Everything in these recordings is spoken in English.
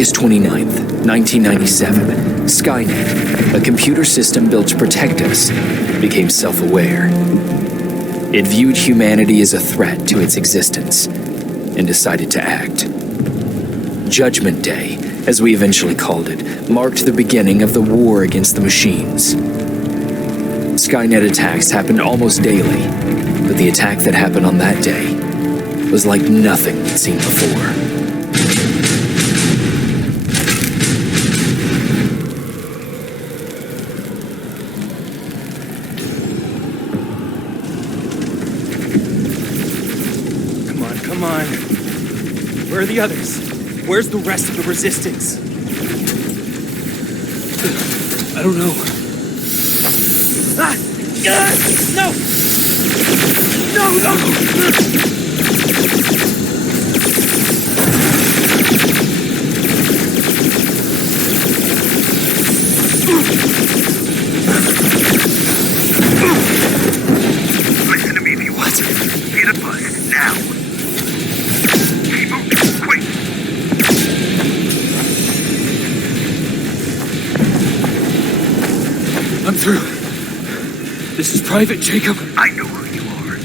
August 29th, 1997, Skynet, a computer system built to protect us, became self-aware. It viewed humanity as a threat to its existence and decided to act. Judgment Day, as we eventually called it, marked the beginning of the war against the machines. Skynet attacks happened almost daily, but the attack that happened on that day was like nothing we'd seen before. Come on. Where are the others? Where's the rest of the resistance? I don't know. Ah! No! No! Listen to me if you want. Get a bus, now. Keep moving, quick. I'm through. This is Private Jacob. I know who you are.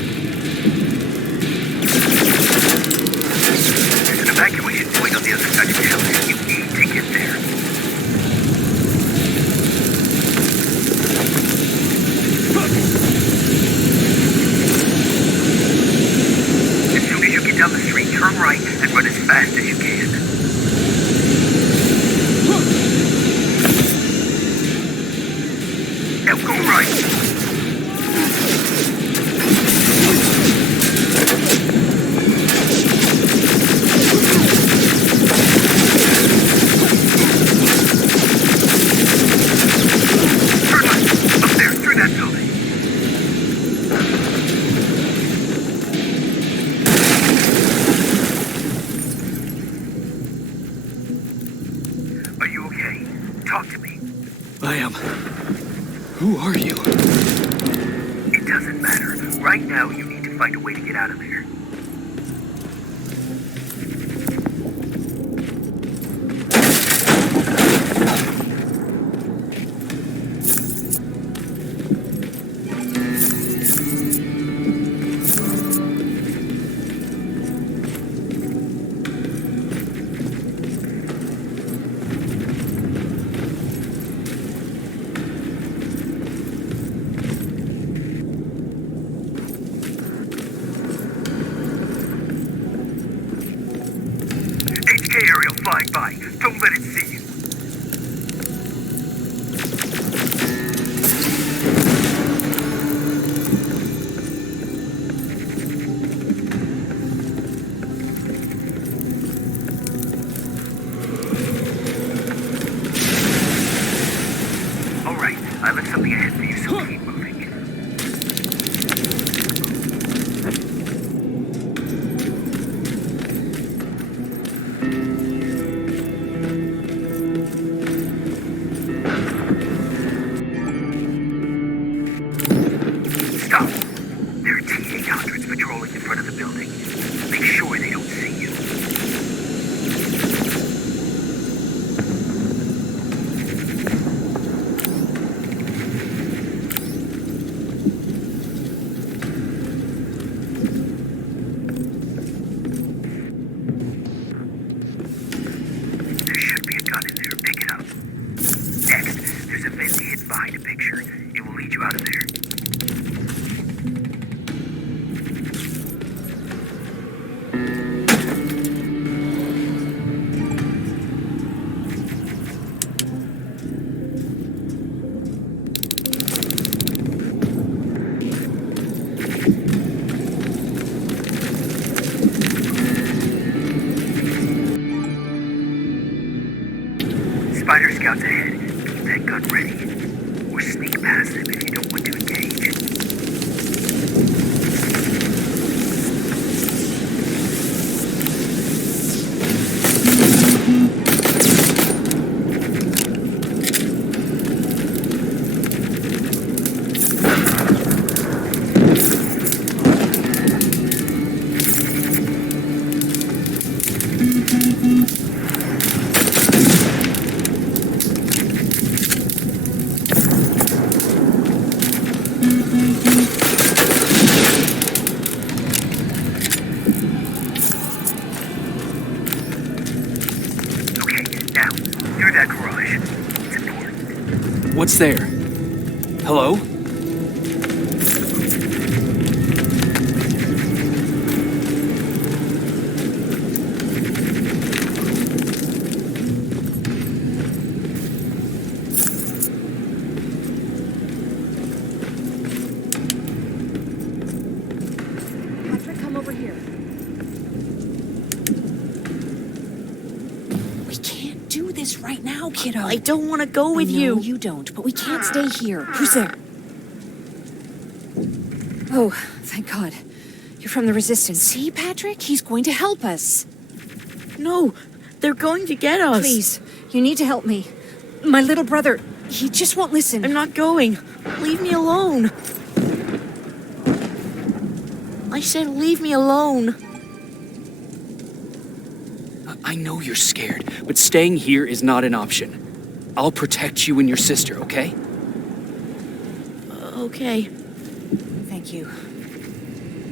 There's an evacuation point on the other side of town. You need to get there. As soon as you get down the street, turn right and run as fast as you can. Now go right. Who are you? It doesn't matter. Right now, you need to find a way to get out of there. Aerial flying by. Don't let it see you. All right, I left something ahead for you, so keep moving. Behind a picture. It will lead you out of there. Spider scouts ahead. Keep that gun ready. Or sneak past them if you don't want to engage. What's there? Hello? Patrick, come over here. We can't do this right now, kiddo. I don't want to go with No, you. you don't, but we can't stay here. Who's there? Oh, thank God. You're from the Resistance. See, Patrick? He's going to help us. No, they're going to get us. Please, you need to help me. My little brother, he just won't listen. I'm not going. Leave me alone. I said leave me alone. I know you're scared, but staying here is not an option. I'll protect you and your sister, okay? Okay. Thank you.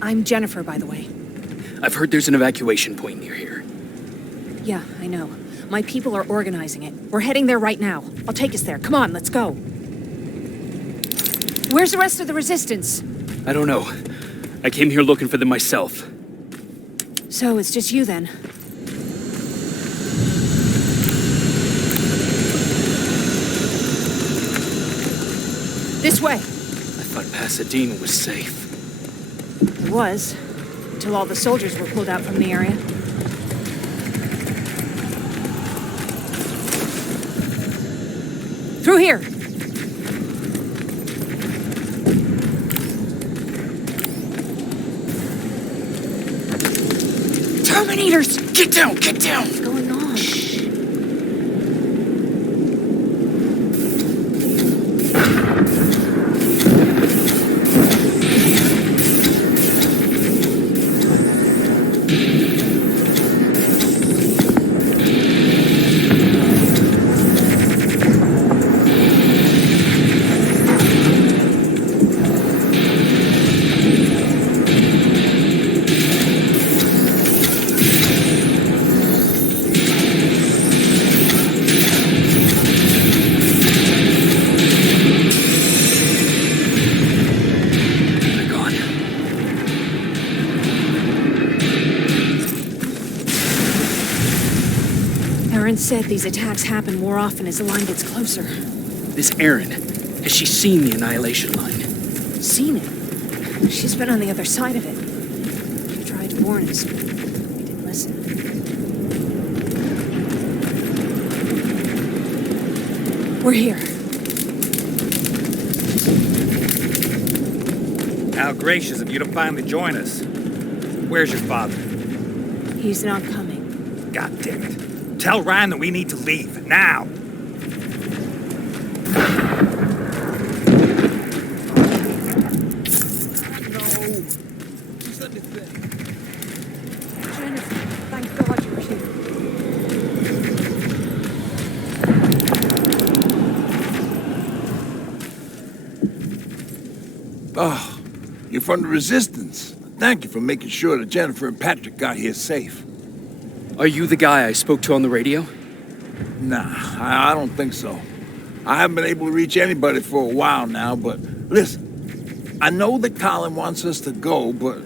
I'm Jennifer, by the way. I've heard there's an evacuation point near here. Yeah, I know. My people are organizing it. We're heading there right now. I'll take us there. Come on, let's go. Where's the rest of the Resistance? I don't know. I came here looking for them myself. So it's just you then. This way. I thought Pasadena was safe. It was, until all the soldiers were pulled out from the area. Through here. Terminators! Get down! Get down! What's going on? Aaron said these attacks happen more often as the line gets closer. This Erin, has she seen the annihilation line? Seen it? She's been on the other side of it. She tried to warn us, but we didn't listen. We're here. How gracious of you to finally join us. Where's your father? He's not coming. God damn it. Tell Ryan that we need to leave, now! Jennifer, thank God you're here. Oh, you're from the Resistance. Thank you for making sure that Jennifer and Patrick got here safe. Are you the guy I spoke to on the radio? Nah, I don't think so. I haven't been able to reach anybody for a while now, but listen, I know that Colin wants us to go, but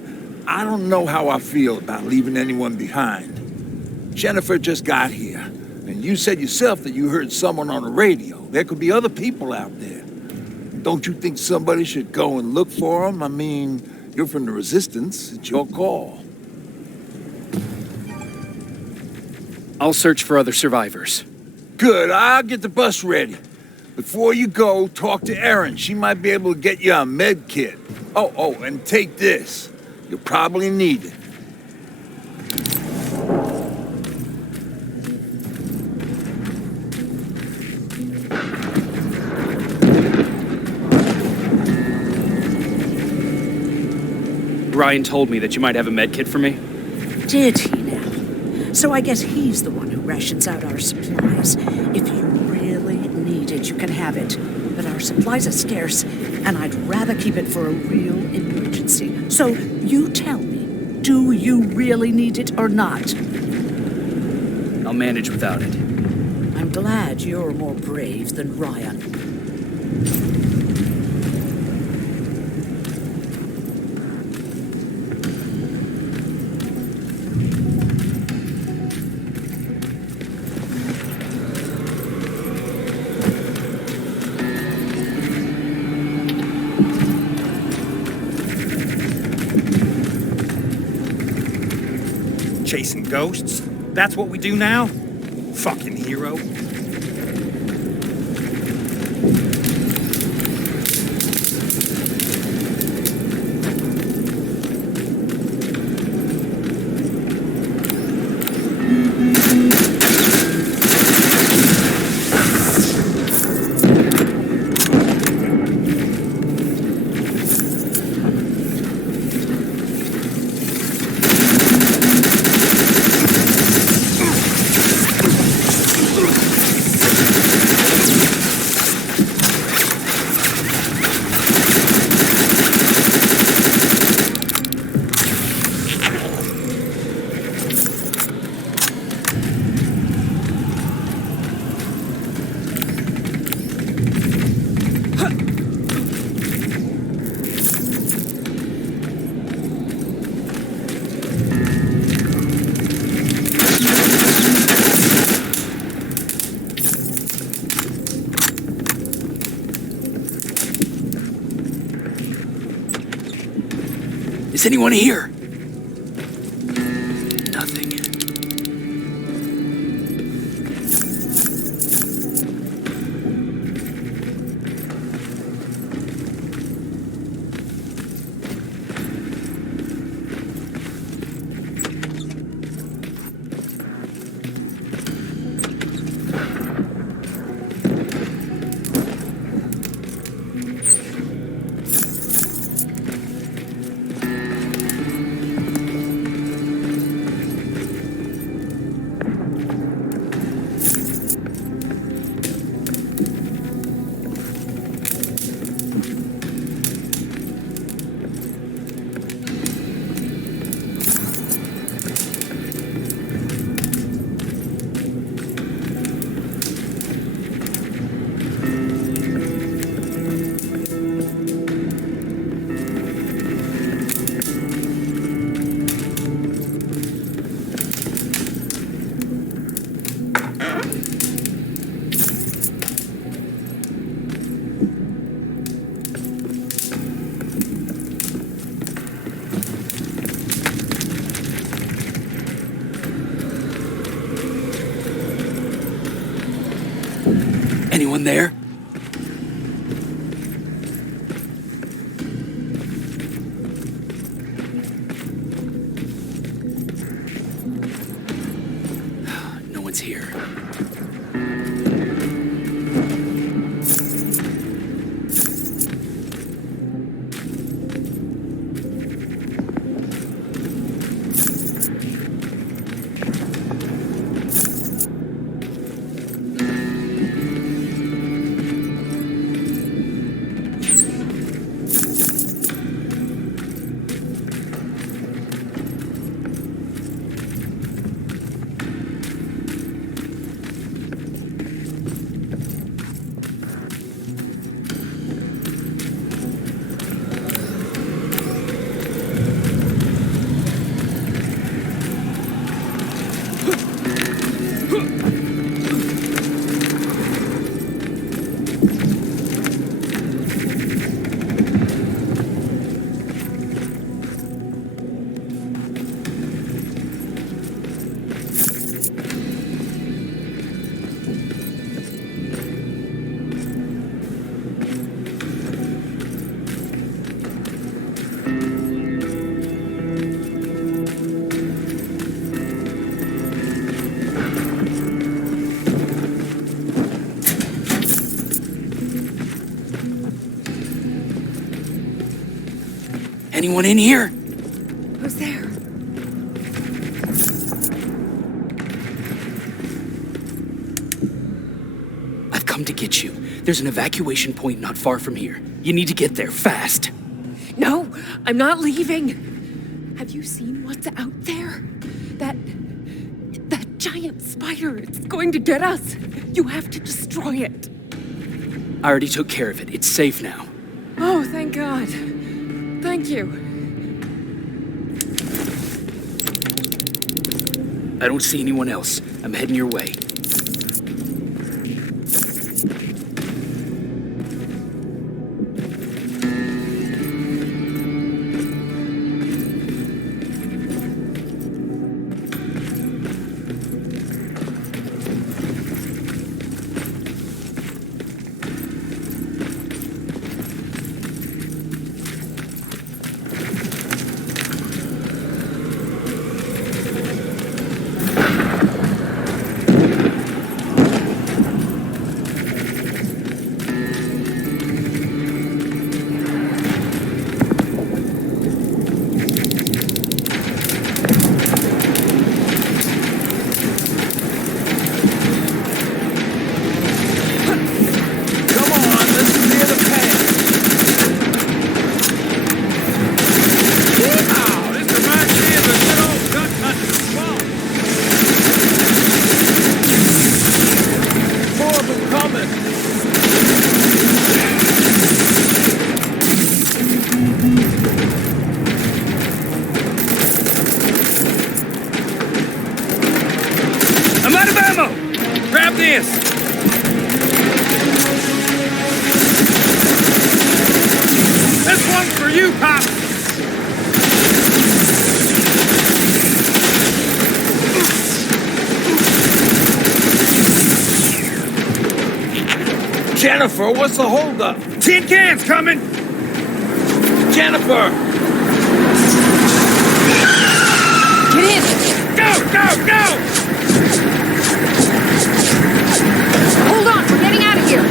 I don't know how I feel about leaving anyone behind. Jennifer just got here, and you said yourself that you heard someone on the radio. There could be other people out there. Don't you think somebody should go and look for them? I mean, you're from the Resistance. It's your call. I'll search for other survivors. Good, I'll get the bus ready. Before you go, talk to Erin. She might be able to get you a med kit. Oh, and take this. You'll probably need it. Ryan told me that you might have a med kit for me. Did he now? So I guess he's the one who rations out our supplies. If you really need it, you can have it. But our supplies are scarce, and I'd rather keep it for a real emergency. So you tell me, do you really need it or not? I'll manage without it. I'm glad you're more brave than Ryan. Chasing ghosts? That's what we do now? Fucking hero. Is anyone here? Nothing. Anyone there? No one's here. Anyone in here? Who's there? I've come to get you. There's an evacuation point not far from here. You need to get there fast. No, I'm not leaving. Have you seen what's out there? That giant spider, it's going to get us. You have to destroy it. I already took care of it. It's safe now. Oh, thank God. Thank you. I don't see anyone else. I'm heading your way. I'm out of ammo! Grab this! This one's for you, Pop! Jennifer, what's the holdup? Tin cans coming! Jennifer! Get in! Go, go, go! Hold on, we're getting out of here!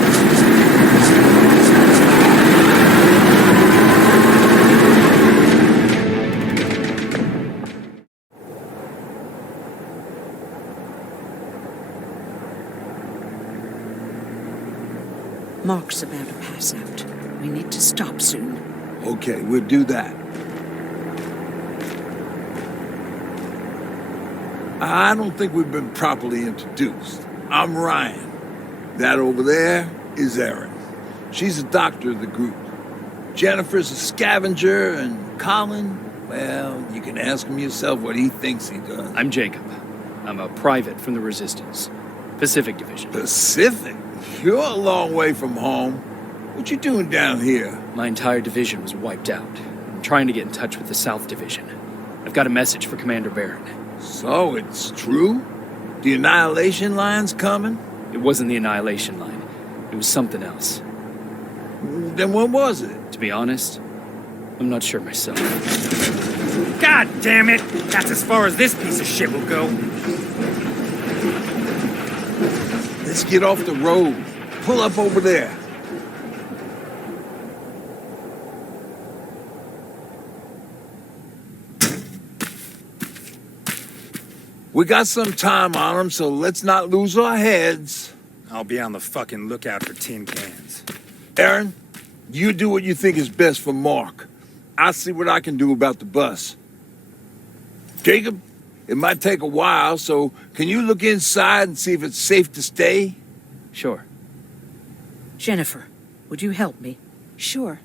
Mark's about to pass out. We need to stop soon. Okay, we'll do that. I don't think we've been properly introduced. I'm Ryan. That over there is Erin. She's the doctor of the group. Jennifer's a scavenger, and Colin, well, you can ask him yourself what he thinks he does. I'm Jacob. I'm a private from the Resistance. Pacific Division. Pacific? You're a long way from home. What you doing down here? My entire division was wiped out. I'm trying to get in touch with the South Division. I've got a message for Commander Barron. So it's true? The Annihilation Line's coming? It wasn't the Annihilation Line. It was something else. Then what was it? To be honest, I'm not sure myself. God damn it! That's as far as this piece of shit will go. Let's get off the road. Pull up over there. We got some time on them, so let's not lose our heads. I'll be on the fucking lookout for tin cans. Erin, you do what you think is best for Mark. I'll see what I can do about the bus. Jacob, it might take a while, so can you look inside and see if it's safe to stay? Sure. Jennifer, would you help me? Sure.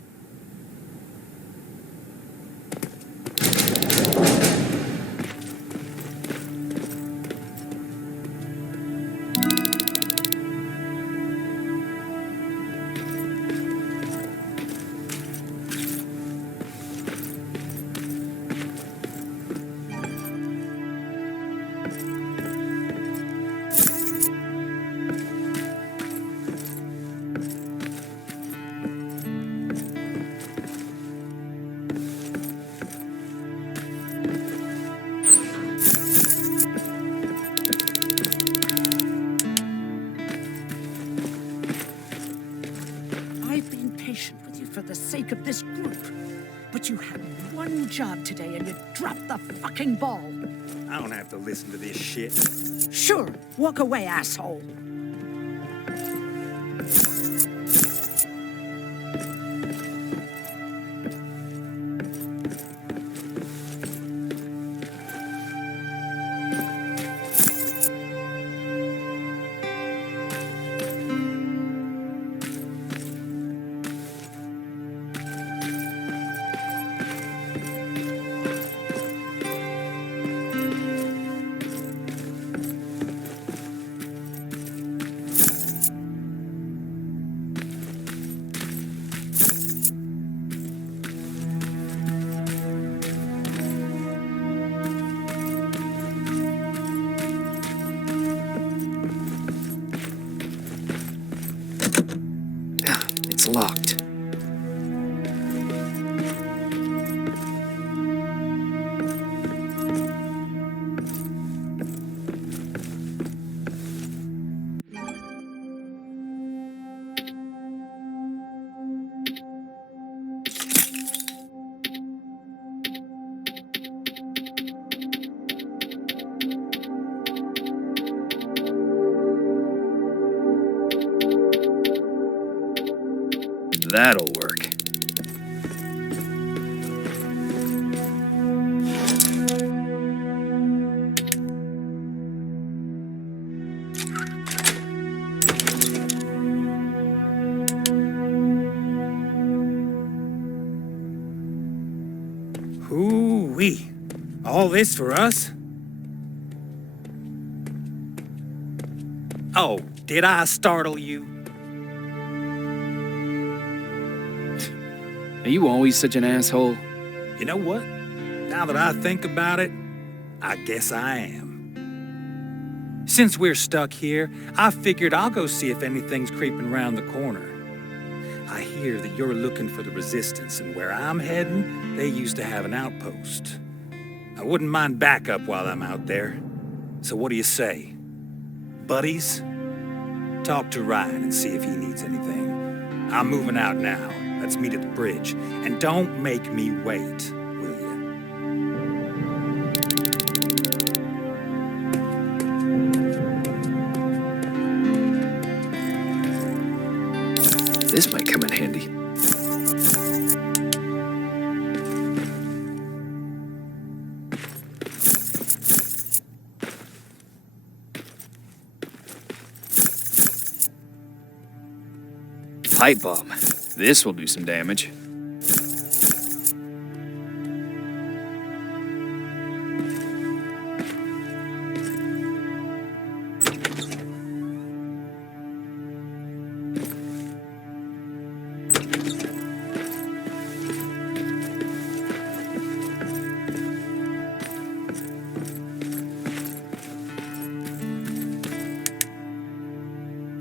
For the sake of this group. But you had one job today and you dropped the fucking ball. I don't have to listen to this shit. Sure, walk away, asshole. That'll work. Hoo-wee. All this for us? Oh, did I startle you? Are you always such an asshole? You know what? Now that I think about it, I guess I am. Since we're stuck here, I figured I'll go see if anything's creeping around the corner. I hear that you're looking for the Resistance, and where I'm heading, they used to have an outpost. I wouldn't mind backup while I'm out there. So what do you say? Buddies? Talk to Ryan and see if he needs anything. I'm moving out now. Let's meet at the bridge. And don't make me wait, will you? This might come in handy. Pipe bomb. This will do some damage.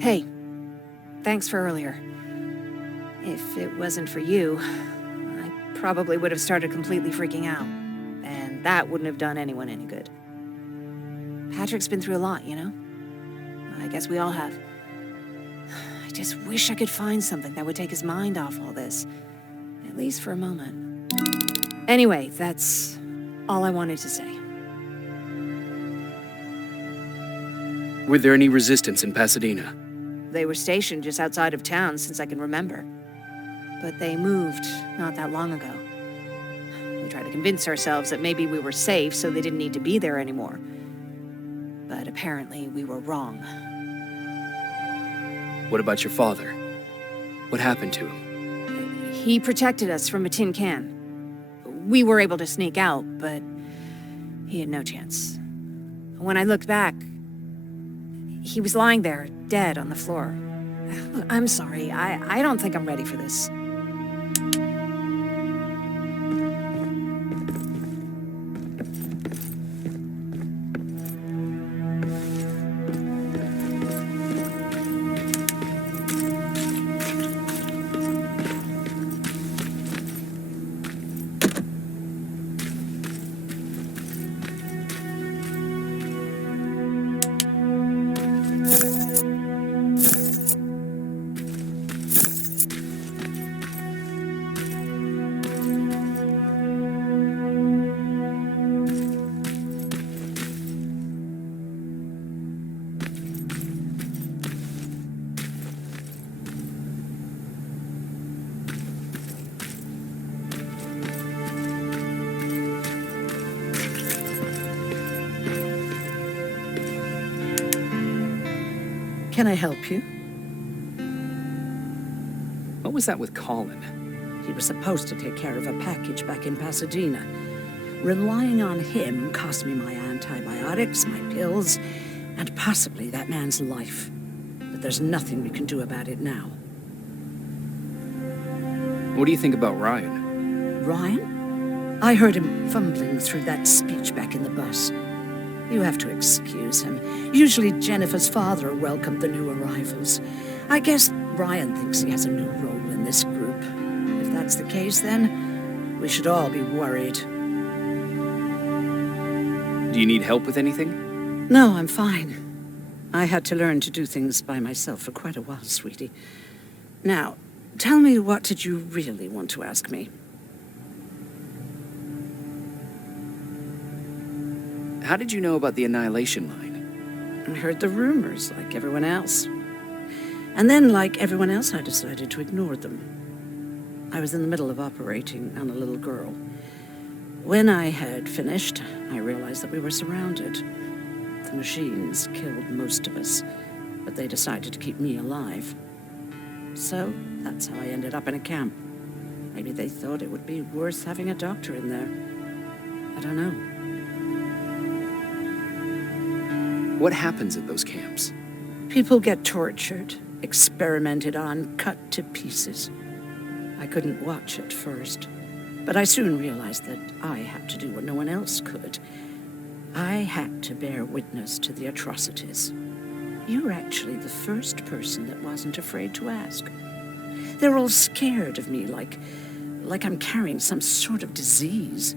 Hey, thanks for earlier. If it wasn't for you, I probably would have started completely freaking out. And that wouldn't have done anyone any good. Patrick's been through a lot, you know? I guess we all have. I just wish I could find something that would take his mind off all this. At least for a moment. Anyway, that's all I wanted to say. Were there any resistance in Pasadena? They were stationed just outside of town since I can remember. But they moved not that long ago. We tried to convince ourselves that maybe we were safe, so they didn't need to be there anymore. But apparently we were wrong. What about your father? What happened to him? He protected us from a tin can. We were able to sneak out, but he had no chance. When I looked back, he was lying there, dead on the floor. I'm sorry, I don't think I'm ready for this. Can I help you? What was that with Colin? He was supposed to take care of a package back in Pasadena. Relying on him cost me my antibiotics, my pills, and possibly that man's life. But there's nothing we can do about it now. What do you think about Ryan? Ryan? I heard him fumbling through that speech back in the bus. You have to excuse him. Usually Jennifer's father welcomed the new arrivals. I guess Ryan thinks he has a new role in this group. If that's the case, then we should all be worried. Do you need help with anything? No, I'm fine. I had to learn to do things by myself for quite a while, sweetie. Now, tell me, what did you really want to ask me? How did you know about the Annihilation Line? I heard the rumors, like everyone else. And then, like everyone else, I decided to ignore them. I was in the middle of operating on a little girl. When I had finished, I realized that we were surrounded. The machines killed most of us, but they decided to keep me alive. So that's how I ended up in a camp. Maybe they thought it would be worth having a doctor in there. I don't know. What happens at those camps? People get tortured, experimented on, cut to pieces. I couldn't watch at first, but I soon realized that I had to do what no one else could. I had to bear witness to the atrocities. You're actually the first person that wasn't afraid to ask. They're all scared of me, like I'm carrying some sort of disease.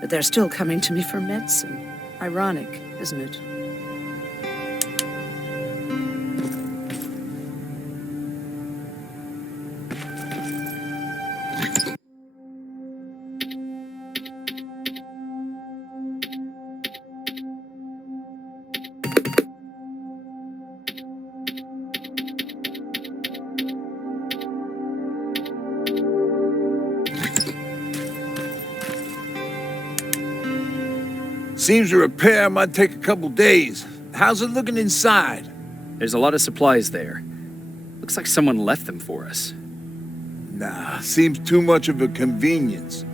But they're still coming to me for medicine. Ironic, isn't it? Seems the repair might take a couple days. How's it looking inside? There's a lot of supplies there. Looks like someone left them for us. Nah, seems too much of a convenience.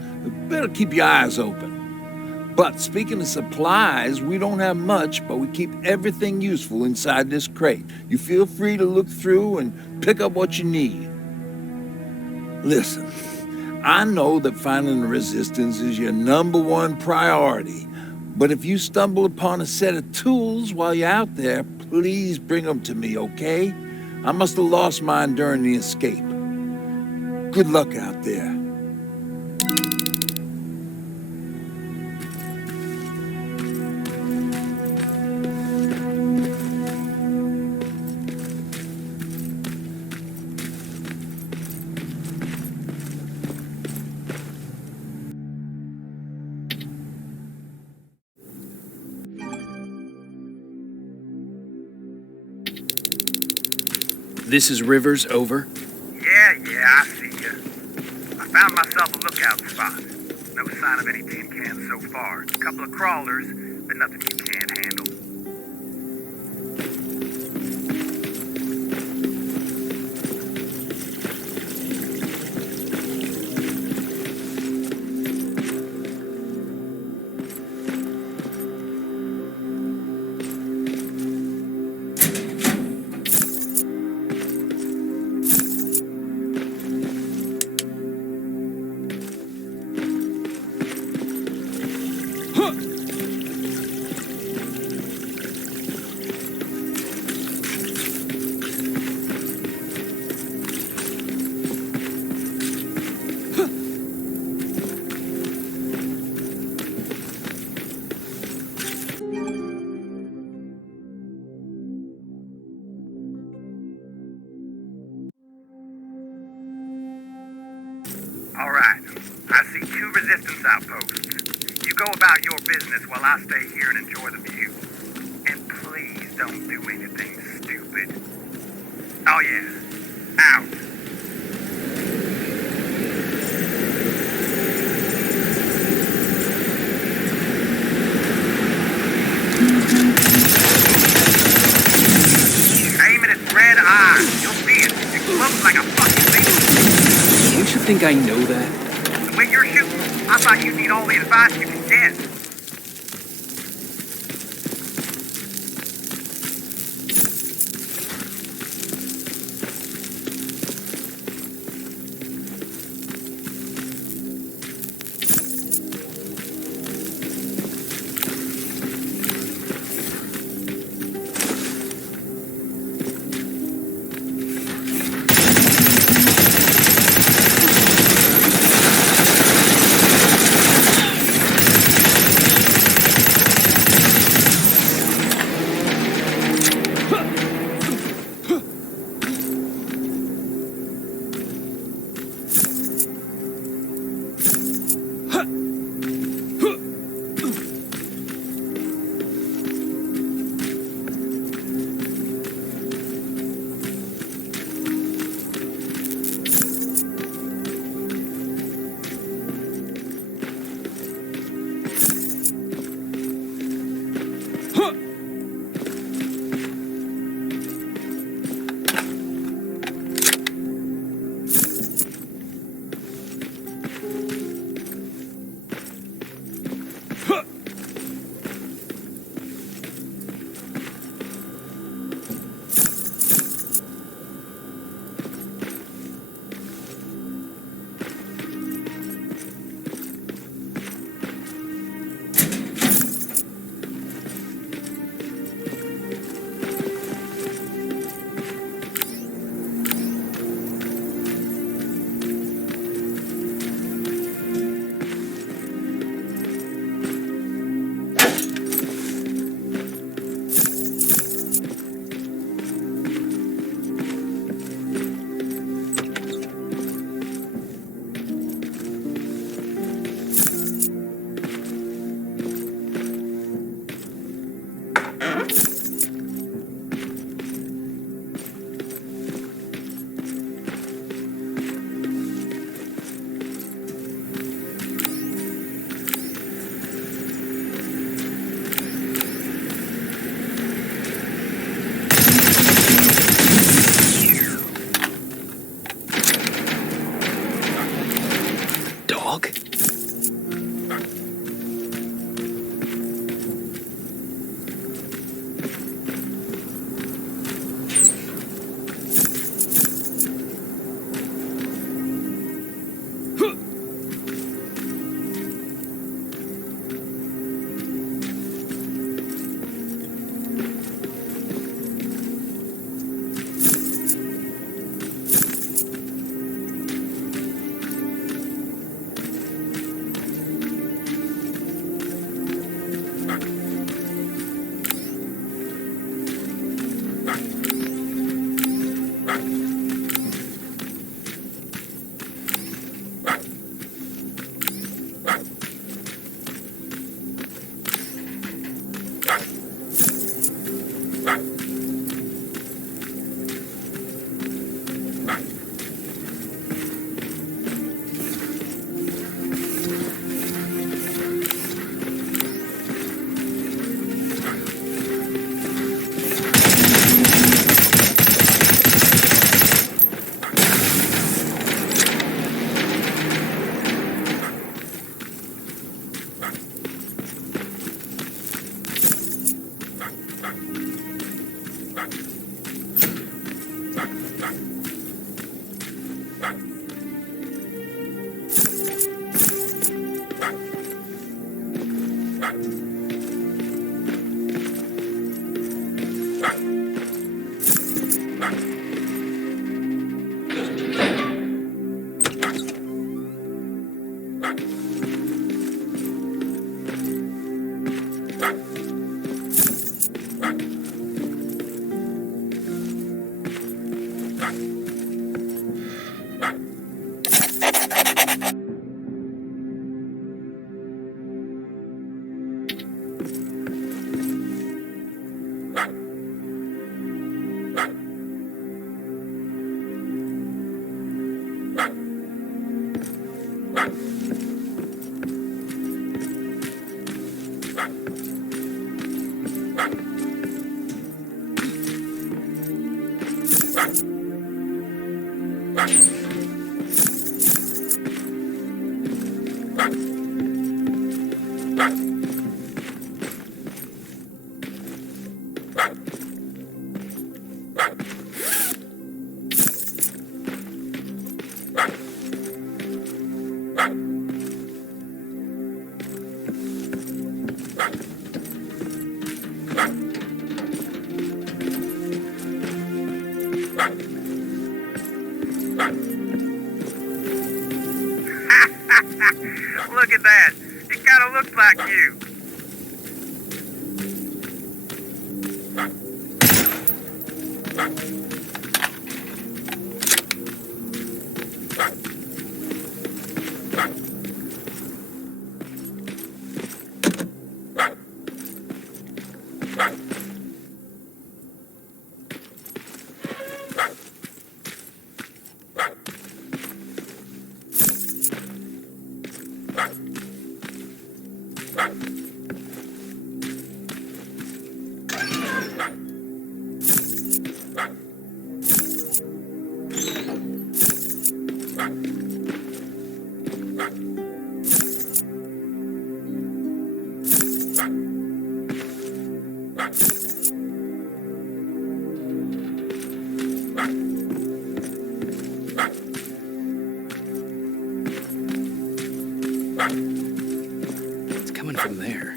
Better keep your eyes open. But speaking of supplies, we don't have much, but we keep everything useful inside this crate. You feel free to look through and pick up what you need. Listen, I know that finding the resistance is your #1 priority. But if you stumble upon a set of tools while you're out there, please bring them to me, okay? I must have lost mine during the escape. Good luck out there. This is Rivers, over. Yeah, I see ya. I found myself a lookout spot. No sign of any tin cans so far. A couple of crawlers, but nothing you can't handle. All right. I see 2 resistance outposts. You go about your business while I stay here and enjoy the view. And please don't do anything stupid. Oh yeah. Out. Aim at its red eye. You'll see it. It glows like a fucking thing. Don't you think I know that? The way you're shooting, I thought you'd need all the advice you can get. Dog? Look at that. It kind of looks like you. It's coming from there.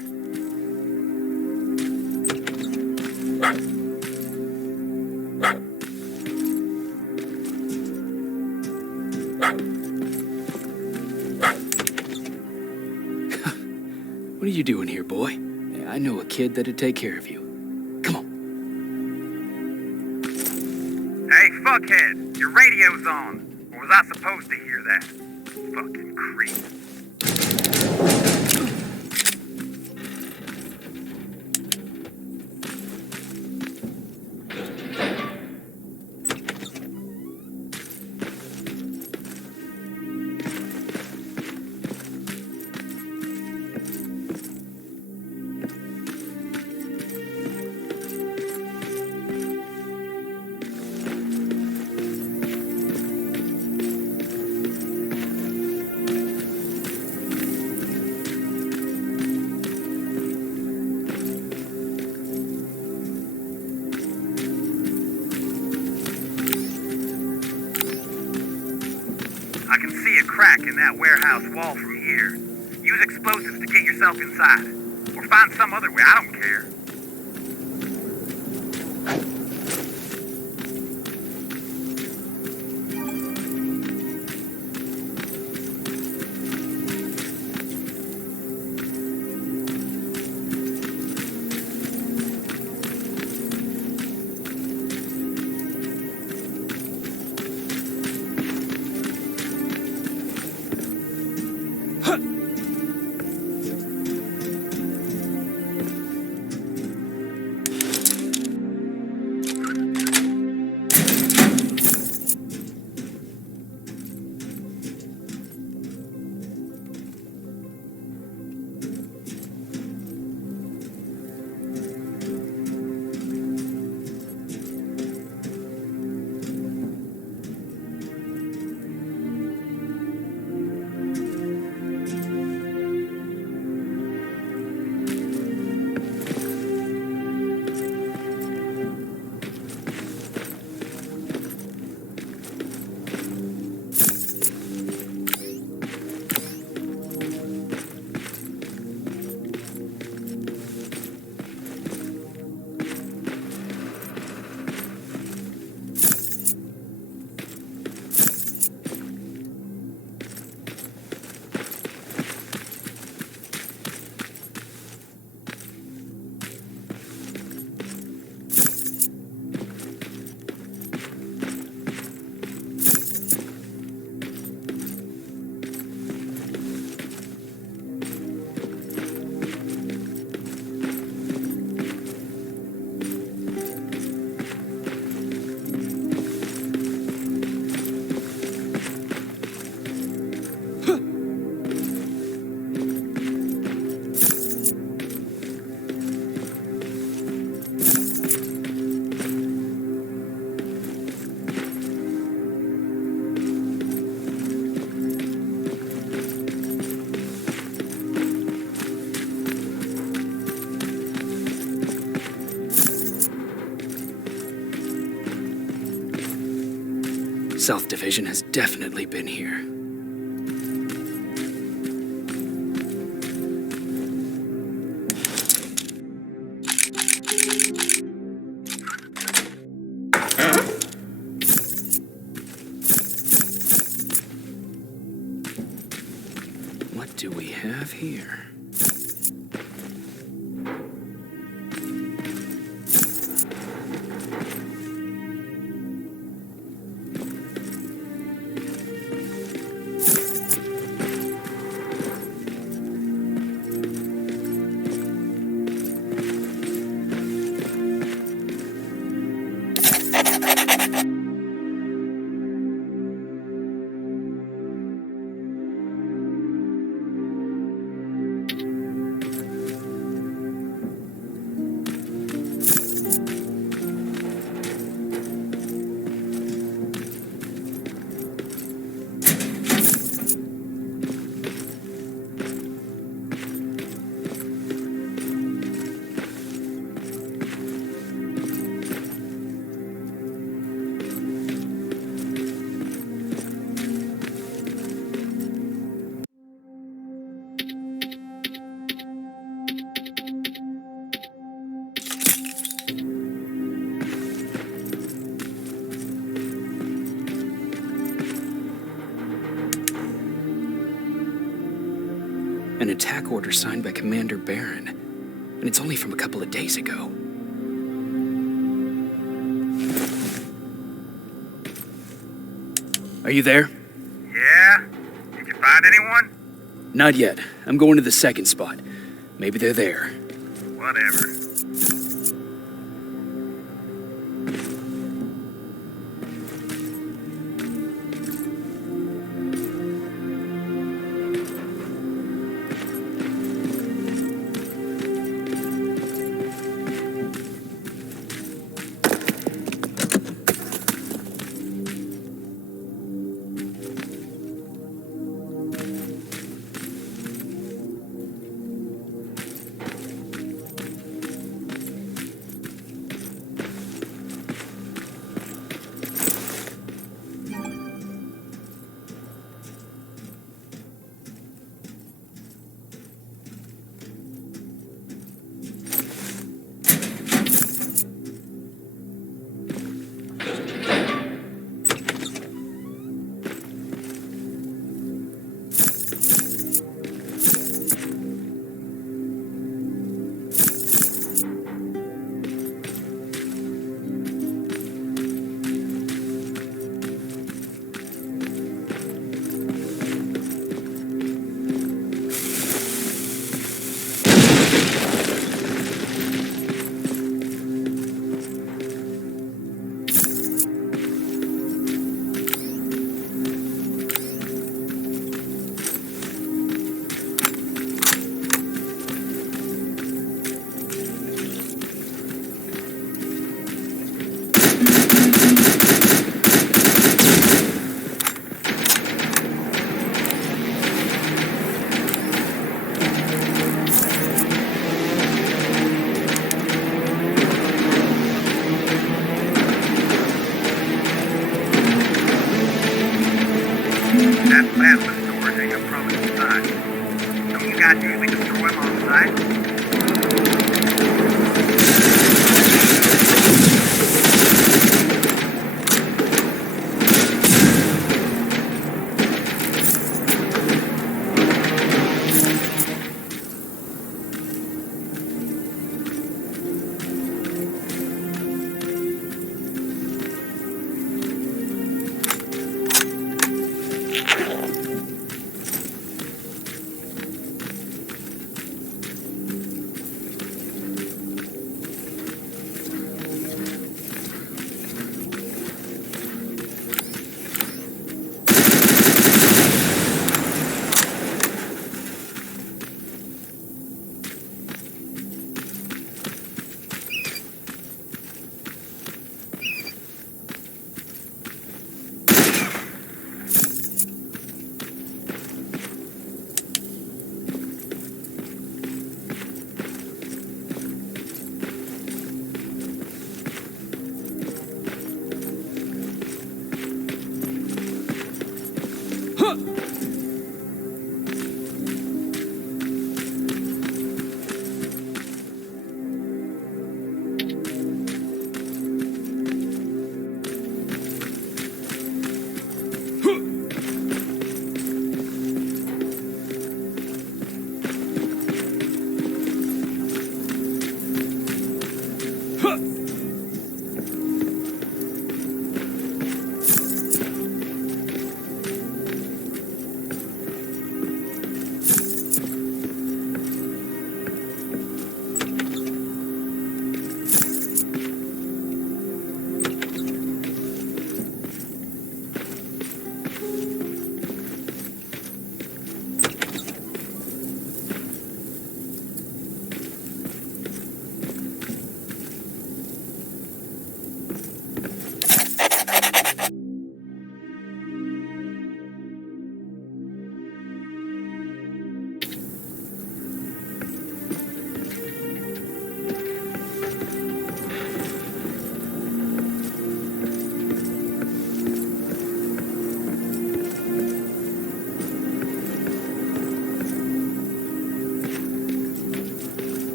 What are you doing here, boy? I know a kid that'd take care of you. Come on. Hey, fuckhead, your radio's on. Or was I supposed to hear that? Fucking creep. I can see a crack in that warehouse wall from here. Use explosives to get yourself inside. Or find some other way, I don't care. South Division has definitely been here. What do we have here? An attack order signed by Commander Barron, and it's only from a couple of days ago. Are you there? Yeah? Did you find anyone? Not yet. I'm going to the second spot. Maybe they're there. Whatever.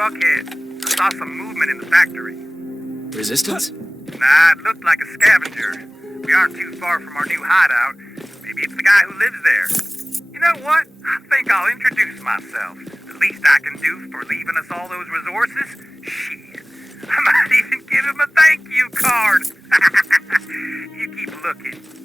Buckhead. I saw some movement in the factory. Resistance? Nah, it looked like a scavenger. We aren't too far from our new hideout. Maybe it's the guy who lives there. You know what? I think I'll introduce myself. The least I can do for leaving us all those resources? Shit. I might even give him a thank you card. You keep looking.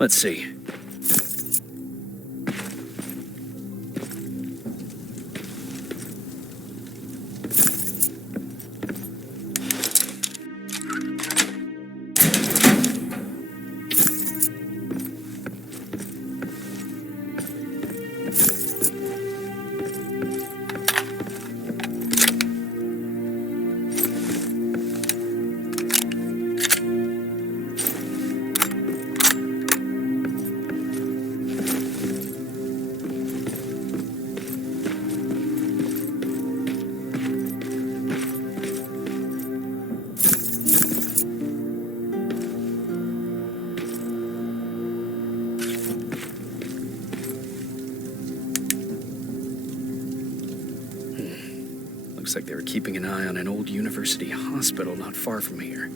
Let's see. Looks like they were keeping an eye on an old university hospital not far from here.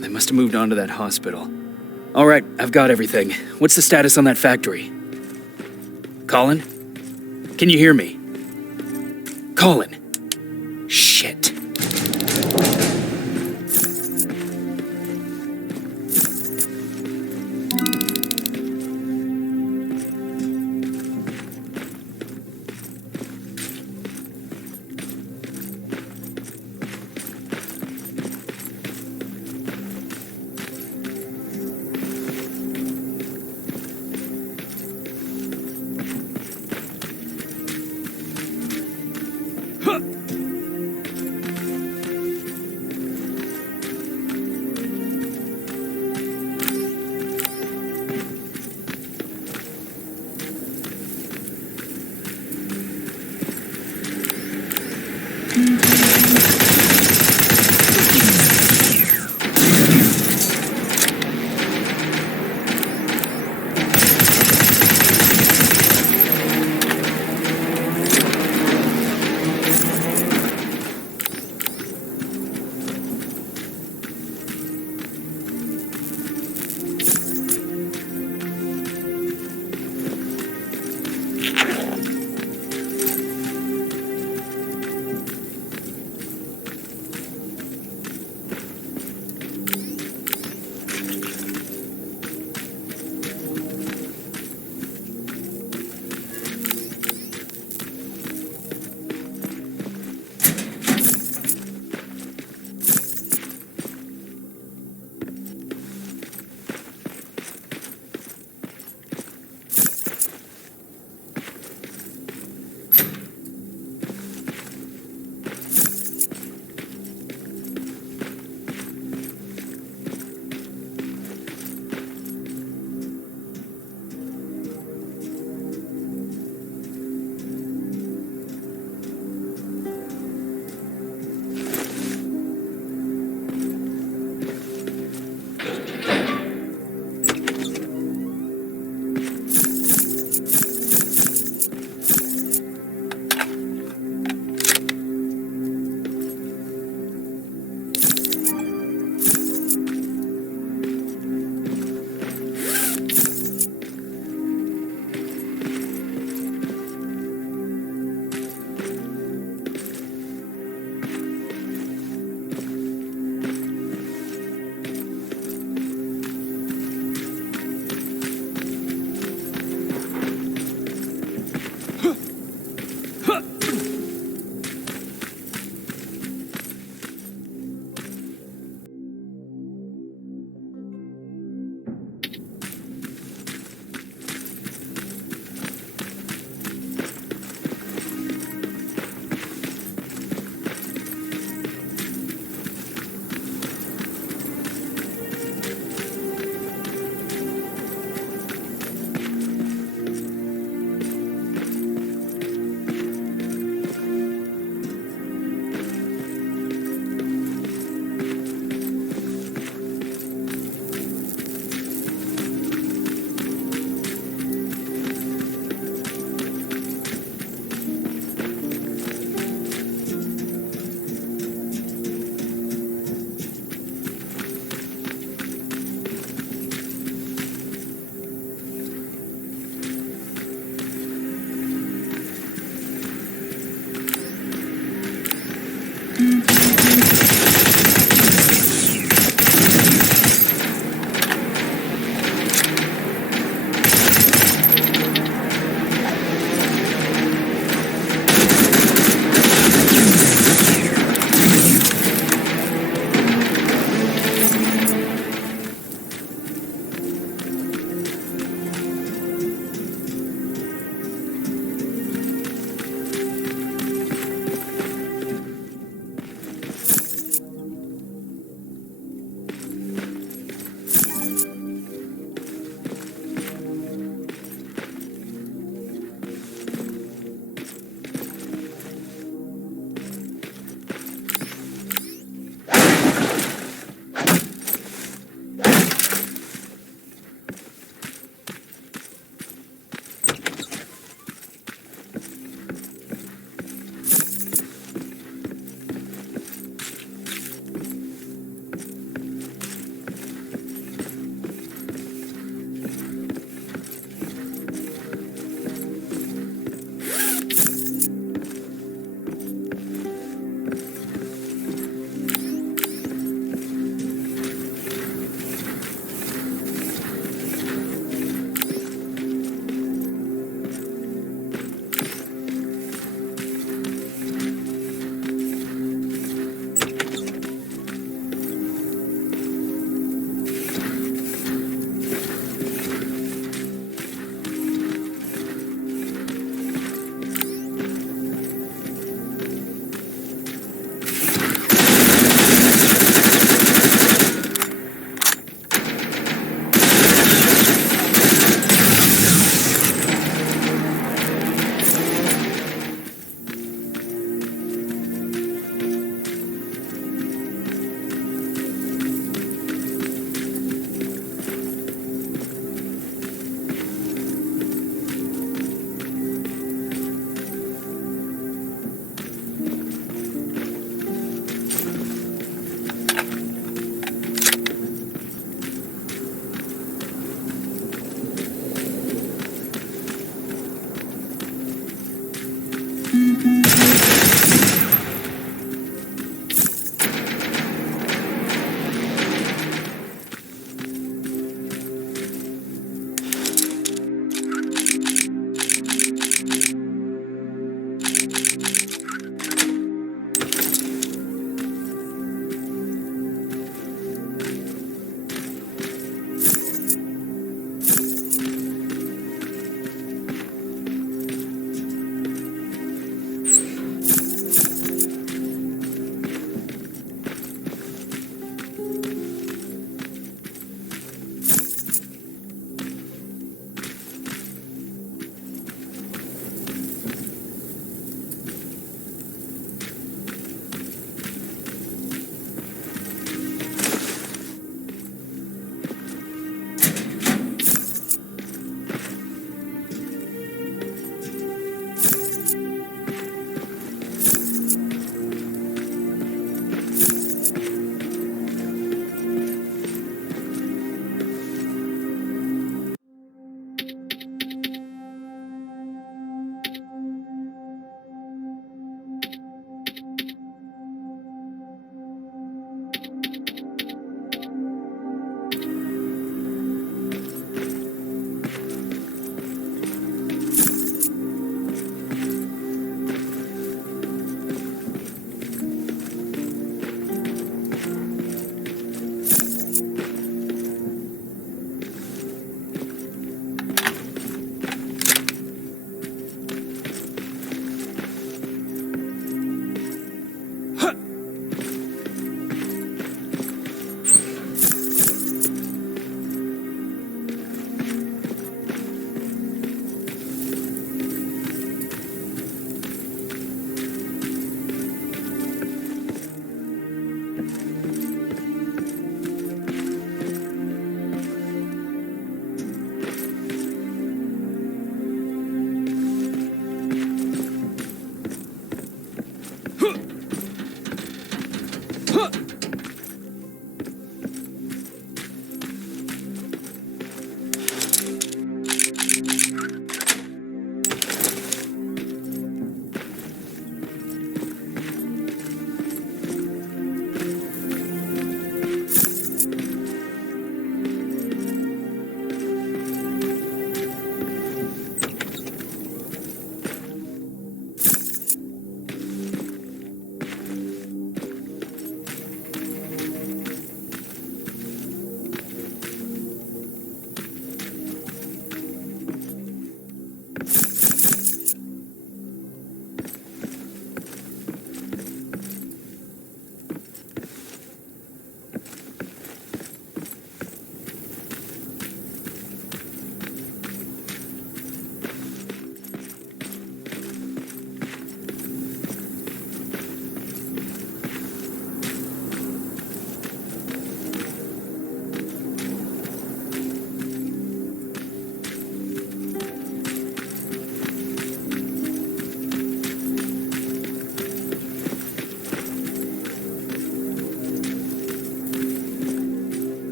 They must have moved on to that hospital. All right, I've got everything. What's the status on that factory? Colin? Can you hear me? Colin? Shit. Huh!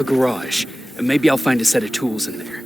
A garage. And maybe I'll find a set of tools in there.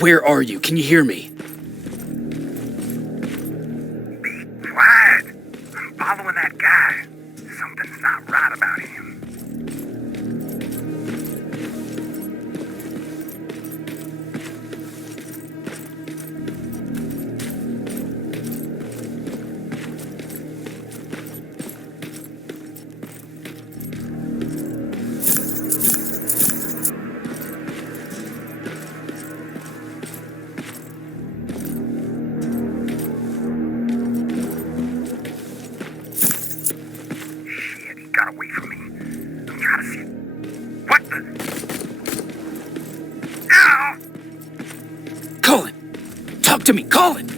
Where are you? Can you hear me? Be quiet. I'm following that guy. Something's not right about him. Shit, he got away from me. I'm trying to see. What the? Ow! Colin! Talk to me, Colin!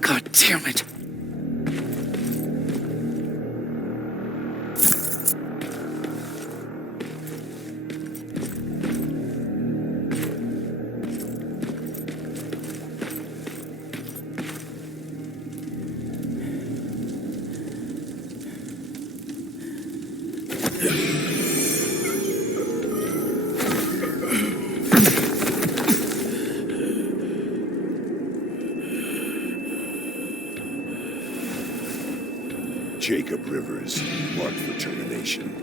God damn it. Jacob Rivers, marked for termination.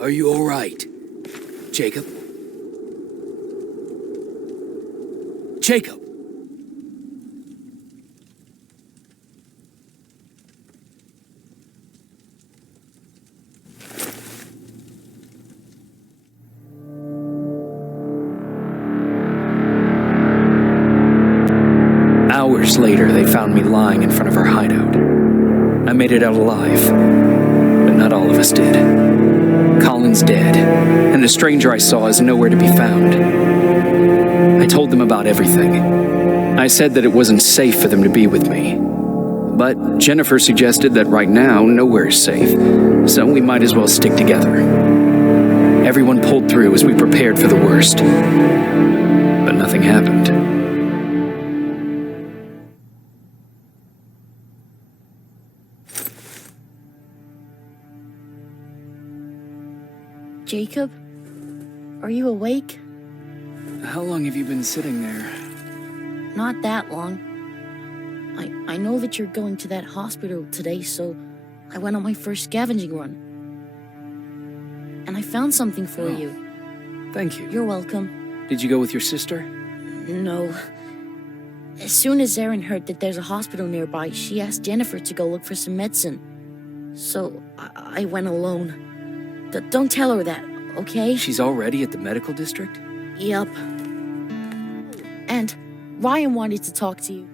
Are you all right? Jacob? Jacob! Hours later, they found me lying in front of our hideout. I made it out alive, but not all of us did. Colin's dead, and the stranger I saw is nowhere to be found. I told them about everything. I said that it wasn't safe for them to be with me. But Jennifer suggested that right now, nowhere is safe, so we might as well stick together. Everyone pulled through as we prepared for the worst. But nothing happened. Jacob? Are you awake? How long have you been sitting there? Not that long. I know that you're going to that hospital today, so I went on my first scavenging run. And I found something for you. Thank you. You're welcome. Did you go with your sister? No. As soon as Erin heard that there's a hospital nearby, she asked Jennifer to go look for some medicine. So I went alone. Don't tell her that, okay? She's already at the medical district? Yup. And Ryan wanted to talk to you.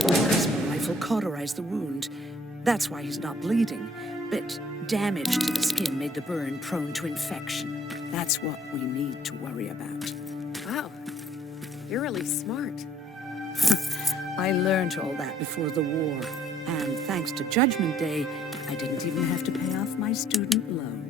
Plasma rifle cauterized the wound. That's why he's not bleeding. But damage to the skin made the burn prone to infection. That's what we need to worry about. Wow. You're really smart. I learned all that before the war. And thanks to Judgment Day, I didn't even have to pay off my student loan.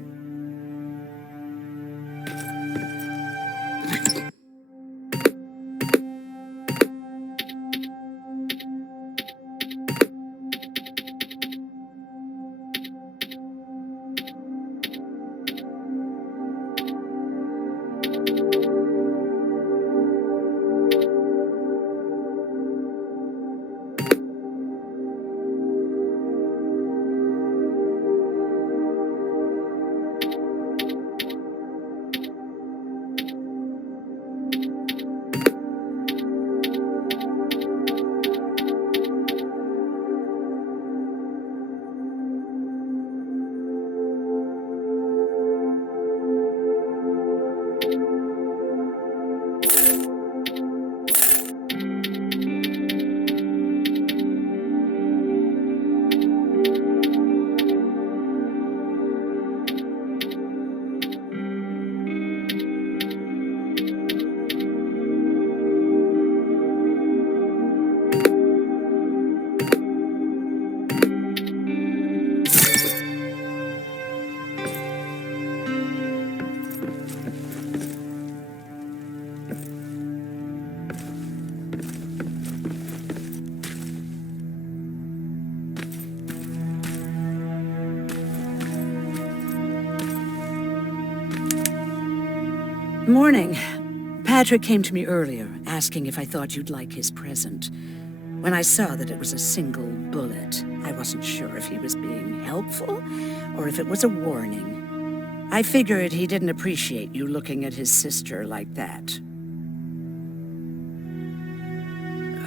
Morning. Patrick came to me earlier, asking if I thought you'd like his present. When I saw that it was a single bullet, I wasn't sure if he was being helpful or if it was a warning. I figured he didn't appreciate you looking at his sister like that.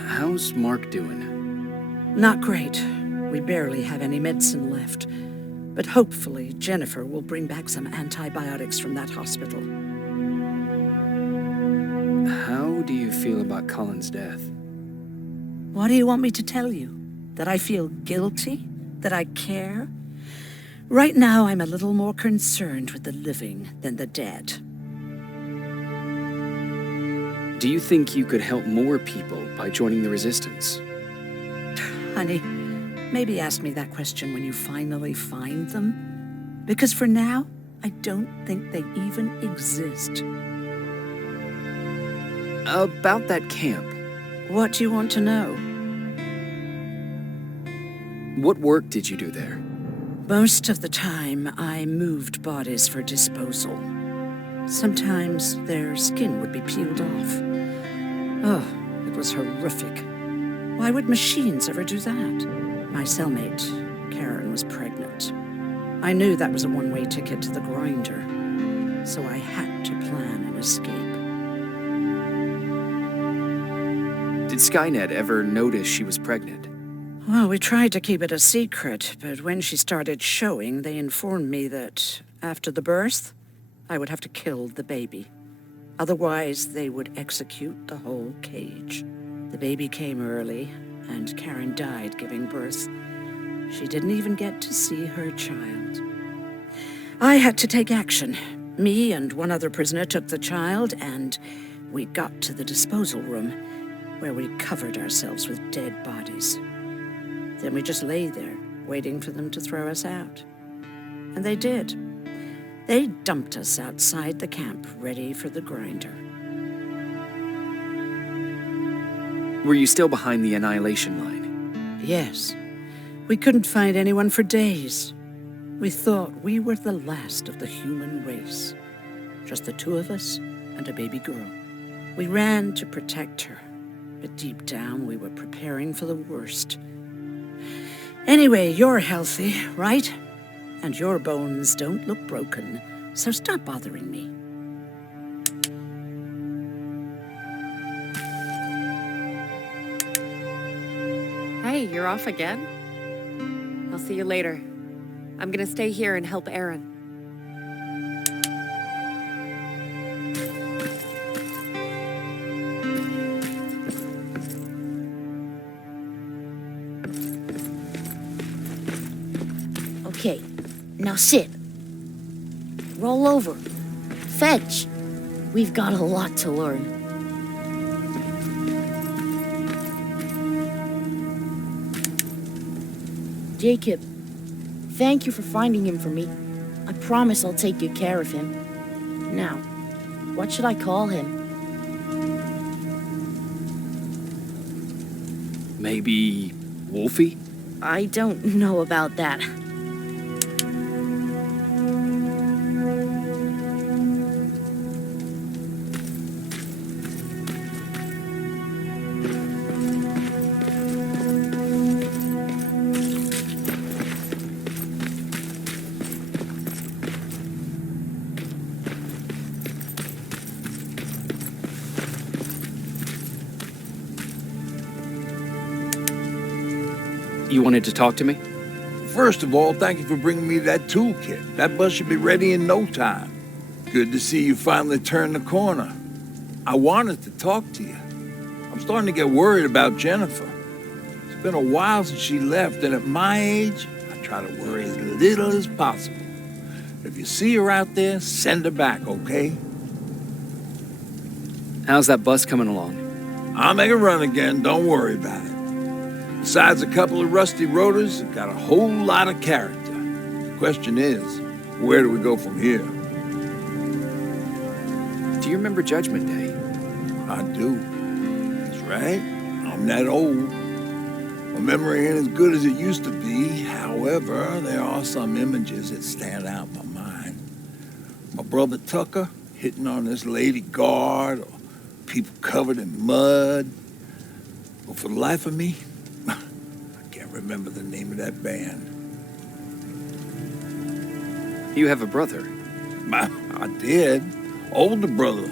How's Mark doing? Not great. We barely have any medicine left. But hopefully Jennifer will bring back some antibiotics from that hospital. How do you feel about Colin's death? What do you want me to tell you? That I feel guilty? That I care? Right now, I'm a little more concerned with the living than the dead. Do you think you could help more people by joining the Resistance? Honey, maybe ask me that question when you finally find them. Because for now, I don't think they even exist. About that camp. What do you want to know? What work did you do there? Most of the time, I moved bodies for disposal. Sometimes their skin would be peeled off. Oh, it was horrific. Why would machines ever do that? My cellmate, Karen, was pregnant. I knew that was a one-way ticket to the grinder, so I had to plan an escape. Did Skynet ever notice she was pregnant? Well, we tried to keep it a secret, but when she started showing, they informed me that after the birth, I would have to kill the baby. Otherwise, they would execute the whole cage. The baby came early, and Karen died giving birth. She didn't even get to see her child. I had to take action. Me and one other prisoner took the child, and we got to the disposal room, where we covered ourselves with dead bodies. Then we just lay there, waiting for them to throw us out. And they did. They dumped us outside the camp, ready for the grinder. Were you still behind the annihilation line? Yes. We couldn't find anyone for days. We thought we were the last of the human race. Just the two of us and a baby girl. We ran to protect her, but deep down we were preparing for the worst. Anyway, you're healthy, right? And your bones don't look broken, so stop bothering me. Hey, you're off again? I'll see you later. I'm gonna stay here and help Aaron. Okay, now sit. Roll over. Fetch. We've got a lot to learn. Jacob, thank you for finding him for me. I promise I'll take good care of him. Now, what should I call him? Maybe Wolfie? I don't know about that. You wanted to talk to me? First of all, thank you for bringing me that toolkit. That bus should be ready in no time. Good to see you finally turned the corner. I wanted to talk to you. I'm starting to get worried about Jennifer. It's been a while since she left, and at my age, I try to worry as little as possible. If you see her out there, send her back, okay? How's that bus coming along? I'll make a run again, don't worry about it. Besides a couple of rusty rotors, it's got a whole lot of character. The question is, where do we go from here? Do you remember Judgment Day? I do. That's right. I'm that old. My memory ain't as good as it used to be. However, there are some images that stand out in my mind. My brother Tucker, hitting on this lady guard or people covered in mud. But for the life of me, I can't remember the name of that band. You have a brother? I did. Older brother.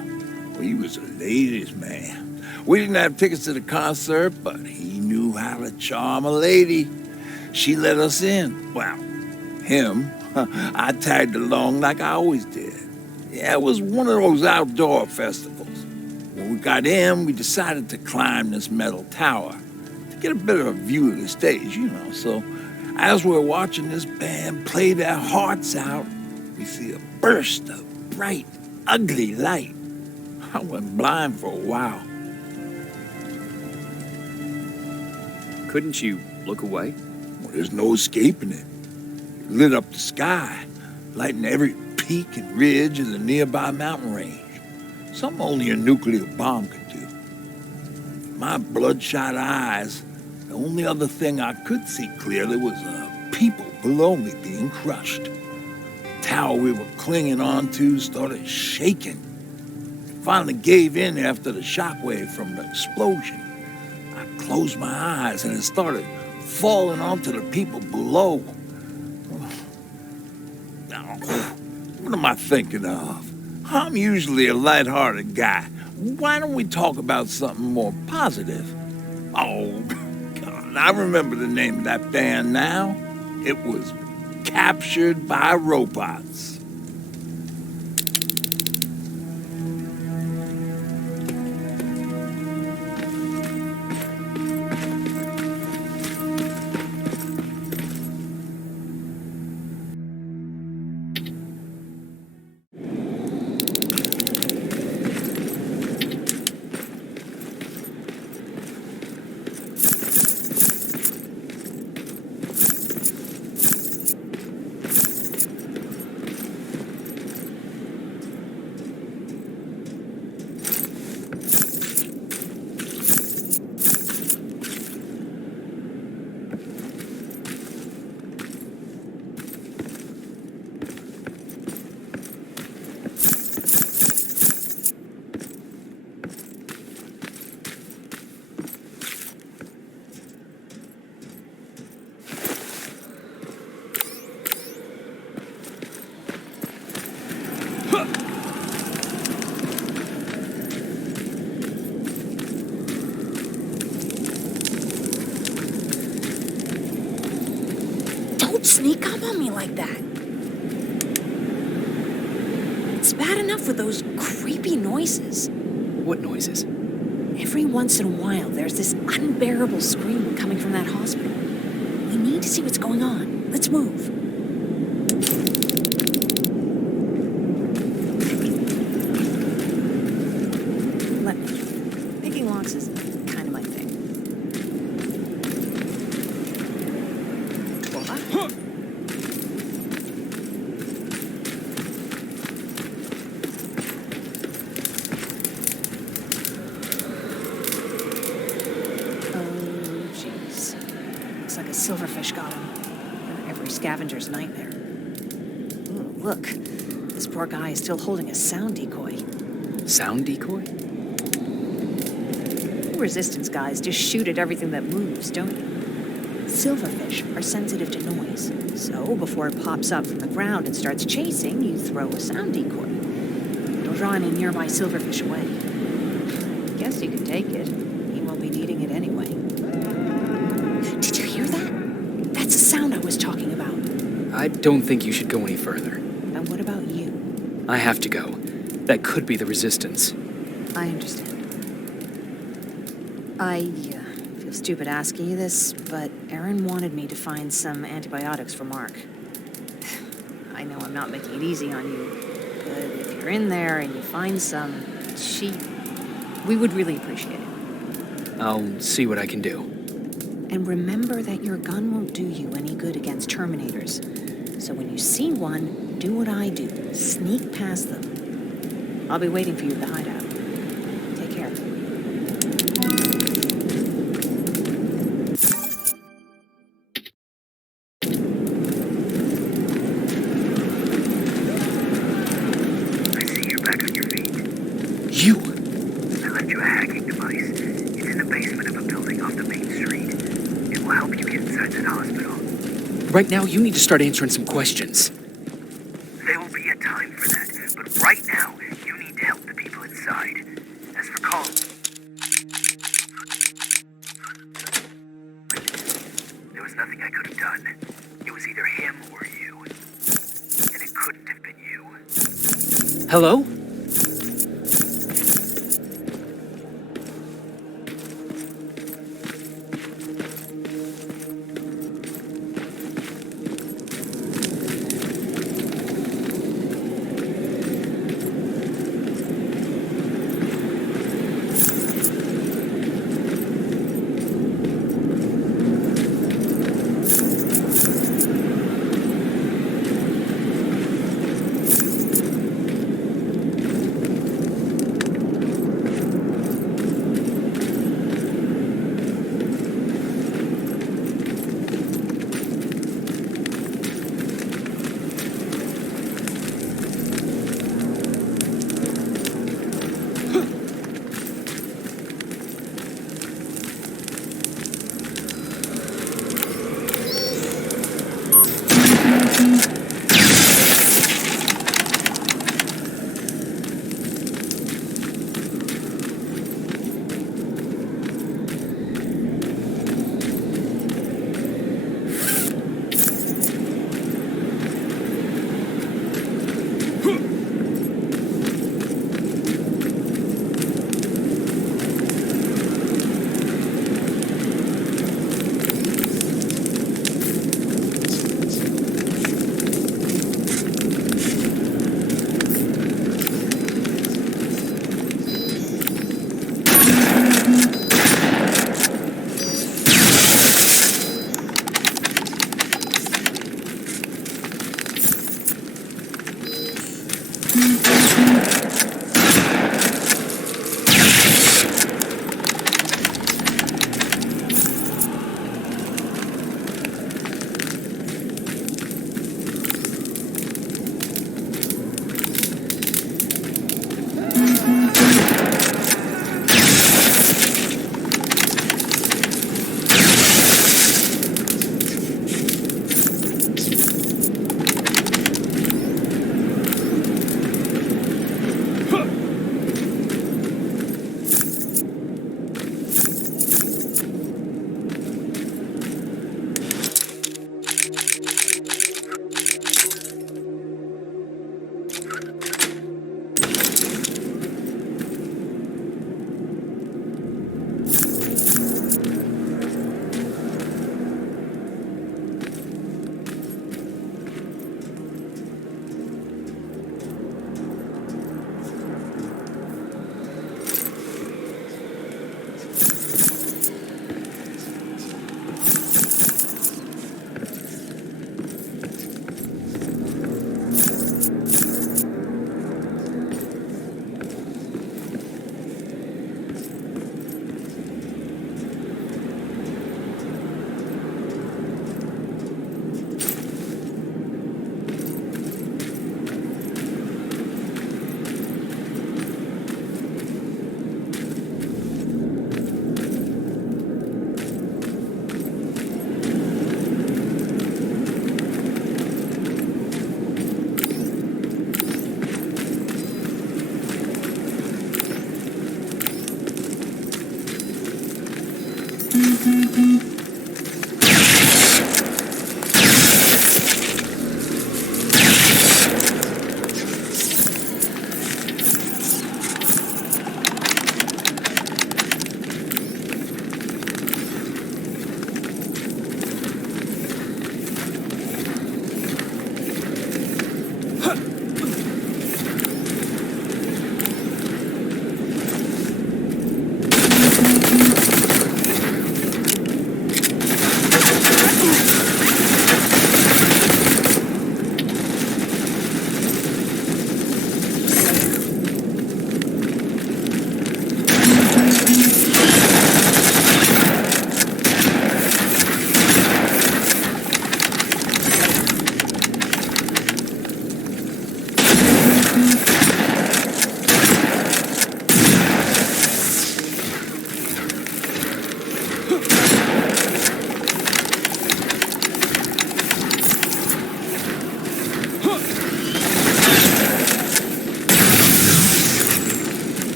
Well, he was a ladies' man. We didn't have tickets to the concert, but he knew how to charm a lady. She let us in. Well, him. I tagged along like I always did. Yeah, it was one of those outdoor festivals. When we got in, we decided to climb this metal tower to get a better view of the stage, you know. So as we're watching this band play their hearts out, we see a burst of bright, ugly light. I went blind for a while. Couldn't you look away? Well, there's no escaping it. It lit up the sky, lighting every peak and ridge of the nearby mountain range. Something only a nuclear bomb could do. My bloodshot eyes, the only other thing I could see clearly was people below me being crushed. The tower we were clinging onto started shaking. It finally gave in after the shockwave from the explosion. I closed my eyes and it started falling onto the people below. What am I thinking of? I'm usually a lighthearted guy. Why don't we talk about something more positive? Oh, God, I remember the name of that band now. It was Captured by Robots. Sneak up on me like that. It's bad enough with those creepy noises. What noises? Every once in a while, there's this unbearable scream coming from that hospital. We need to see what's going on. Let's move. Let me. Picking locks is kind of my thing. Silverfish got him. Every scavenger's nightmare. Ooh, look, this poor guy is still holding a sound decoy. Sound decoy? You resistance guys just shoot at everything that moves, don't you? Silverfish are sensitive to noise, so before it pops up from the ground and starts chasing, you throw a sound decoy. It'll draw any nearby silverfish away. Guess you can take it. He won't be needing it anyway. Did you hear that? That's the sound I was talking about. I don't think you should go any further. And what about you? I have to go. That could be the resistance. I understand. I feel stupid asking you this, but Erin wanted me to find some antibiotics for Mark. I know I'm not making it easy on you, but if you're in there and you find some, we would really appreciate it. I'll see what I can do. And remember that your gun won't do you any good against Terminators. So when you see one, do what I do. Sneak past them. I'll be waiting for you at the hideout. Take care. I see you're back on your Washington Hospital. Right now, you need to start answering some questions. There will be a time for that, but right now, you need to help the people inside. As for Carl... There was nothing I could have done. It was either him or you. And it couldn't have been you. Hello?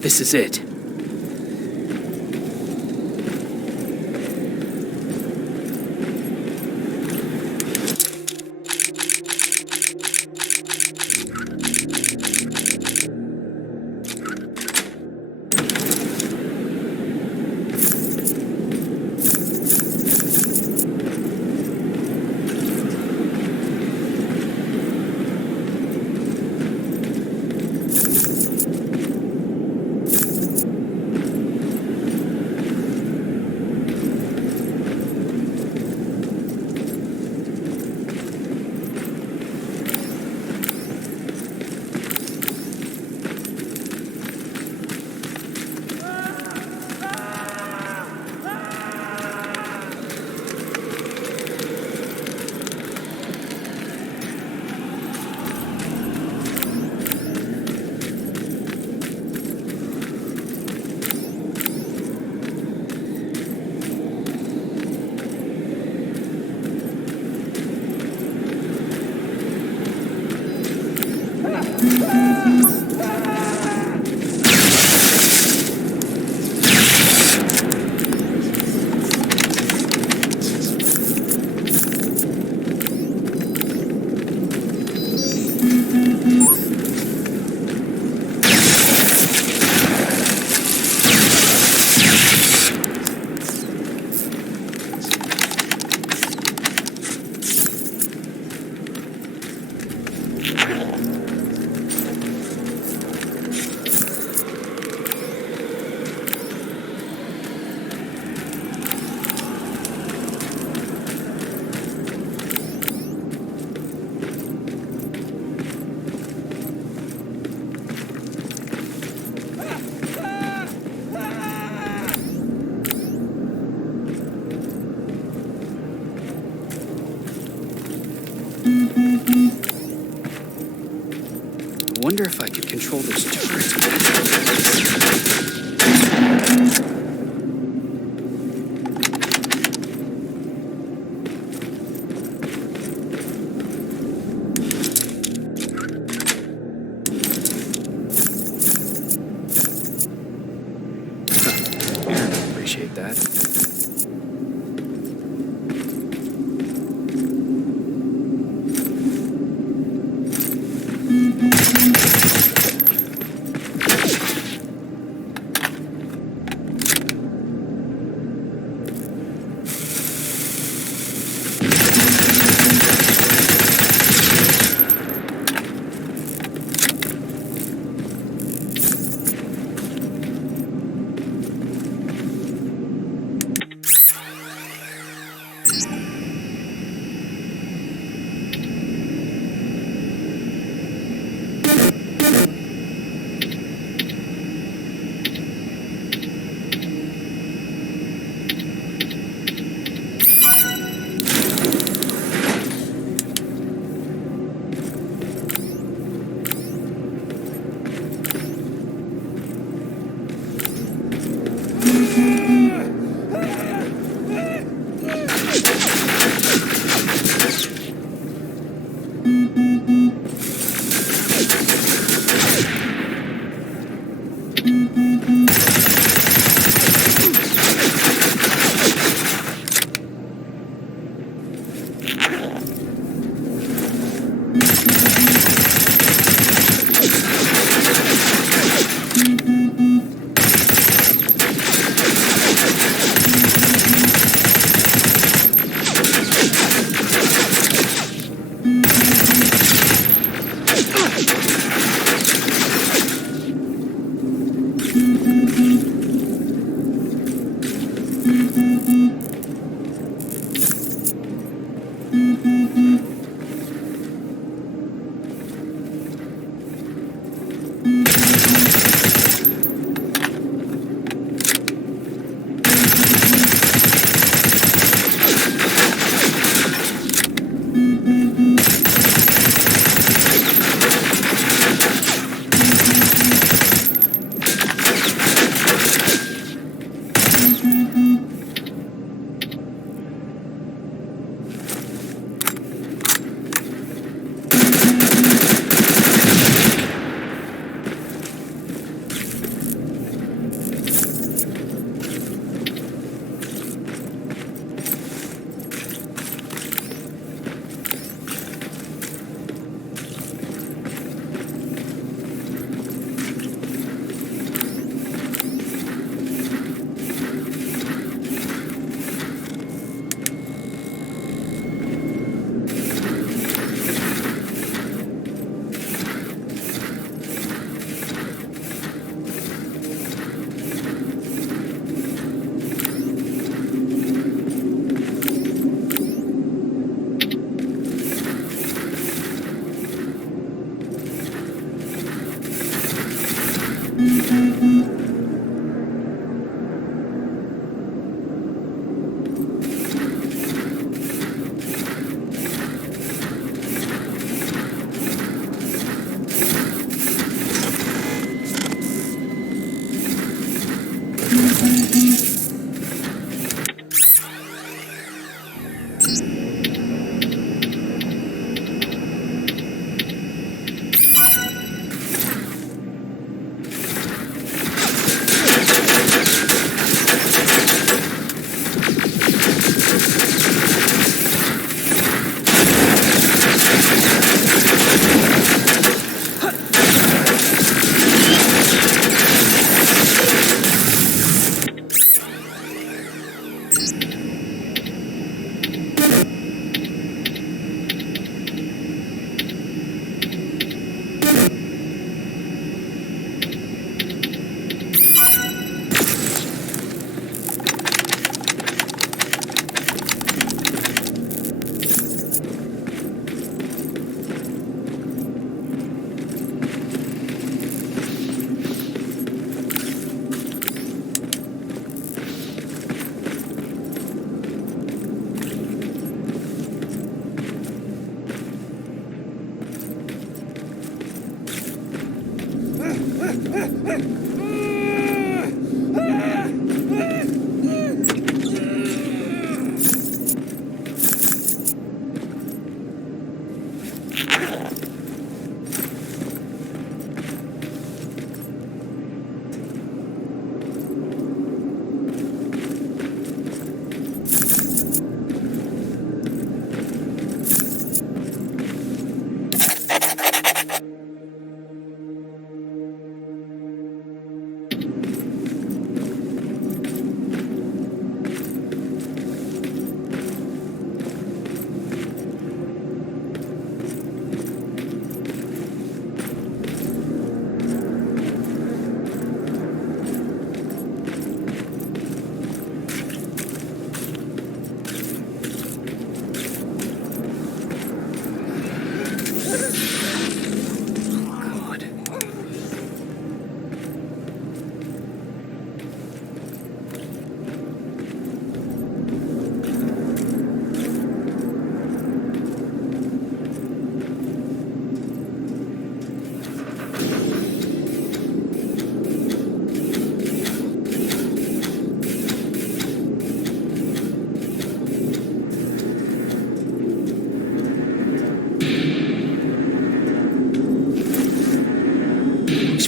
This is it. I wonder if I could control this turret. Here, appreciate that.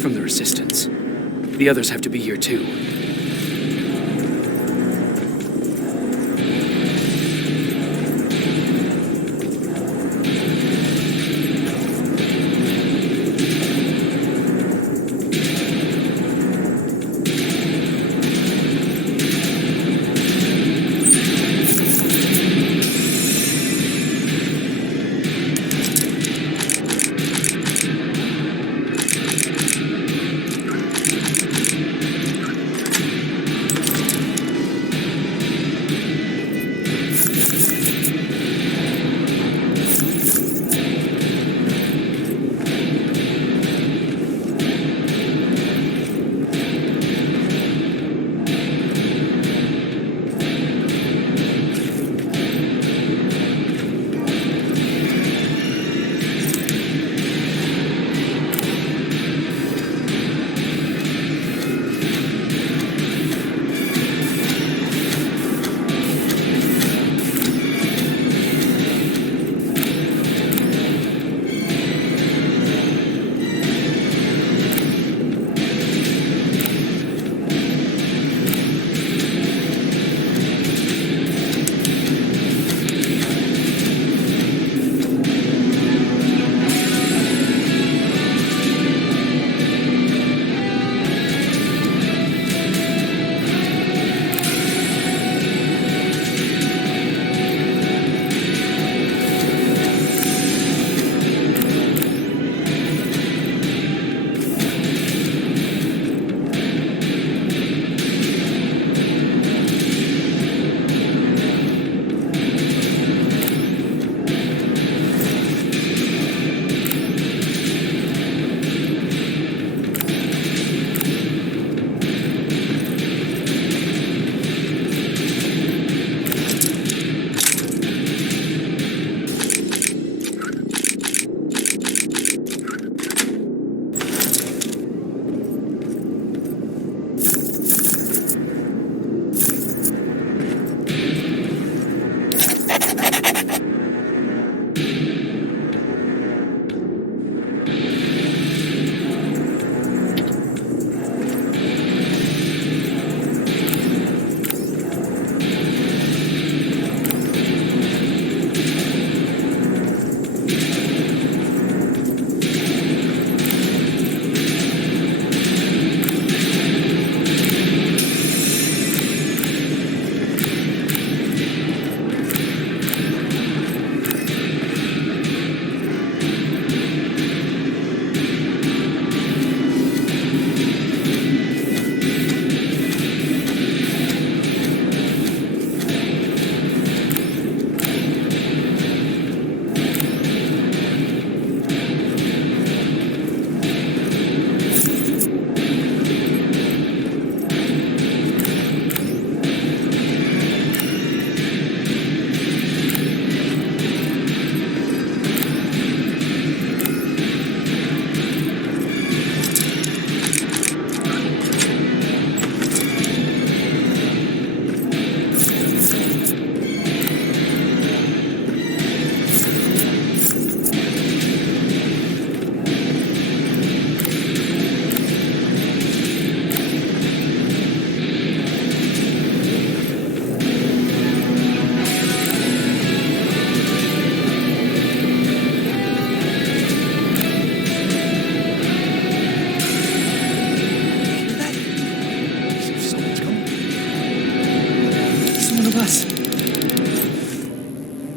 From the Resistance. The others have to be here too.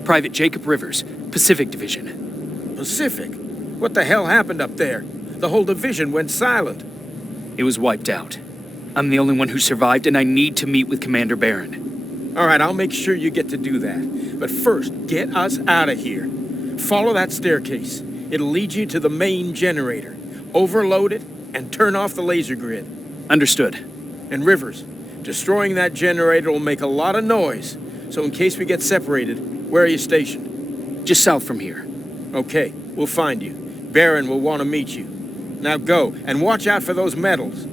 Private Jacob Rivers, Pacific Division. Pacific? What the hell happened up there? The whole division went silent. It was wiped out. I'm the only one who survived, and I need to meet with Commander Barron. All right, I'll make sure you get to do that. But first, get us out of here. Follow that staircase. It'll lead you to the main generator. Overload it and turn off the laser grid. Understood. And Rivers, destroying that generator will make a lot of noise. So in case we get separated, where are you stationed? Just south from here. Okay, we'll find you. Barron will want to meet you. Now go, and watch out for those medals.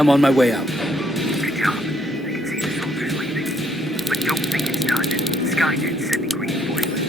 I'm on my way out. Good job. I can see the soldiers leaving. But don't think it's done. Skynet's sending reinforcements.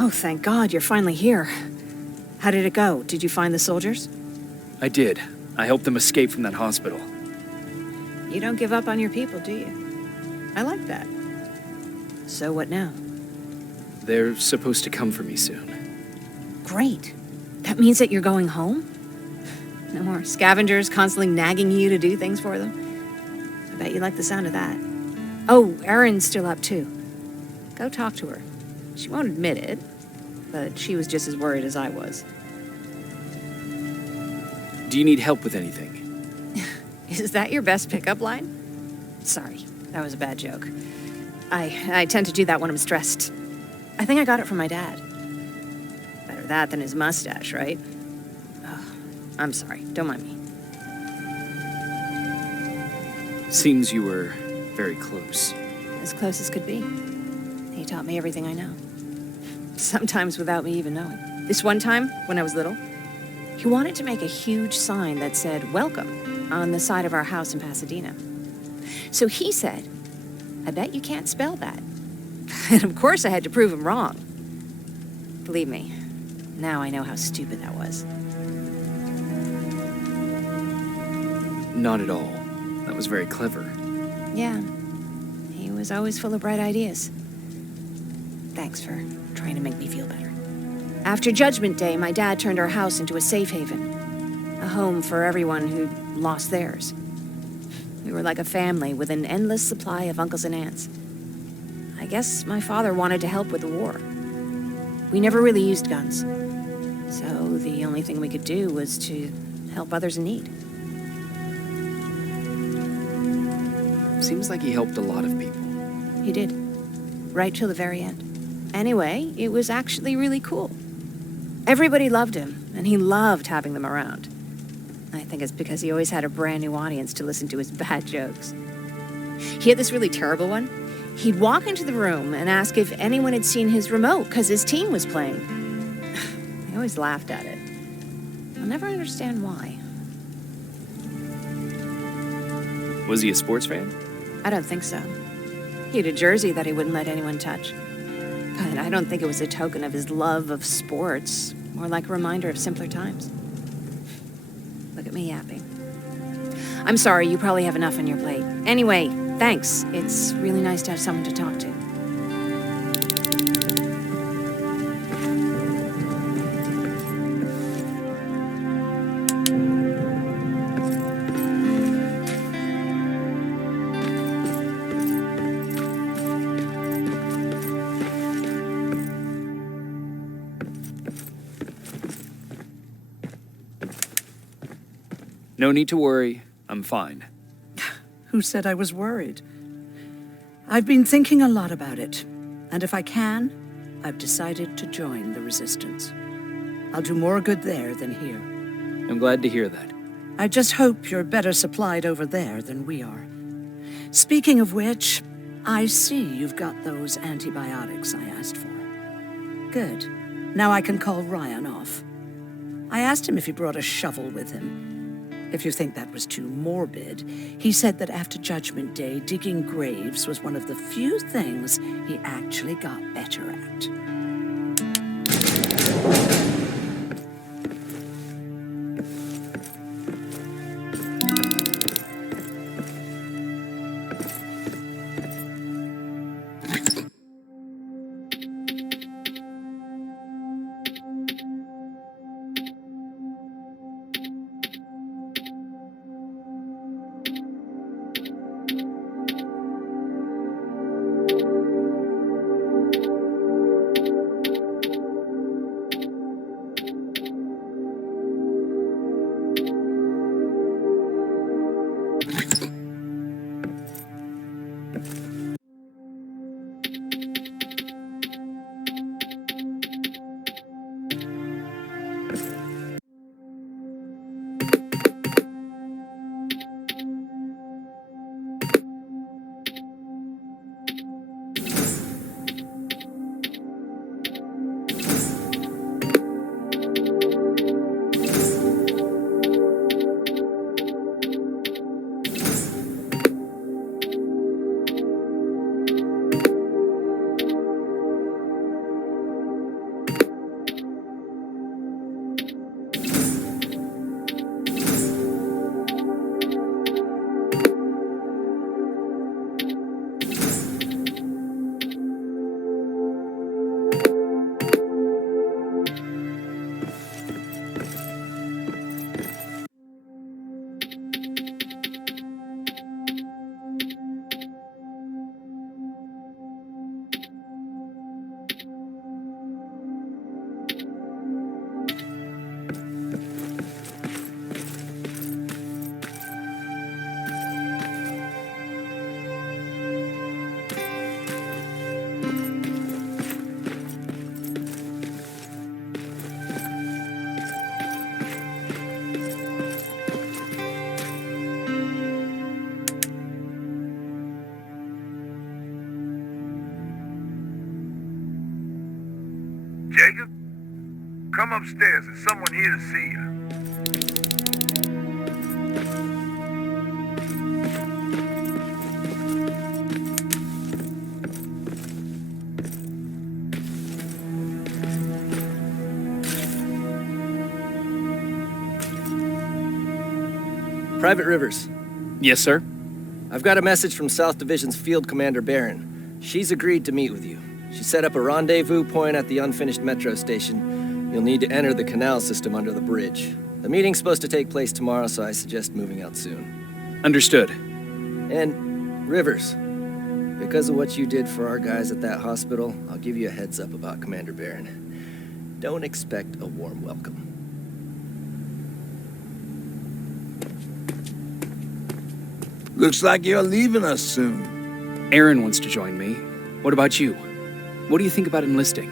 Oh, thank God, you're finally here. How did it go? Did you find the soldiers? I did. I helped them escape from that hospital. You don't give up on your people, do you? I like that. So what now? They're supposed to come for me soon. Great. That means that you're going home? No more scavengers constantly nagging you to do things for them? I bet you like the sound of that. Oh, Erin's still up too. Go talk to her. She won't admit it, but she was just as worried as I was. Do you need help with anything? Is that your best pickup line? Sorry, that was a bad joke. I tend to do that when I'm stressed. I think I got it from my dad. Better that than his mustache, right? Oh, I'm sorry, don't mind me. Seems you were very close. As close as could be. He taught me everything I know. Sometimes without me even knowing. This one time, when I was little, he wanted to make a huge sign that said, "Welcome," on the side of our house in Pasadena. So he said, "I bet you can't spell that." And of course I had to prove him wrong. Believe me, now I know how stupid that was. Not at all. That was very clever. Yeah, he was always full of bright ideas. Thanks for trying to make me feel better. After Judgment Day, my dad turned our house into a safe haven. A home for everyone who'd lost theirs. We were like a family with an endless supply of uncles and aunts. I guess my father wanted to help with the war. We never really used guns, so the only thing we could do was to help others in need. Seems like he helped a lot of people. He did, right till the very end. Anyway, it was actually really cool. Everybody loved him, and he loved having them around. I think it's because he always had a brand new audience to listen to his bad jokes. He had this really terrible one. He'd walk into the room and ask if anyone had seen his remote because his team was playing. I always laughed at it. I'll never understand why. Was he a sports fan? I don't think so. He had a jersey that he wouldn't let anyone touch. But I don't think it was a token of his love of sports, more like a reminder of simpler times. Look at me yapping. I'm sorry, you probably have enough on your plate. Anyway, thanks. It's really nice to have someone to talk to. No need to worry. I'm fine. Who said I was worried? I've been thinking a lot about it, and if I can, I've decided to join the Resistance. I'll do more good there than here. I'm glad to hear that. I just hope you're better supplied over there than we are. Speaking of which, I see you've got those antibiotics I asked for. Good. Now I can call Ryan off. I asked him if he brought a shovel with him. If you think that was too morbid, he said that after Judgment Day, digging graves was one of the few things he actually got better at. Jacob? Come upstairs. There's someone here to see you. Private Rivers. Yes, sir? I've got a message from South Division's Field Commander Barron. She's agreed to meet with you. She set up a rendezvous point at the unfinished metro station. You'll need to enter the canal system under the bridge. The meeting's supposed to take place tomorrow, so I suggest moving out soon. Understood. And Rivers, because of what you did for our guys at that hospital, I'll give you a heads up about Commander Barron. Don't expect a warm welcome. Looks like you're leaving us soon. Aaron wants to join me. What about you? What do you think about enlisting?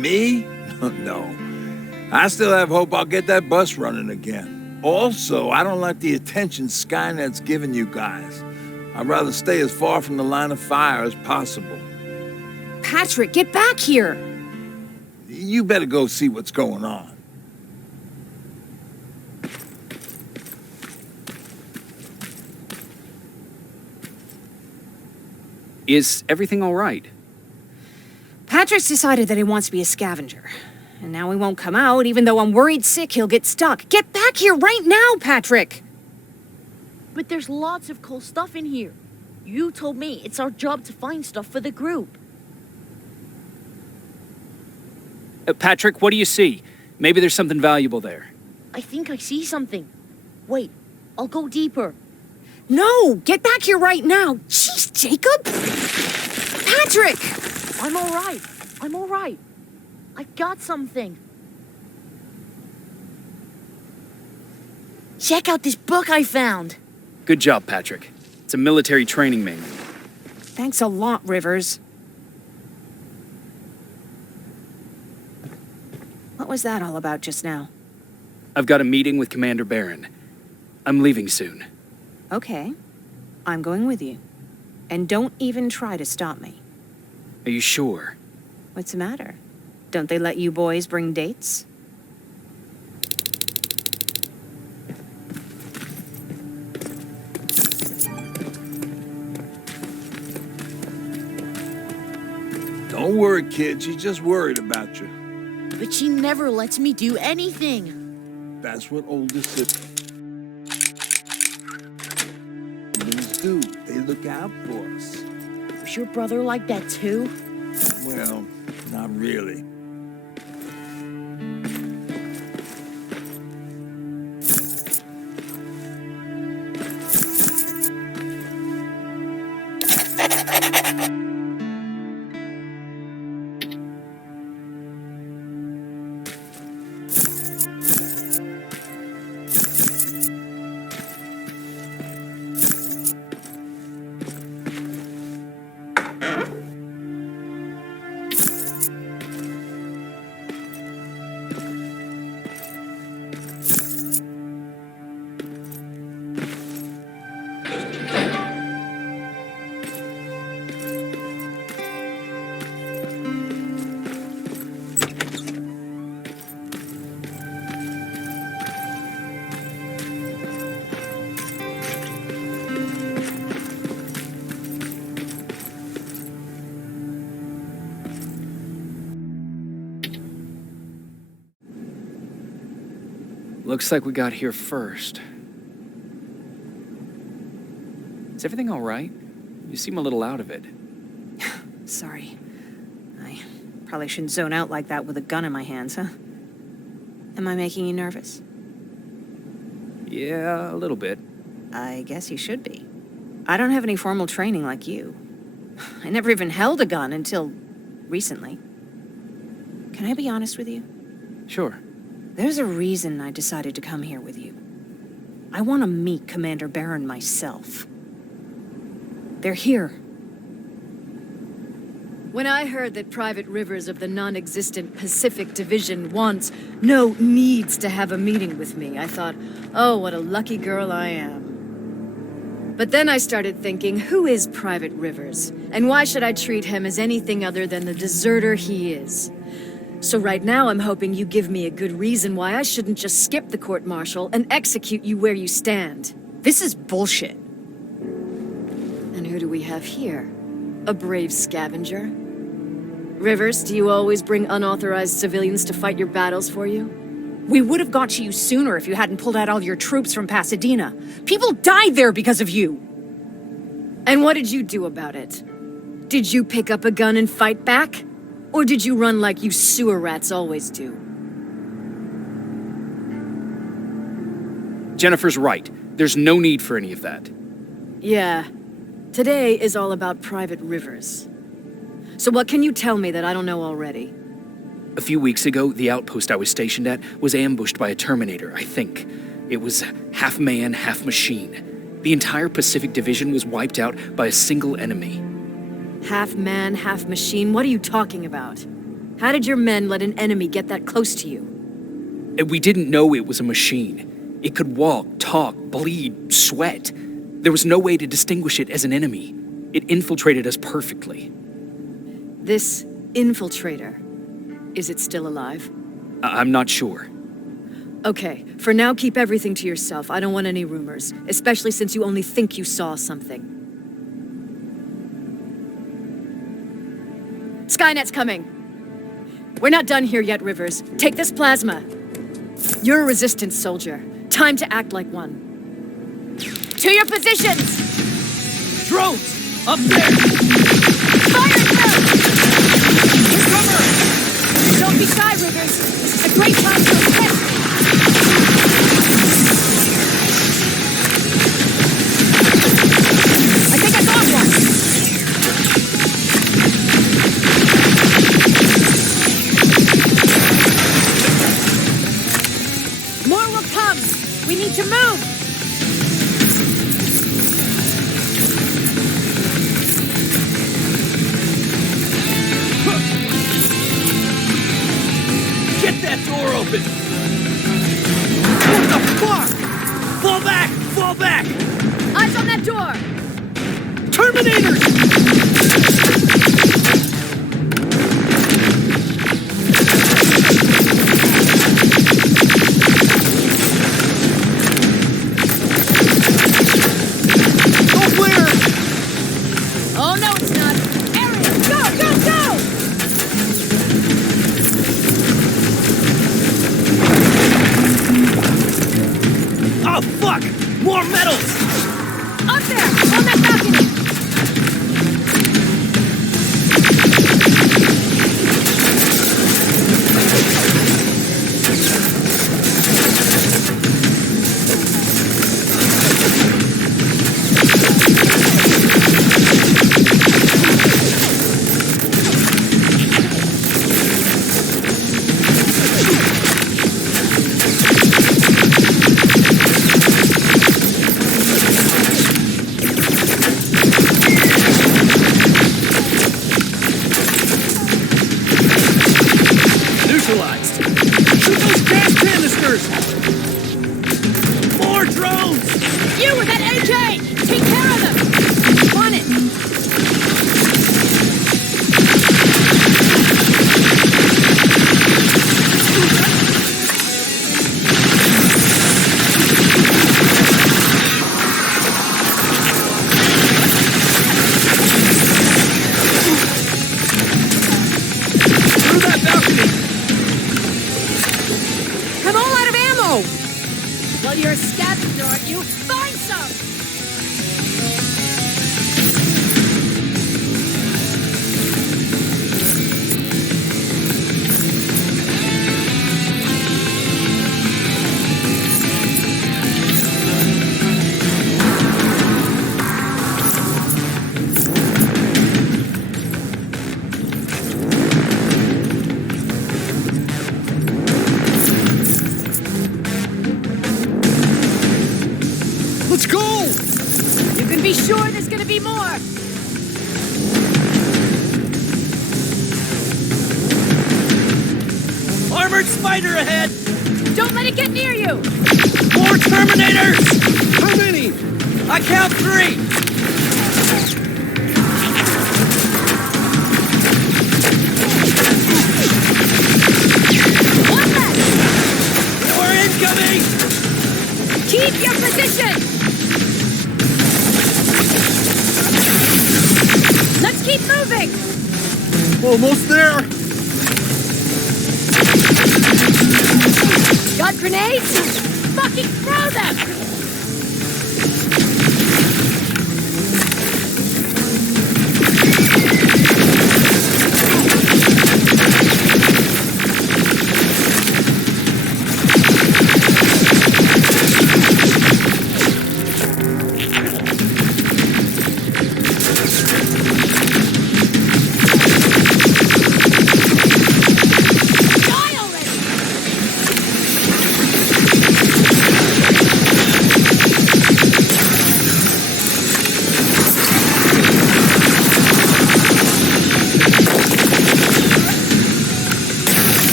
Me? No. I still have hope I'll get that bus running again. Also, I don't like the attention Skynet's giving you guys. I'd rather stay as far from the line of fire as possible. Patrick, get back here! You better go see what's going on. Is everything all right? Patrick's decided that he wants to be a scavenger. And now he won't come out, even though I'm worried sick he'll get stuck. Get back here right now, Patrick! But there's lots of cool stuff in here. You told me it's our job to find stuff for the group. Patrick, what do you see? Maybe there's something valuable there. I think I see something. Wait, I'll go deeper. No! Get back here right now! Jeez, Jacob! Patrick! I'm all right. I'm all right. I got something. Check out this book I found. Good job, Patrick. It's a military training manual. Thanks a lot, Rivers. What was that all about just now? I've got a meeting with Commander Barron. I'm leaving soon. Okay. I'm going with you. And don't even try to stop me. Are you sure? What's the matter? Don't they let you boys bring dates? Don't worry, kid. She's just worried about you. But she never lets me do anything. That's what older siblings do. They look out for us. Was your brother like that too? Well, not really. Looks like we got here first. Is everything all right? You seem a little out of it. Sorry. I probably shouldn't zone out like that with a gun in my hands, huh? Am I making you nervous? Yeah, a little bit. I guess you should be. I don't have any formal training like you. I never even held a gun until recently. Can I be honest with you? Sure. There's a reason I decided to come here with you. I want to meet Commander Barron myself. They're here. When I heard that Private Rivers of the non-existent Pacific Division needs to have a meeting with me, I thought, oh, what a lucky girl I am. But then I started thinking, who is Private Rivers? And why should I treat him as anything other than the deserter he is? So right now I'm hoping you give me a good reason why I shouldn't just skip the court-martial and execute you where you stand. This is bullshit. And who do we have here? A brave scavenger? Rivers, do you always bring unauthorized civilians to fight your battles for you? We would have got to you sooner if you hadn't pulled out all your troops from Pasadena. People died there because of you! And what did you do about it? Did you pick up a gun and fight back? Or did you run like you sewer rats always do? Jennifer's right. There's no need for any of that. Yeah, Today is all about Private Rivers. So what can you tell me that I don't know already? A few weeks ago, the outpost I was stationed at was ambushed by a Terminator, I think. It was half man, half machine. The entire Pacific Division was wiped out by a single enemy. Half man, half machine? What are you talking about? How did your men let an enemy get that close to you? We didn't know it was a machine. It could walk, talk, bleed, sweat. There was no way to distinguish it as an enemy. It infiltrated us perfectly. This infiltrator, is it still alive? I'm not sure. Okay, for now keep everything to yourself. I don't want any rumors, especially since you only think you saw something. Skynet's coming. We're not done here yet, Rivers. Take this plasma. You're a resistance soldier. Time to act like one. To your positions! Drones! Up there! Fire through! Cover! Don't be shy, Rivers. This is a great time to impress me. I think I got one. More will come. We need to move. Get that door open! What the fuck? Fall back! Fall back! Eyes on that door. Terminators! Oh, no, it's not. Area, go, go, go! Oh, fuck! More metals! Up there, on that balcony! Neutralized! Shoot those gas canisters! More drones! You with that AK! Take care of them! On it! Through that balcony! I'm all out of ammo! Well, you're a scavenger, aren't you? Find some! Let's go! You can be sure there's gonna be more! Armored spider ahead! Don't let it get near you! More Terminators! How many? I count 3! One left! More incoming! Keep your position! Let's keep moving! Almost there. Got grenades? Fucking throw them!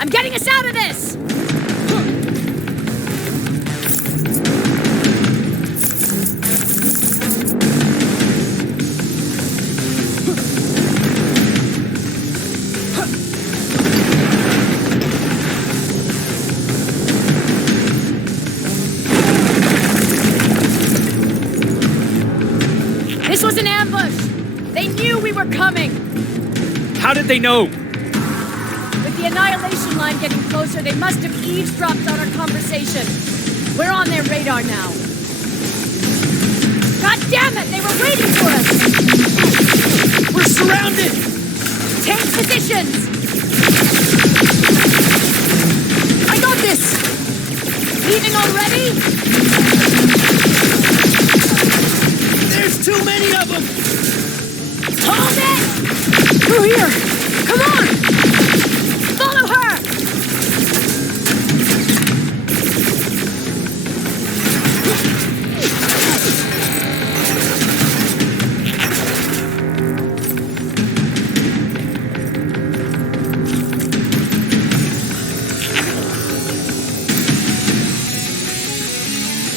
I'm getting us out of this! This was an ambush! They knew we were coming! How did they know? With the annihilation line getting closer, they must have eavesdropped on our conversation. We're on their radar now. God damn it! They were waiting for us! We're surrounded! Take positions! I got this! Leaving already? There's too many of them! Hold it! Through here! Come on! Follow her!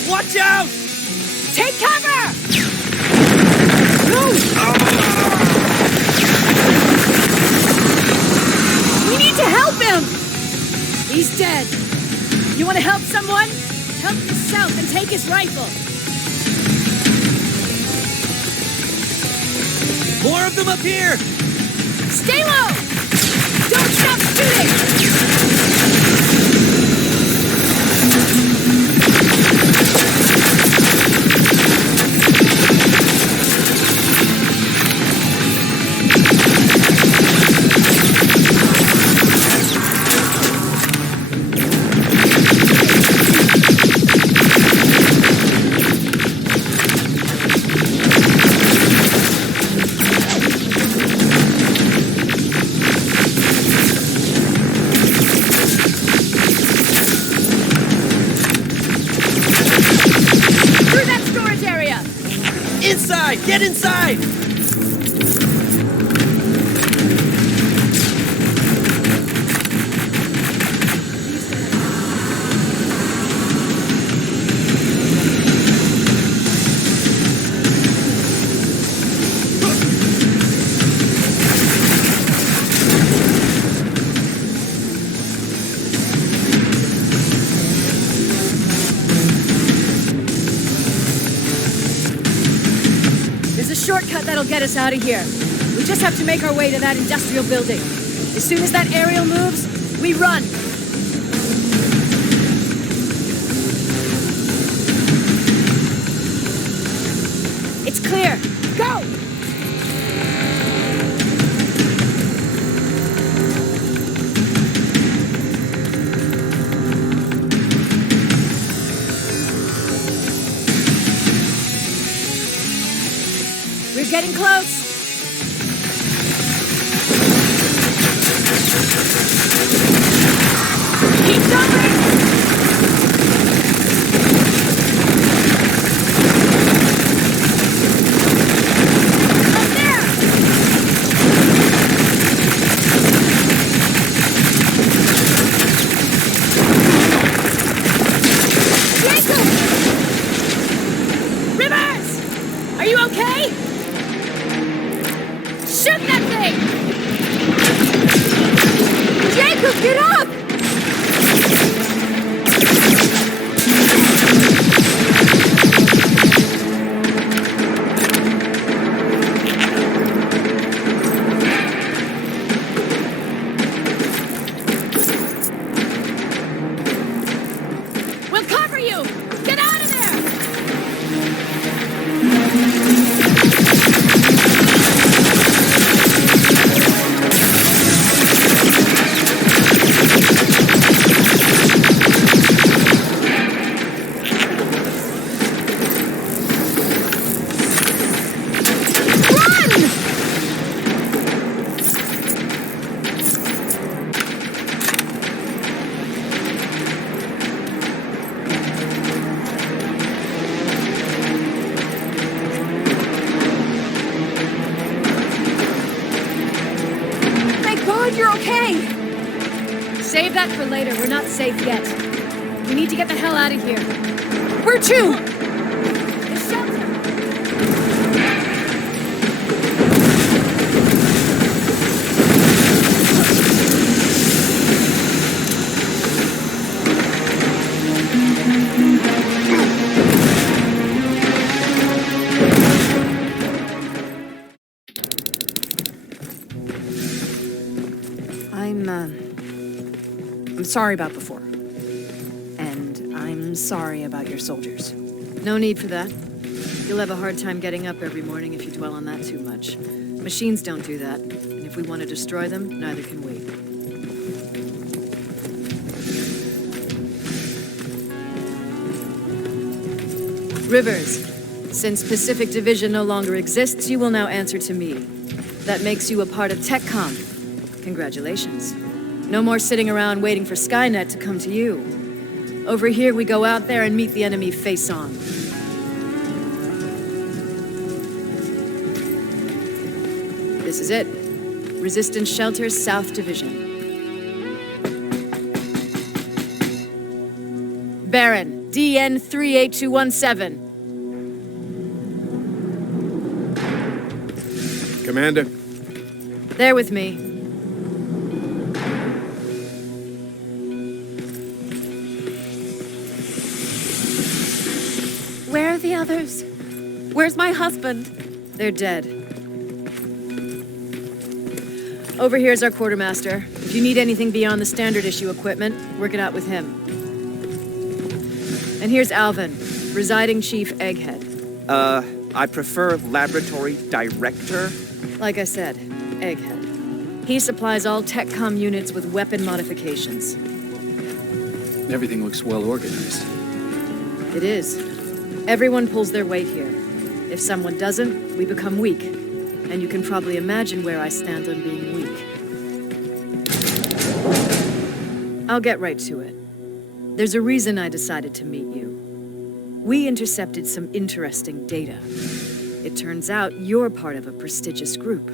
Watch out! Take cover! We need to help him! He's dead. You want to help someone? Help yourself and take his rifle. More of them up here! Stay low! Don't stop shooting! Inside! Get inside! Shortcut that'll get us out of here. We just have to make our way to that industrial building. As soon as that aerial moves, we run. It's clear. Go! We're getting close. Keep going! Up there! Jacob! Rivers! Are you okay? Shoot that thing! Jacob, get up! We'll cover you! Get out of there! Save that for later. We're not safe yet. We need to get the hell out of here. Where to? The shelter! I'm sorry about before. And I'm sorry about your soldiers. No need for that. You'll have a hard time getting up every morning if you dwell on that too much. Machines don't do that, and if we want to destroy them, neither can we. Rivers, since Pacific Division no longer exists, you will now answer to me. That makes you a part of TechCom. Congratulations. No more sitting around waiting for Skynet to come to you. Over here, we go out there and meet the enemy face on. This is it. Resistance Shelter, South Division. Baron, DN 38217. Commander. They're with me. Where are the others? Where's my husband? They're dead. Over here's our quartermaster. If you need anything beyond the standard issue equipment, work it out with him. And here's Alvin, Presiding Chief Egghead. I prefer Laboratory Director. Like I said, Egghead. He supplies all TechCom units with weapon modifications. Everything looks well organized. It is. Everyone pulls their weight here. If someone doesn't, we become weak. And you can probably imagine where I stand on being weak. I'll get right to it. There's a reason I decided to meet you. We intercepted some interesting data. It turns out you're part of a prestigious group.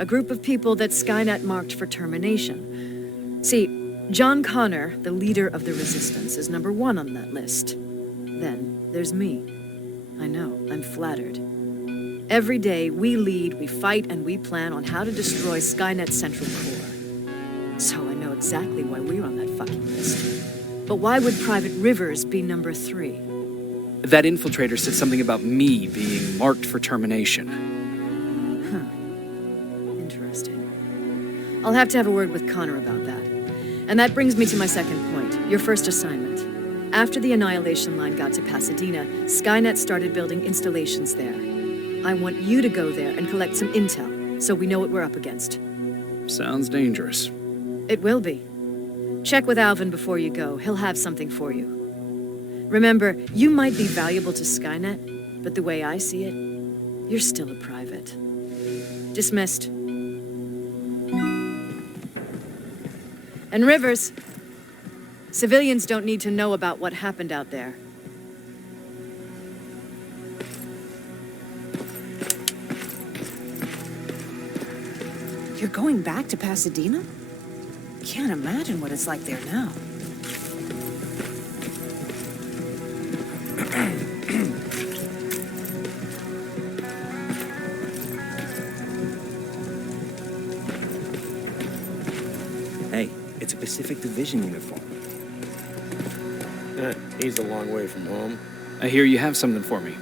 A group of people that Skynet marked for termination. See, John Connor, the leader of the Resistance, is number 1 on that list. Then there's me. I know, I'm flattered. Every day, we lead, we fight, and we plan on how to destroy Skynet's central core. So I know exactly why we're on that fucking list. But why would Private Rivers be number 3? That infiltrator said something about me being marked for termination. Huh. Interesting. I'll have to have a word with Connor about that. And that brings me to my second point, your first assignment. After the Annihilation Line got to Pasadena, Skynet started building installations there. I want you to go there and collect some intel, so we know what we're up against. Sounds dangerous. It will be. Check with Alvin before you go. He'll have something for you. Remember, you might be valuable to Skynet, but the way I see it, you're still a private. Dismissed. And Rivers, civilians don't need to know about what happened out there. You're going back to Pasadena? Can't imagine what it's like there now. Hey, it's a Pacific Division uniform. He's a long way from home. I hear you have something for me.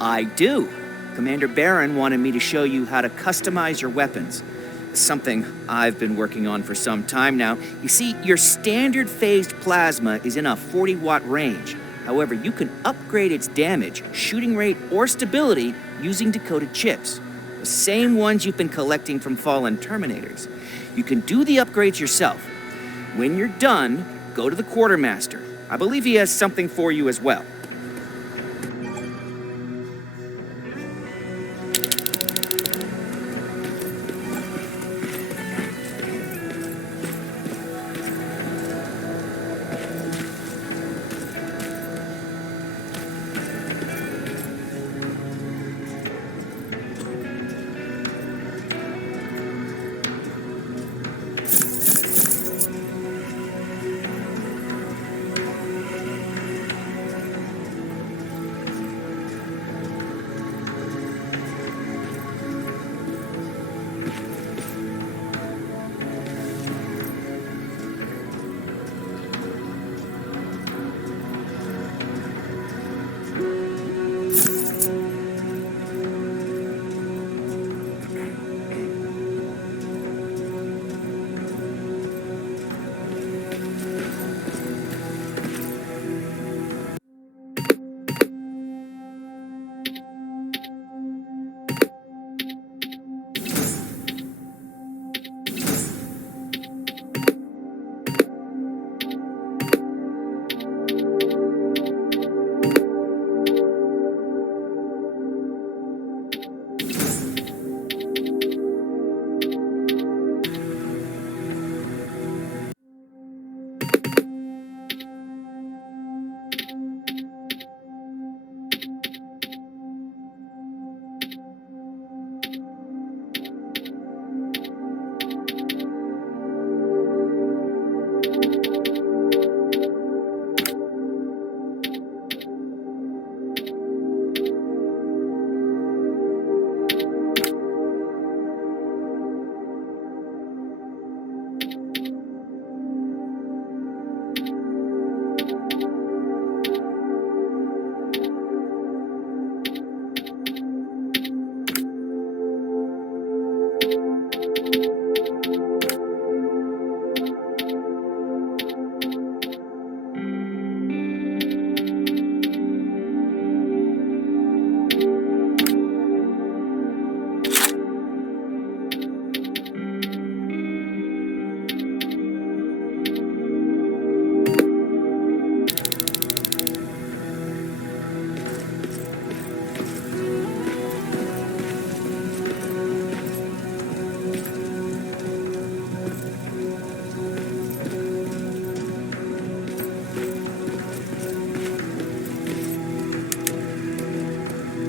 I do. Commander Barron wanted me to show you how to customize your weapons. Something I've been working on for some time now. You see, your standard phased plasma is in a 40-watt range. However, you can upgrade its damage, shooting rate, or stability using decoded chips. The same ones you've been collecting from fallen Terminators. You can do the upgrades yourself. When you're done, go to the quartermaster. I believe he has something for you as well.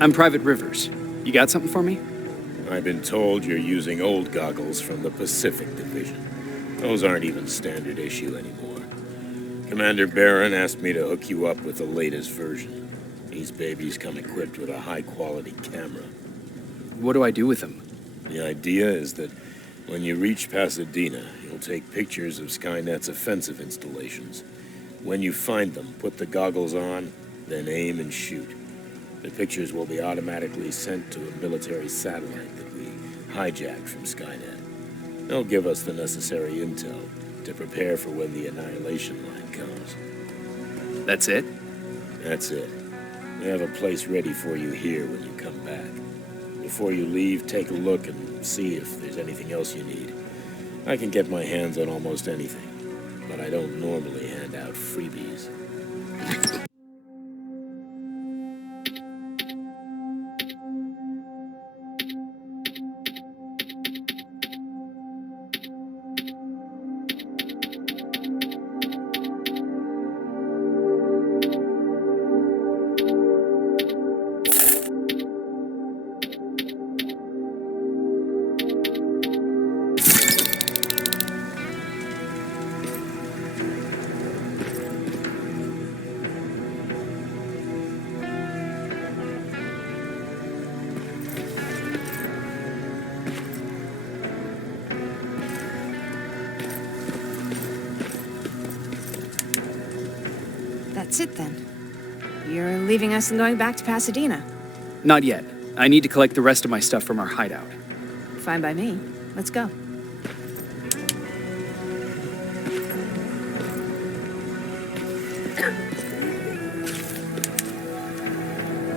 I'm Private Rivers. You got something for me? I've been told you're using old goggles from the Pacific Division. Those aren't even standard issue anymore. Commander Barron asked me to hook you up with the latest version. These babies come equipped with a high-quality camera. What do I do with them? The idea is that when you reach Pasadena, you'll take pictures of Skynet's offensive installations. When you find them, put the goggles on, then aim and shoot. The pictures will be automatically sent to a military satellite that we hijacked from Skynet. They'll give us the necessary intel to prepare for when the annihilation line comes. That's it? That's it. We have a place ready for you here when you come back. Before you leave, take a look and see if there's anything else you need. I can get my hands on almost anything, but I don't normally hand out freebies. That's it then. You're leaving us and going back to Pasadena. Not yet. I need to collect the rest of my stuff from our hideout. Fine by me. Let's go.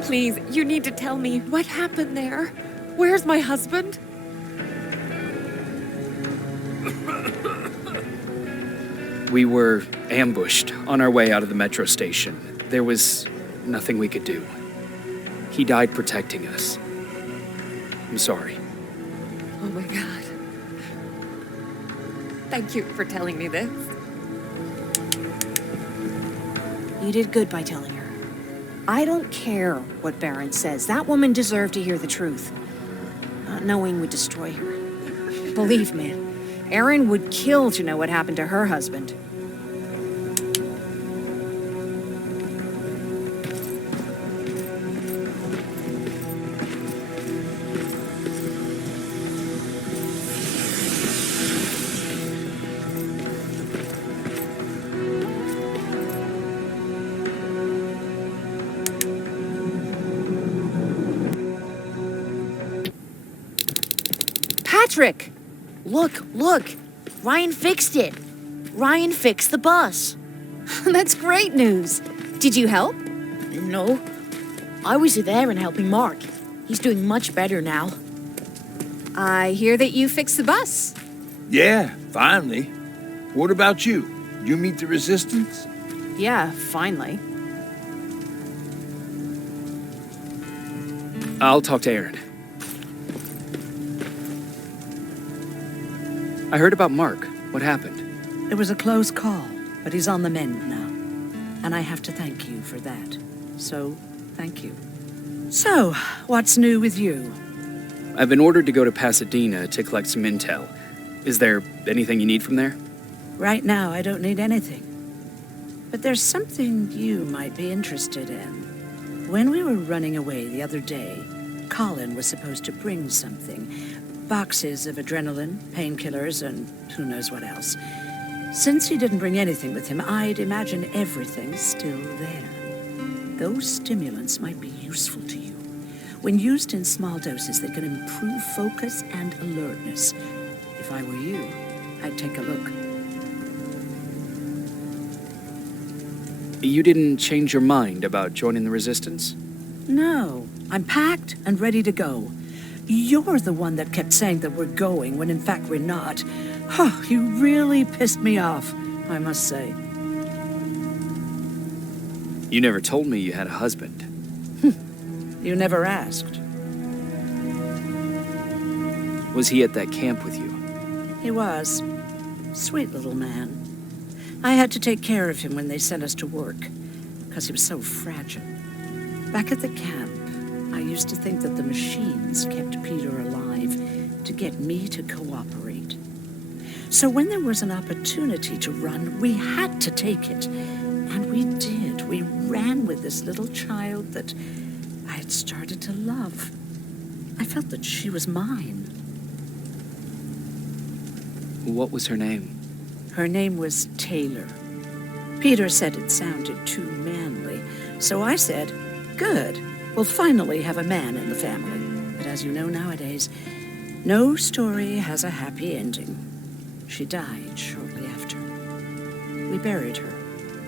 Please, you need to tell me what happened there. Where's my husband? We were ambushed on our way out of the metro station. There was nothing we could do. He died protecting us. I'm sorry. Oh my God. Thank you for telling me this. You did good by telling her. I don't care what Barron says. That woman deserved to hear the truth. Not knowing would destroy her. Believe me, Erin would kill to know what happened to her husband. Patrick! Look! Ryan fixed it. Ryan fixed the bus. That's great news. Did you help? No. I was there and helping Mark. He's doing much better now. I hear that you fixed the bus. Yeah, finally. What about you? You meet the resistance? Yeah, finally. I'll talk to Erin. I heard about Mark. What happened? It was a close call, but he's on the mend now. And I have to thank you for that. So, thank you. So, what's new with you? I've been ordered to go to Pasadena to collect some intel. Is there anything you need from there? Right now, I don't need anything. But there's something you might be interested in. When we were running away the other day, Colin was supposed to bring something. Boxes of adrenaline, painkillers, and who knows what else. Since he didn't bring anything with him, I'd imagine everything's still there. Those stimulants might be useful to you. When used in small doses, they can improve focus and alertness. If I were you, I'd take a look. You didn't change your mind about joining the Resistance? No, I'm packed and ready to go. You're the one that kept saying that we're going when in fact we're not. Oh, you really pissed me off, I must say. You never told me you had a husband. You never asked. Was he at that camp with you? He was. Sweet little man. I had to take care of him when they sent us to work, because he was so fragile. Back at the camp, I used to think that the machines kept Peter alive to get me to cooperate. So when there was an opportunity to run, we had to take it. And we did. We ran with this little child that I had started to love. I felt that she was mine. What was her name? Her name was Taylor. Peter said it sounded too manly, so I said, good, we'll finally have a man in the family. But as you know nowadays, no story has a happy ending. She died shortly after. We buried her,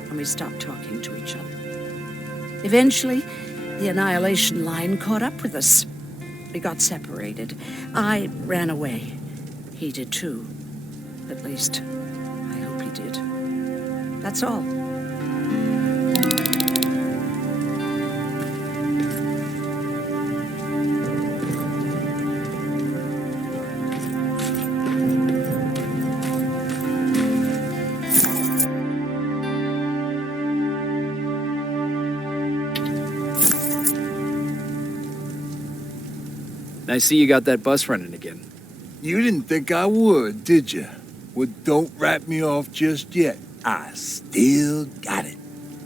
and we stopped talking to each other. Eventually, the Annihilation Line caught up with us. We got separated. I ran away. He did too. At least, I hope he did. That's all. I see you got that bus running again. You didn't think I would, did you? Well, don't write me off just yet. I still got it.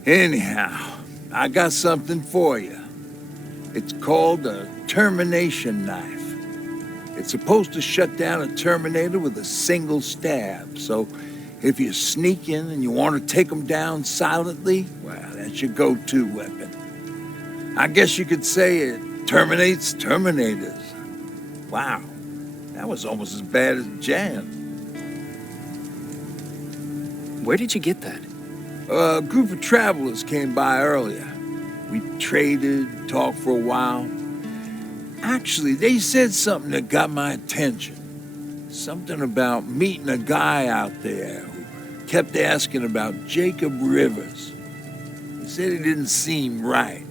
Anyhow, I got something for you. It's called a termination knife. It's supposed to shut down a Terminator with a single stab, so if you're sneaking and you want to take them down silently, well, that's your go-to weapon. I guess you could say it terminates Terminators. Wow, that was almost as bad as Jan. Where did you get that? A group of travelers came by earlier. We traded, talked for a while. Actually, they said something that got my attention. Something about meeting a guy out there who kept asking about Jacob Rivers. He said he didn't seem right.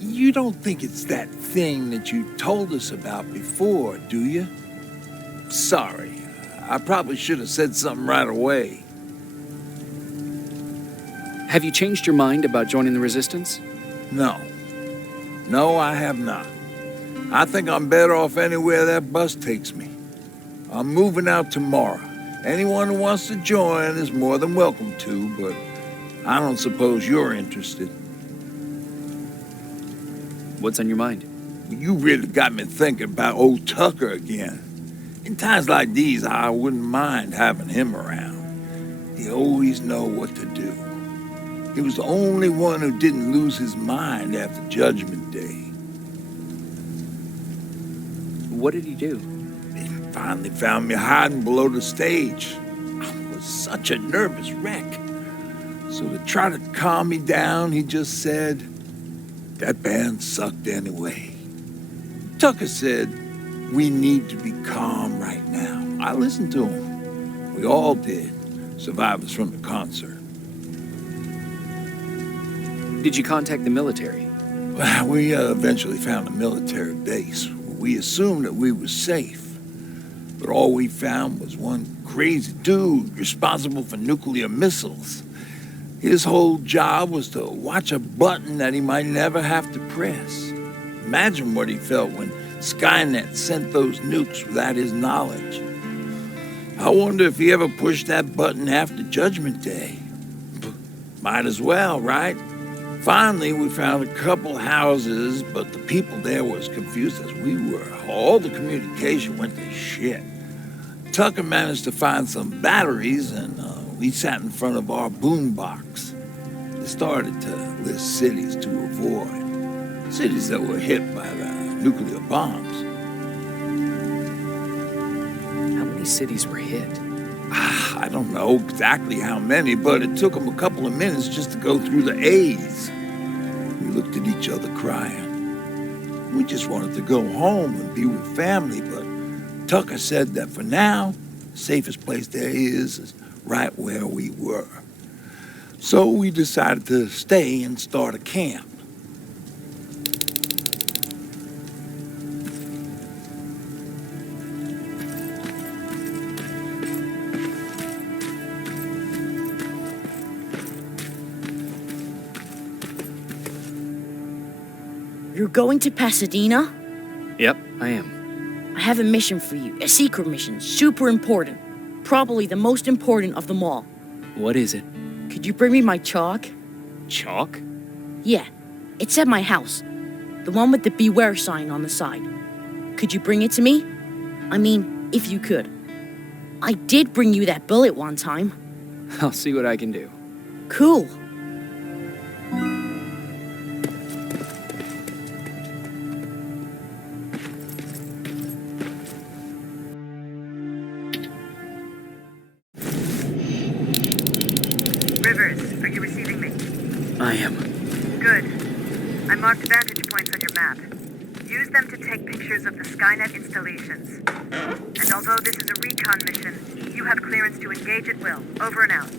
You don't think it's that thing that you told us about before, do you? Sorry, I probably should have said something right away. Have you changed your mind about joining the Resistance? No. No, I have not. I think I'm better off anywhere that bus takes me. I'm moving out tomorrow. Anyone who wants to join is more than welcome to, but I don't suppose you're interested. What's on your mind? You really got me thinking about old Tucker again. In times like these, I wouldn't mind having him around. He always know what to do. He was the only one who didn't lose his mind after Judgment Day. What did he do? He finally found me hiding below the stage. I was such a nervous wreck. So to try to calm me down, he just said, that band sucked anyway. Tucker said, we need to be calm right now. I listened to him. We all did, survivors from the concert. Did you contact the military? Well, we eventually found a military base. We assumed that we were safe. But all we found was one crazy dude responsible for nuclear missiles. His whole job was to watch a button that he might never have to press. Imagine what he felt when Skynet sent those nukes without his knowledge. I wonder if he ever pushed that button after Judgment Day. Might as well, right? Finally, we found a couple houses, but the people there were as confused as we were. All the communication went to shit. Tucker managed to find some batteries, and we sat in front of our boombox. They started to list cities to avoid. Cities that were hit by the nuclear bombs. How many cities were hit? I don't know exactly how many, but it took them a couple of minutes just to go through the A's. We looked at each other crying. We just wanted to go home and be with family, but Tucker said that for now, the safest place there is right where we were. So we decided to stay and start a camp. You're going to Pasadena? Yep, I am. I have a mission for you. A secret mission. Super important. Probably the most important of them all. What is it? Could you bring me my chalk? Chalk? Yeah. It's at my house. The one with the beware sign on the side. Could you bring it to me? I mean, if you could. I did bring you that bullet one time. I'll see what I can do. Cool. Rivers, are you receiving me? I am. Good. I marked vantage points on your map. Use them to take pictures of the Skynet installations. And although this is a recon mission, you have clearance to engage at will. Over and out.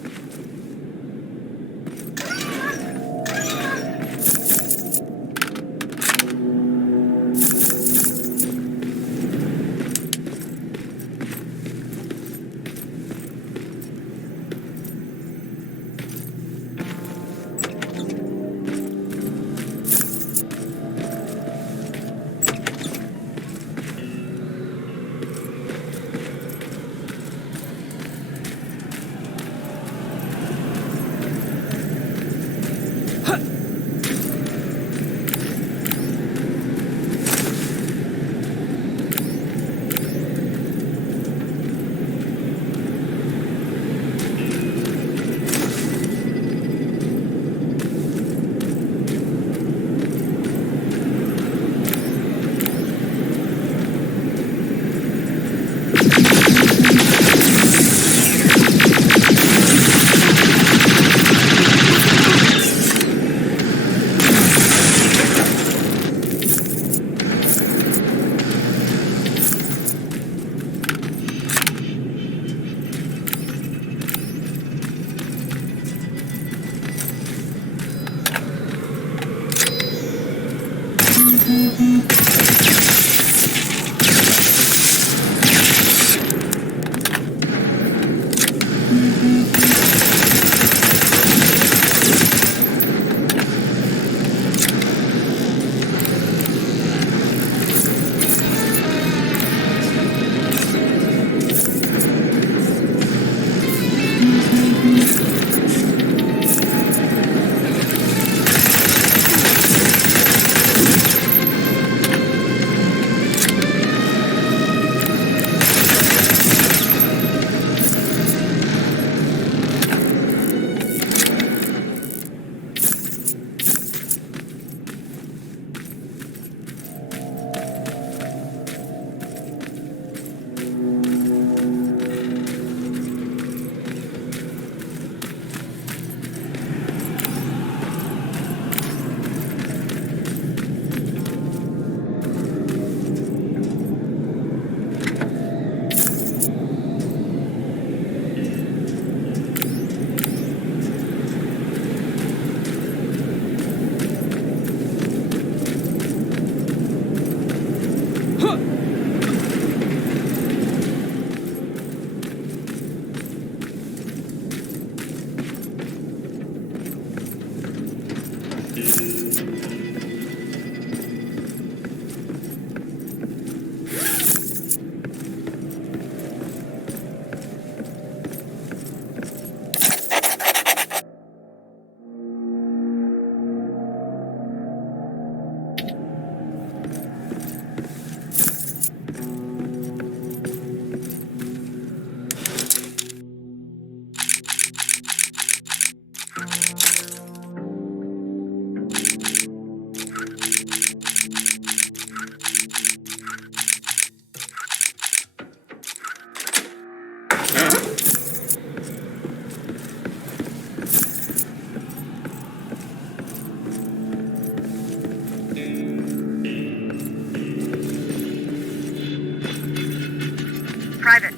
Private,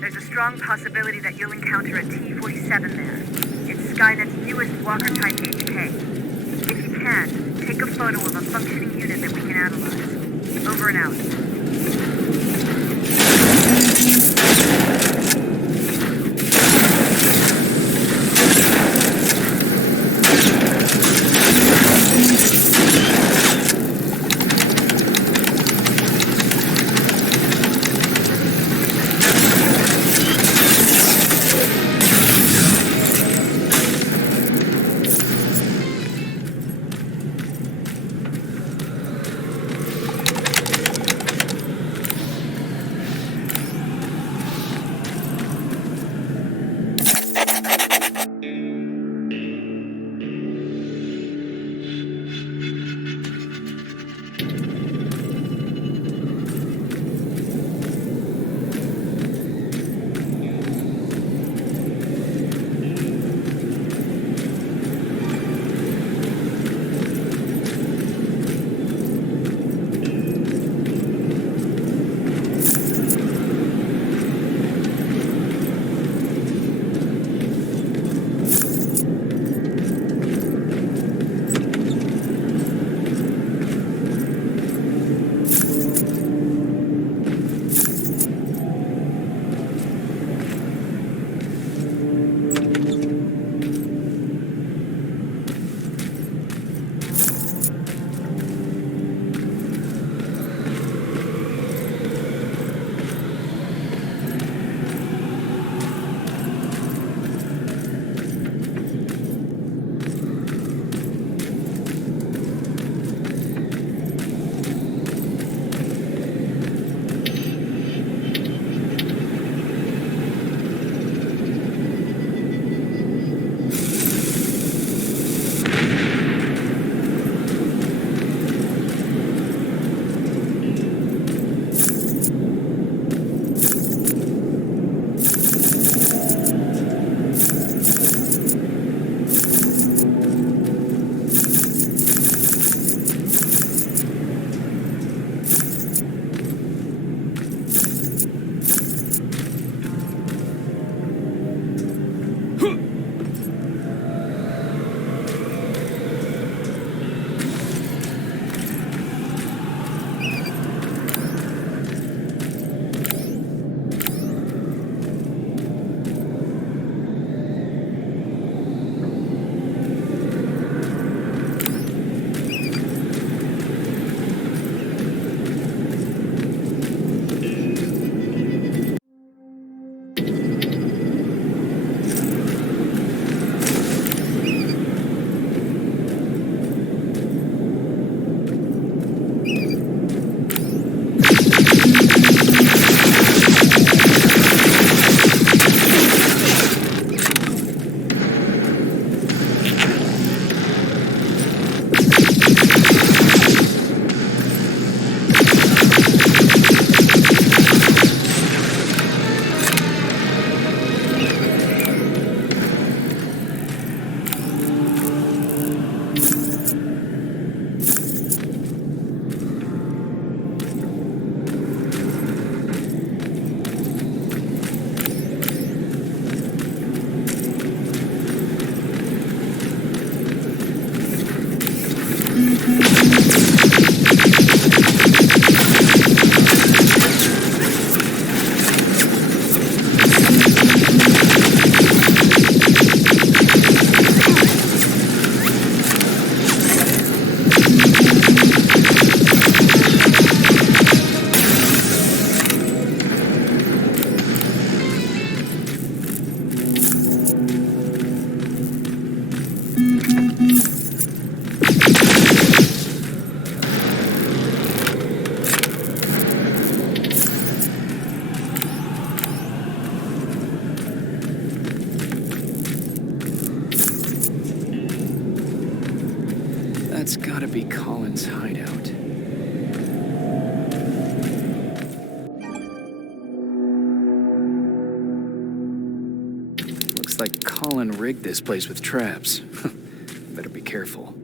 there's a strong possibility that you'll encounter a T-47 there. It's Skynet's newest Walker-type HK. If you can, take a photo of a functioning unit that we can analyze. Over and out. gotta be Colin's hideout. Looks like Colin rigged this place with traps. Better be careful.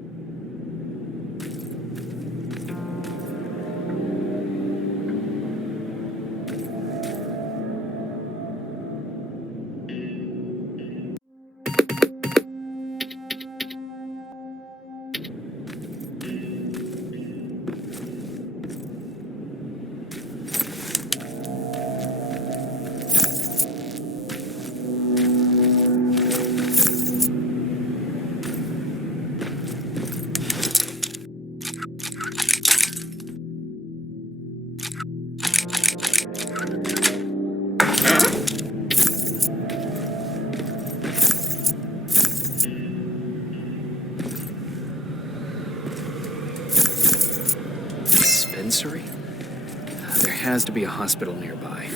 Dispensary? There has to be a hospital nearby.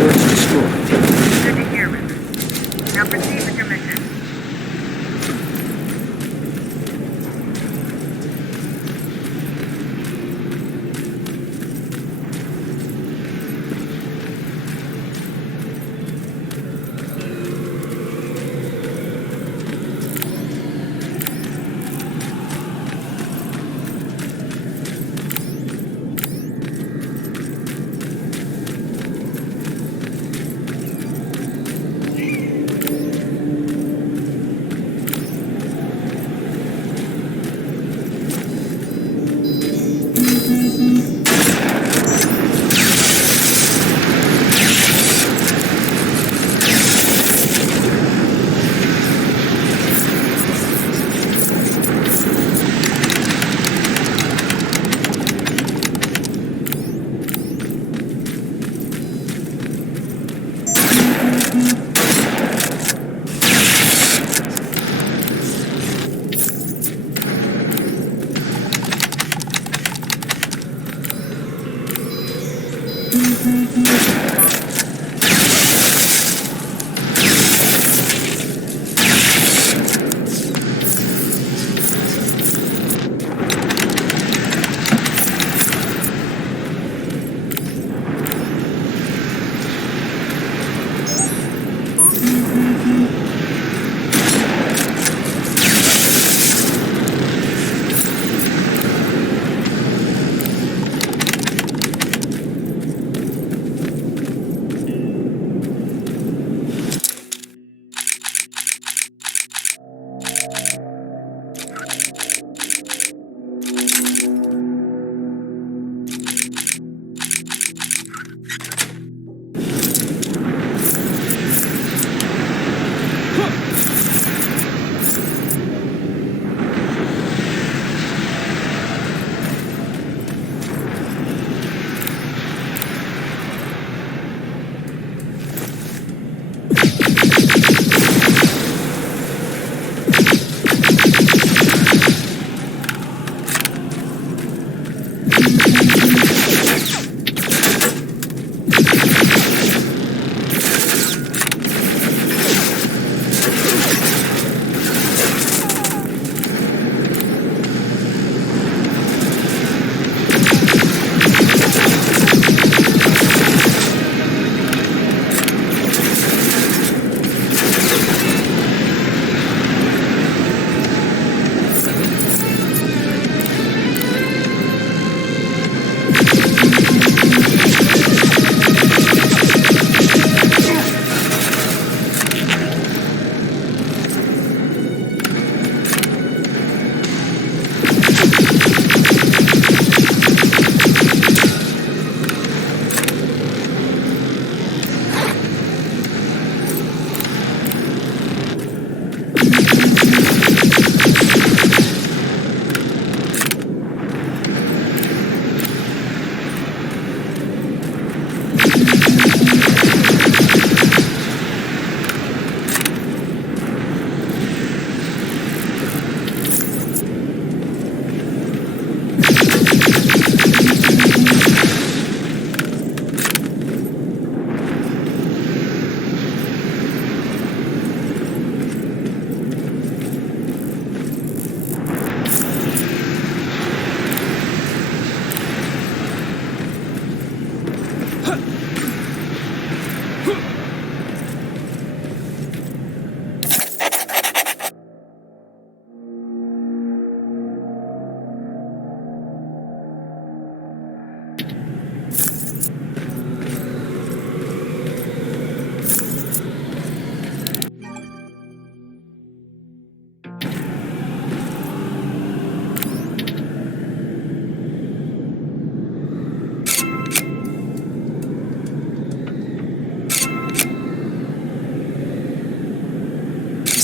storage destroyed. Good to hear, River. Now proceed with your mission.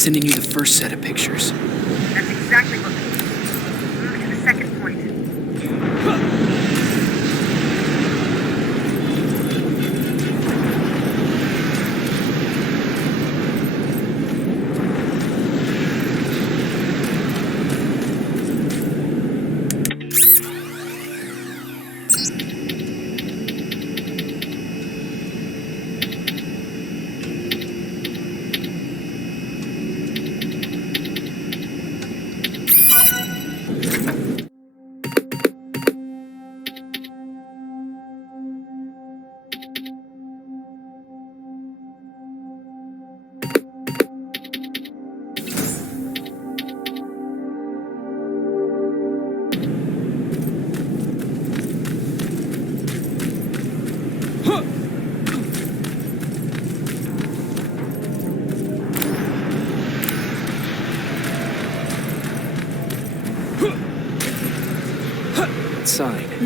Sending you the first set of pictures. That's exactly what we need. Move to the second point.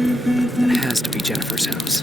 That has to be Jennifer's house.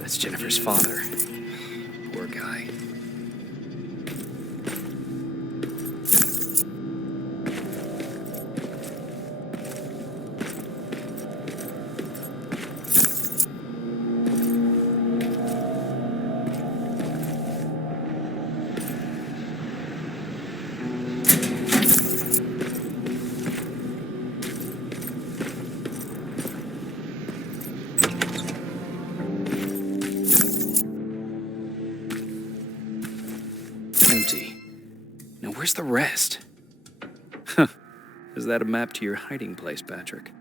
That's Jennifer's father. Poor guy. Empty. Now where's the rest? Huh. Is that a map to your hiding place, Patrick?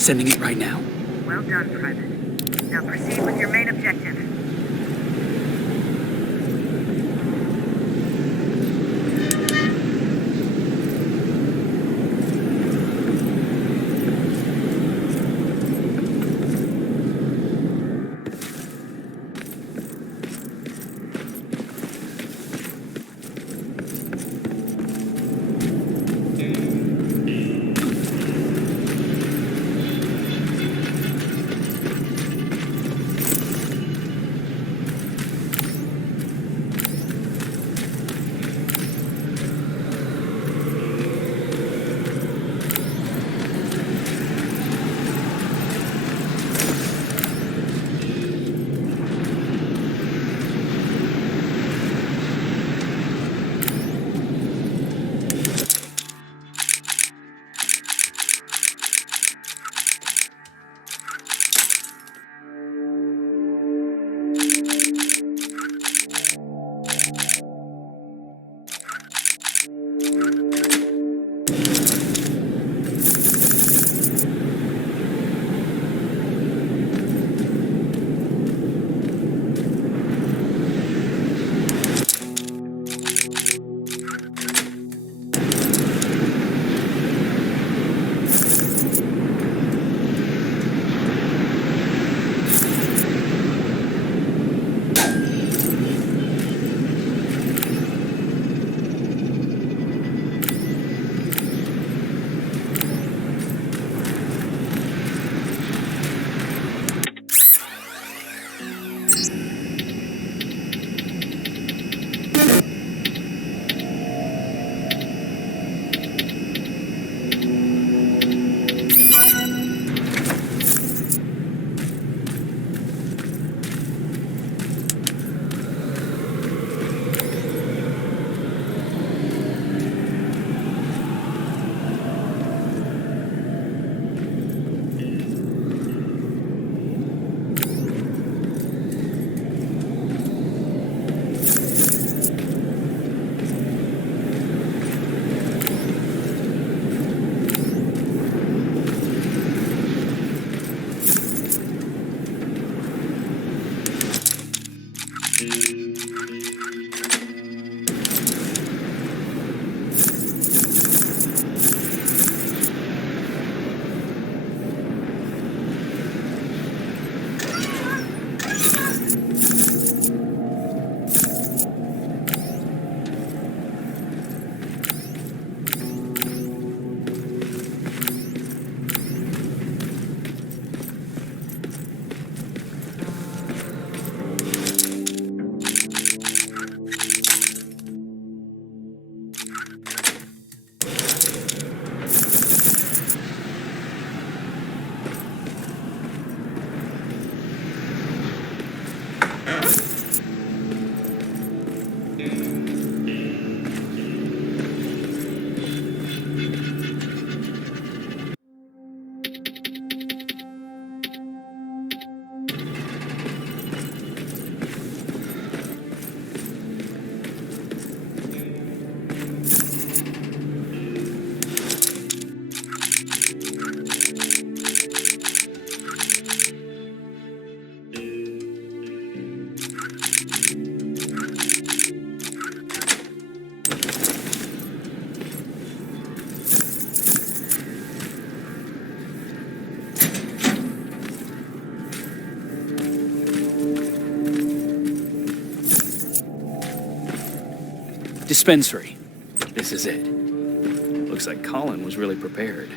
Sending it right now. Well done, Private. Now proceed with your main objective. Dispensary. This is it. Looks like Colin was really prepared.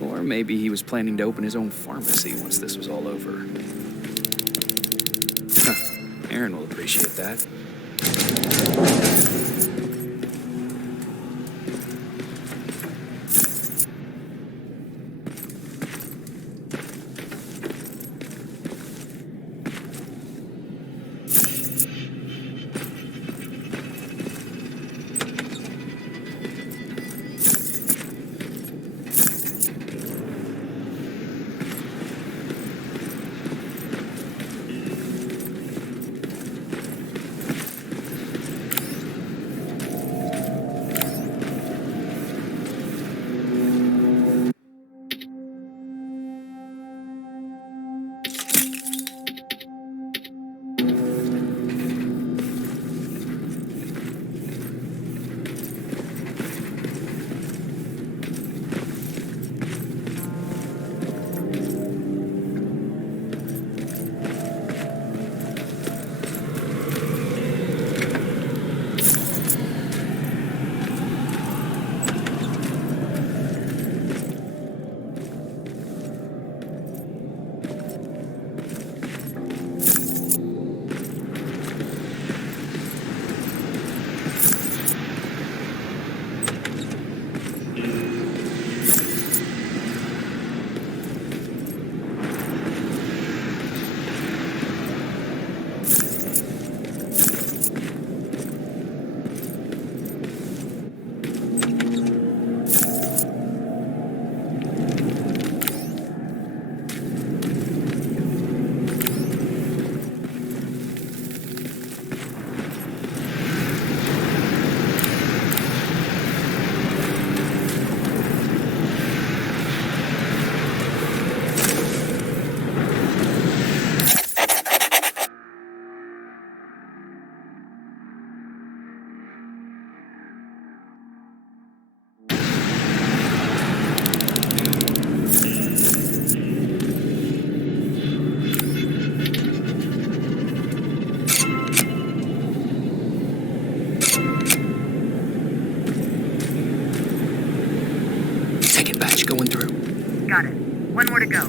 Or maybe he was planning to open his own pharmacy once this was all over. Huh. Aaron will appreciate that. going through. Got it. One more to go.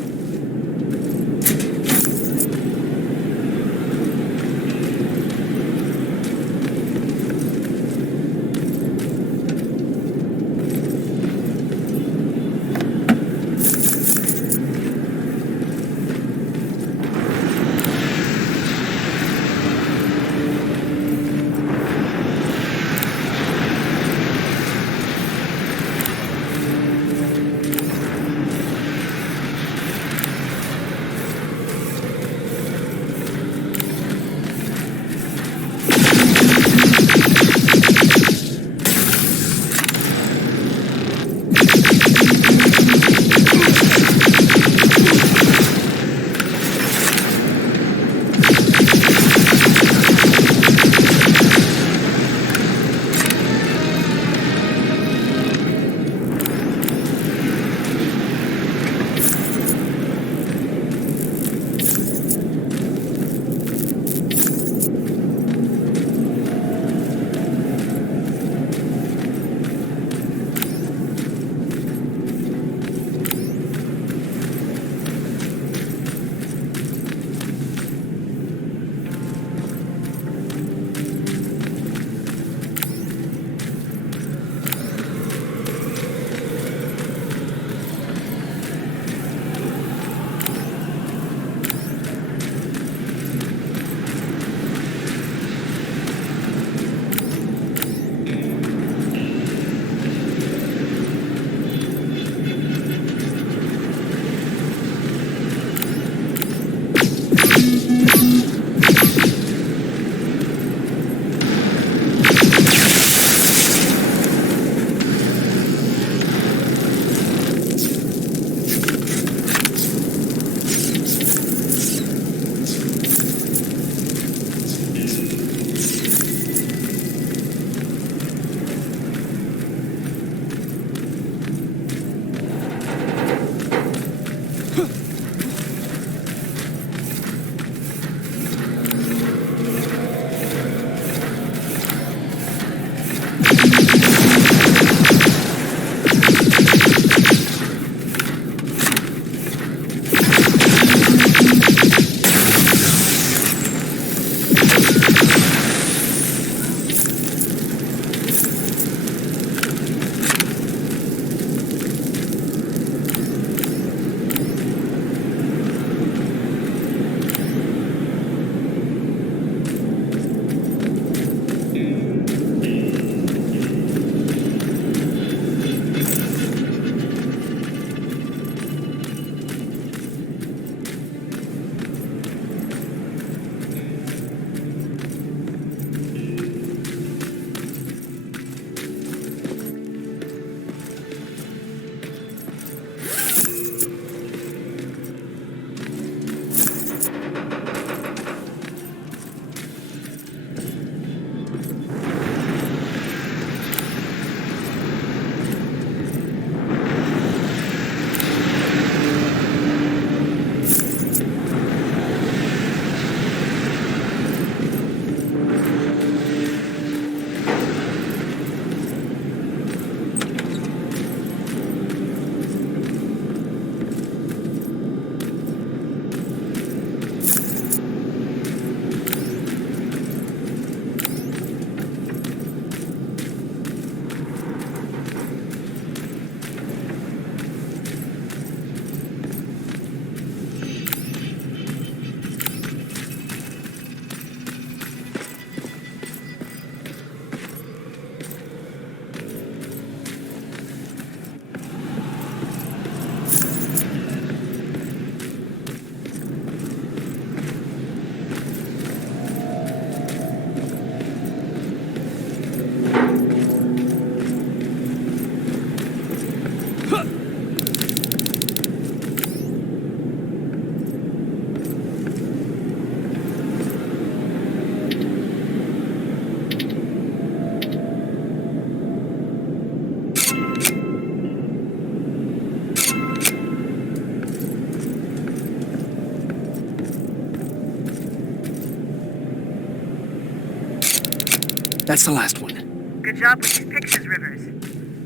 That's the last one. Good job with these pictures, Rivers.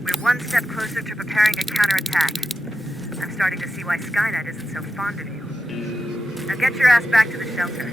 We're one step closer to preparing a counterattack. I'm starting to see why Skynet isn't so fond of you. Now get your ass back to the shelter.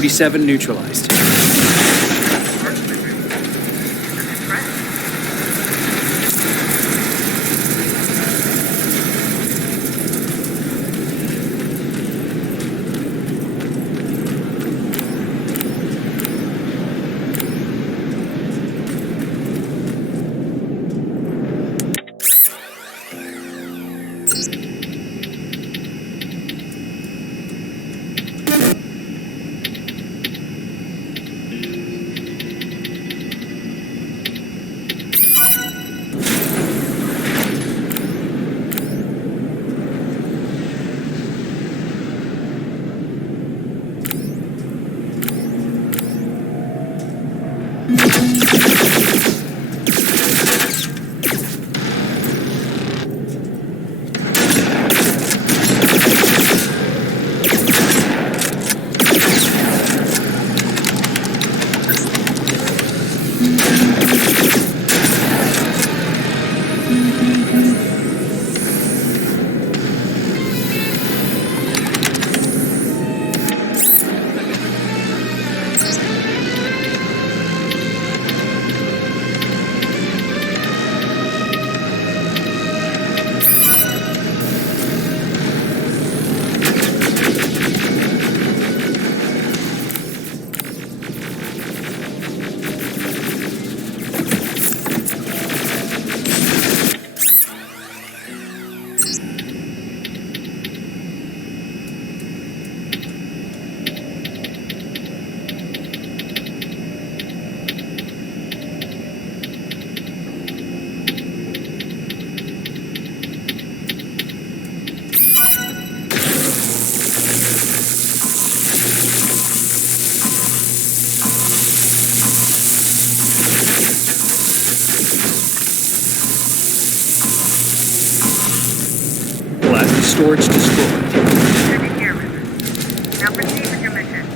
T-47 neutralized. Storage destroyed. Good to hear, River. Now proceed with your mission.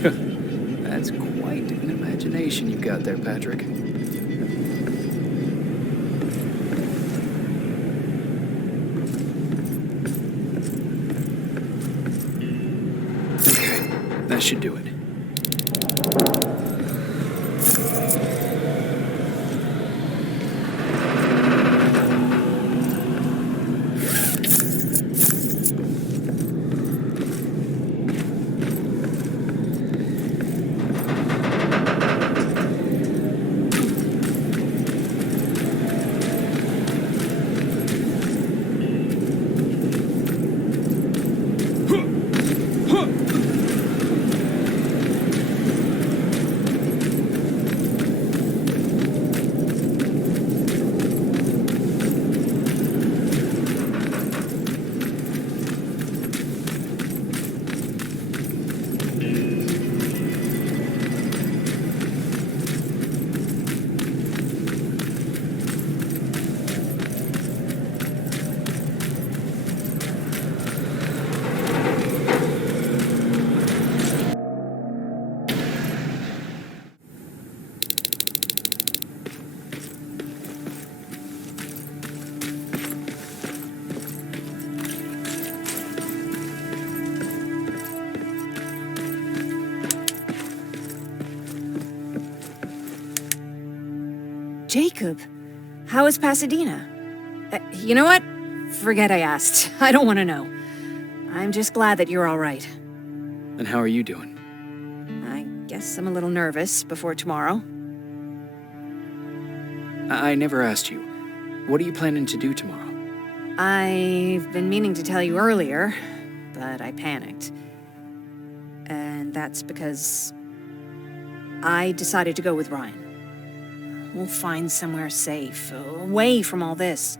That's quite an imagination you've got there, Patrick. Okay, that should do it. Jacob, how is Pasadena? You know what? Forget I asked. I don't want to know. I'm just glad that you're all right. And how are you doing? I guess I'm a little nervous before tomorrow. I never asked you. What are you planning to do tomorrow? I've been meaning to tell you earlier, but I panicked. And that's because I decided to go with Ryan. We'll find somewhere safe, away from all this.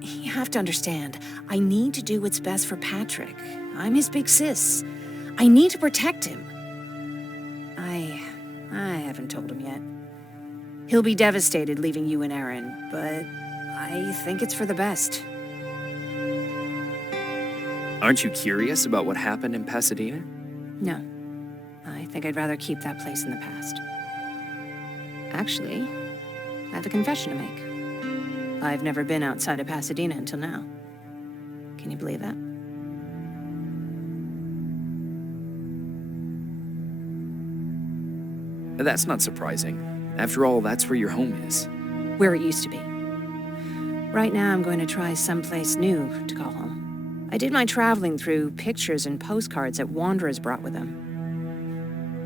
You have to understand, I need to do what's best for Patrick. I'm his big sis. I need to protect him. I haven't told him yet. He'll be devastated leaving you and Aaron, but I think it's for the best. Aren't you curious about what happened in Pasadena? No. I think I'd rather keep that place in the past. Actually, I have a confession to make. I've never been outside of Pasadena until now. Can you believe that? That's not surprising. After all, that's where your home is. Where it used to be. Right now, I'm going to try someplace new to call home. I did my traveling through pictures and postcards that wanderers brought with them.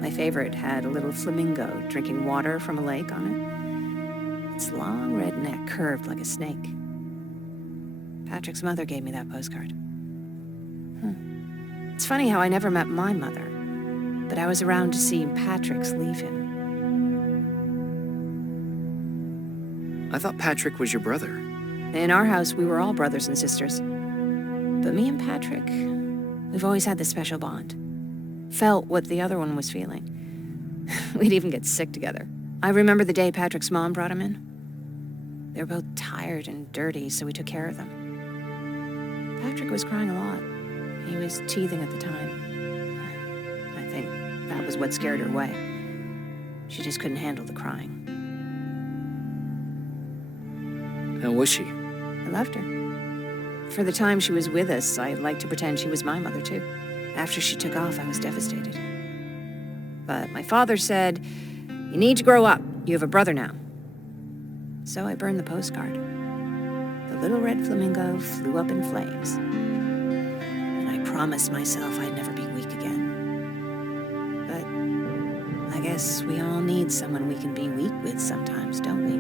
My favorite had a little flamingo drinking water from a lake on it. Its long red neck curved like a snake. Patrick's mother gave me that postcard. It's funny how I never met my mother, but I was around to see Patrick's leave him. I thought Patrick was your brother. In our house, we were all brothers and sisters. But me and Patrick, we've always had this special bond. Felt what the other one was feeling. We'd even get sick together. I remember the day Patrick's mom brought him in. They were both tired and dirty, so we took care of them. Patrick was crying a lot. He was teething at the time. I think that was what scared her away. She just couldn't handle the crying. How was she? I loved her. For the time she was with us, I liked to pretend she was my mother, too. After she took off, I was devastated. But my father said, "You need to grow up. You have a brother now." So I burned the postcard. The little red flamingo flew up in flames. And I promised myself I'd never be weak again. But I guess we all need someone we can be weak with sometimes, don't we?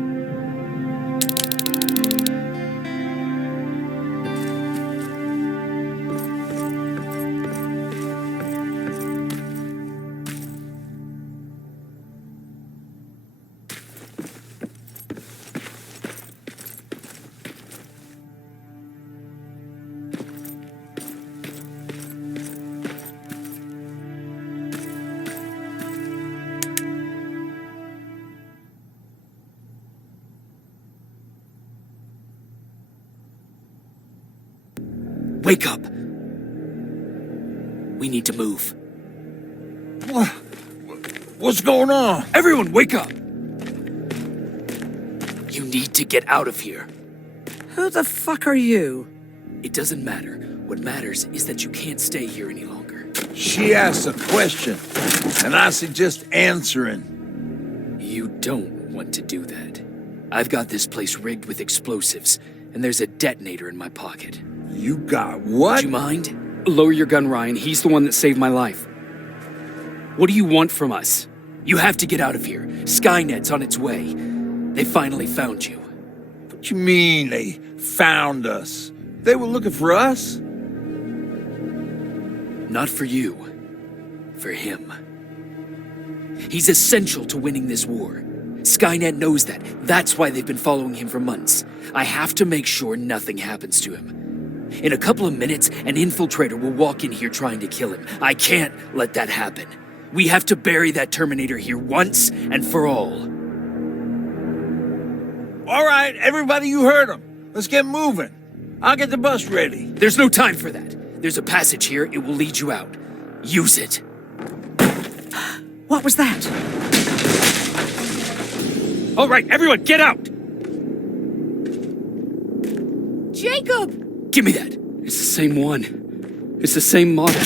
Wake up! We need to move. What's going on? Everyone, wake up! You need to get out of here. Who the fuck are you? It doesn't matter. What matters is that you can't stay here any longer. She asked a question, and I suggest answering. You don't want to do that. I've got this place rigged with explosives, and there's a detonator in my pocket. You got what? Would you mind? Lower your gun, Ryan. He's the one that saved my life. What do you want from us? You have to get out of here. Skynet's on its way. They finally found you. What you mean they found us? They were looking for us? Not for you. For him. He's essential to winning this war. Skynet knows that. That's why they've been following him for months. I have to make sure nothing happens to him. In a couple of minutes, an infiltrator will walk in here trying to kill him. I can't let that happen. We have to bury that Terminator here once and for all. All right, everybody, you heard him. Let's get moving. I'll get the bus ready. There's no time for that. There's a passage here. It will lead you out. Use it. What was that? All right, everyone, get out! Jacob! Give me that. It's the same one. It's the same model.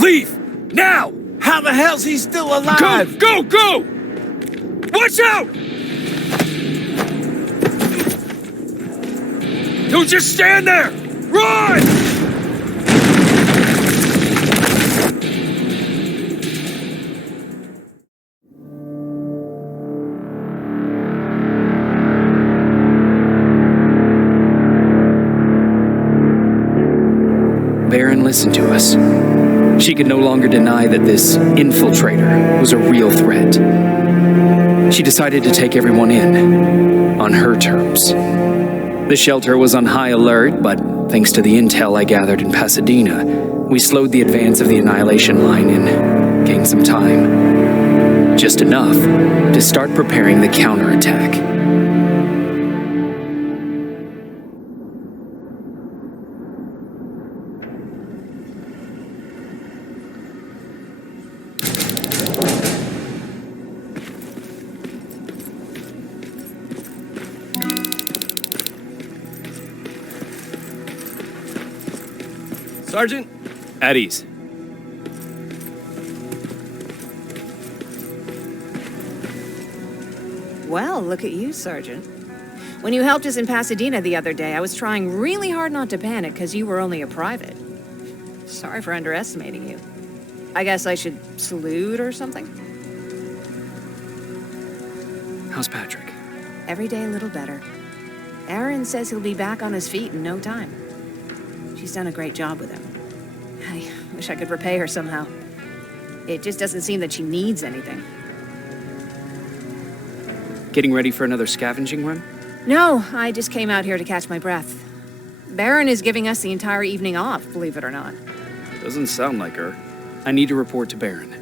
Leave! Now! How the hell's he still alive? Go! Go! Watch out! Don't just stand there! Run! Baron listened to us. She could no longer deny that this infiltrator was a real threat. She decided to take everyone in, on her terms. The shelter was on high alert, but thanks to the intel I gathered in Pasadena, we slowed the advance of the Annihilation Line and gained some time. Just enough to start preparing the counterattack. Sergeant? At ease. Well, look at you, Sergeant. When you helped us in Pasadena the other day, I was trying really hard not to panic because you were only a private. Sorry for underestimating you. I guess I should salute or something? How's Patrick? Every day a little better. Aaron says he'll be back on his feet in no time. She's done a great job with him. I wish I could repay her somehow. It just doesn't seem that she needs anything. Getting ready for another scavenging run? No, I just came out here to catch my breath. Baron is giving us the entire evening off, believe it or not. Doesn't sound like her. I need to report to Baron.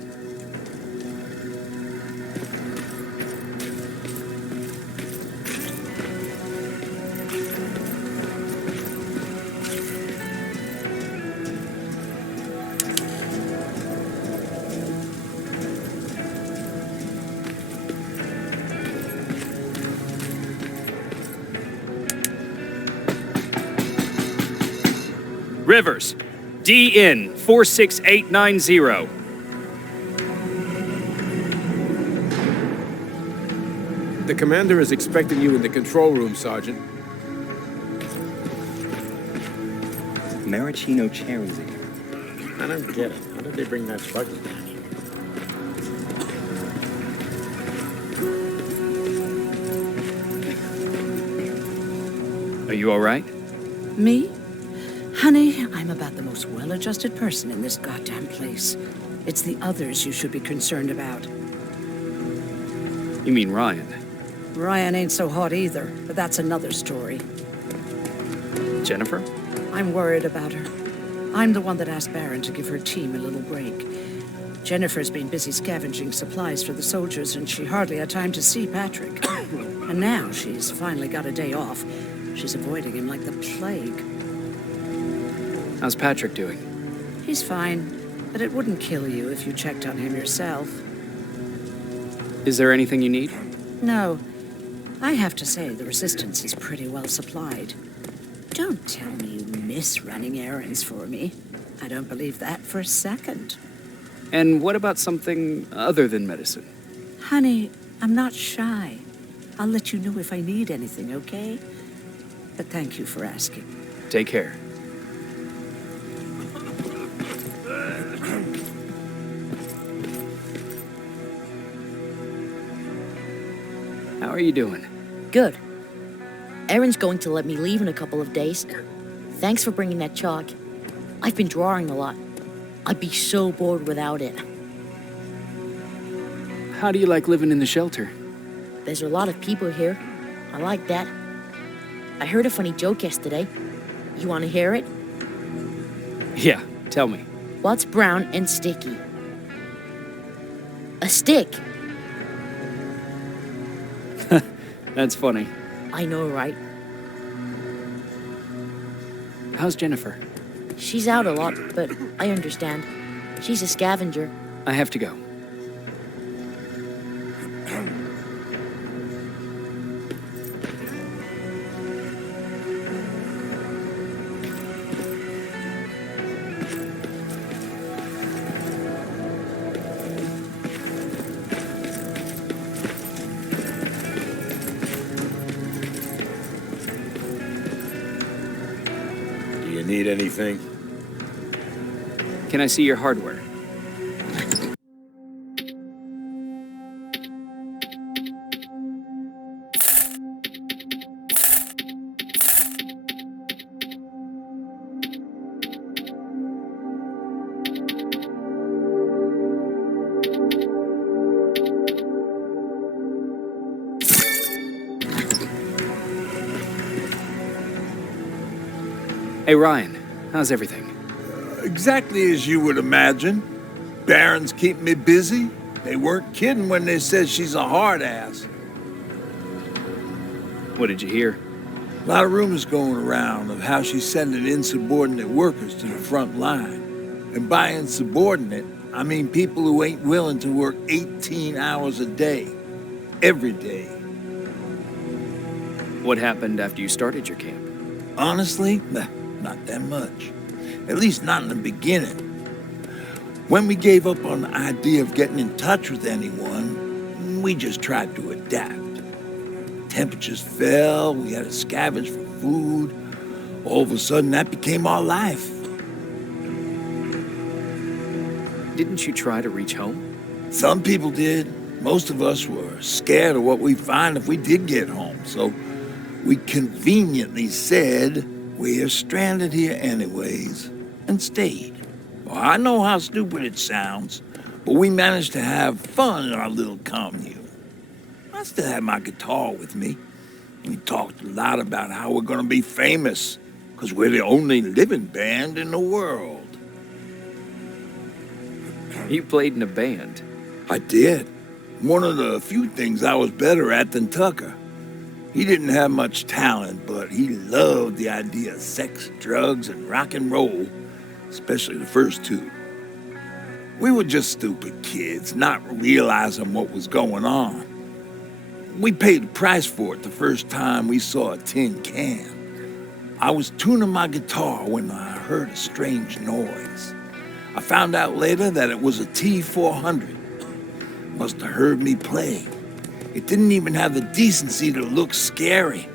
Rivers, DN 46890. The commander is expecting you in the control room, Sergeant. Maraschino cherries again. I don't get it. How did they bring that smuggle down here? Are you all right? Me? Honey, I'm about the most well-adjusted person in this goddamn place. It's the others you should be concerned about. You mean Ryan? Ryan ain't so hot either, but that's another story. Jennifer? I'm worried about her. I'm the one that asked Baron to give her team a little break. Jennifer's been busy scavenging supplies for the soldiers, and she hardly had time to see Patrick. And now she's finally got a day off. She's avoiding him like the plague. How's Patrick doing? He's fine, but it wouldn't kill you if you checked on him yourself. Is there anything you need? No. I have to say, the Resistance is pretty well supplied. Don't tell me you miss running errands for me. I don't believe that for a second. And what about something other than medicine? Honey, I'm not shy. I'll let you know if I need anything, okay? But thank you for asking. Take care. How are you doing? Good. Erin's going to let me leave in a couple of days. Thanks for bringing that chalk. I've been drawing a lot. I'd be so bored without it. How do you like living in the shelter? There's a lot of people here. I like that. I heard a funny joke yesterday. You want to hear it? Yeah, tell me. What's brown and sticky? A stick. That's funny. I know, right? How's Jennifer? She's out a lot, but I understand. She's a scavenger. I have to go. Need anything? Can I see your hardware? Hey, Ryan, how's everything? Exactly as you would imagine. Baron's keeping me busy. They weren't kidding when they said she's a hard ass. What did you hear? A lot of rumors going around of how she's sending insubordinate workers to the front line. And by insubordinate, I mean people who ain't willing to work 18 hours a day, every day. What happened after you started your camp? Honestly, not that much. At least not in the beginning. When we gave up on the idea of getting in touch with anyone, we just tried to adapt. Temperatures fell, we had to scavenge for food. All of a sudden, that became our life. Didn't you try to reach home? Some people did. Most of us were scared of what we'd find if we did get home, so we conveniently said, we're stranded here anyways, and stayed. Well, I know how stupid it sounds, but we managed to have fun in our little commune. I still had my guitar with me. We talked a lot about how we're gonna be famous, because we're the only living band in the world. You played in a band? I did. One of the few things I was better at than Tucker. He didn't have much talent, but he loved the idea of sex, drugs, and rock and roll, especially the first two. We were just stupid kids, not realizing what was going on. We paid the price for it the first time we saw a tin can. I was tuning my guitar when I heard a strange noise. I found out later that it was a T-400. Must have heard me play. It didn't even have the decency to look scary.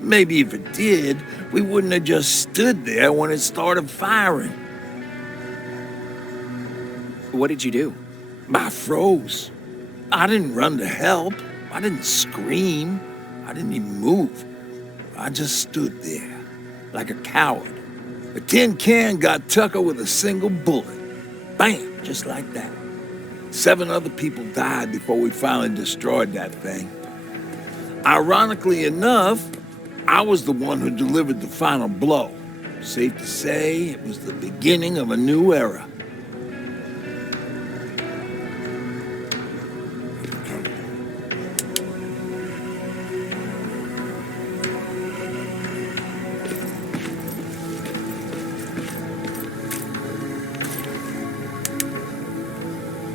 Maybe if it did, we wouldn't have just stood there when it started firing. What did you do? I froze. I didn't run to help. I didn't scream. I didn't even move. I just stood there, like a coward. The tin can got Tucker with a single bullet. Bam, just like that. 7 other people died before we finally destroyed that thing. Ironically enough, I was the one who delivered the final blow. Safe to say, it was the beginning of a new era.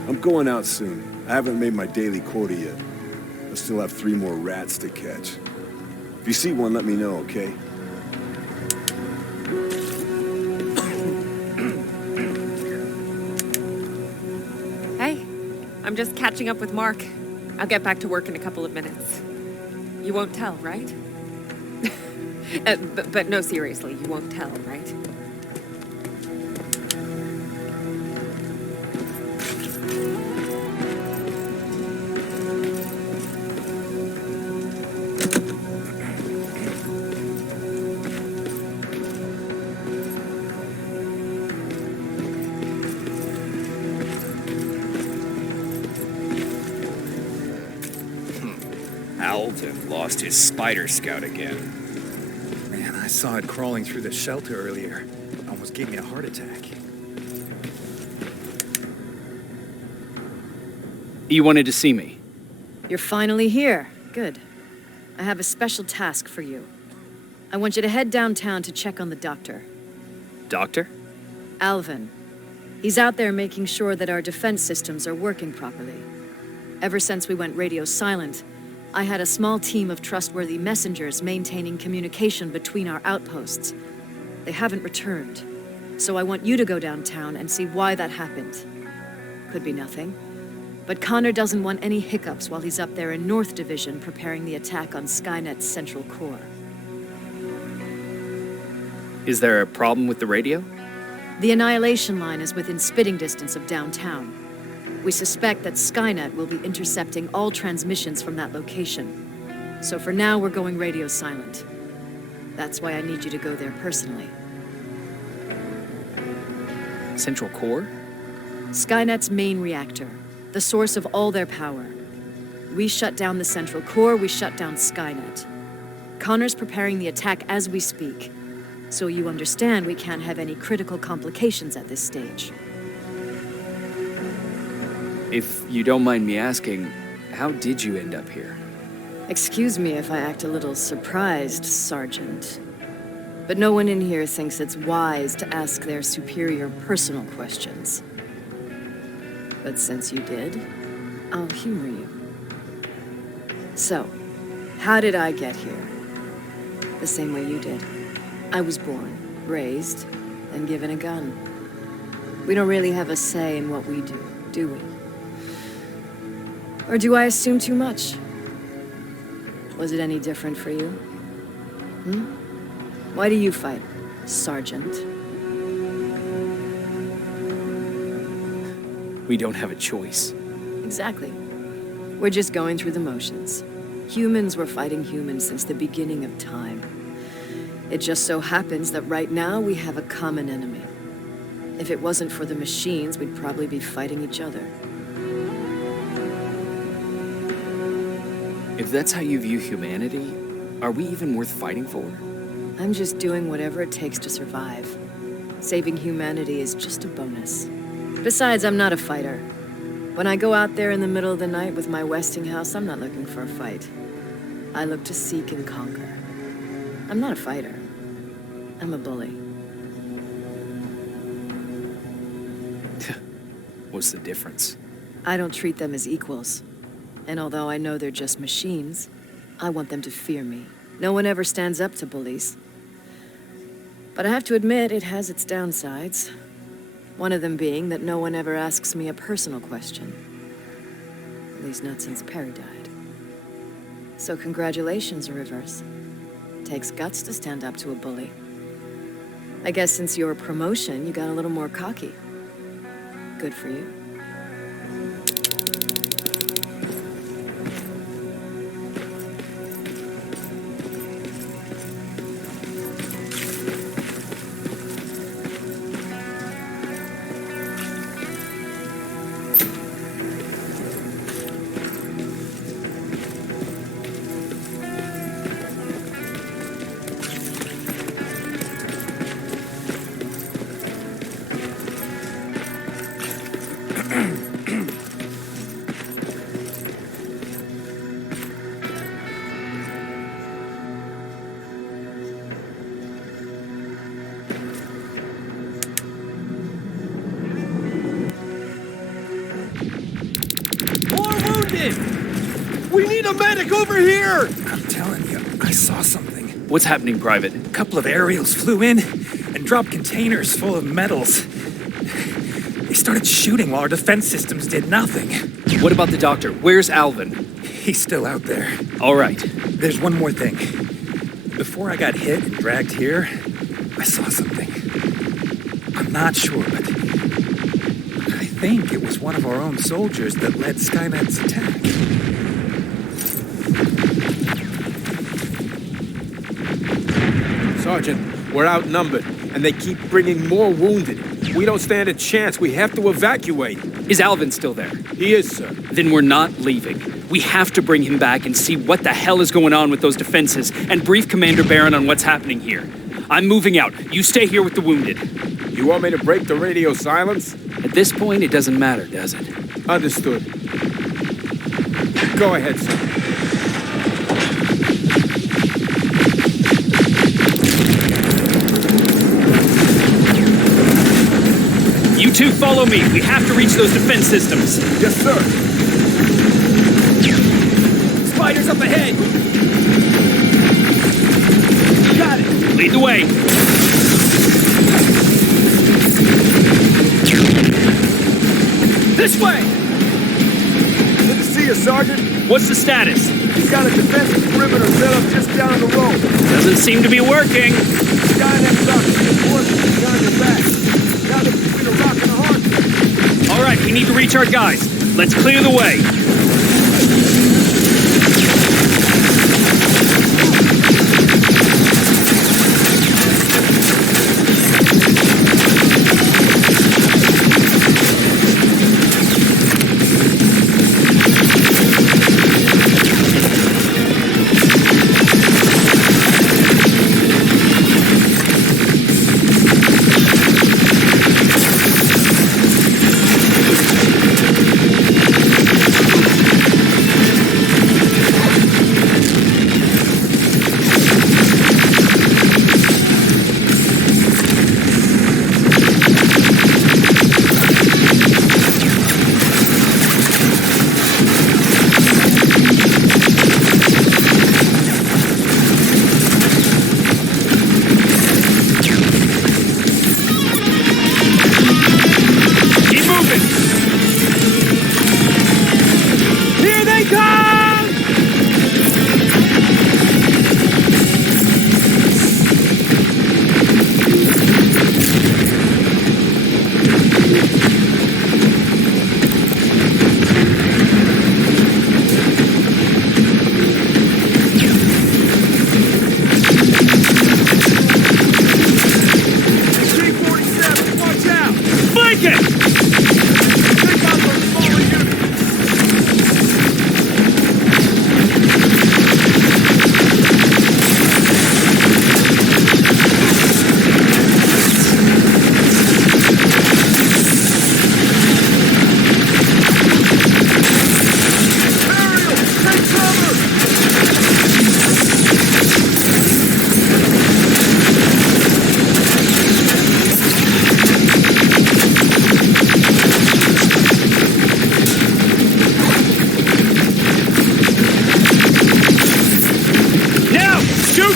I'm going out soon. I haven't made my daily quota yet. I still have 3 more rats to catch. If you see one, let me know, okay? Hey, I'm just catching up with Mark. I'll get back to work in a couple of minutes. You won't tell, right? But no, seriously, you won't tell, right? Alvin lost his spider scout again. Man, I saw it crawling through the shelter earlier. Almost gave me a heart attack. You wanted to see me? You're finally here. Good. I have a special task for you. I want you to head downtown to check on the doctor. Doctor? Alvin. He's out there making sure that our defense systems are working properly. Ever since we went radio silent, I had a small team of trustworthy messengers maintaining communication between our outposts. They haven't returned, so I want you to go downtown and see why that happened. Could be nothing, but Connor doesn't want any hiccups while he's up there in North Division preparing the attack on Skynet's central core. Is there a problem with the radio? The Annihilation Line is within spitting distance of downtown. We suspect that Skynet will be intercepting all transmissions from that location. So for now, we're going radio silent. That's why I need you to go there personally. Central core? Skynet's main reactor, the source of all their power. We shut down the central core, we shut down Skynet. Connor's preparing the attack as we speak. So you understand we can't have any critical complications at this stage. If you don't mind me asking, how did you end up here? Excuse me if I act a little surprised, Sergeant. But no one in here thinks it's wise to ask their superior personal questions. But since you did, I'll humor you. So, how did I get here? The same way you did. I was born, raised, and given a gun. We don't really have a say in what we do we? Or do I assume too much? Was it any different for you? Why do you fight, Sergeant? We don't have a choice. Exactly. We're just going through the motions. Humans were fighting humans since the beginning of time. It just so happens that right now we have a common enemy. If it wasn't for the machines, we'd probably be fighting each other. If that's how you view humanity, are we even worth fighting for? I'm just doing whatever it takes to survive. Saving humanity is just a bonus. Besides, I'm not a fighter. When I go out there in the middle of the night with my Westinghouse, I'm not looking for a fight. I look to seek and conquer. I'm not a fighter. I'm a bully. What's the difference? I don't treat them as equals. And although I know they're just machines, I want them to fear me. No one ever stands up to bullies. But I have to admit, it has its downsides. One of them being that no one ever asks me a personal question. At least not since Perry died. So congratulations, Rivers. Takes guts to stand up to a bully. I guess since your promotion, you got a little more cocky. Good for you. a medic over here! I'm telling you, I saw something. What's happening, Private? A couple of aerials flew in and dropped containers full of metals. They started shooting while our defense systems did nothing. What about the doctor? Where's Alvin? He's still out there. All right. There's one more thing. Before I got hit and dragged here, I saw something. I'm not sure, but I think it was one of our own soldiers that led Skynet's attack. Sergeant, we're outnumbered, and they keep bringing more wounded. We don't stand a chance. We have to evacuate. Is Alvin still there? He is, sir. Then we're not leaving. We have to bring him back and see what the hell is going on with those defenses and brief Commander Barron on what's happening here. I'm moving out. You stay here with the wounded. You want me to break the radio silence? At this point, it doesn't matter, does it? Understood. Go ahead, sir. You two follow me. We have to reach those defense systems. Yes, sir. Spiders up ahead. Got it. Lead the way. This way. Good to see you, Sergeant. What's the status? He's got a defensive perimeter set up just down the road. Doesn't seem to be working. Skynet's up. Reinforcements behind your back. Now they're between a rock and a hard place. All right, we need to reach our guys. Let's clear the way.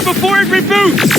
before it reboots!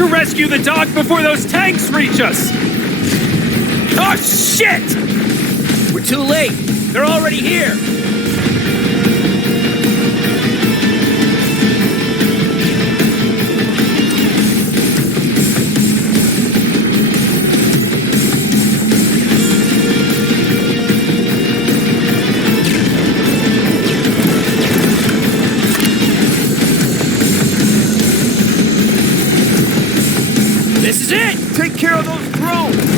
To rescue the dog before those tanks reach us! Oh, shit! We're too late. They're already here. This is it! Take care of those drones!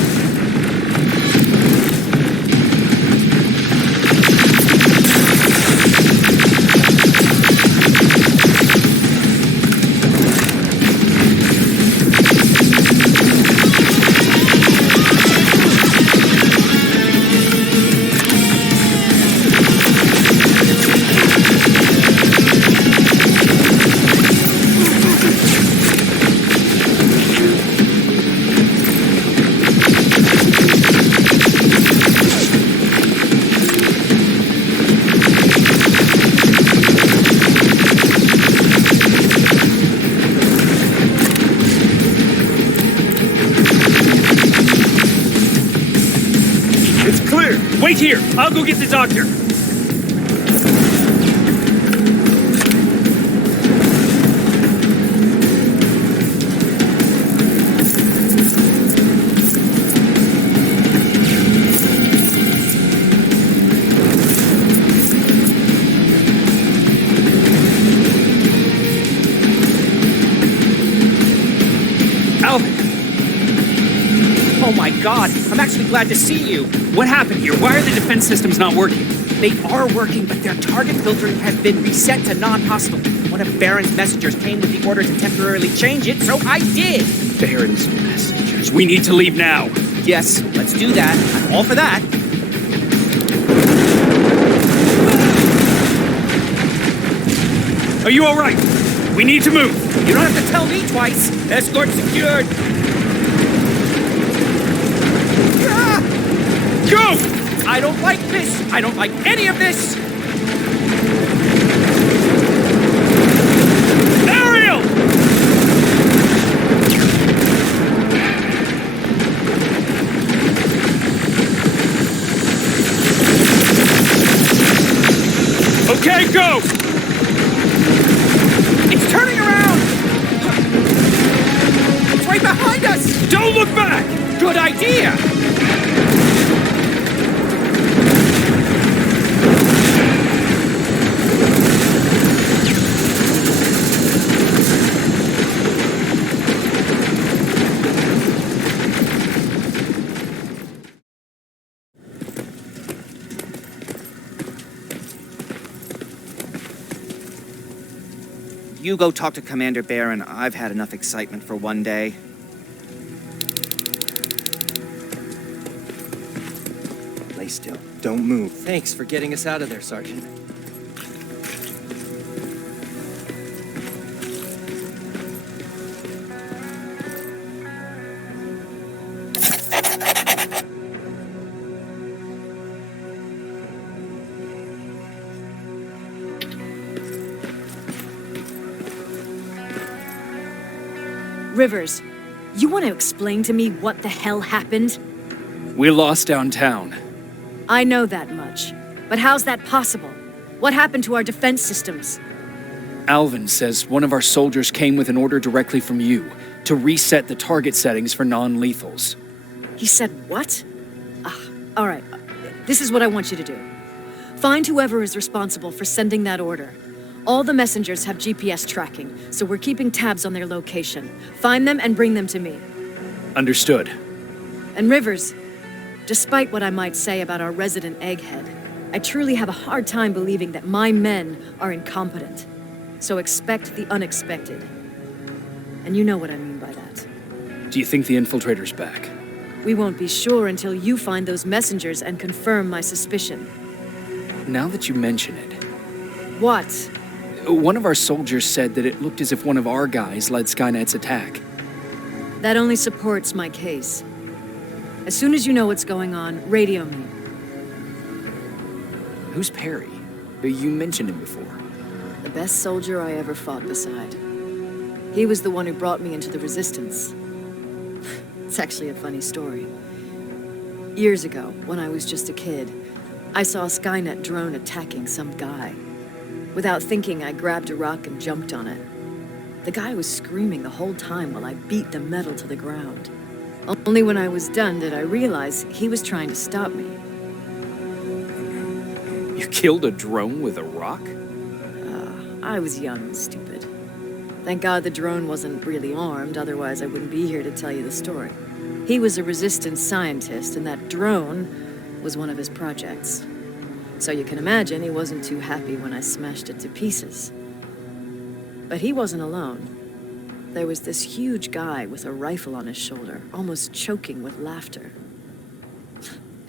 Wait here! I'll go get the doctor! Alvin! Oh my God, I'm actually glad to see you. What happened here? Why are the defense systems not working? They are working, but their target filtering has been reset to non-hostile. One of Baron's messengers came with the order to temporarily change it, so I did. Baron's messengers. We need to leave now. Yes, let's do that. I'm all for that. Are you all right? We need to move. You don't have to tell me twice. Escort secured. Go! I don't like this. I don't like any of this. Ariel! Okay, go! It's turning around! It's right behind us! Don't look back! Good idea! You go talk to Commander Baron. I've had enough excitement for one day. Lay still. Don't move. Thanks for getting us out of there, Sergeant. Rivers, you want to explain to me what the hell happened? We lost downtown. I know that much. But how's that possible? What happened to our defense systems? Alvin says one of our soldiers came with an order directly from you to reset the target settings for non-lethals. He said what? All right. This is what I want you to do. Find whoever is responsible for sending that order. All the messengers have GPS tracking, so we're keeping tabs on their location. Find them and bring them to me. Understood. And Rivers, despite what I might say about our resident egghead, I truly have a hard time believing that my men are incompetent. So expect the unexpected. And you know what I mean by that. Do you think the infiltrator's back? We won't be sure until you find those messengers and confirm my suspicion. Now that you mention it... What? One of our soldiers said that it looked as if one of our guys led Skynet's attack. That only supports my case. As soon as you know what's going on, radio me. Who's Perry? You mentioned him before. The best soldier I ever fought beside. He was the one who brought me into the Resistance. It's actually a funny story. Years ago, when I was just a kid, I saw a Skynet drone attacking some guy. Without thinking, I grabbed a rock and jumped on it. The guy was screaming the whole time while I beat the metal to the ground. Only when I was done did I realize he was trying to stop me. You killed a drone with a rock? I was young and stupid. Thank God the drone wasn't really armed, otherwise I wouldn't be here to tell you the story. He was a Resistance scientist, and that drone was one of his projects. So you can imagine he wasn't too happy when I smashed it to pieces. But he wasn't alone. There was this huge guy with a rifle on his shoulder, almost choking with laughter.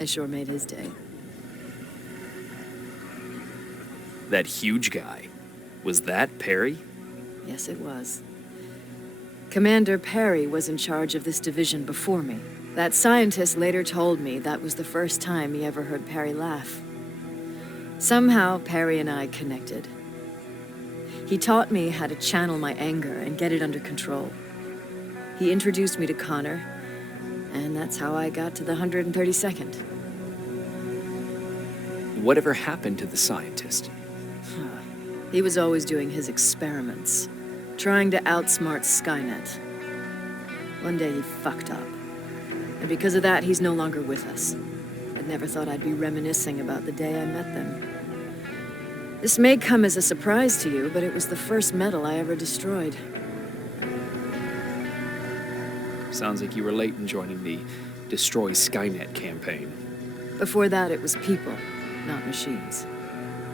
I sure made his day. That huge guy. Was that Perry? Yes, it was. Commander Perry was in charge of this division before me. That scientist later told me that was the first time he ever heard Perry laugh. Somehow, Perry and I connected. He taught me how to channel my anger and get it under control. He introduced me to Connor, and that's how I got to the 132nd. Whatever happened to the scientist? He was always doing his experiments, trying to outsmart Skynet. One day he fucked up, and because of that, he's no longer with us. I'd never thought I'd be reminiscing about the day I met them. This may come as a surprise to you, but it was the first metal I ever destroyed. Sounds like you were late in joining the Destroy Skynet campaign. Before that, it was people, not machines.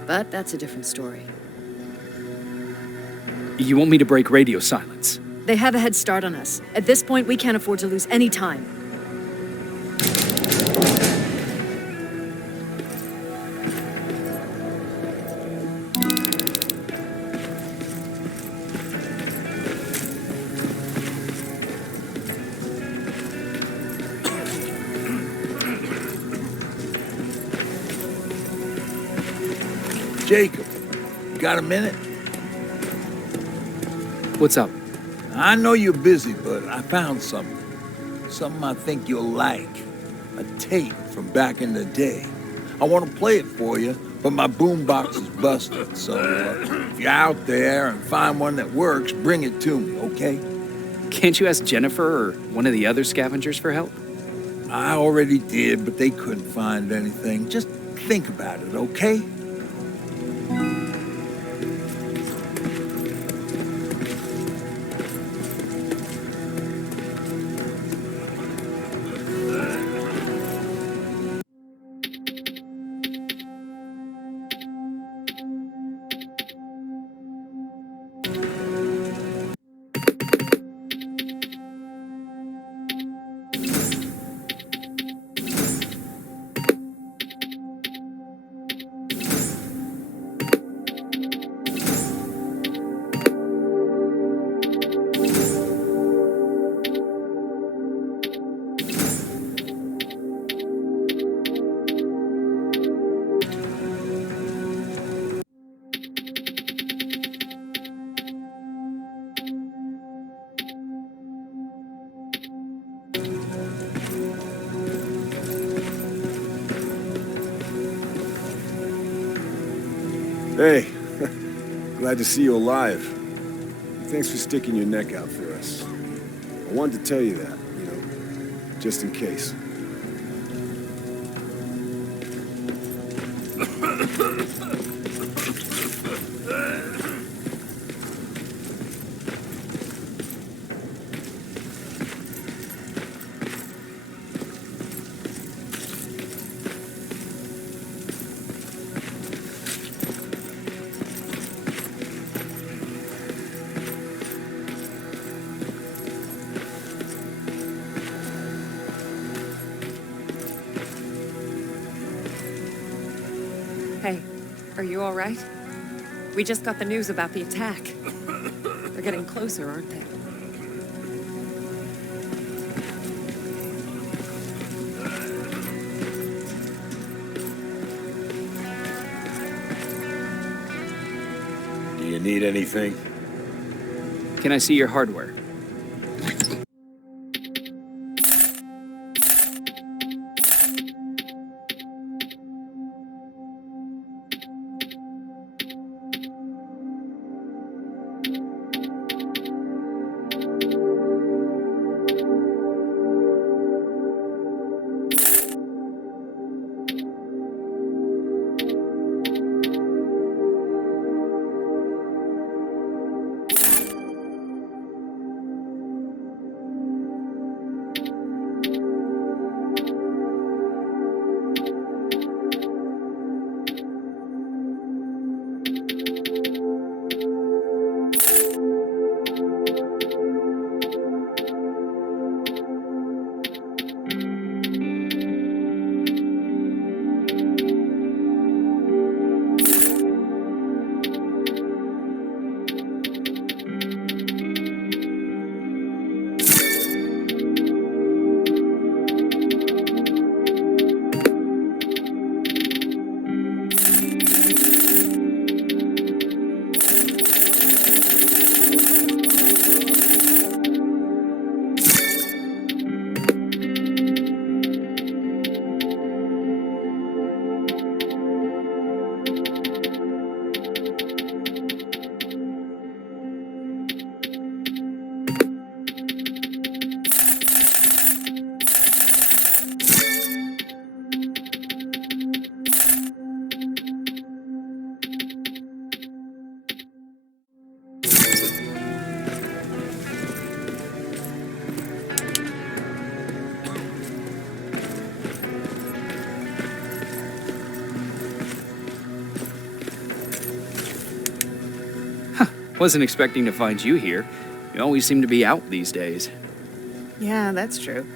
But that's a different story. You want me to break radio silence? They have a head start on us. At this point, we can't afford to lose any time. Jacob, got a minute? What's up? I know you're busy, but I found something. Something I think you'll like. A tape from back in the day. I want to play it for you, but my boombox is busted. So if you're out there and find one that works, bring it to me, okay? Can't you ask Jennifer or one of the other scavengers for help? I already did, but they couldn't find anything. Just think about it, okay? Hey, glad to see you alive. Thanks for sticking your neck out for us. I wanted to tell you that, just in case. Hey, are you all right? We just got the news about the attack. They're getting closer, aren't they? Do you need anything? Can I see your hardware? Wasn't expecting to find you here. You always seem to be out these days. Yeah, that's true.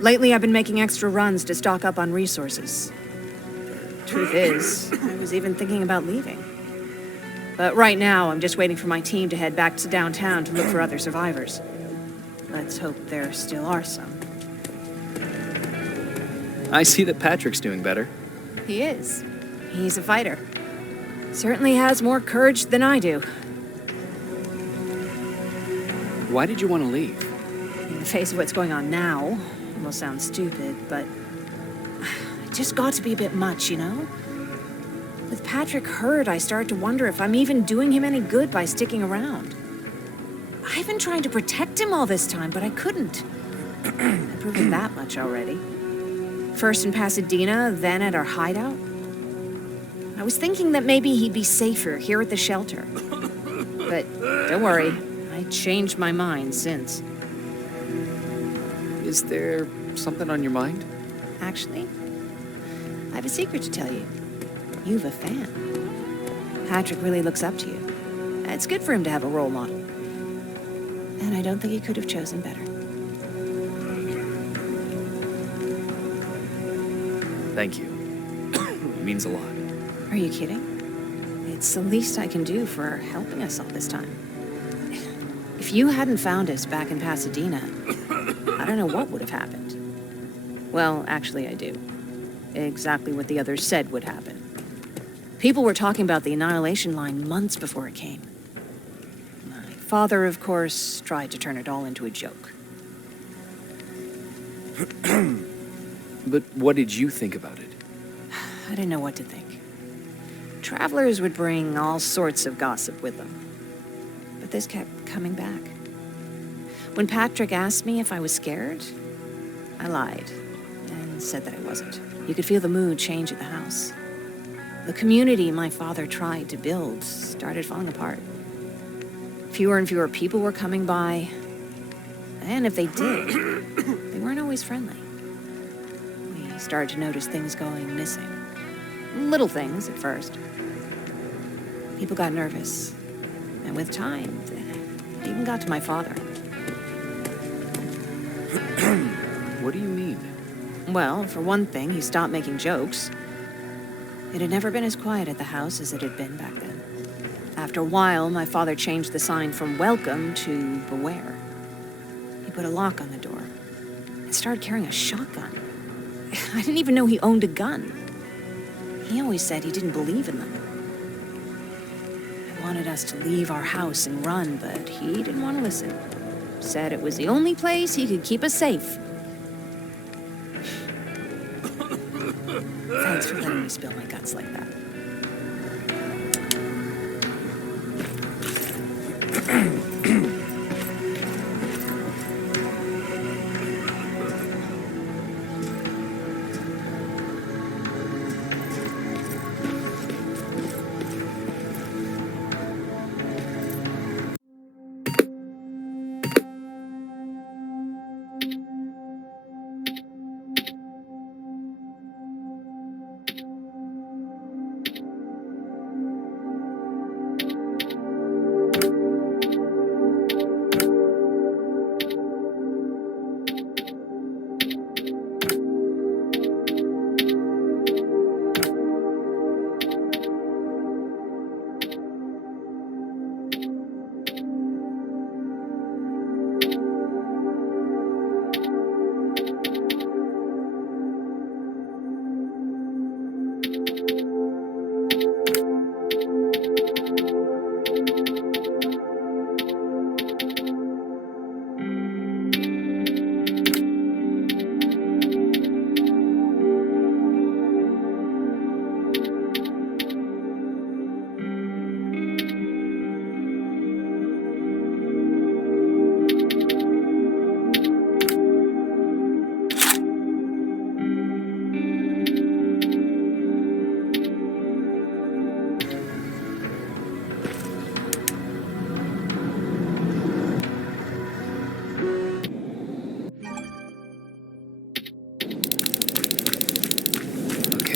Lately, I've been making extra runs to stock up on resources. Truth is, I was even thinking about leaving. But right now, I'm just waiting for my team to head back to downtown to look for other survivors. Let's hope there still are some. I see that Patrick's doing better. He is. He's a fighter. Certainly has more courage than I do. Why did you want to leave? In the face of what's going on now, it will sound stupid, but it just got to be a bit much, you know? With Patrick hurt, I started to wonder if I'm even doing him any good by sticking around. I've been trying to protect him all this time, but I couldn't. I've proven that much already. First in Pasadena, then at our hideout. I was thinking that maybe he'd be safer here at the shelter. But don't worry, I changed my mind since. Is there something on your mind? Actually, I have a secret to tell you. You've a fan. Patrick really looks up to you. It's good for him to have a role model. And I don't think he could have chosen better. Thank you. It means a lot. Are you kidding? It's the least I can do for helping us all this time. If you hadn't found us back in Pasadena, I don't know what would have happened. Well, actually, I do. Exactly what the others said would happen. People were talking about the Annihilation Line months before it came. My father, of course, tried to turn it all into a joke. But what did you think about it? I didn't know what to think. Travelers would bring all sorts of gossip with them. But this kept coming back. When Patrick asked me if I was scared, I lied and said that I wasn't. You could feel the mood change at the house. The community my father tried to build started falling apart. Fewer and fewer people were coming by, and if they did, they weren't always friendly. We started to notice things going missing. Little things at first. People got nervous, and with time, it even got to my father. What do you mean? Well, for one thing, he stopped making jokes. It had never been as quiet at the house as it had been back then. After a while, my father changed the sign from welcome to beware. He put a lock on the door and started carrying a shotgun. I didn't even know he owned a gun. He always said he didn't believe in them. I wanted us to leave our house and run, but he didn't want to listen. Said it was the only place he could keep us safe. Thanks for letting me spill my guts like that.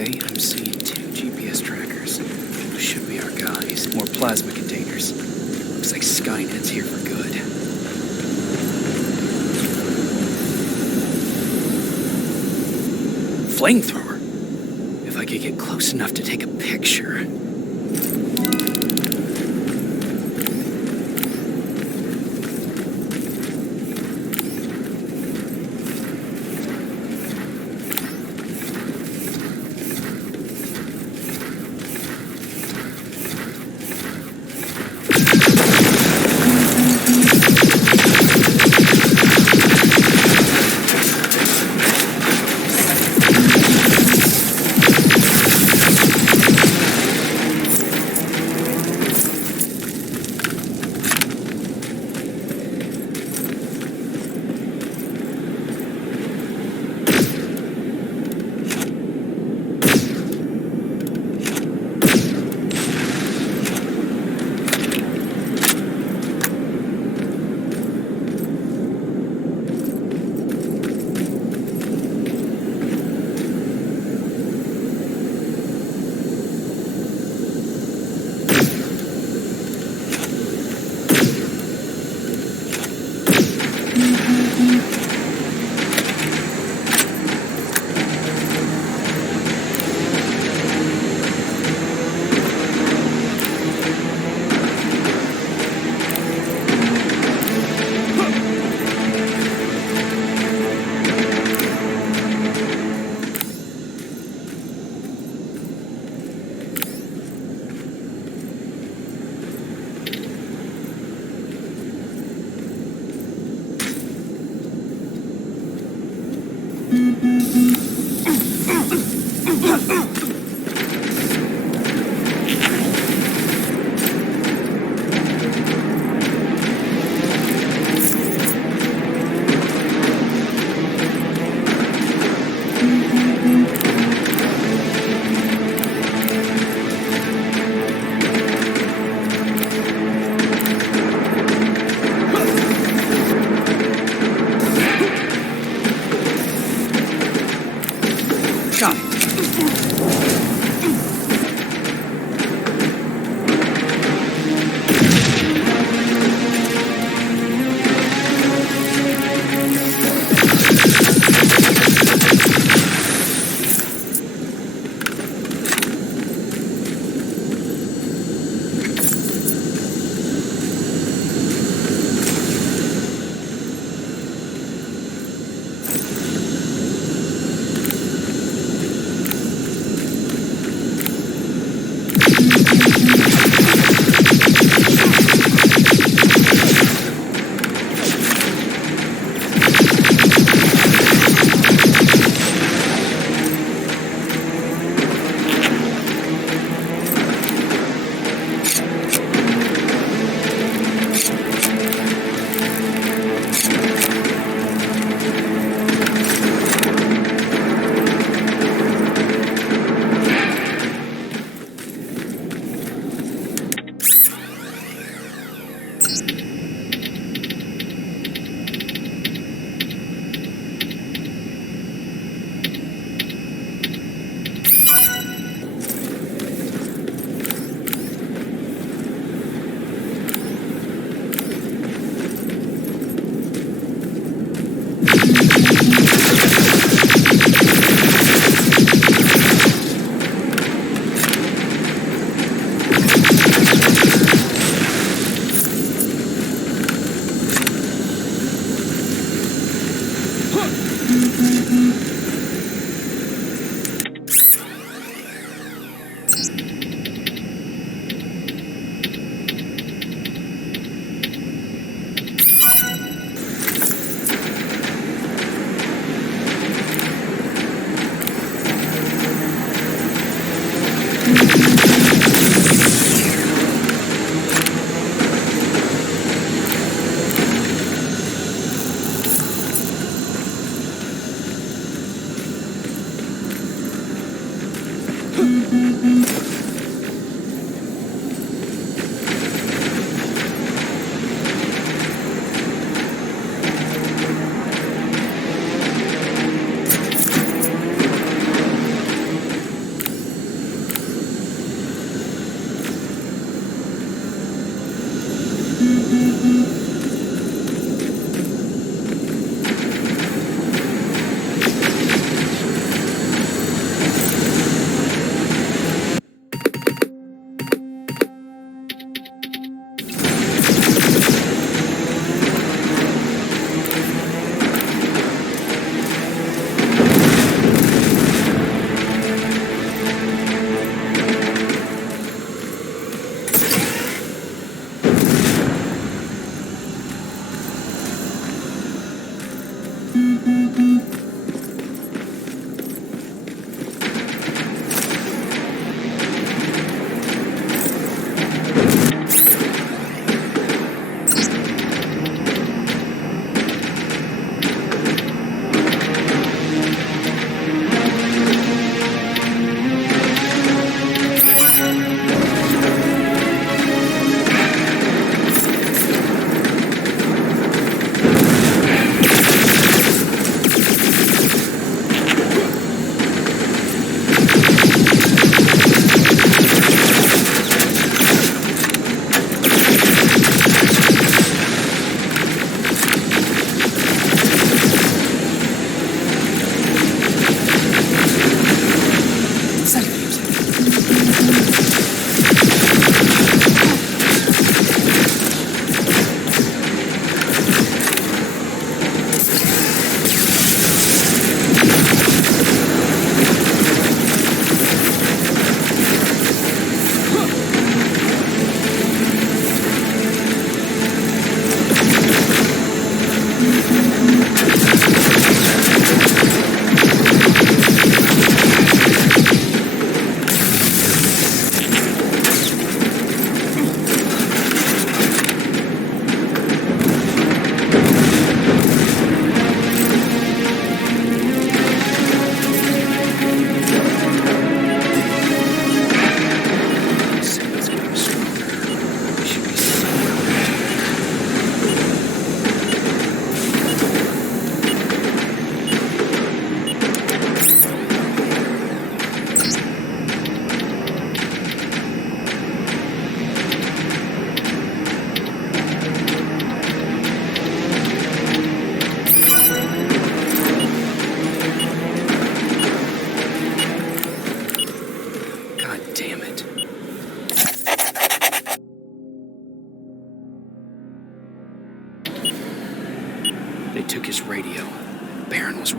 I'm seeing 2 GPS trackers. Should be our guys. More plasma containers. Looks like Skynet's here for good. Flamethrower? If I could get close enough to take a picture.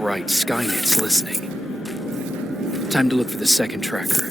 Right, Skynet's listening. Time to look for the second tracker.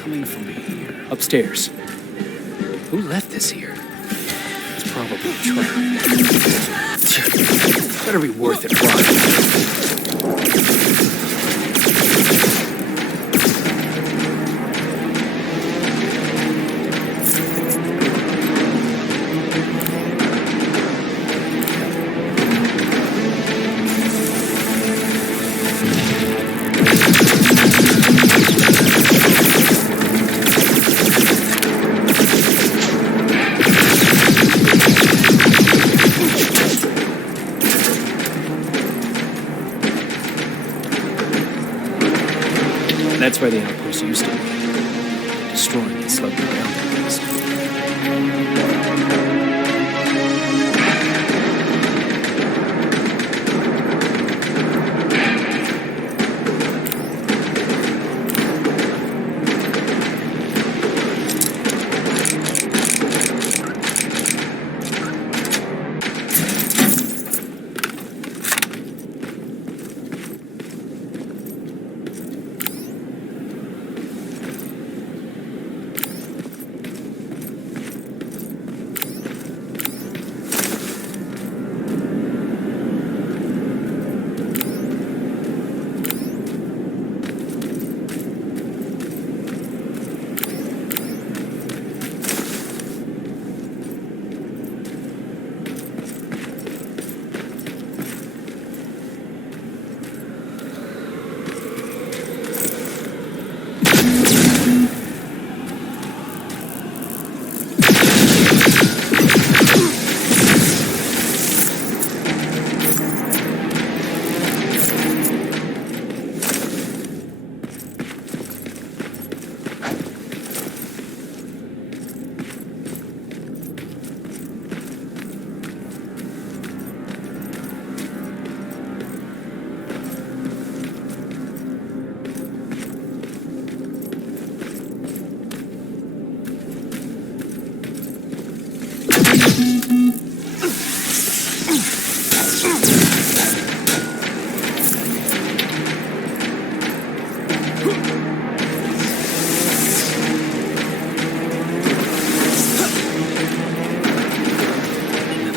Coming from here. Upstairs. Who left this here? It's probably a trap. Better be worth it, That's where the outpost used to be. Destroying it slowed them down at least.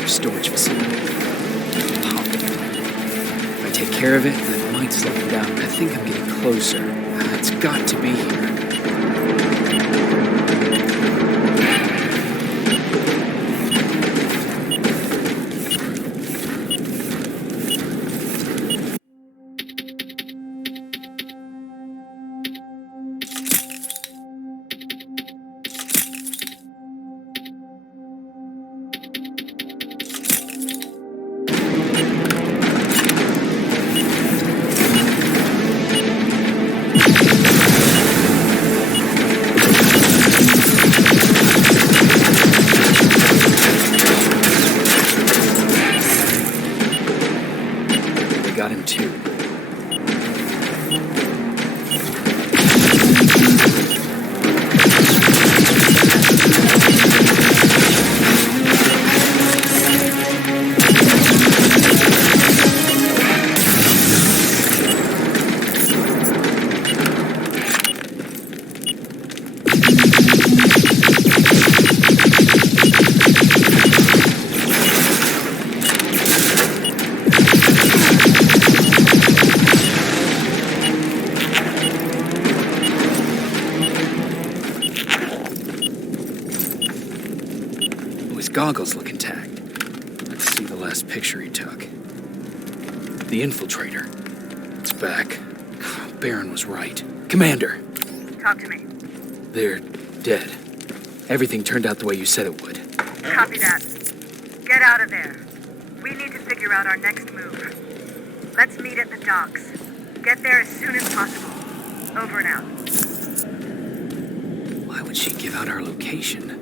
Storage facility. If I take care of it, that might slow them down. I think I'm getting closer. It's got to be here. Got him too. Goggles look intact. Let's see the last picture he took. The infiltrator. It's back. Baron was right. Commander! Talk to me. They're dead. Everything turned out the way you said it would. Copy that. Get out of there. We need to figure out our next move. Let's meet at the docks. Get there as soon as possible. Over and out. Why would she give out our location?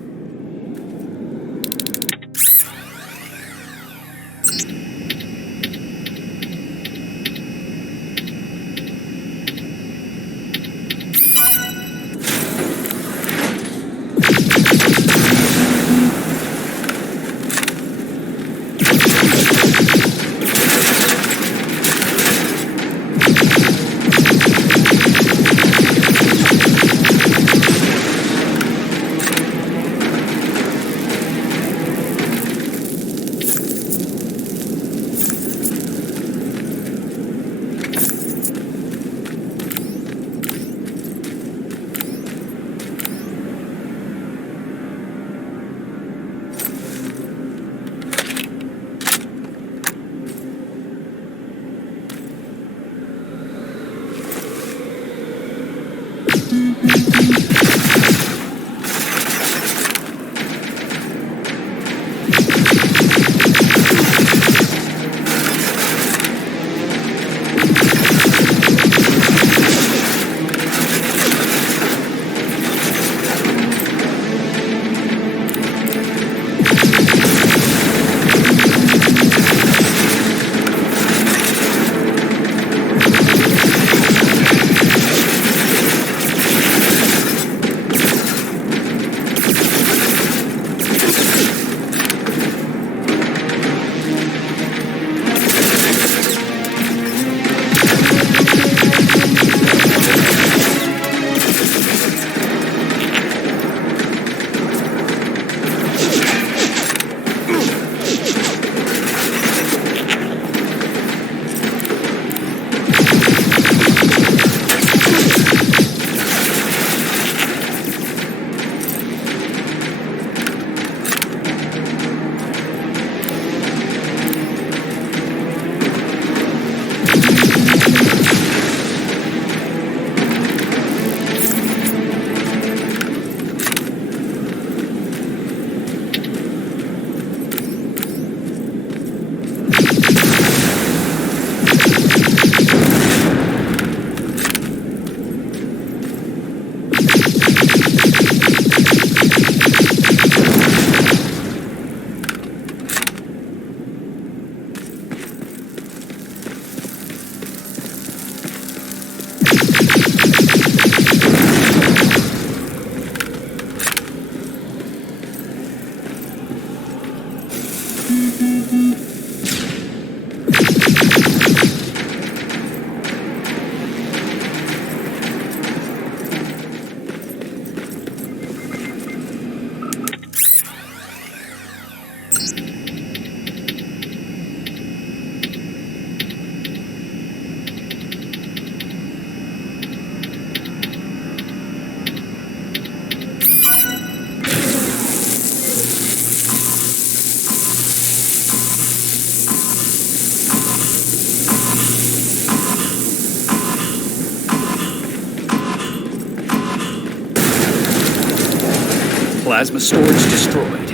Plasma storage destroyed.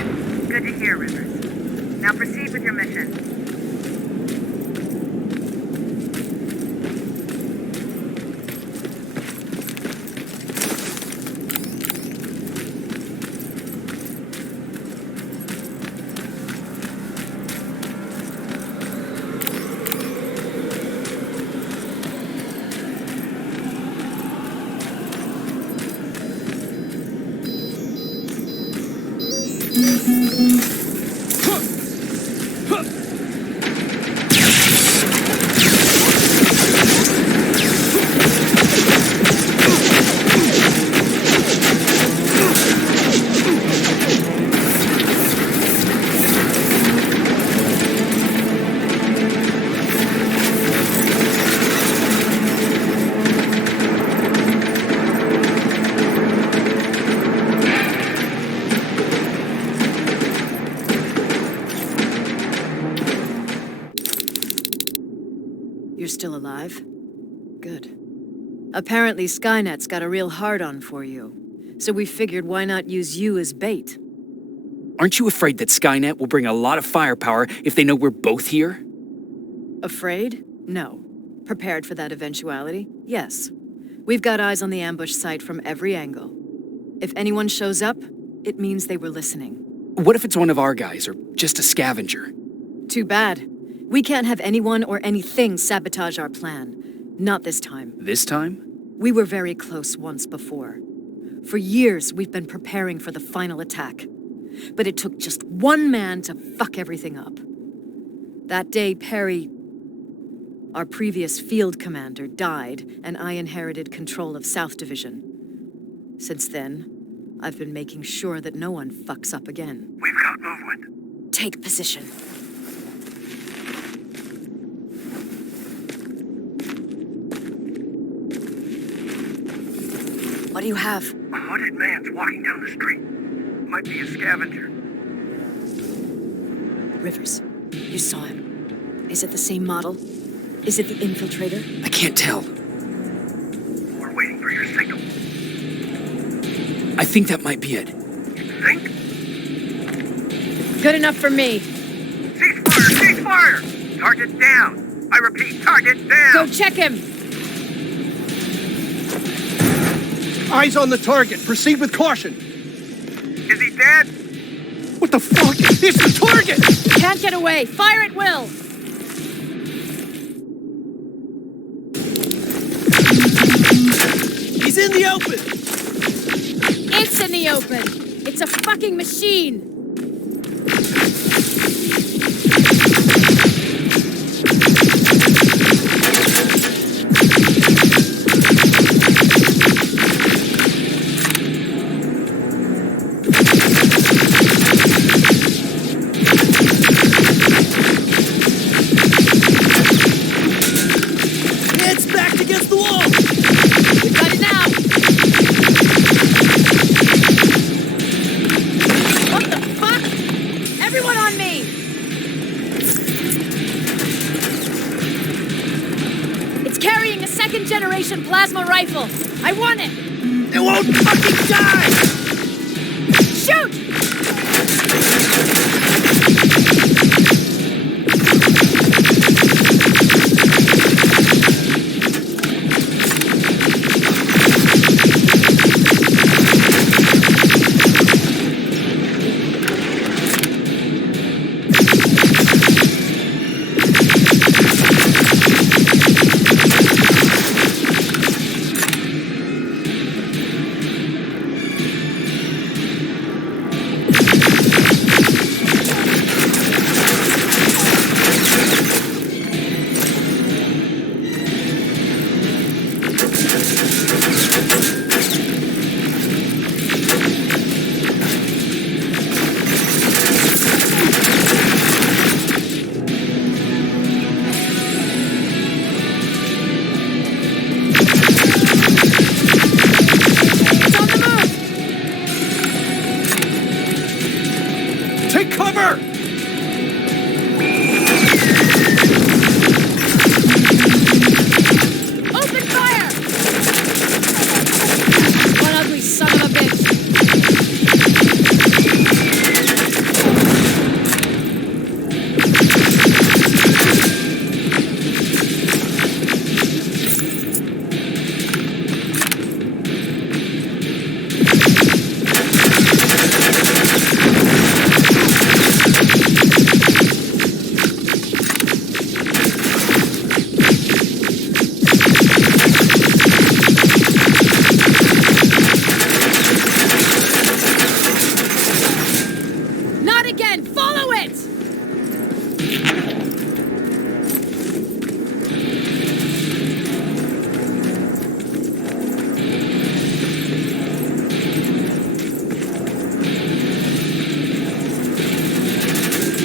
Good to hear, Rivers. Now proceed with your mission. Still alive? Good. Apparently Skynet's got a real hard-on for you. So we figured why not use you as bait? Aren't you afraid that Skynet will bring a lot of firepower if they know we're both here? Afraid? No. Prepared for that eventuality? Yes. We've got eyes on the ambush site from every angle. If anyone shows up, it means they were listening. What if it's one of our guys, or just a scavenger? Too bad. We can't have anyone or anything sabotage our plan. Not this time. This time? We were very close once before. For years, we've been preparing for the final attack. But it took just one man to fuck everything up. That day, Perry, our previous field commander, died, and I inherited control of South Division. Since then, I've been making sure that no one fucks up again. We've got movement. Take position. What do you have? A hooded man's walking down the street. Might be a scavenger. Rivers, you saw him. Is it the same model? Is it the infiltrator? I can't tell. We're waiting for your signal. I think that might be it. You think? Good enough for me. Cease fire! Cease fire! Target down! I repeat, target down! Go check him! Eyes on the target. Proceed with caution. Is he dead? What the fuck? It's the target! Can't get away. Fire at will! He's in the open! It's in the open! It's a fucking machine! Second-generation plasma rifle. I want it. It won't fucking die! Shoot!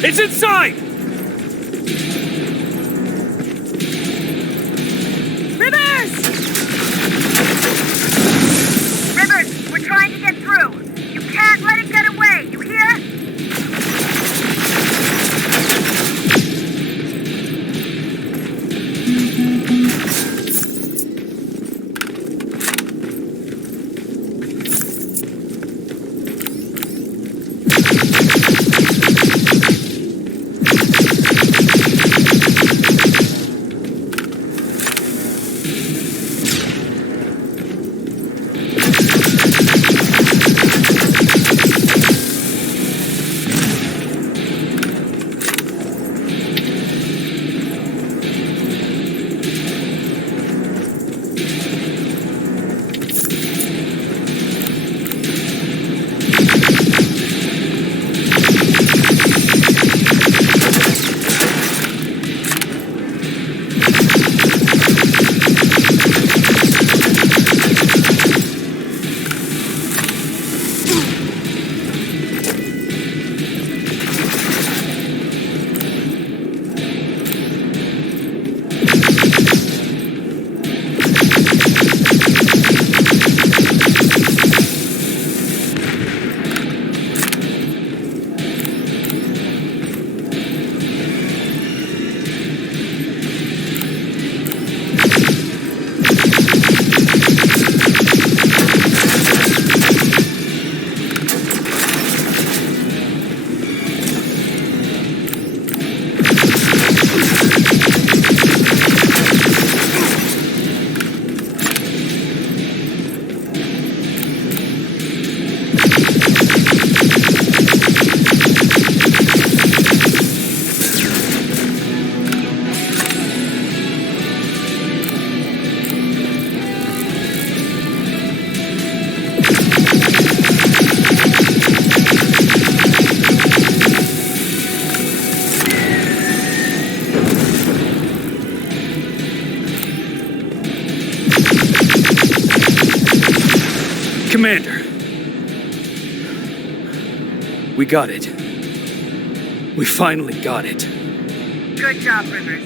It's inside! Rivers, we're trying to get through. You can't let it get away, you hear? Commander. We got it. We finally got it. Good job, Rivers.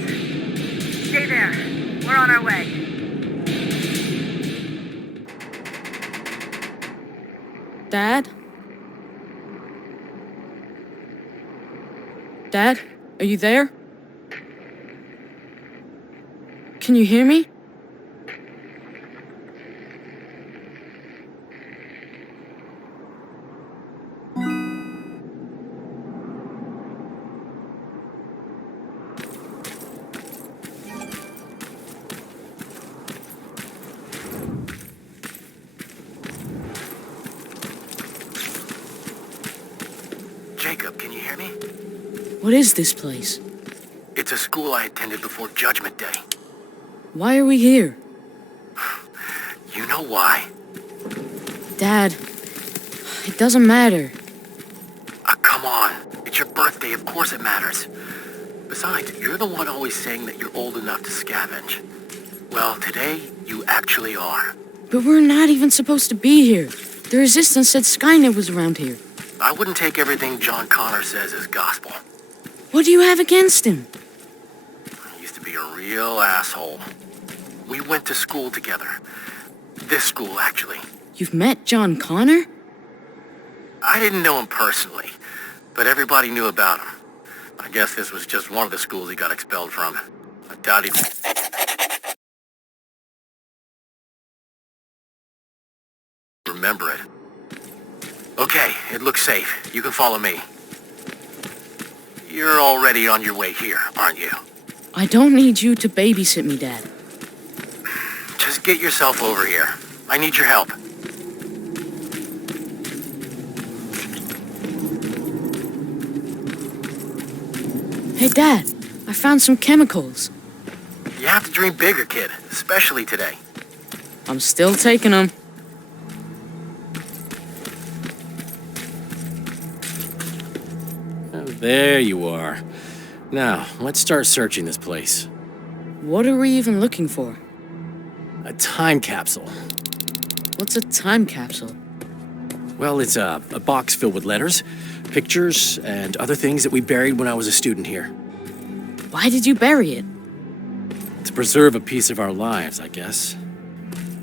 Stay there. We're on our way. Dad? Dad? Are you there? Can you hear me? Jacob, can you hear me? What is this place? It's a school I attended before Judgment Day. Why are we here? You know why? Dad, it doesn't matter. Come on. It's your birthday, of course it matters. Besides, you're the one always saying that you're old enough to scavenge. Well, today, you actually are. But we're not even supposed to be here. The Resistance said Skynet was around here. I wouldn't take everything John Connor says as gospel. What do you have against him? He used to be a real asshole. We went to school together. This school, actually. You've met John Connor? I didn't know him personally, but everybody knew about him. I guess this was just one of the schools he got expelled from. I doubt he'd... remember it. Okay, it looks safe. You can follow me. You're already on your way here, aren't you? I don't need you to babysit me, Dad. Just get yourself over here. I need your help. Hey, Dad, I found some chemicals. You have to dream bigger, kid, especially today. I'm still taking them. There you are. Now, let's start searching this place. What are we even looking for? A time capsule. What's a time capsule? Well, it's a box filled with letters. Pictures and other things that we buried when I was a student here. Why did you bury it? To preserve a piece of our lives, I guess.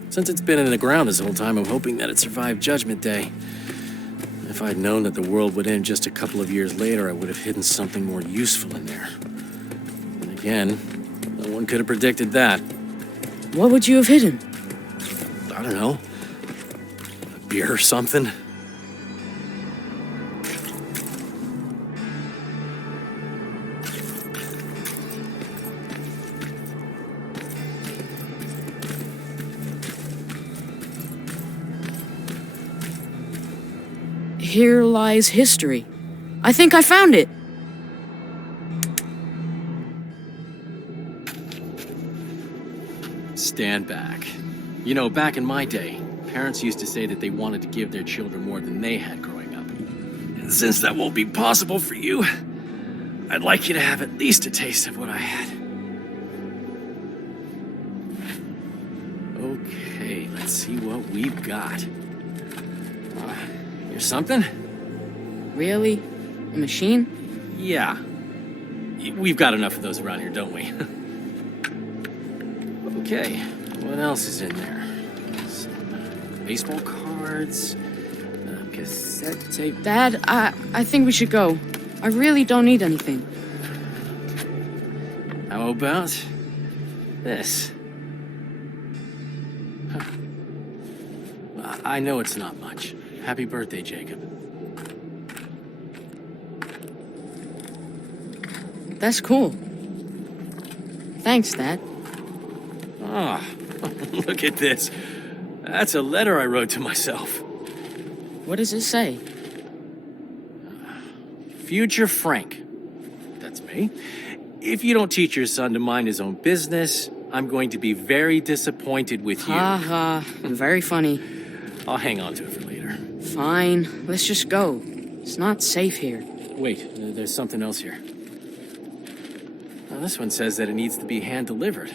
Since it's been in the ground this whole time, I'm hoping that it survived Judgment Day. If I'd known that the world would end just a couple of years later, I would have hidden something more useful in there. And again, no one could have predicted that. What would you have hidden? I don't know. A beer or something? Here lies history. I think I found it. Stand back. You know, back in my day, parents used to say that they wanted to give their children more than they had growing up. And since that won't be possible for you, I'd like you to have at least a taste of what I had. Okay, let's see what we've got. Here's something. Really? A machine? Yeah. We've got enough of those around here, don't we? Okay, what else is in there? Some baseball cards, cassette tape. Dad, I think we should go. I really don't need anything. How about this? Huh. I know it's not much. Happy birthday, Jacob. That's cool. Thanks, Dad. Ah, look at this. That's a letter I wrote to myself. What does it say? Future Frank. That's me. If you don't teach your son to mind his own business, I'm going to be very disappointed with you. Ha ha. Very funny. I'll hang on to it for later. Fine. Let's just go. It's not safe here. Wait, there's something else here. Now, this one says that it needs to be hand-delivered.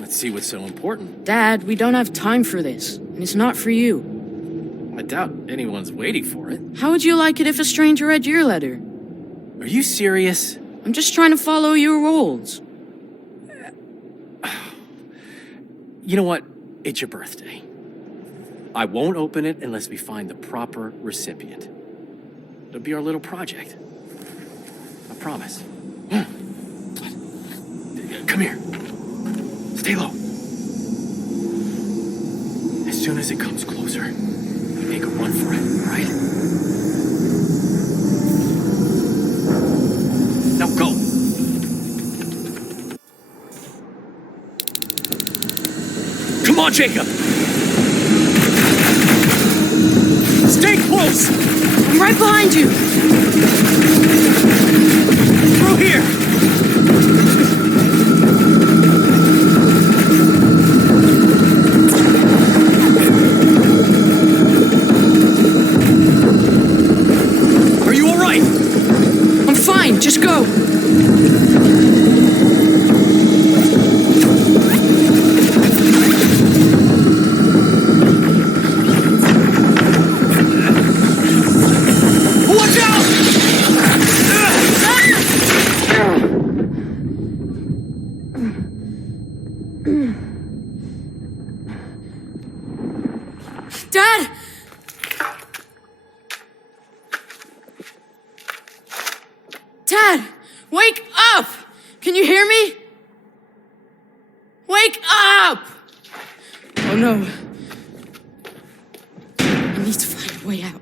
Let's see what's so important. Dad, we don't have time for this. And it's not for you. I doubt anyone's waiting for it. How would you like it if a stranger read your letter? Are you serious? I'm just trying to follow your rules. You know what? It's your birthday. I won't open it unless we find the proper recipient. It'll be our little project. I promise. Come here. Stay low. As soon as it comes closer, we make a run for it, all right? Now go! Come on, Jacob! Stay close! I'm right behind you! Through here! Are you all right? I'm fine, just go! Dad! Dad! Wake up! Can you hear me? Wake up! Oh no. I need to find a way out.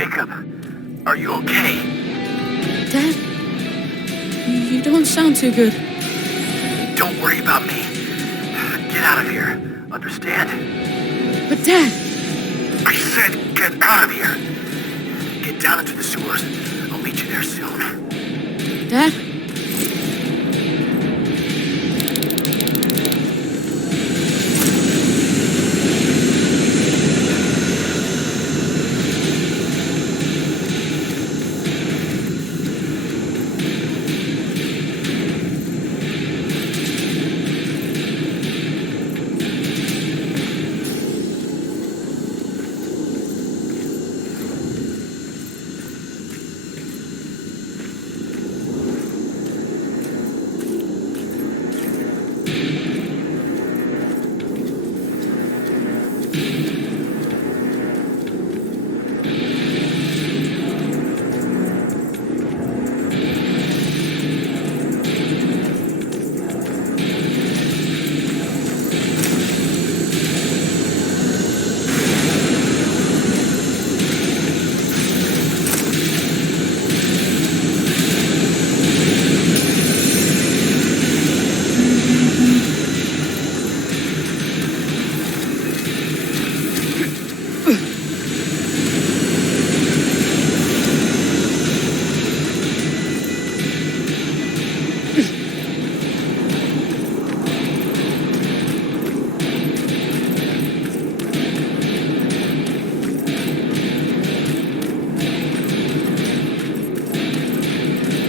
Jacob, are you okay? Dad? You don't sound too good. Don't worry about me. Get out of here. Understand? But Dad! I said get out of here. Get down into the sewers. I'll meet you there soon. Dad?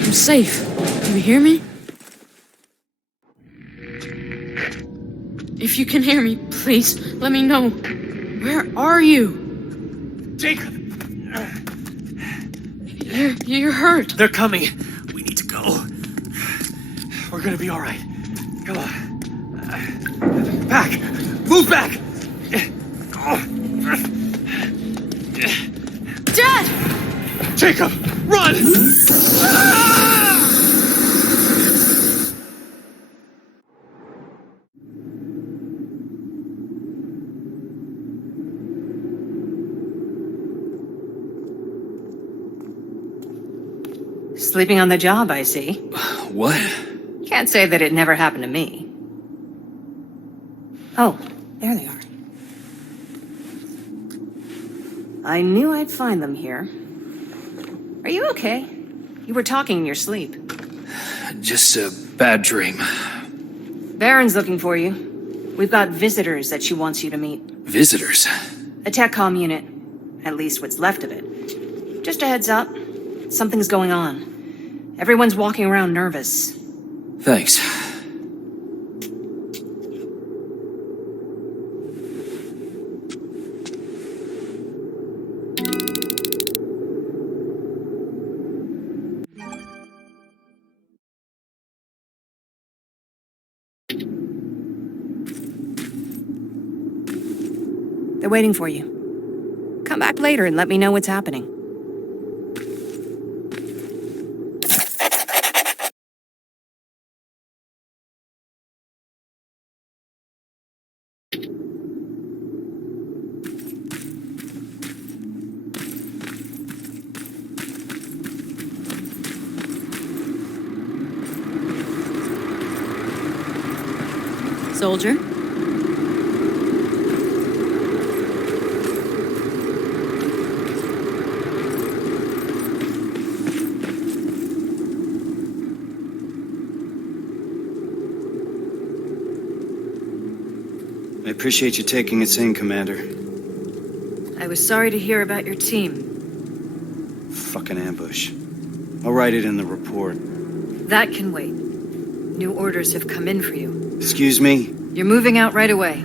I'm safe. Do you hear me? If you can hear me, please, let me know. Where are you? Jacob! You're hurt. They're coming. We need to go. We're gonna be all right. Come on. Back! Move back! Dad! Jacob, run! Sleeping on the job, I see. What? Can't say that it never happened to me. Oh, there they are. I knew I'd find them here. Are you okay? You were talking in your sleep. Just a bad dream. Baron's looking for you. We've got visitors that she wants you to meet. Visitors? A tech comm unit. At least what's left of it. Just a heads up. Something's going on. Everyone's walking around nervous. Thanks. They're waiting for you. Come back later and let me know what's happening. Soldier? I appreciate you taking us in, Commander. I was sorry to hear about your team. Fucking ambush. I'll write it in the report. That can wait. New orders have come in for you. Excuse me? You're moving out right away.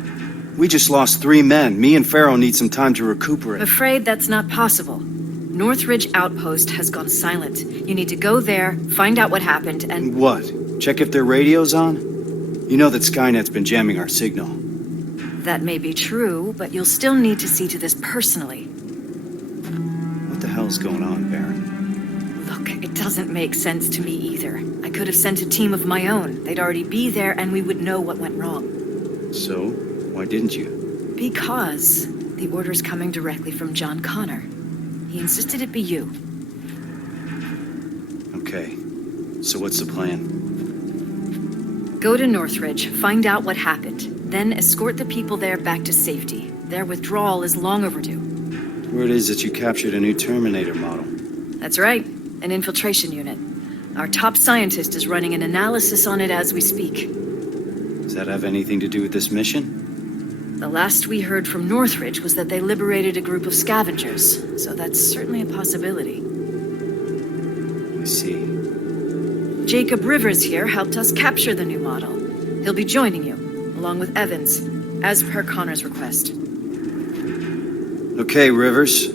We just lost 3 men. Me and Farrow need some time to I'm recuperate. afraid that's not possible. Northridge Outpost has gone silent. You need to go there, find out what happened, and... What? Check if their radio's on? You know that Skynet's been jamming our signal. That may be true, but you'll still need to see to this personally. What the hell's going on, Baron? Look, it doesn't make sense to me either. I could have sent a team of my own. They'd already be there, and we would know what went wrong. So, why didn't you? Because the order's coming directly from John Connor. He insisted it be you. Okay. So what's the plan? Go to Northridge, find out what happened, then escort the people there back to safety. Their withdrawal is long overdue. Word is that you captured a new Terminator model. That's right, an infiltration unit. Our top scientist is running an analysis on it as we speak. Does that have anything to do with this mission? The last we heard from Northridge was that they liberated a group of scavengers, so that's certainly a possibility. I see. Jacob Rivers here helped us capture the new model. He'll be joining you, along with Evans, as per Connor's request. Okay, Rivers.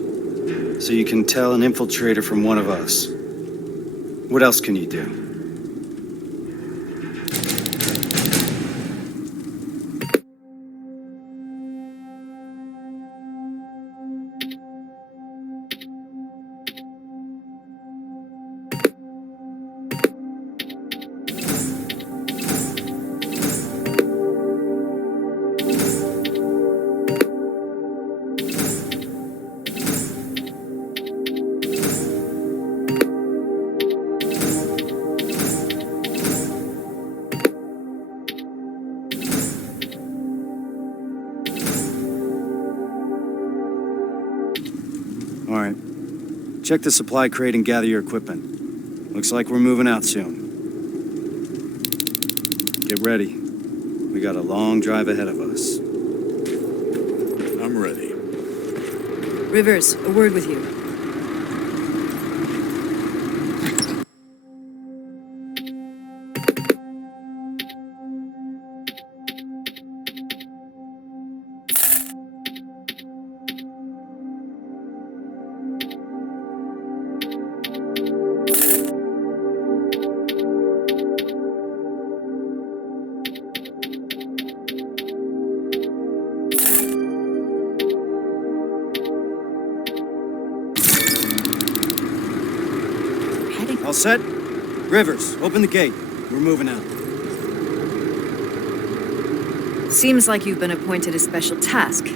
So you can tell an infiltrator from one of us. What else can you do? All right. Check the supply crate and gather your equipment. Looks like we're moving out soon. Get ready. We got a long drive ahead of us. I'm ready. Rivers, a word with you. All set? Rivers, open the gate. We're moving out. Seems like you've been appointed a special task,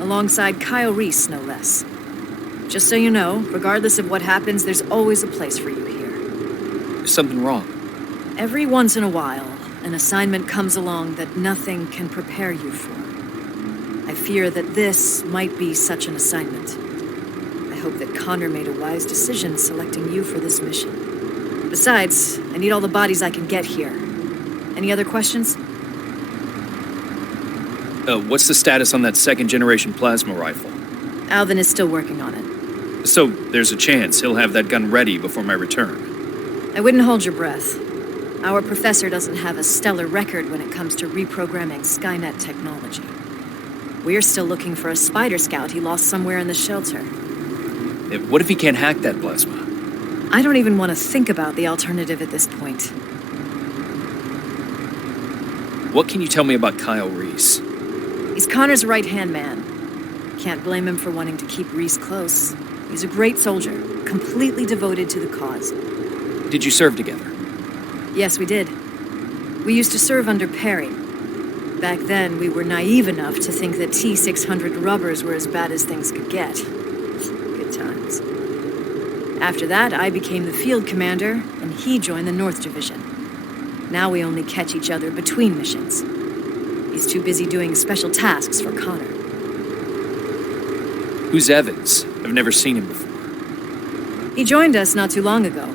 alongside Kyle Reese, no less. Just so you know, regardless of what happens, there's always a place for you here. Is something wrong? Every once in a while, an assignment comes along that nothing can prepare you for. I fear that this might be such an assignment. I hope that Connor made a wise decision selecting you for this mission. Besides, I need all the bodies I can get here. Any other questions? What's the status on that second-generation plasma rifle? Alvin is still working on it. So, there's a chance he'll have that gun ready before my return. I wouldn't hold your breath. Our professor doesn't have a stellar record when it comes to reprogramming Skynet technology. We're still looking for a spider scout he lost somewhere in the shelter. What if he can't hack that plasma? I don't even want to think about the alternative at this point. What can you tell me about Kyle Reese? He's Connor's right-hand man. Can't blame him for wanting to keep Reese close. He's a great soldier, completely devoted to the cause. Did you serve together? Yes, we did. We used to serve under Perry. Back then, we were naive enough to think that T-600 rubbers were as bad as things could get. Good times. After that, I became the field commander, and he joined the North Division. Now we only catch each other between missions. He's too busy doing special tasks for Connor. Who's Evans? I've never seen him before. He joined us not too long ago.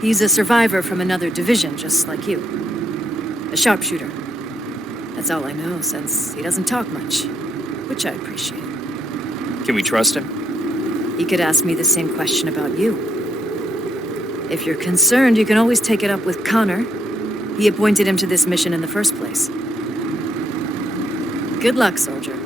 He's a survivor from another division, just like you. A sharpshooter. That's all I know, since he doesn't talk much, which I appreciate. Can we trust him? He could ask me the same question about you. If you're concerned, you can always take it up with Connor. He appointed him to this mission in the first place. Good luck, soldier.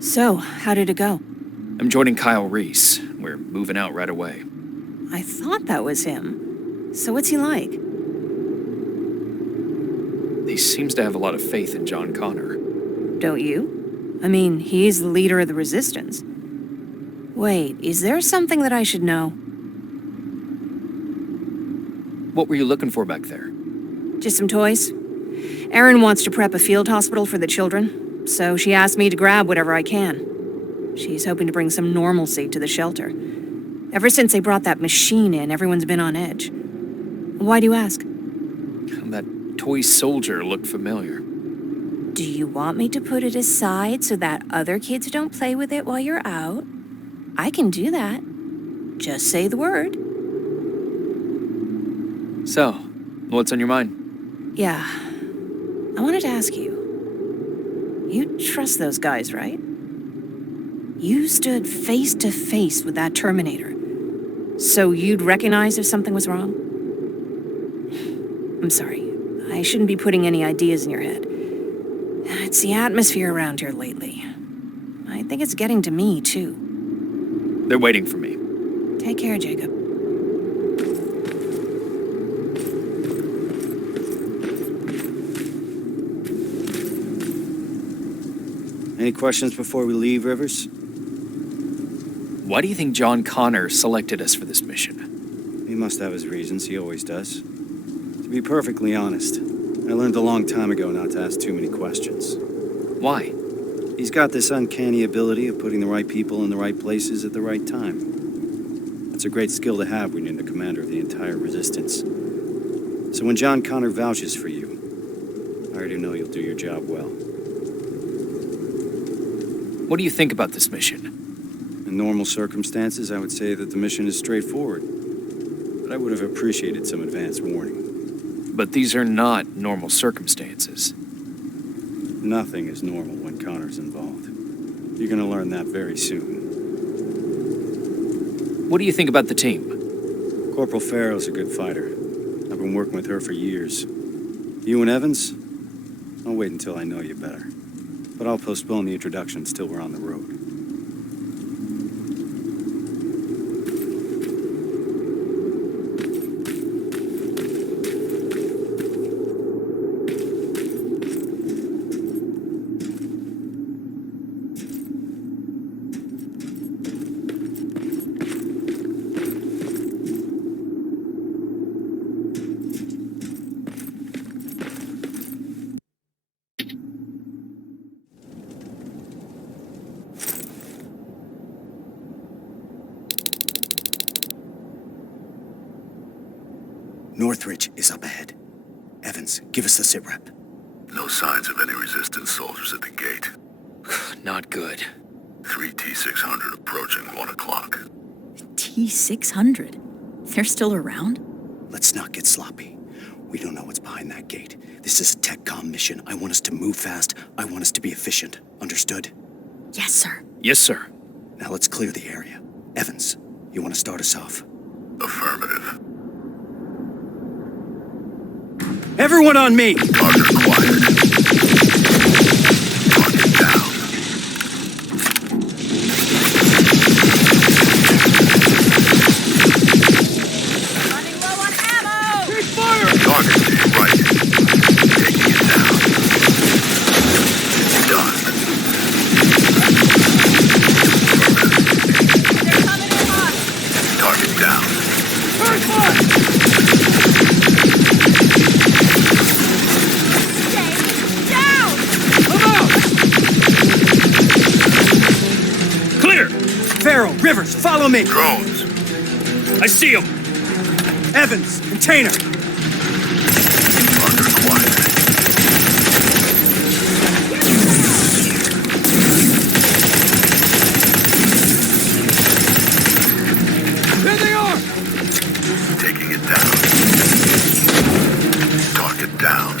So, how did it go? I'm joining Kyle Reese. We're moving out right away. I thought that was him. So what's he like? He seems to have a lot of faith in John Connor. Don't you? I mean, he's the leader of the Resistance. Wait, is there something that I should know? What were you looking for back there? Just some toys. Erin wants to prep a field hospital for the children, so she asked me to grab whatever I can. She's hoping to bring some normalcy to the shelter. Ever since they brought that machine in, everyone's been on edge. Why do you ask? That toy soldier looked familiar. Do you want me to put it aside so that other kids don't play with it while you're out? I can do that. Just say the word. So, what's on your mind? Yeah. I wanted to ask you. You trust those guys, right? You stood face to face with that Terminator. So you'd recognize if something was wrong? I'm sorry. I shouldn't be putting any ideas in your head. It's the atmosphere around here lately. I think it's getting to me, too. They're waiting for me. Take care, Jacob. Any questions before we leave, Rivers? Why do you think John Connor selected us for this mission? He must have his reasons. He always does. To be perfectly honest, I learned a long time ago not to ask too many questions. Why? He's got this uncanny ability of putting the right people in the right places at the right time. It's a great skill to have when you're the commander of the entire resistance. So when John Connor vouches for you, I already know you'll do your job well. What do you think about this mission? In normal circumstances, I would say that the mission is straightforward. But I would have appreciated some advance warning. But these are not normal circumstances. Nothing is normal when Connor's involved. You're gonna learn that very soon. What do you think about the team? Corporal Farrell's a good fighter. I've been working with her for years. You and Evans? I'll wait until I know you better. But I'll postpone the introductions till we're on the road. Northridge is up ahead. Evans, give us the sitrep. No signs of any resistance soldiers at the gate. Not good. 3 T-600 approaching 1 o'clock. T-600? They're still around? Let's not get sloppy. We don't know what's behind that gate. This is a TechCom mission. I want us to move fast. I want us to be efficient. Understood? Yes, sir. Yes, sir. Now let's clear the area. Evans, you want to start us off? Affirmative. Everyone on me! Target acquired. Target down. Running low on ammo! Take fire! Target to your right. Taking it down. Done. They're coming in hot! Target down. First fire! Farrell, Rivers, follow me! Drones. I see him! Evans, container! Target acquired. There they are! Taking it down. Target down.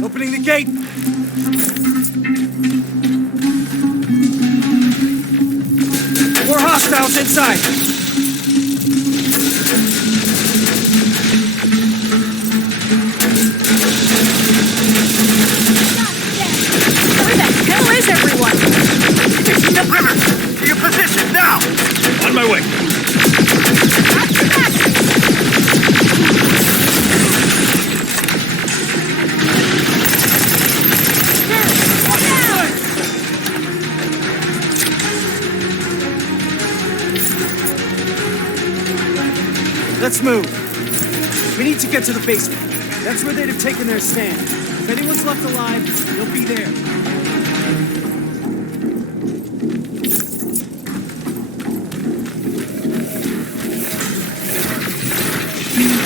Opening the gate! More hostiles inside! Where the hell is everyone? Rivers, to your position, now! On my way. Let's move. We need to get to the basement. That's where they'd have taken their stand. If anyone's left alive, they'll be there.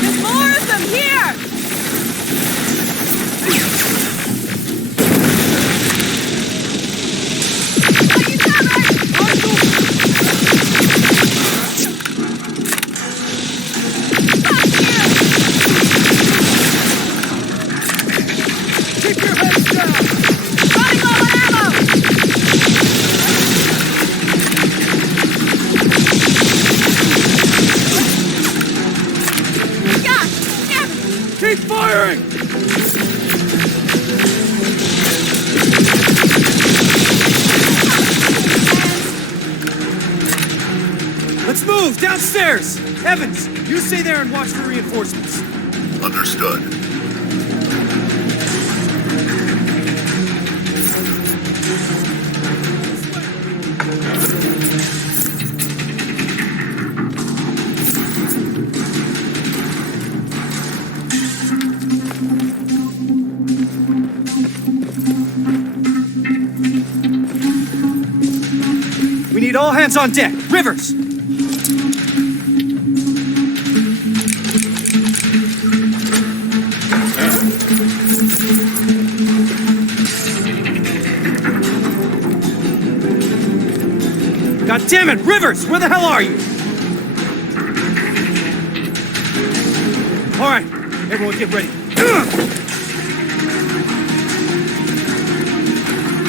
There's more of them here! Keep firing! Let's move! Downstairs! Evans, you stay there and watch for reinforcements. Understood. We need all hands on deck. Rivers! God damn it, Rivers! Where the hell are you? All right, everyone get ready.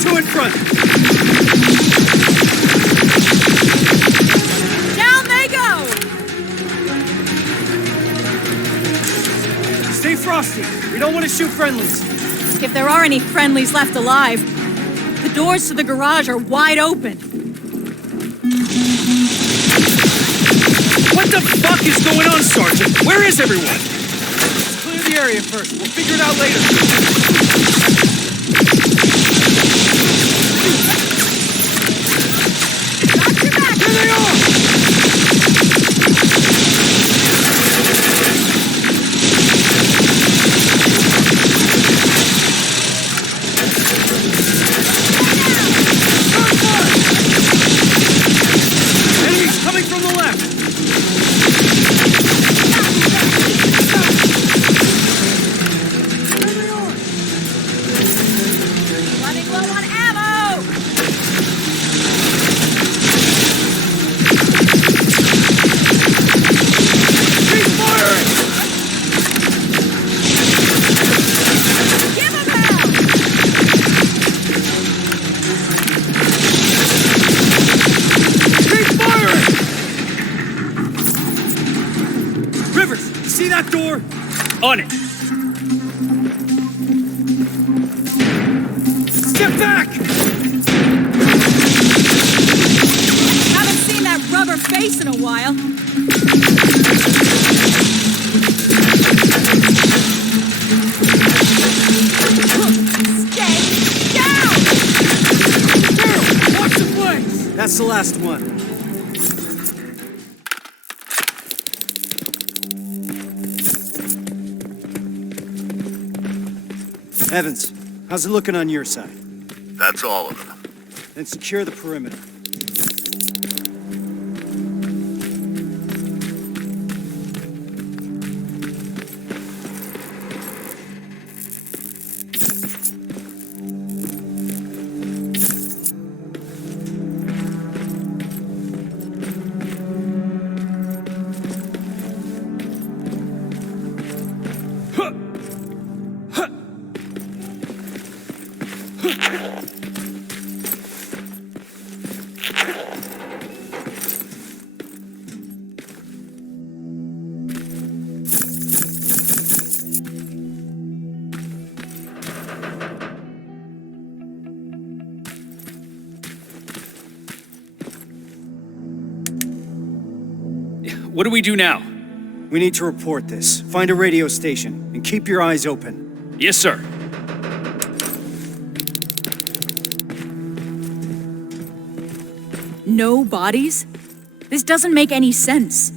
Two in front. Down they go! Stay frosty. We don't want to shoot friendlies. If there are any friendlies left alive, the doors to the garage are wide open. What the fuck is going on, Sergeant? Where is everyone? Let's clear the area first. We'll figure it out later. Got your back! Here they are! Enemies coming from the left! Running low on ammo! Keep firing! Give 'em hell! Keep firing! Rivers, see that door? On it. Step back! Haven't seen that rubber face in a while. Stay down! Watch the flanks! That's the last one. Evans, how's it looking on your side? That's all of them. Then secure the perimeter. What do we do now? We need to report this. Find a radio station and keep your eyes open. Yes, sir. No bodies? This doesn't make any sense.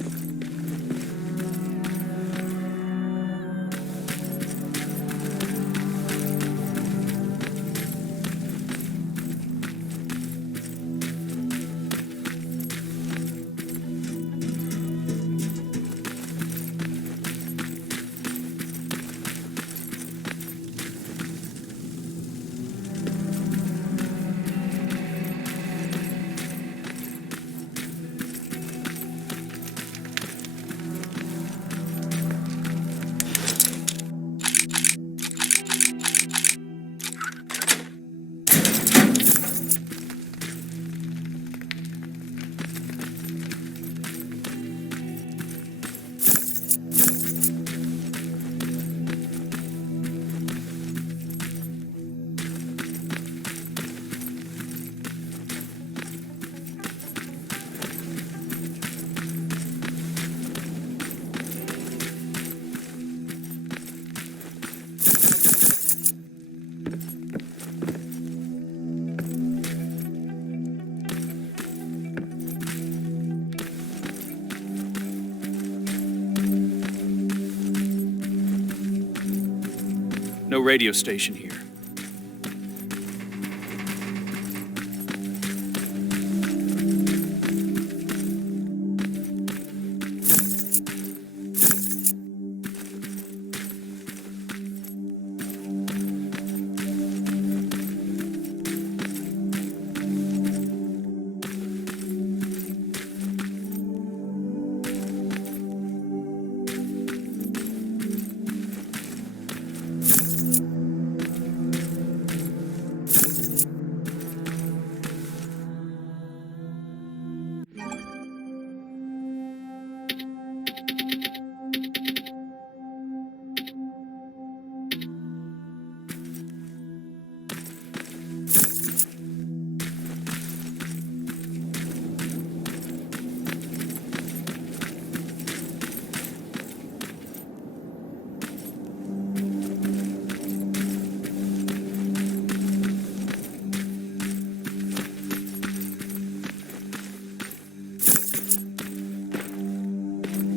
No radio station here.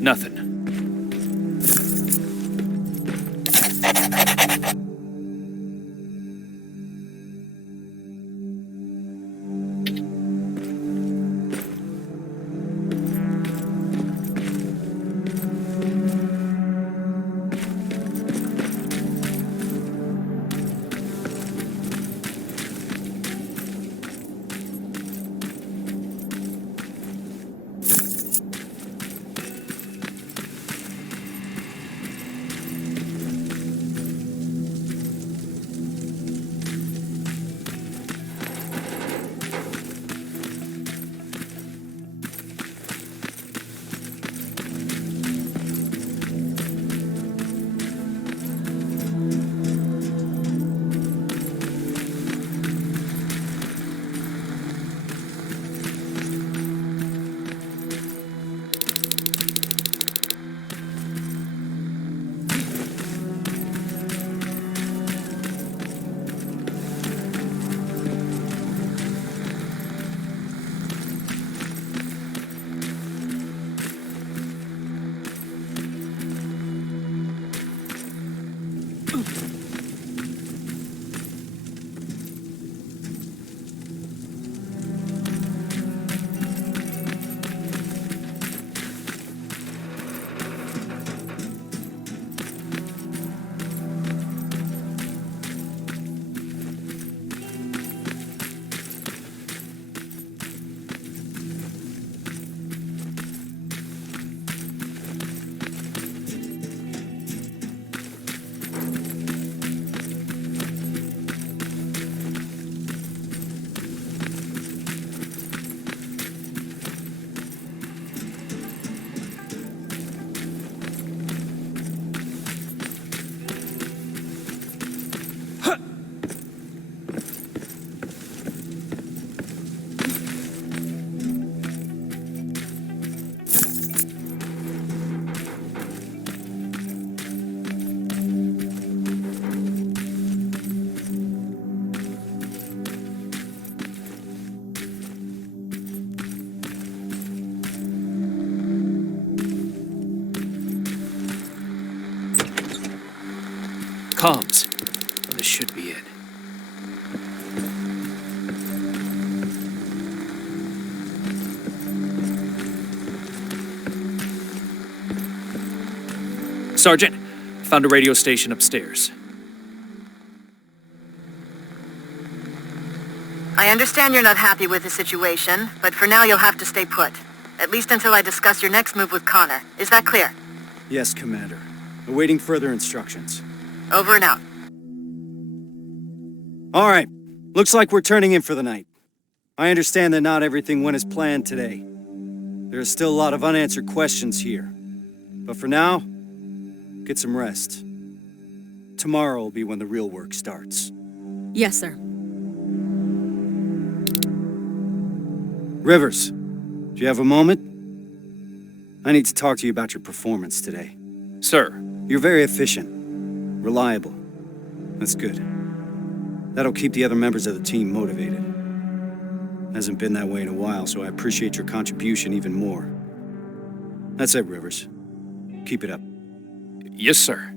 Nothing. Comms. This should be it. Sergeant, found a radio station upstairs. I understand you're not happy with the situation, but for now you'll have to stay put. At least until I discuss your next move with Connor. Is that clear? Yes, Commander. Awaiting further instructions. Over and out. All right. Looks like we're turning in for the night. I understand that not everything went as planned today. There are still a lot of unanswered questions here. But for now, get some rest. Tomorrow will be when the real work starts. Yes, sir. Rivers, do you have a moment? I need to talk to you about your performance today. Sir. You're very efficient. Reliable. That's good. That'll keep the other members of the team motivated. Hasn't been that way in a while, so I appreciate your contribution even more. That's it, Rivers. Keep it up. Yes, sir.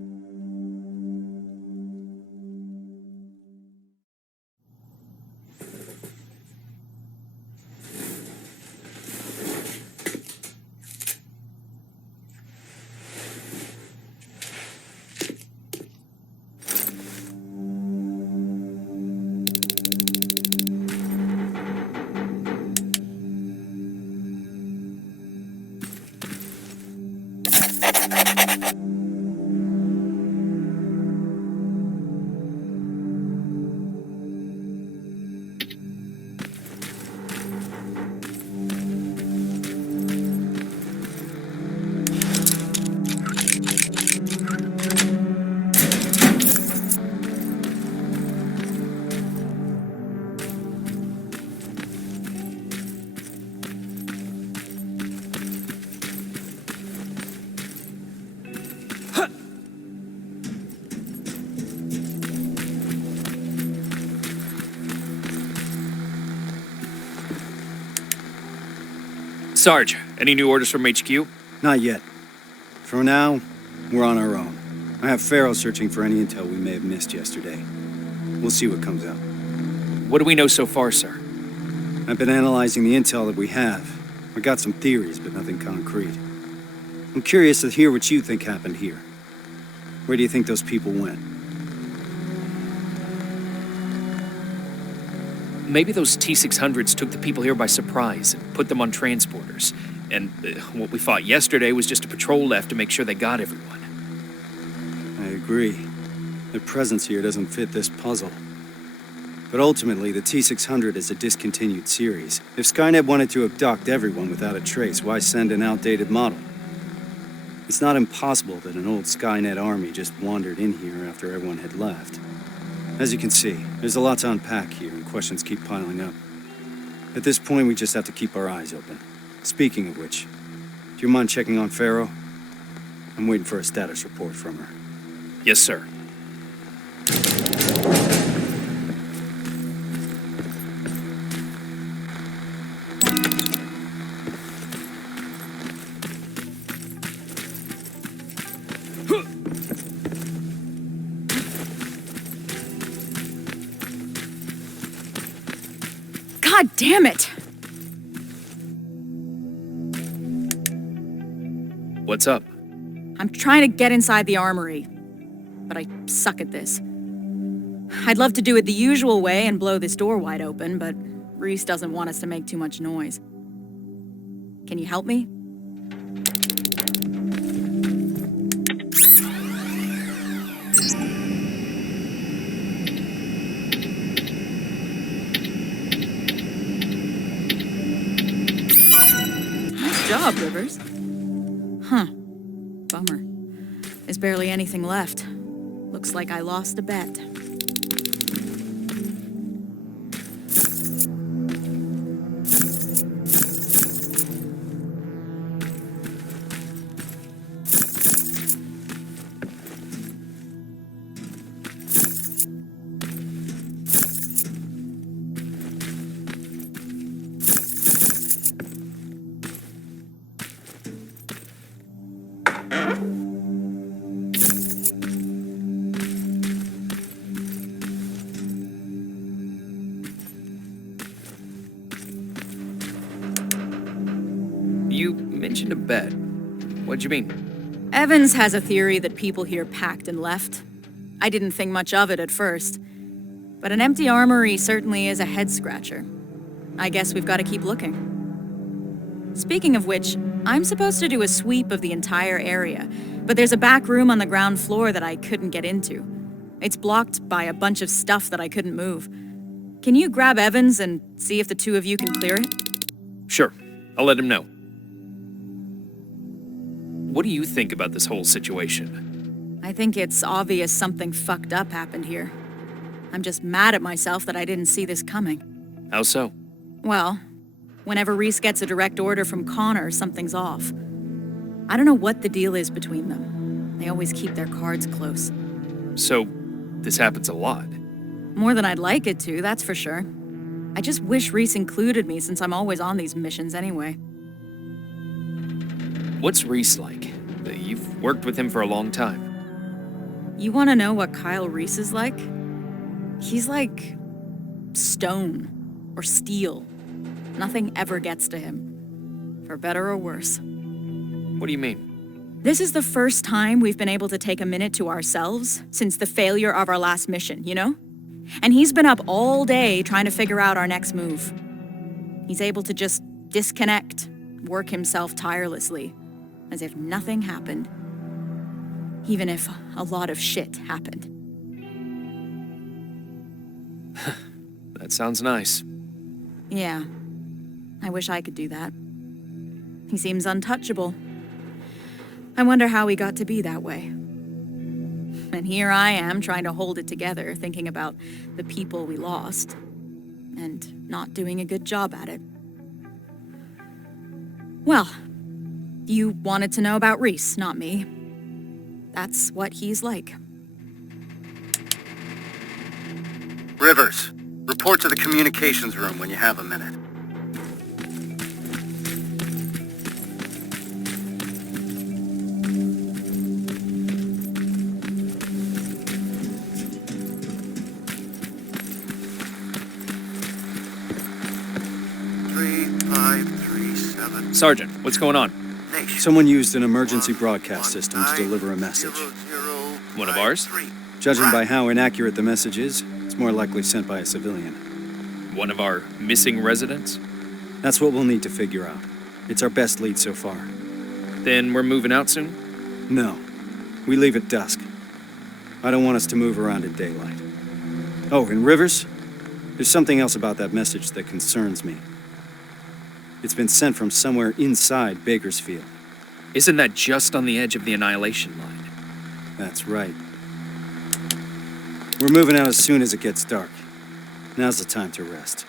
Sarge, any new orders from HQ? Not yet. For now, we're on our own. I have Farrell searching for any intel we may have missed yesterday. We'll see what comes out. What do we know so far, sir? I've been analyzing the intel that we have. I got some theories, but nothing concrete. I'm curious to hear what you think happened here. Where do you think those people went? Maybe those T-600s took the people here by surprise and put them on transporters. And what we fought yesterday was just a patrol left to make sure they got everyone. I agree. Their presence here doesn't fit this puzzle. But ultimately, the T-600 is a discontinued series. If Skynet wanted to abduct everyone without a trace, why send an outdated model? It's not impossible that an old Skynet army just wandered in here after everyone had left. As you can see, there's a lot to unpack here, and questions keep piling up. At this point, we just have to keep our eyes open. Speaking of which, do you mind checking on Farrell? I'm waiting for a status report from her. Yes, sir. God damn it! What's up? I'm trying to get inside the armory, but I suck at this. I'd love to do it the usual way and blow this door wide open, but Reese doesn't want us to make too much noise. Can you help me? Nice job, Rivers. Huh. Bummer. There's barely anything left. Looks like I lost a bet. You mentioned a bet. What'd you mean? Evans has a theory that people here packed and left. I didn't think much of it at first. But an empty armory certainly is a head-scratcher. I guess we've got to keep looking. Speaking of which, I'm supposed to do a sweep of the entire area, but there's a back room on the ground floor that I couldn't get into. It's blocked by a bunch of stuff that I couldn't move. Can you grab Evans and see if the two of you can clear it? Sure. I'll let him know. What do you think about this whole situation? I think it's obvious something fucked up happened here. I'm just mad at myself that I didn't see this coming. How so? Well, whenever Reese gets a direct order from Connor, something's off. I don't know what the deal is between them. They always keep their cards close. So, this happens a lot? More than I'd like it to, that's for sure. I just wish Reese included me since I'm always on these missions anyway. What's Reese like? You've worked with him for a long time. You want to know what Kyle Reese is like? He's like stone or steel. Nothing ever gets to him, for better or worse. What do you mean? This is the first time we've been able to take a minute to ourselves since the failure of our last mission, you know? And he's been up all day trying to figure out our next move. He's able to just disconnect, work himself tirelessly, as if nothing happened. Even if a lot of shit happened. That sounds nice. Yeah. I wish I could do that. He seems untouchable. I wonder how he got to be that way. And here I am trying to hold it together, thinking about the people we lost, and not doing a good job at it. Well, you wanted to know about Reese, not me. That's what he's like. Rivers, report to the communications room when you have a minute. Sergeant, what's going on? Someone used an emergency broadcast system to deliver a message. One of ours? Judging by how inaccurate the message is, it's more likely sent by a civilian. One of our missing residents? That's what we'll need to figure out. It's our best lead so far. Then we're moving out soon? No. We leave at dusk. I don't want us to move around in daylight. Oh, and Rivers? There's something else about that message that concerns me. It's been sent from somewhere inside Bakersfield. Isn't that just on the edge of the Annihilation Line? That's right. We're moving out as soon as it gets dark. Now's the time to rest.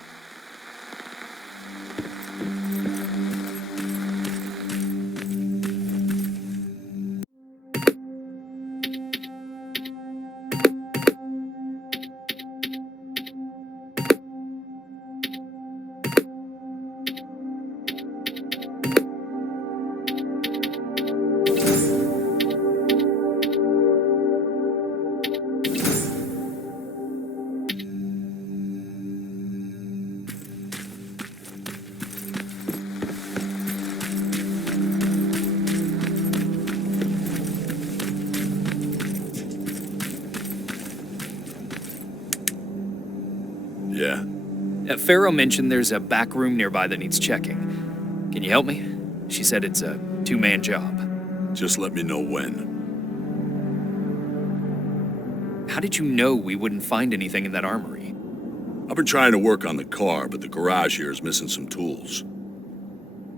Yeah. Farrow mentioned there's a back room nearby that needs checking. Can you help me? She said it's a two-man job. Just let me know when. How did you know we wouldn't find anything in that armory? I've been trying to work on the car, but the garage here is missing some tools.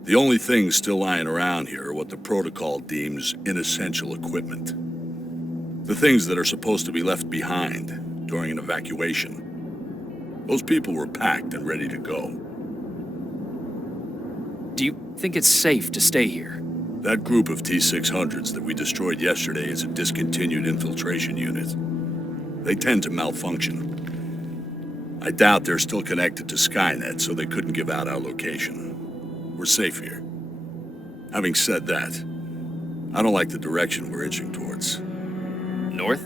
The only things still lying around here are what the protocol deems inessential equipment. The things that are supposed to be left behind during an evacuation. Those people were packed and ready to go. Do you think it's safe to stay here? That group of T-600s that we destroyed yesterday is a discontinued infiltration unit. They tend to malfunction. I doubt they're still connected to Skynet, so they couldn't give out our location. We're safe here. Having said that, I don't like the direction we're inching towards. North?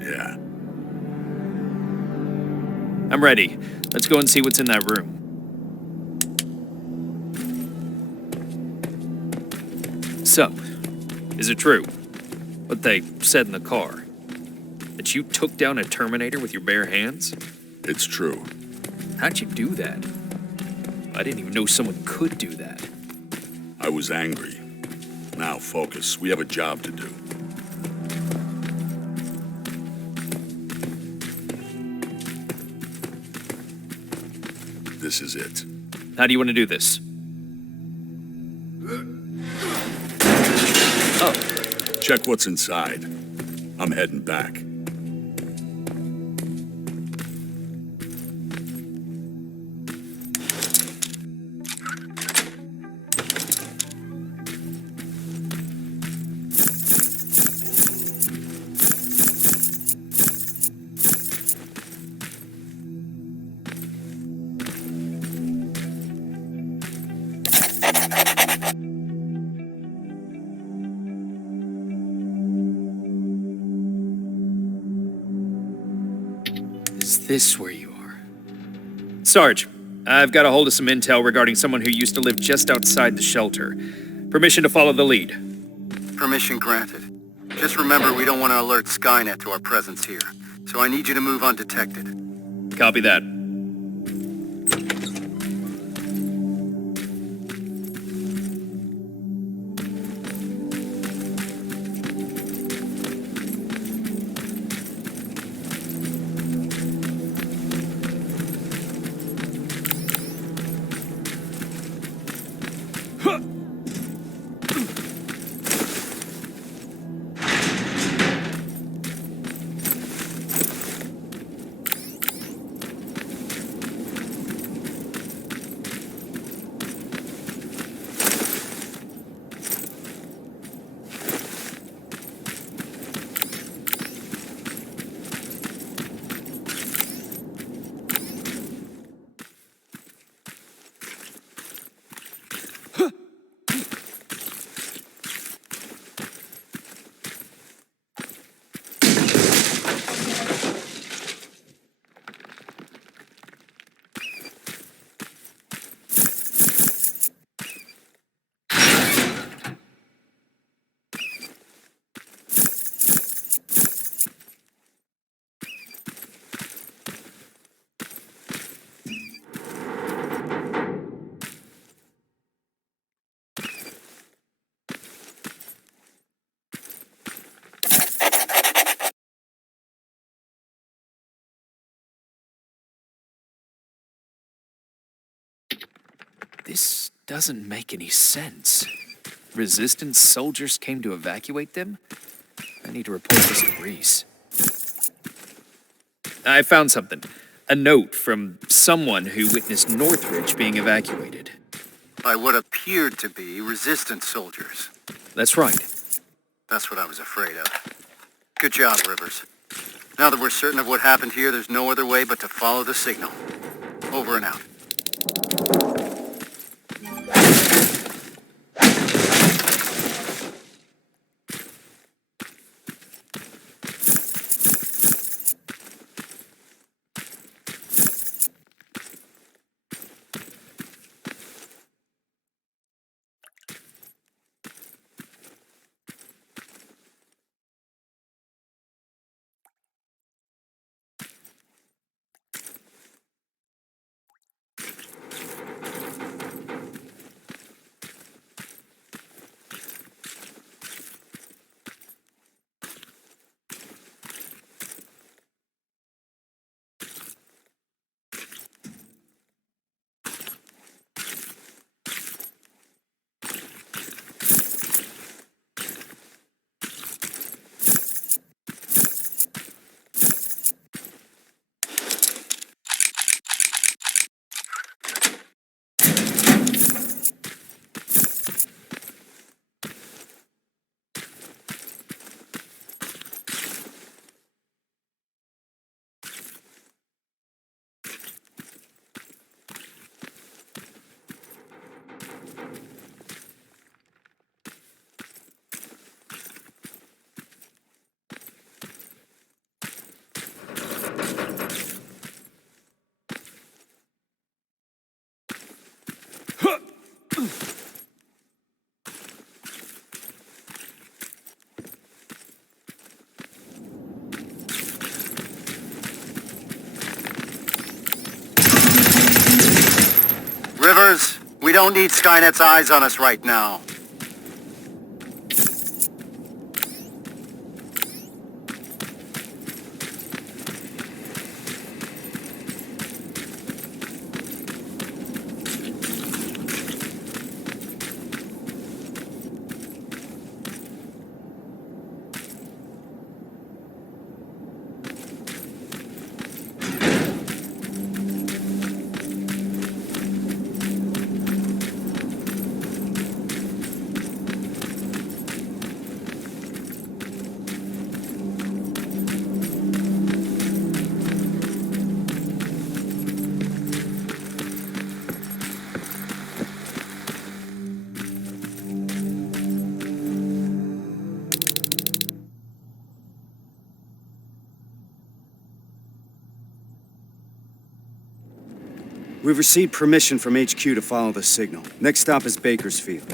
Yeah. I'm ready. Let's go and see what's in that room. So, is it true what they said in the car? That you took down a Terminator with your bare hands? It's true. How'd you do that? I didn't even know someone could do that. I was angry. Now focus. We have a job to do. This is it. How do you want to do this? Oh. Check what's inside. I'm heading back. Is this where you are? Sarge, I've got a hold of some intel regarding someone who used to live just outside the shelter. Permission to follow the lead. Permission granted. Just remember, we don't want to alert Skynet to our presence here. So I need you to move undetected. Copy that. This doesn't make any sense. Resistance soldiers came to evacuate them? I need to report this to Reese. I found something. A note from someone who witnessed Northridge being evacuated. By what appeared to be resistance soldiers. That's right. That's what I was afraid of. Good job, Rivers. Now that we're certain of what happened here, there's no other way but to follow the signal. Over and out. Rivers, we don't need Skynet's eyes on us right now. We've received permission from HQ to follow the signal. Next stop is Bakersfield.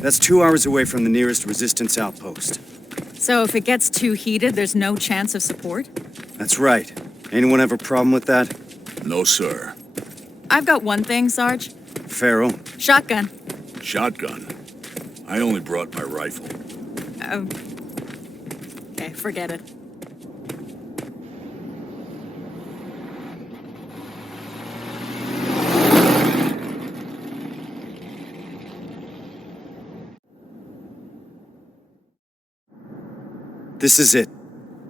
That's 2 hours away from the nearest resistance outpost. So if it gets too heated, there's no chance of support? That's right. Anyone have a problem with that? No, sir. I've got one thing, Sarge. Pharaoh. Shotgun. Shotgun? I only brought my rifle. Okay, forget it. This is it.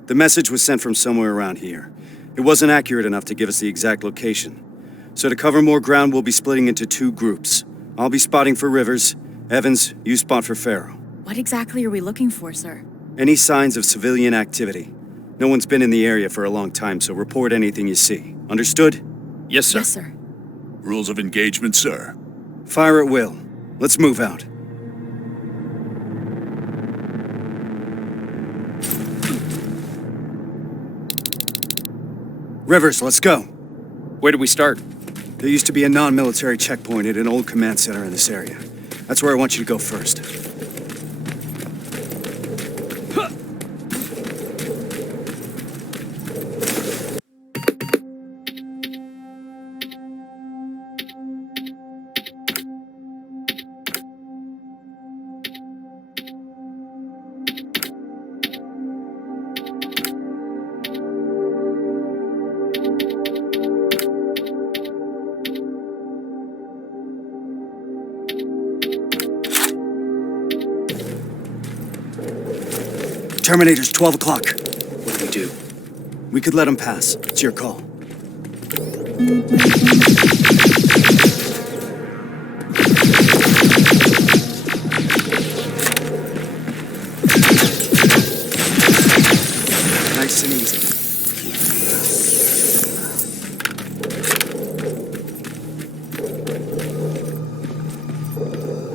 The message was sent from somewhere around here. It wasn't accurate enough to give us the exact location. So to cover more ground, we'll be splitting into 2 groups. I'll be spotting for Rivers. Evans, you spot for Pharaoh. What exactly are we looking for, sir? Any signs of civilian activity. No one's been in the area for a long time, so report anything you see. Understood? Yes, sir. Yes, sir. Rules of engagement, sir. Fire at will. Let's move out. Rivers, let's go. Where do we start? There used to be a non-military checkpoint at an old command center in this area. That's where I want you to go first. Terminator's 12 o'clock. What do we do? We could let him pass. It's your call. Nice and easy.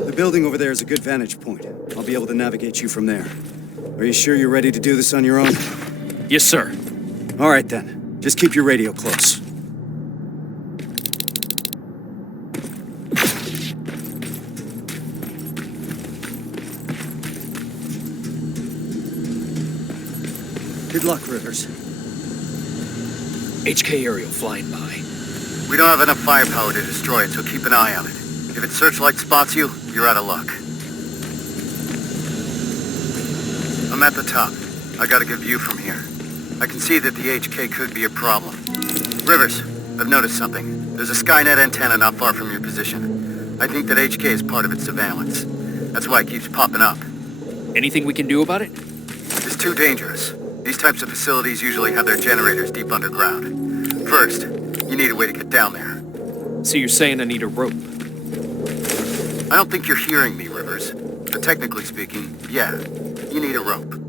The building over there is a good vantage point. I'll be able to navigate you from there. Are you sure you're ready to do this on your own? Yes, sir. All right, then. Just keep your radio close. Good luck, Rivers. HK aerial flying by. We don't have enough firepower to destroy it, so keep an eye on it. If its searchlight spots you, you're out of luck. I'm at the top. I got a good view from here. I can see that the HK could be a problem. Rivers, I've noticed something. There's a Skynet antenna not far from your position. I think that HK is part of its surveillance. That's why it keeps popping up. Anything we can do about it? It's too dangerous. These types of facilities usually have their generators deep underground. First, you need a way to get down there. So you're saying I need a rope? I don't think you're hearing me, Rivers. But technically speaking, yeah, you need a rope.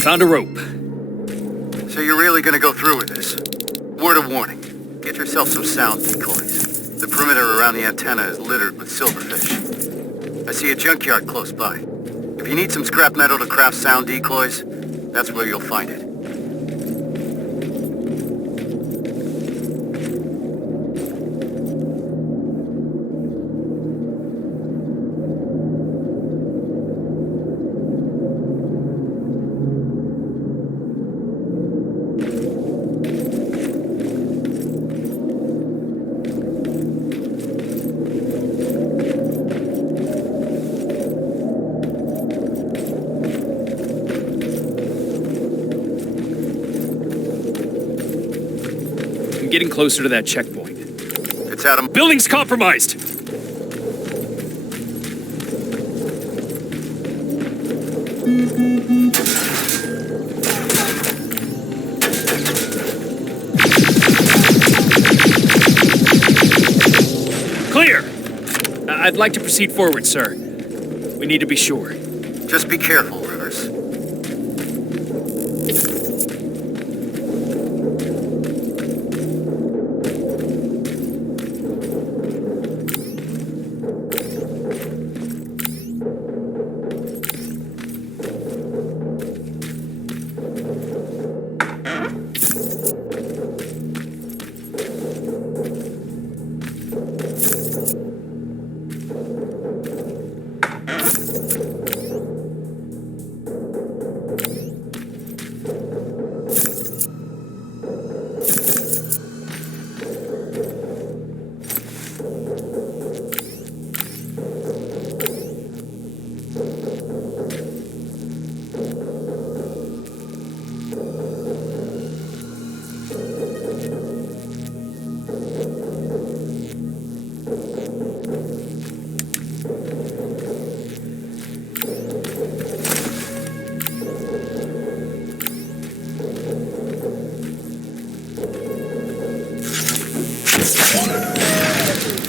Found a rope. So you're really gonna go through with this? Word of warning. Get yourself some sound decoys. The perimeter around the antenna is littered with silverfish. I see a junkyard close by. If you need some scrap metal to craft sound decoys, that's where you'll find it. Getting closer to that checkpoint. It's out of... Building's compromised! Clear! I'd like to proceed forward, sir. We need to be sure. Just be careful, Rivers.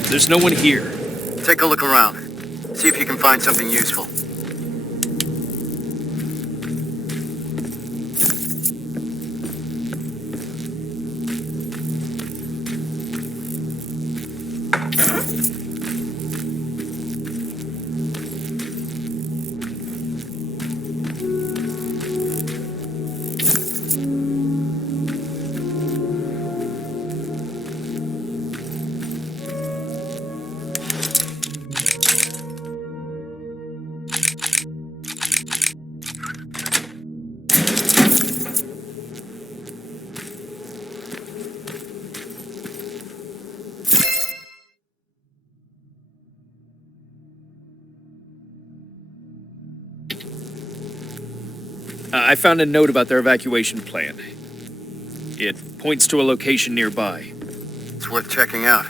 There's no one here. Take a look around. See if you can find something useful. I found a note about their evacuation plan. It points to a location nearby. It's worth checking out.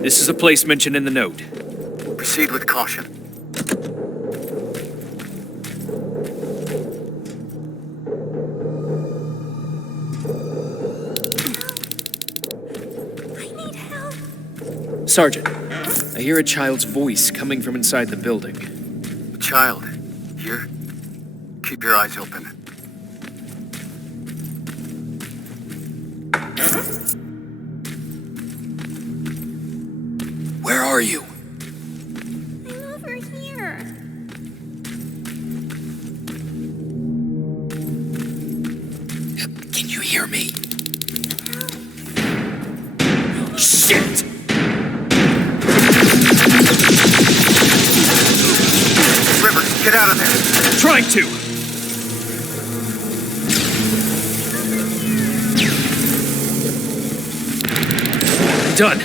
This is a place mentioned in the note. Proceed with caution. Sergeant, I hear a child's voice coming from inside the building. A child. Here? Keep your eyes open. Where are you? I'm over here. Can you hear me? Shit! Rivers, get out of there! Trying to! Done.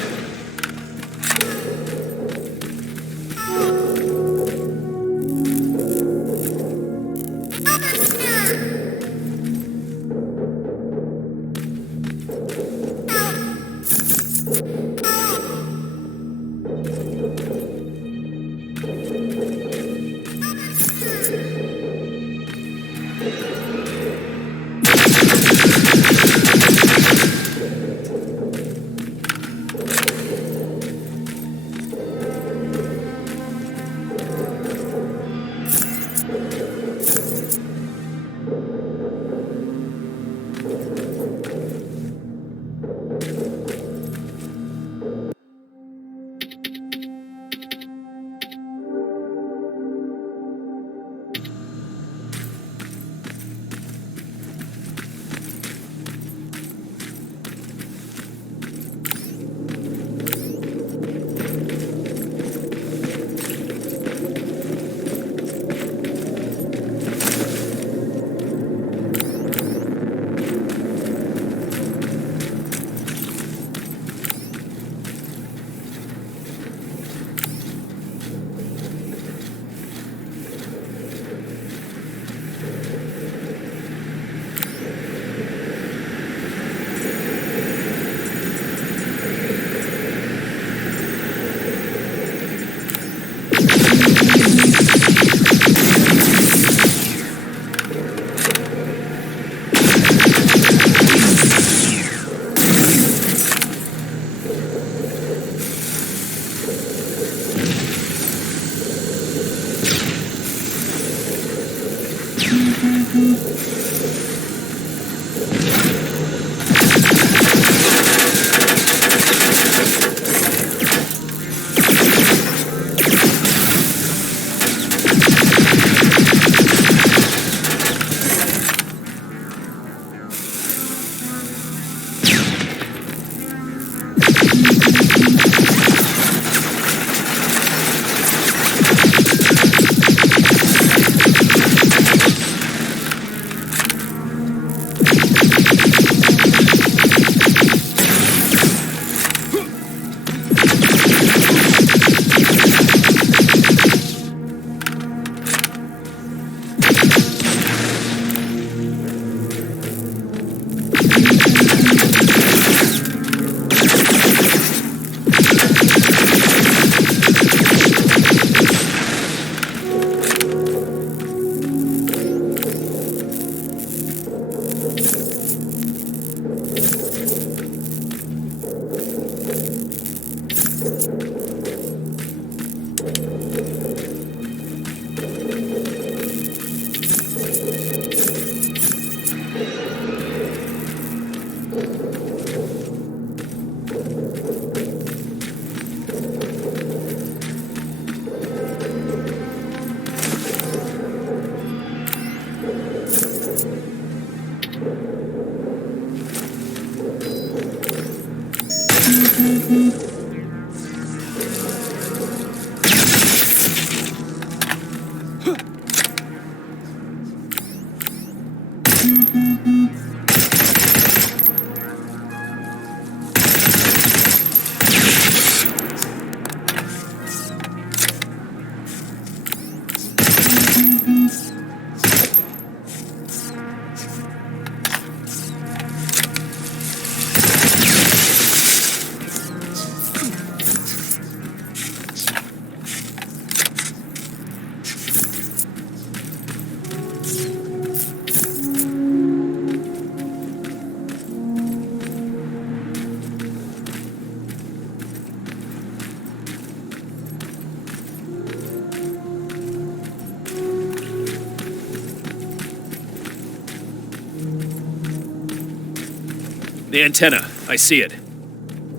The antenna. I see it.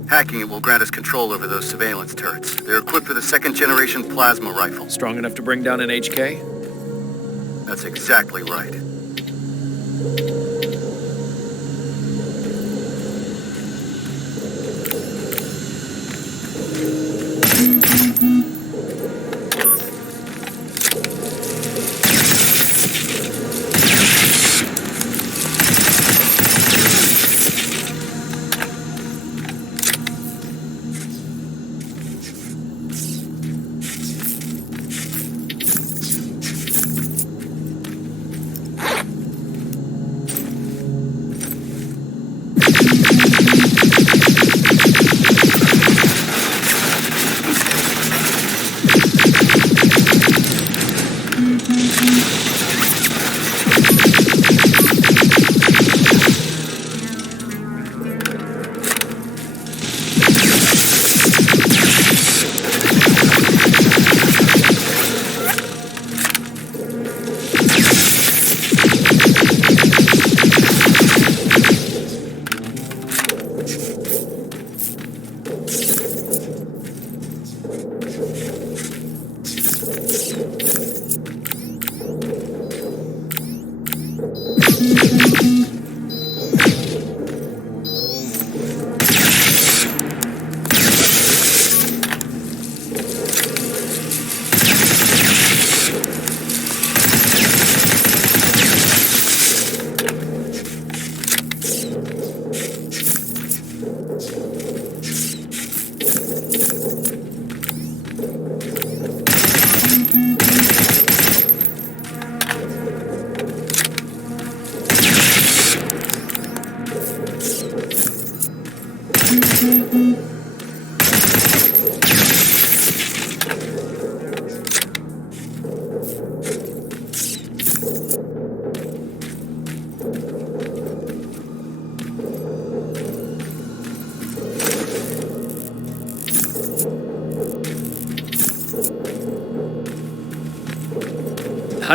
Hacking it will grant us control over those surveillance turrets. They're equipped with a second-generation plasma rifle. Strong enough to bring down an HK? That's exactly right.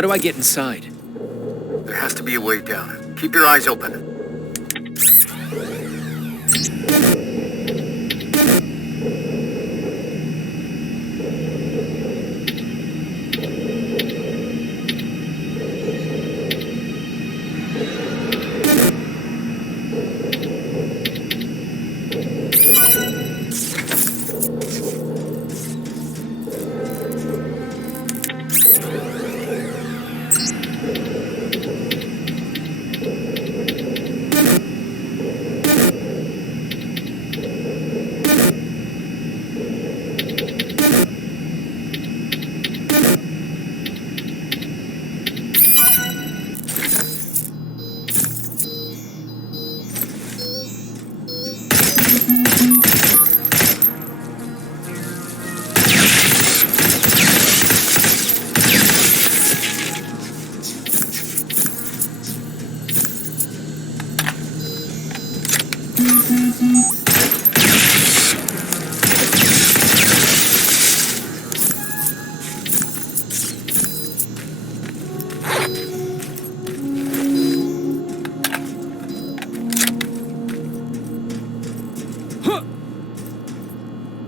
How do I get inside? There has to be a way down. Keep your eyes open.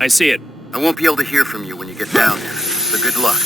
I see it. I won't be able to hear from you when you get down there, so good luck.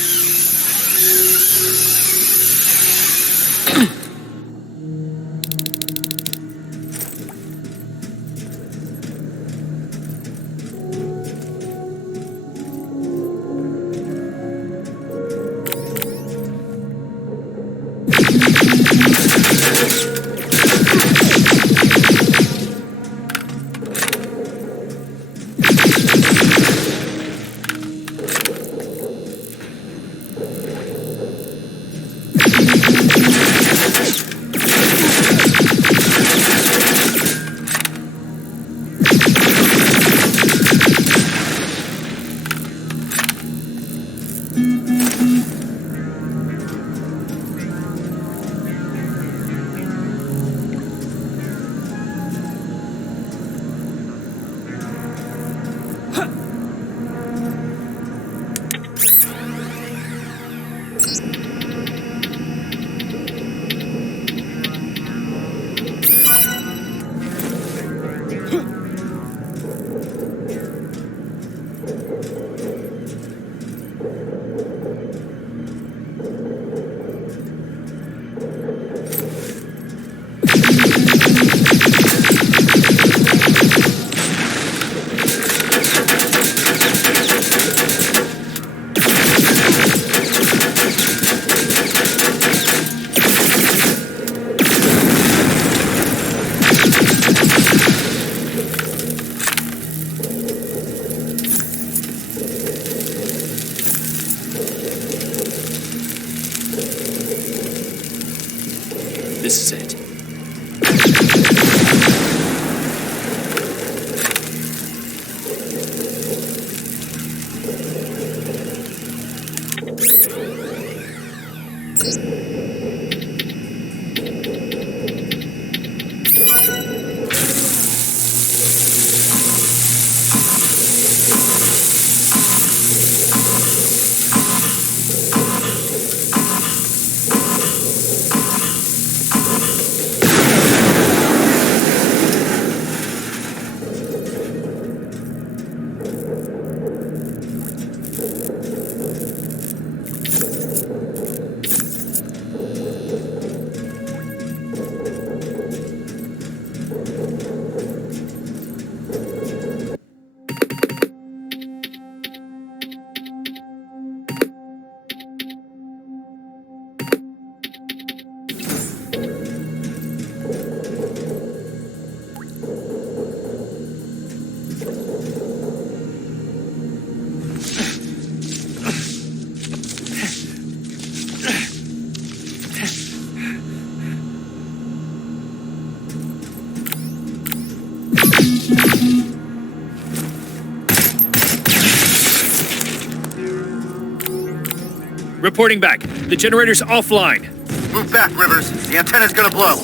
reporting back. The generator's offline. Move back, Rivers. The antenna's gonna blow.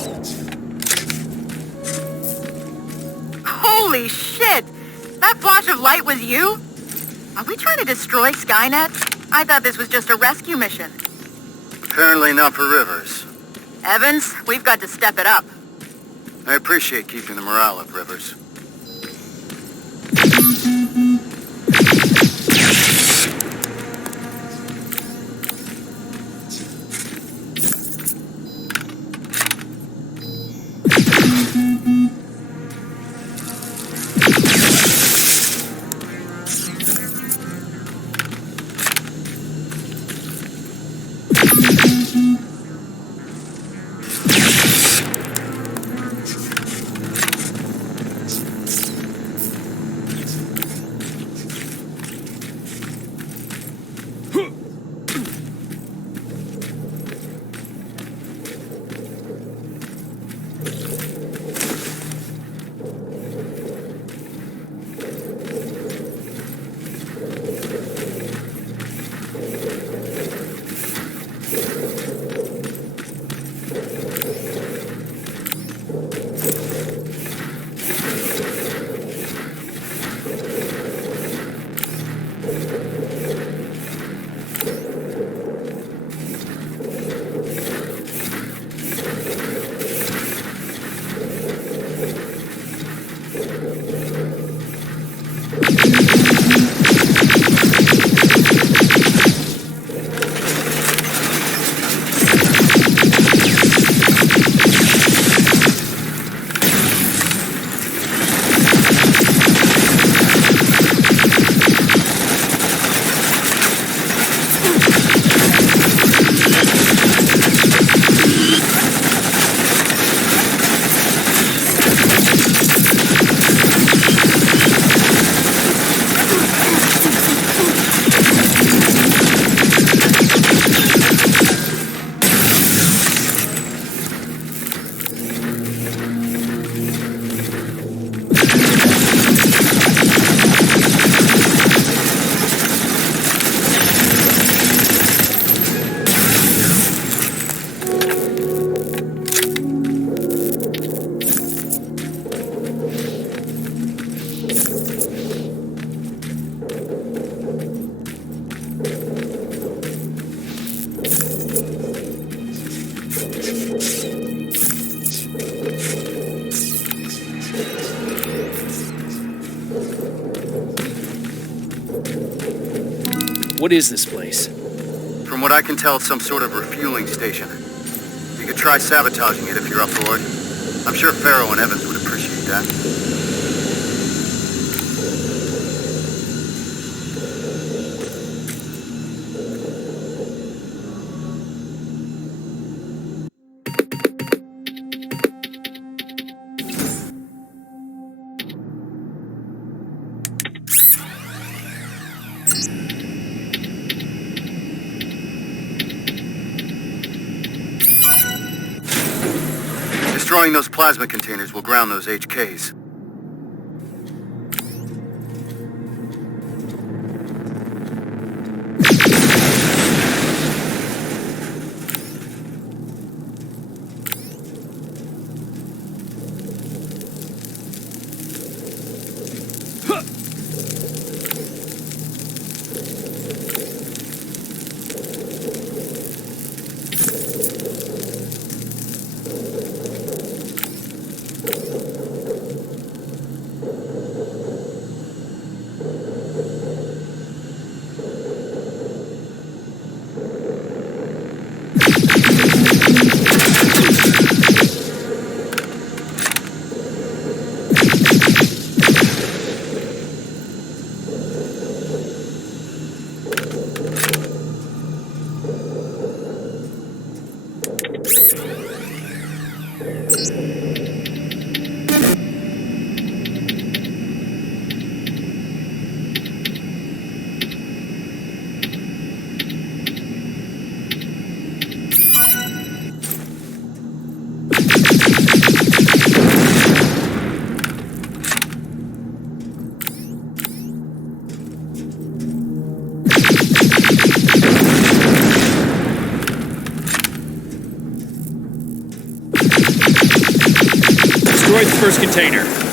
Holy shit! That flash of light was you? Are we trying to destroy Skynet? I thought this was just a rescue mission. Apparently not for Rivers. Evans, we've got to step it up. I appreciate keeping the morale up, Rivers. What is this place? From what I can tell, it's some sort of refueling station. You could try sabotaging it if you're up for it. I'm sure Farrow and Evans would appreciate that. Destroying those plasma containers will ground those HKs. destroyed the first container.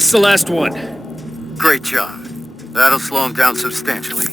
That's the last one. Great job. That'll slow him down substantially.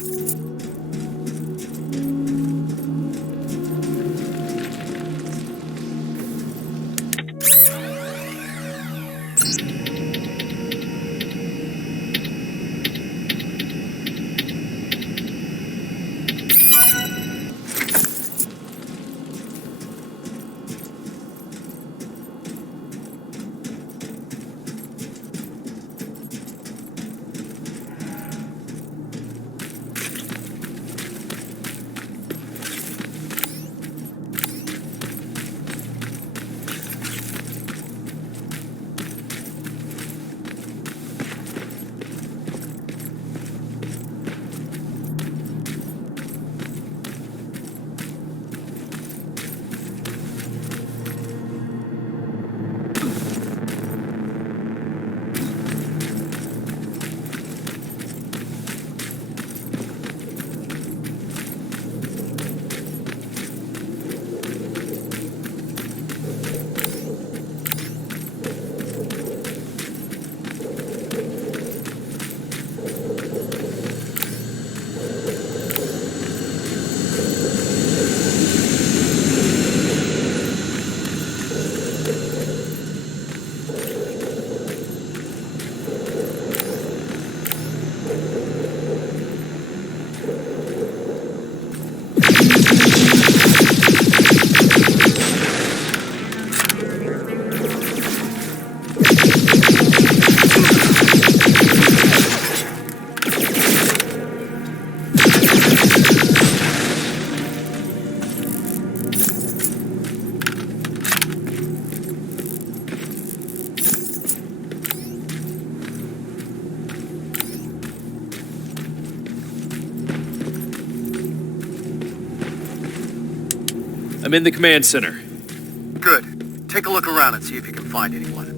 I'm in the command center. Good. Take a look around and see if you can find anyone.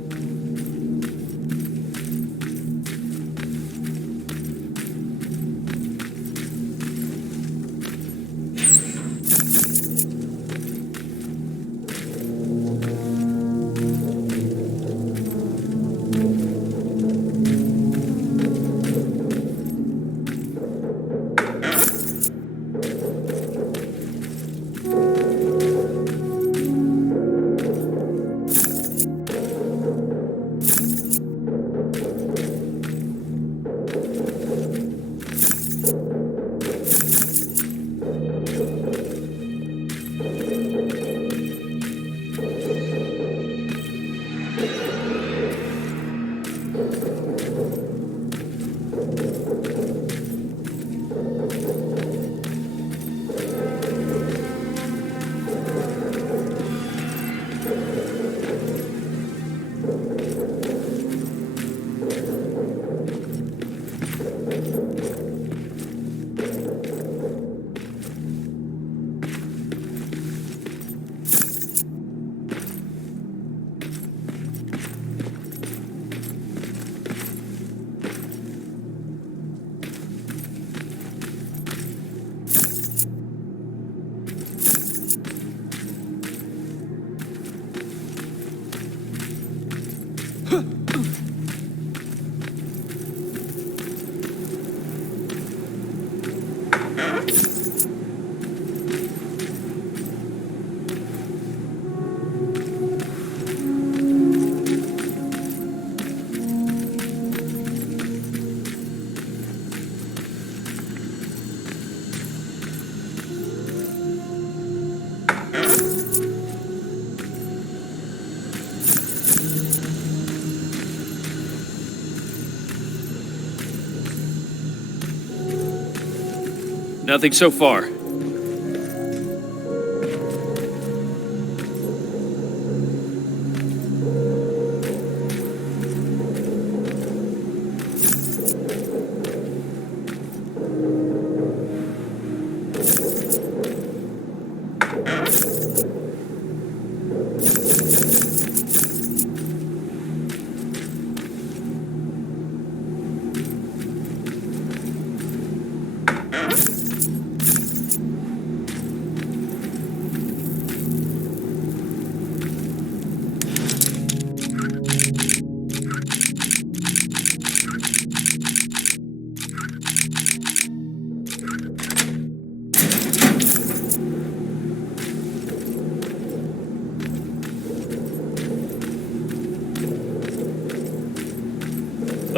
Nothing so far.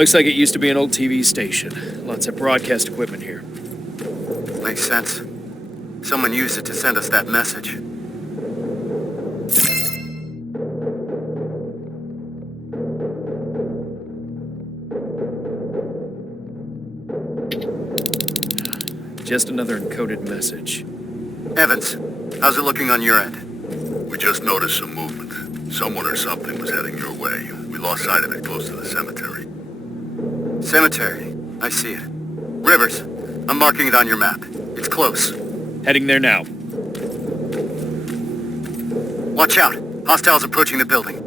Looks like it used to be an old TV station. Lots of broadcast equipment here. Makes sense. Someone used it to send us that message. Just another encoded message. Evans, how's it looking on your end? We just noticed some movement. Someone or something was heading your way. We lost sight of it close to the cemetery. Cemetery. I see it. Rivers, I'm marking it on your map. It's close. Heading there now. Watch out. Hostiles approaching the building.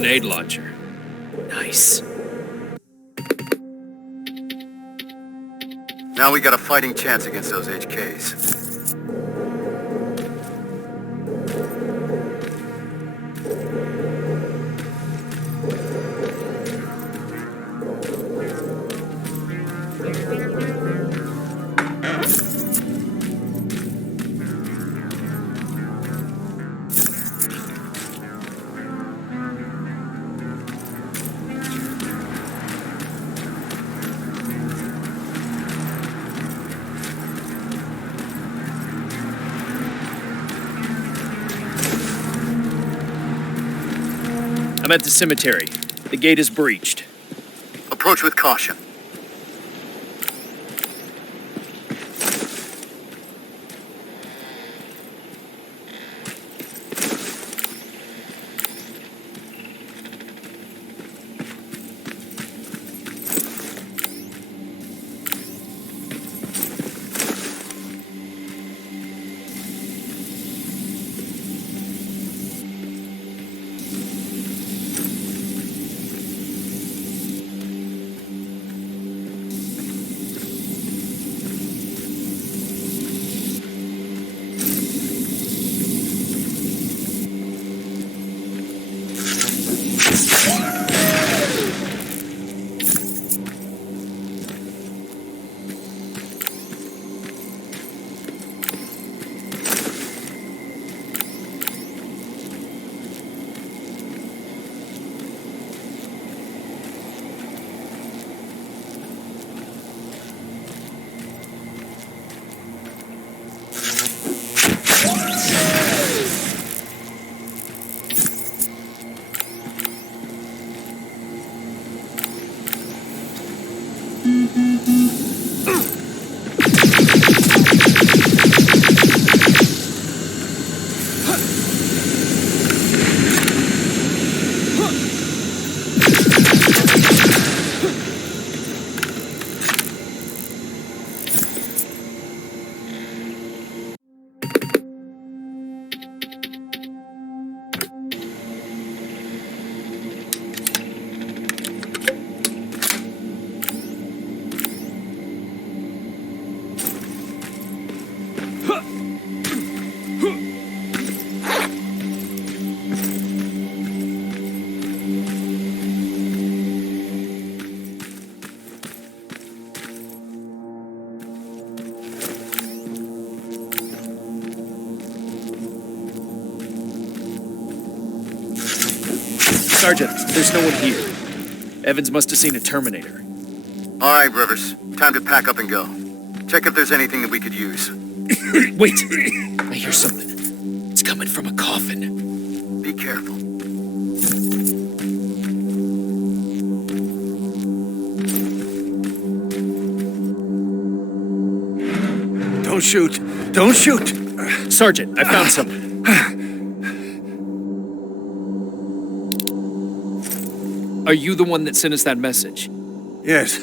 grenade launcher. Nice. Now we got a fighting chance against those HKs. I'm at the cemetery. The gate is breached. Approach with caution. Sergeant, there's no one here. Evans must have seen a Terminator. All right, Rivers. Time to pack up and go. Check if there's anything that we could use. Wait! I hear something. It's coming from a coffin. Be careful. Don't shoot! Don't shoot! Sergeant, I found something. Are you the one that sent us that message? Yes.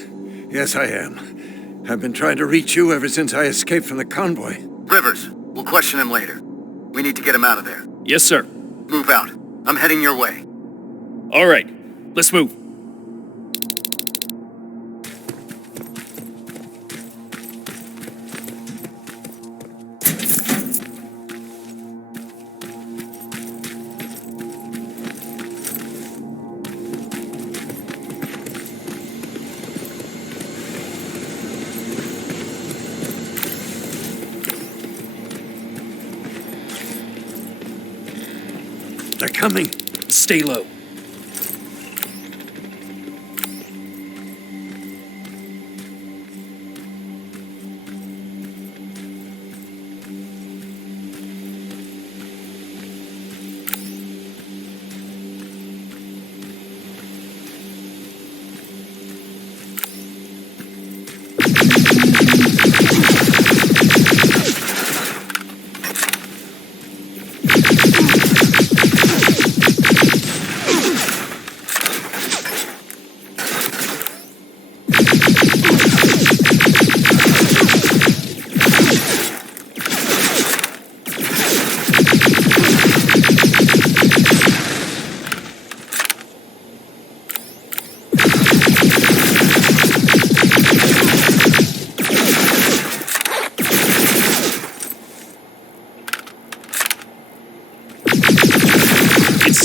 Yes, I am. I've been trying to reach you ever since I escaped from the convoy. Rivers, we'll question him later. We need to get him out of there. Yes, sir. Move out. I'm heading your way. All right. Let's move. They're coming. Stay low.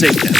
safe now.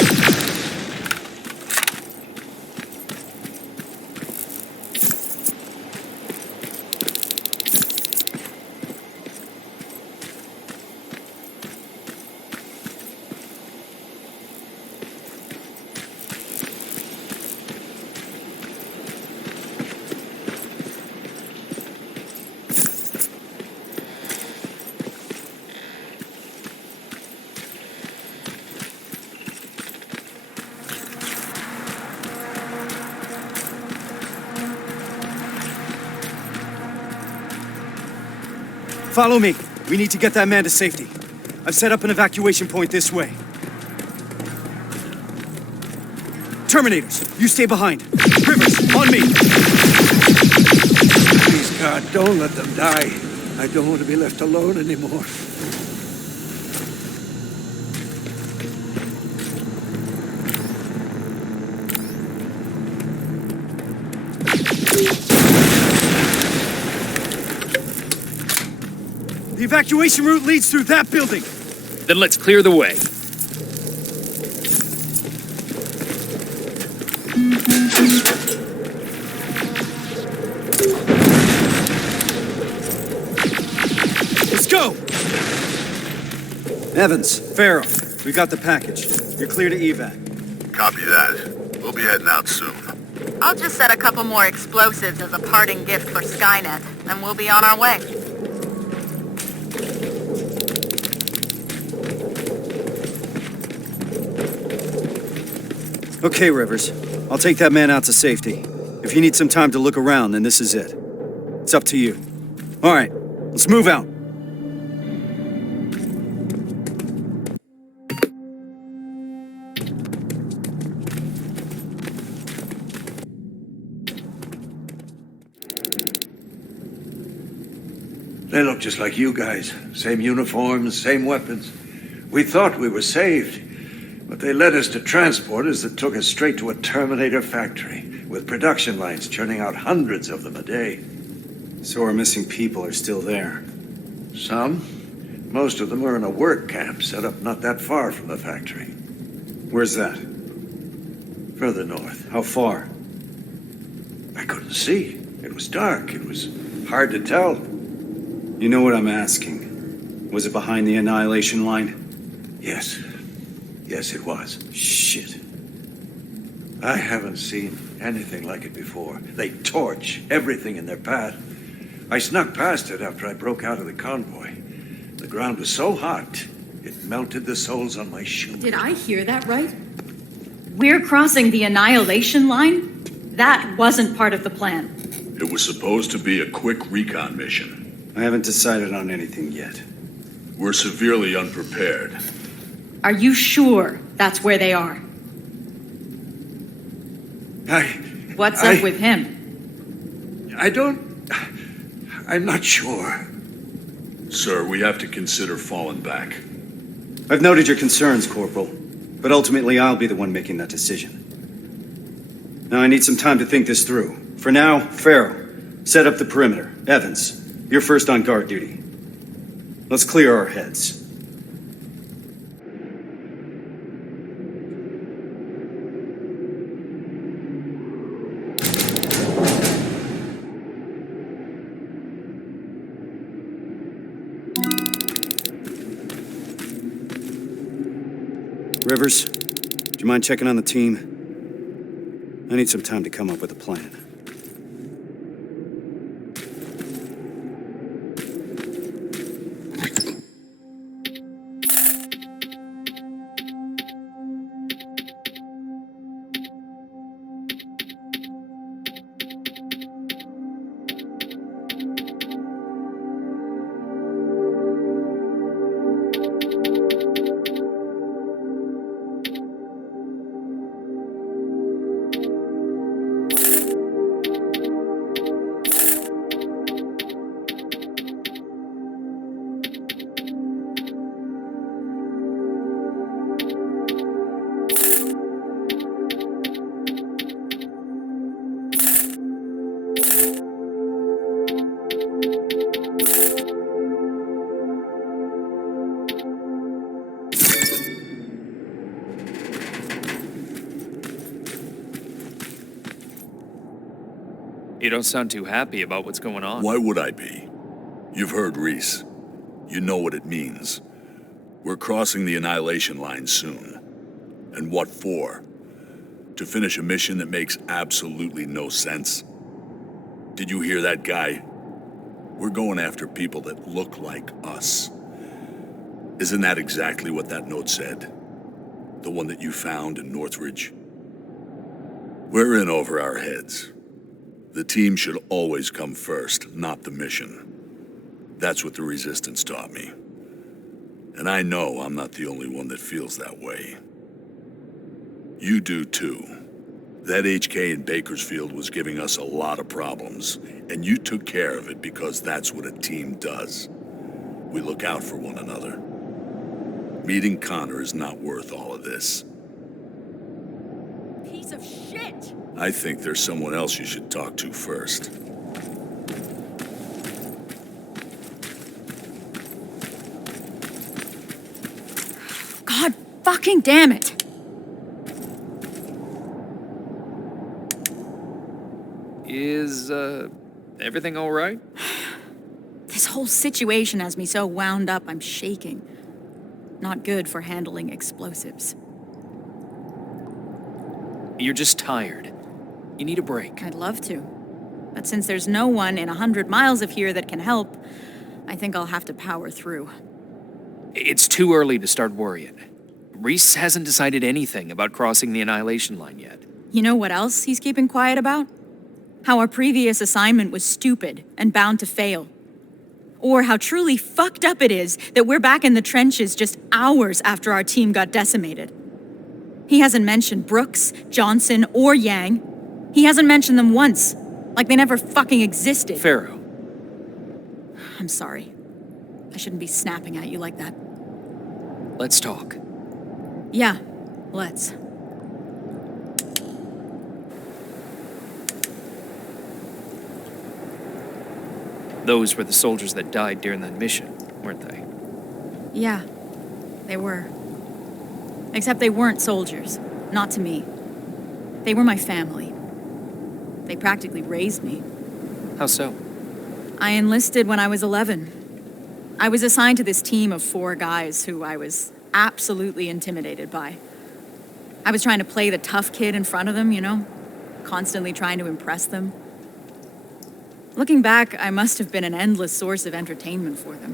Follow me. We need to get that man to safety. I've set up an evacuation point this way. Terminators, you stay behind. Rivers, on me! Please, God, don't let them die. I don't want to be left alone anymore. The evacuation route leads through that building. Then let's clear the way. Let's go! Evans, Farrell, we got the package. You're clear to evac. Copy that. We'll be heading out soon. I'll just set a couple more explosives as a parting gift for Skynet, and we'll be on our way. Okay, Rivers. I'll take that man out to safety. If you need some time to look around, then this is it. It's up to you. All right, let's move out. They look just like you guys. Same uniforms, same weapons. We thought we were saved, but they led us to transporters that took us straight to a Terminator factory, with production lines churning out hundreds of them a day. So our missing people are still there? Some. Most of them are in a work camp set up not that far from the factory. Where's that? Further north. How far? I couldn't see. It was dark. It was hard to tell. You know what I'm asking. Was it behind the annihilation line? Yes. Yes, it was. Shit. I haven't seen anything like it before. They torch everything in their path. I snuck past it after I broke out of the convoy. The ground was so hot, it melted the soles on my shoes. Did I hear that right? We're crossing the annihilation line? That wasn't part of the plan. It was supposed to be a quick recon mission. I haven't decided on anything yet. We're severely unprepared. Are you sure that's where they are? What's up with him? I'm not sure. Sir, we have to consider falling back. I've noted your concerns, Corporal, but ultimately I'll be the one making that decision. Now I need some time to think this through. For now, Farrell, set up the perimeter. Evans, you're first on guard duty. Let's clear our heads. Rivers, do you mind checking on the team? I need some time to come up with a plan. You don't sound too happy about what's going on. Why would I be? You've heard Reese. You know what it means. We're crossing the annihilation line soon. And what for? To finish a mission that makes absolutely no sense? Did you hear that guy? We're going after people that look like us. Isn't that exactly what that note said? The one that you found in Northridge? We're in over our heads. The team should always come first, not the mission. That's what the Resistance taught me. And I know I'm not the only one that feels that way. You do too. That HK in Bakersfield was giving us a lot of problems, and you took care of it because that's what a team does. We look out for one another. Meeting Connor is not worth all of this. Piece of shit! I think there's someone else you should talk to first. God fucking damn it! Is, everything all right? This whole situation has me so wound up, I'm shaking. Not good for handling explosives. You're just tired. You need a break. I'd love to. But since there's no one in 100 miles of here that can help, I think I'll have to power through. It's too early to start worrying. Reese hasn't decided anything about crossing the annihilation line yet. You know what else he's keeping quiet about? How our previous assignment was stupid and bound to fail. Or how truly fucked up it is that we're back in the trenches just hours after our team got decimated. He hasn't mentioned Brooks, Johnson, or Yang. He hasn't mentioned them once, like they never fucking existed. Pharaoh. I'm sorry. I shouldn't be snapping at you like that. Let's talk. Yeah, let's. Those were the soldiers that died during that mission, weren't they? Yeah, they were. Except they weren't soldiers. Not to me. They were my family. They practically raised me. How so? I enlisted when I was 11. I was assigned to this team of 4 guys who I was absolutely intimidated by. I was trying to play the tough kid in front of them, you know? Constantly trying to impress them. Looking back, I must have been an endless source of entertainment for them.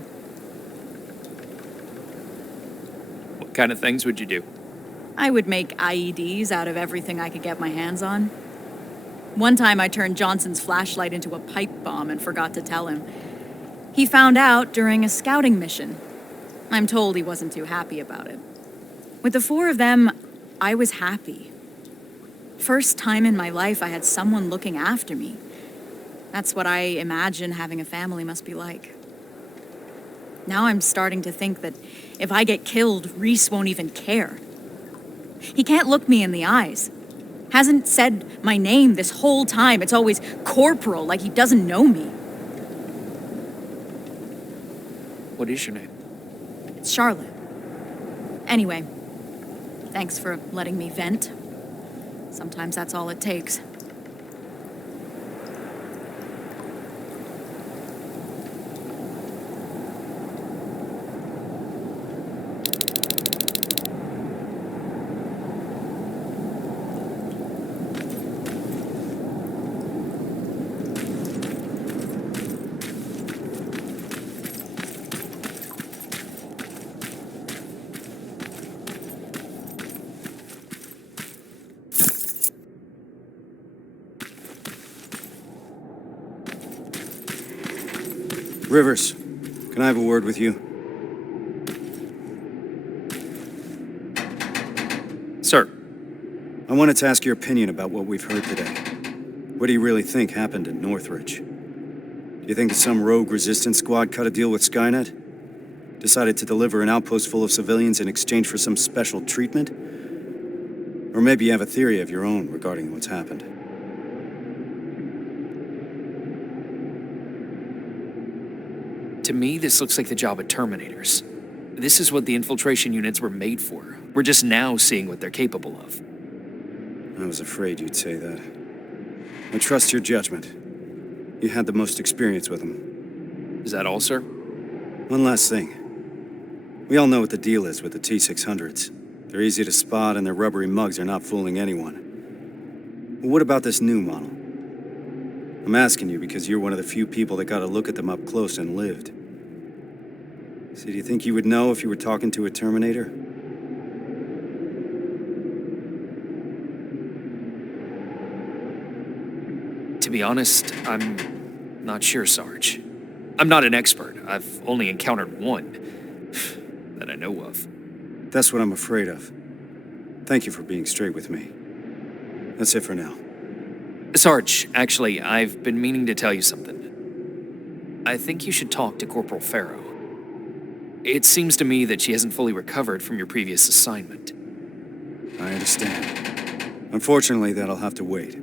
What kind of things would you do? I would make IEDs out of everything I could get my hands on. One time I turned Johnson's flashlight into a pipe bomb and forgot to tell him. He found out during a scouting mission. I'm told he wasn't too happy about it. With the 4 of them, I was happy. First time in my life I had someone looking after me. That's what I imagine having a family must be like. Now I'm starting to think that if I get killed, Reese won't even care. He can't look me in the eyes. Hasn't said my name this whole time. It's always Corporal, like he doesn't know me. What is your name? It's Charlotte. Anyway, thanks for letting me vent. Sometimes that's all it takes. Rivers, can I have a word with you? Sir. I wanted to ask your opinion about what we've heard today. What do you really think happened in Northridge? Do you think that some rogue resistance squad cut a deal with Skynet? Decided to deliver an outpost full of civilians in exchange for some special treatment? Or maybe you have a theory of your own regarding what's happened. To me, this looks like the job of Terminators. This is what the infiltration units were made for. We're just now seeing what they're capable of. I was afraid you'd say that. I trust your judgment. You had the most experience with them. Is that all, sir? One last thing. We all know what the deal is with the T-600s. They're easy to spot and their rubbery mugs are not fooling anyone. But what about this new model? I'm asking you because you're one of the few people that got a look at them up close and lived. So do you think you would know if you were talking to a Terminator? To be honest, I'm not sure, Sarge. I'm not an expert. I've only encountered one that I know of. That's what I'm afraid of. Thank you for being straight with me. That's it for now. Sarge, actually, I've been meaning to tell you something. I think you should talk to Corporal Farrow. It seems to me that she hasn't fully recovered from your previous assignment. I understand. Unfortunately, that'll have to wait.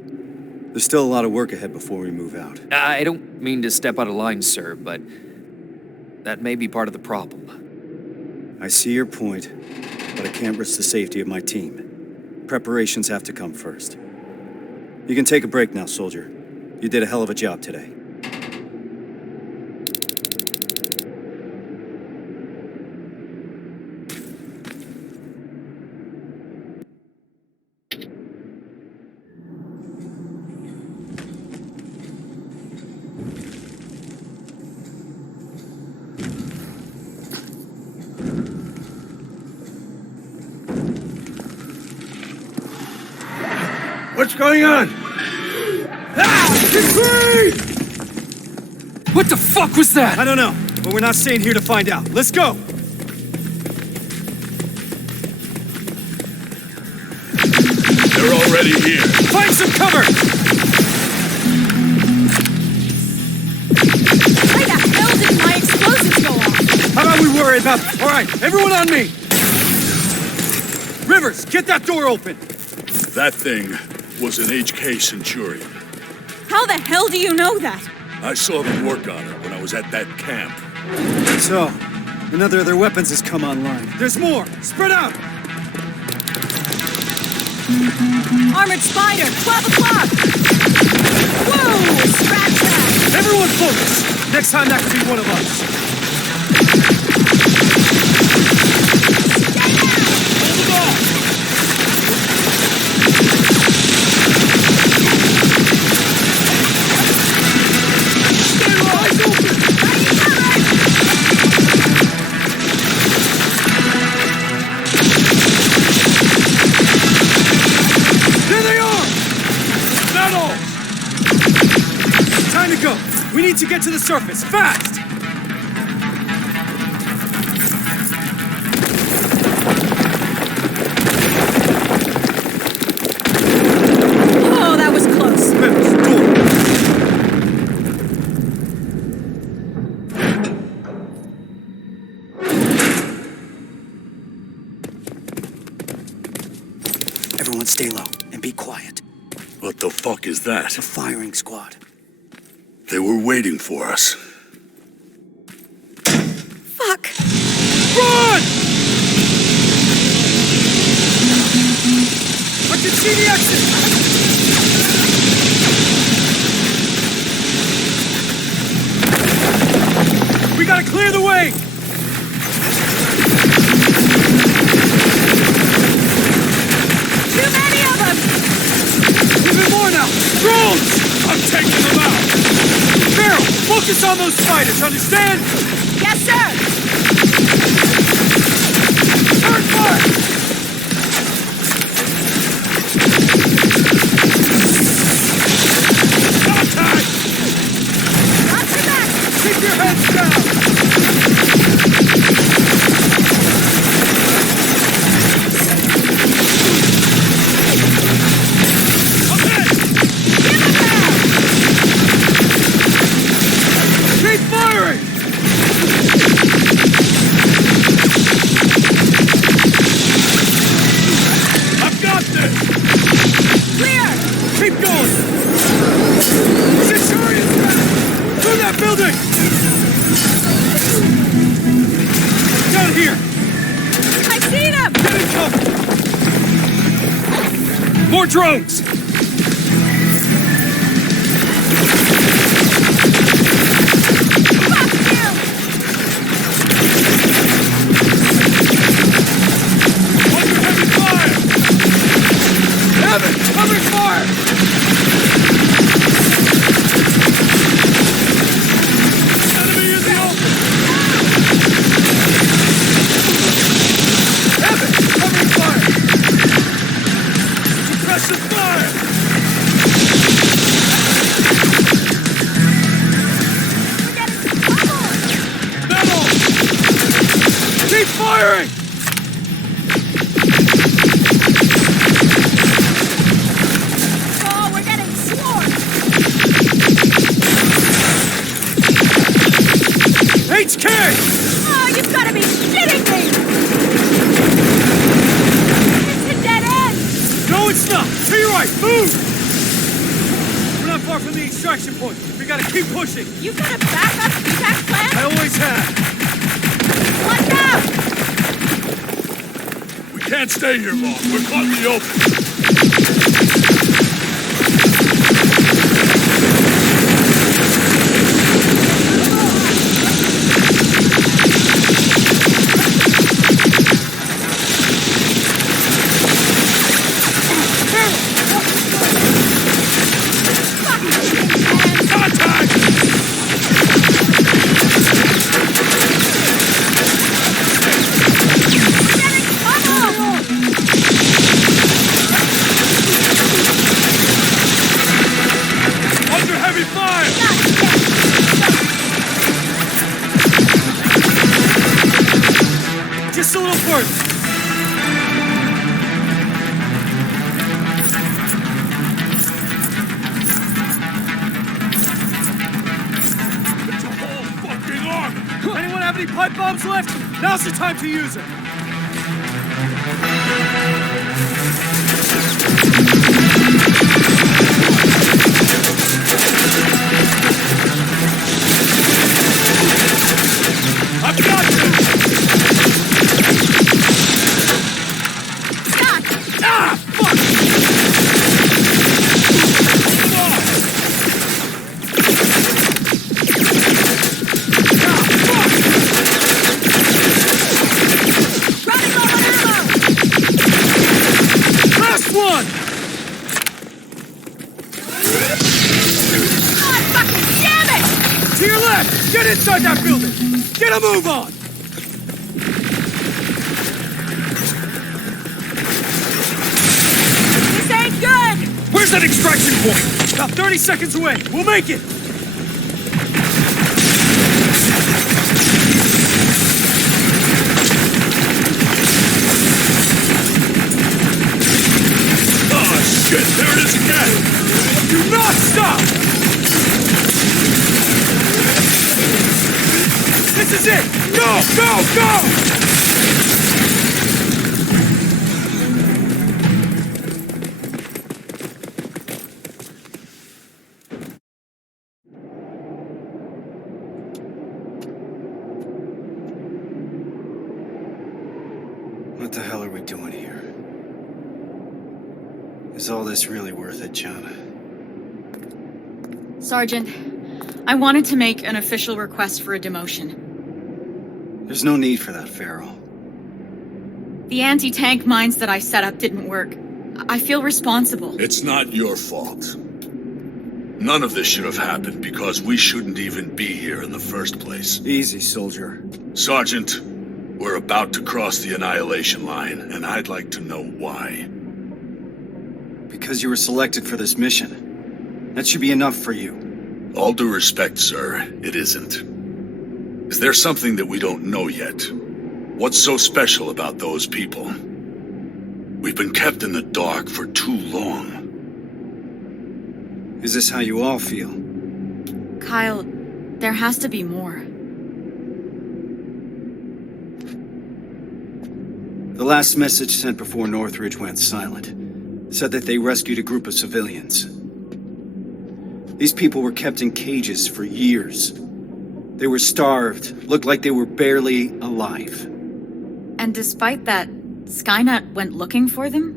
There's still a lot of work ahead before we move out. I don't mean to step out of line, sir, but that may be part of the problem. I see your point, but I can't risk the safety of my team. Preparations have to come first. You can take a break now, soldier. You did a hell of a job today. What's going on? Ah! It's free! What the fuck was that? I don't know, but we're not staying here to find out. Let's go! They're already here. Find some cover! Why the hell did my explosives go off? How about we worry about... All right, everyone on me! Rivers, get that door open! That thing was an HK Centurion. How the hell do you know that? I saw them work on it when I was at that camp. So, another of their weapons has come online. There's more! Spread out! Armored Spider, 12 o'clock! Whoa! Scratch that! Everyone focus! Next time that could be one of us. Hold it off! Time to go! We need to get to the surface, fast! Oh, that was close. Everyone stay low and be quiet. What the fuck is that? A firing squad. They were waiting for us. Fuck! Run! I can see the exit! We gotta clear the way! Too many of them! Even more now! Drones! I'm taking them out! Farrell, focus on those spiders, understand? Yes, sir! Turn fire! Contact! Got your back! Keep your heads down! Keep firing! I've got this! Clear! Keep going! Centurion's back! Through that building! Down here! I see them! Get in cover! More drones! Firing! Oh, we're getting swarmed! HK! Oh, you've got to be shitting me! It's a dead end! No, it's not! To your right, move! We're not far from the extraction point. We gotta keep pushing. You've got a backup attack plan? I always have. Watch out! We can't stay here long. We're caught in the open. Just a little further. It's a whole fucking army! Anyone have any pipe bombs left? Now's the time to use them. I've got you! Ah, fuck! Last one! God fucking damn it! To your left! Get inside that building! Get a move on! This ain't good! Where's that extraction point? About 30 seconds away. We'll make it! Oh, shit! There it is again! Do not stop! This is it! Go, go, go! What the hell are we doing here? Is all this really worth it, John? Sergeant, I wanted to make an official request for a demotion. There's no need for that, Farrell. The anti-tank mines that I set up didn't work. I feel responsible. It's not your fault. None of this should have happened because we shouldn't even be here in the first place. Easy, soldier. Sergeant, we're about to cross the annihilation line, and I'd like to know why. Because you were selected for this mission. That should be enough for you. All due respect, sir, it isn't. Is there something that we don't know yet? What's so special about those people? We've been kept in the dark for too long. Is this how you all feel? Kyle, there has to be more. The last message sent before Northridge went silent said that they rescued a group of civilians. These people were kept in cages for years. They were starved, looked like they were barely alive. And despite that, Skynet went looking for them?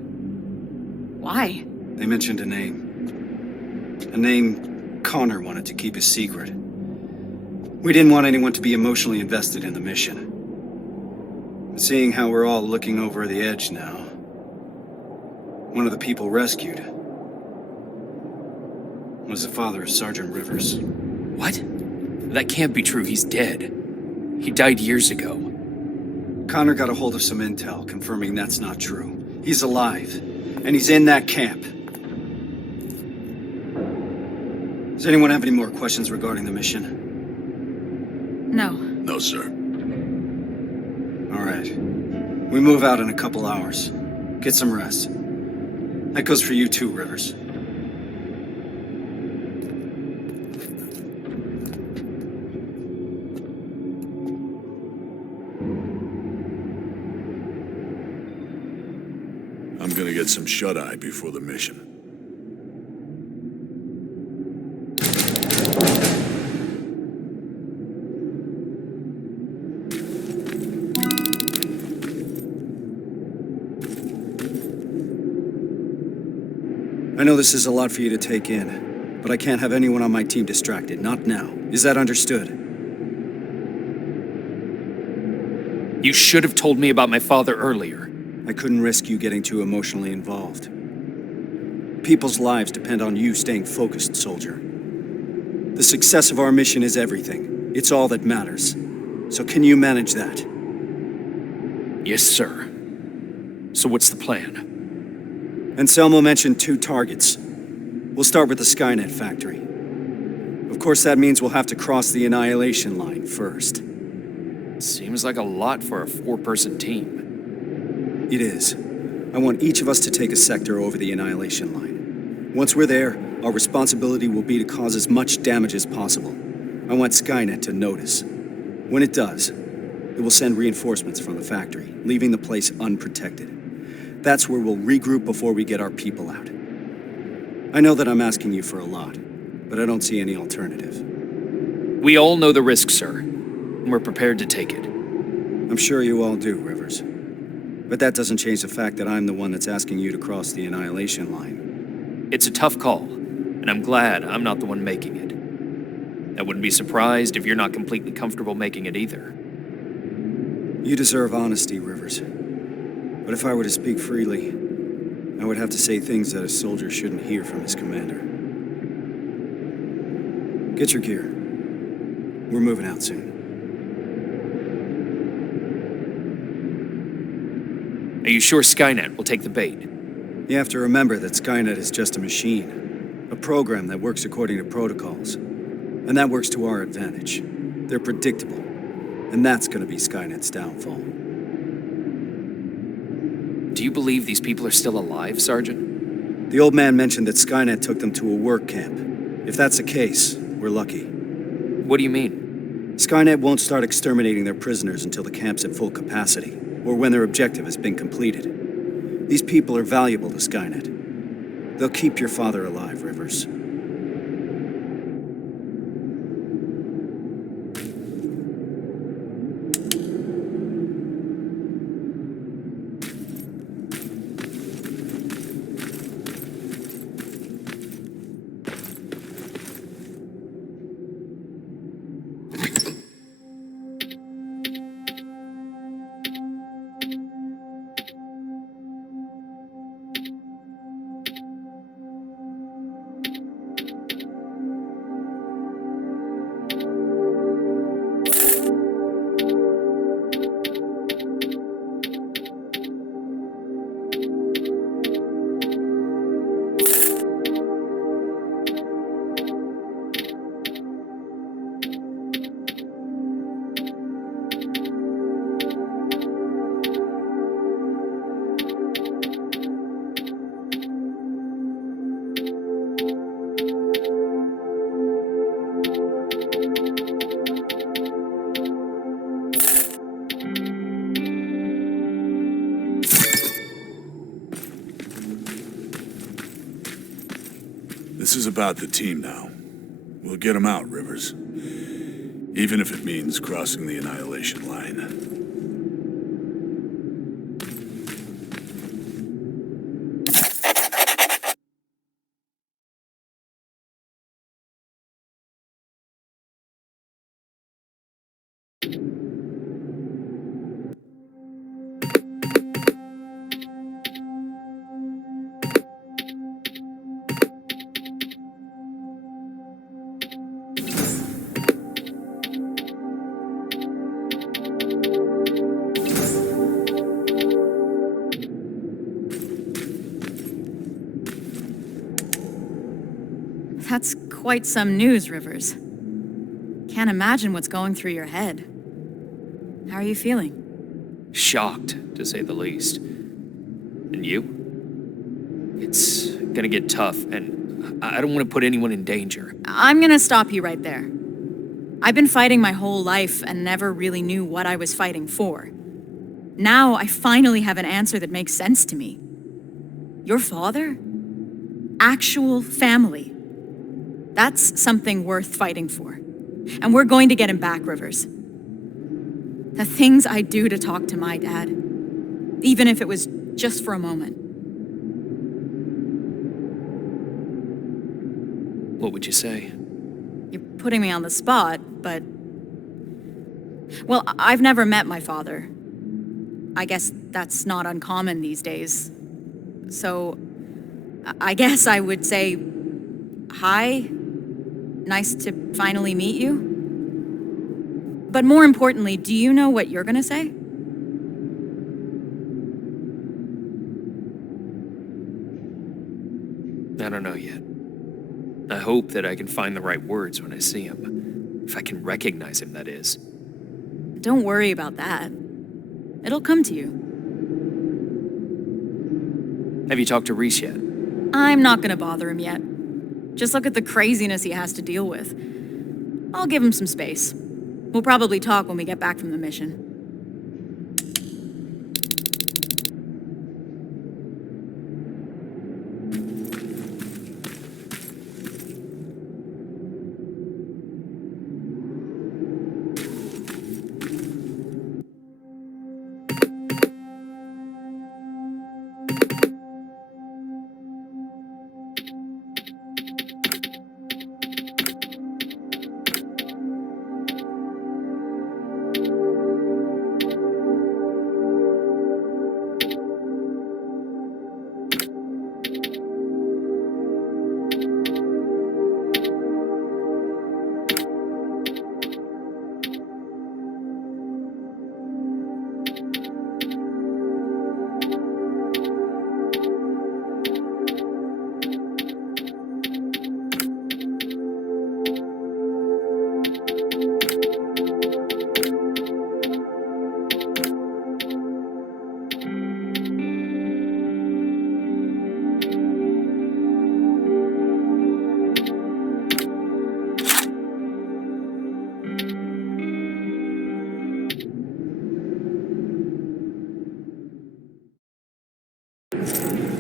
Why? They mentioned a name. A name Connor wanted to keep a secret. We didn't want anyone to be emotionally invested in the mission. But seeing how we're all looking over the edge now, one of the people rescued was the father of Sergeant Rivers. What? That can't be true. He's dead. He died years ago. Connor got a hold of some intel confirming that's not true. He's alive, and he's in that camp. Does anyone have any more questions regarding the mission? No. No, sir. All right. right. We move out in a couple hours. Get some rest. That goes for you too, Rivers. I'm gonna get some shut-eye before the mission. I know this is a lot for you to take in, but I can't have anyone on my team distracted, not now. Is that understood? You should have told me about my father earlier. I couldn't risk you getting too emotionally involved. People's lives depend on you staying focused, soldier. The success of our mission is everything. It's all that matters. So can you manage that? Yes, sir. So what's the plan? Anselmo mentioned 2 targets. We'll start with the Skynet factory. Of course, that means we'll have to cross the Annihilation line first. Seems like a lot for a 4-person team. It is. I want each of us to take a sector over the Annihilation line. Once we're there, our responsibility will be to cause as much damage as possible. I want Skynet to notice. When it does, it will send reinforcements from the factory, leaving the place unprotected. That's where we'll regroup before we get our people out. I know that I'm asking you for a lot, but I don't see any alternative. We all know the risk, sir, and we're prepared to take it. I'm sure you all do, Rivers. But that doesn't change the fact that I'm the one that's asking you to cross the Annihilation line. It's a tough call, and I'm glad I'm not the one making it. I wouldn't be surprised if you're not completely comfortable making it either. You deserve honesty, Rivers. But if I were to speak freely, I would have to say things that a soldier shouldn't hear from his commander. Get your gear. We're moving out soon. Are you sure Skynet will take the bait? You have to remember that Skynet is just a machine. A program that works according to protocols. And that works to our advantage. They're predictable. And that's gonna be Skynet's downfall. Do you believe these people are still alive, Sergeant? The old man mentioned that Skynet took them to a work camp. If that's the case, we're lucky. What do you mean? Skynet won't start exterminating their prisoners until the camp's at full capacity, or when their objective has been completed. These people are valuable to Skynet. They'll keep your father alive, Rivers. This is about the team now. We'll get them out, Rivers. Even if it means crossing the Annihilation line. That's quite some news, Rivers. Can't imagine what's going through your head. How are you feeling? Shocked, to say the least. And you? It's gonna get tough, and I don't want to put anyone in danger. I'm gonna stop you right there. I've been fighting my whole life and never really knew what I was fighting for. Now I finally have an answer that makes sense to me. Your father? Actual family. That's something worth fighting for. And we're going to get him back, Rivers. The things I'd do to talk to my dad, even if it was just for a moment. What would you say? You're putting me on the spot, but... Well, I've never met my father. I guess that's not uncommon these days. So, I guess I would say, hi, nice to finally meet you. But more importantly, do you know what you're gonna say? I don't know yet. I hope that I can find the right words when I see him. If I can recognize him, that is. Don't worry about that. It'll come to you. Have you talked to Reese yet? I'm not gonna bother him yet. Just look at the craziness he has to deal with. I'll give him some space. We'll probably talk when we get back from the mission.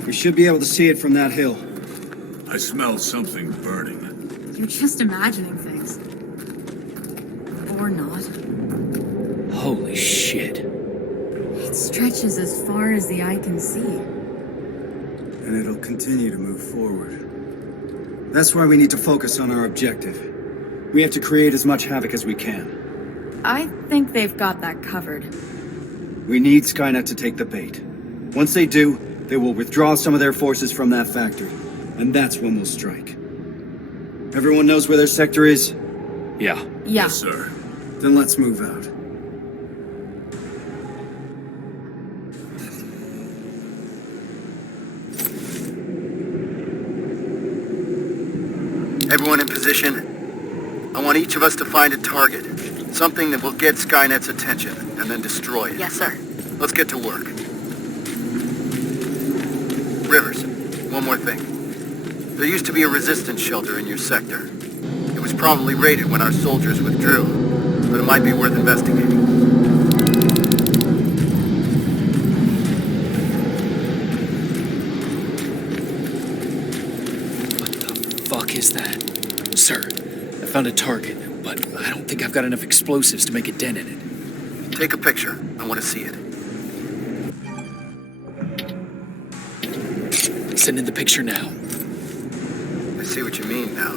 We should be able to see it from that hill. I smell something burning. You're just imagining things. Or not. Holy shit. It stretches as far as the eye can see. And it'll continue to move forward. That's why we need to focus on our objective. We have to create as much havoc as we can. I think they've got that covered. We need Skynet to take the bait. Once they do, they will withdraw some of their forces from that factory. And that's when we'll strike. Everyone knows where their sector is? Yeah. Yes, sir. Then let's move out. Everyone in position? I want each of us to find a target. Something that will get Skynet's attention, and then destroy it. Yes, sir. Let's get to work. Rivers, one more thing. There used to be a resistance shelter in your sector. It was probably raided when our soldiers withdrew, but it might be worth investigating. What the fuck is that? Sir, I found a target, but I don't think I've got enough explosives to make a dent in it. Take a picture. I want to see it. Send in the picture now. I see what you mean now.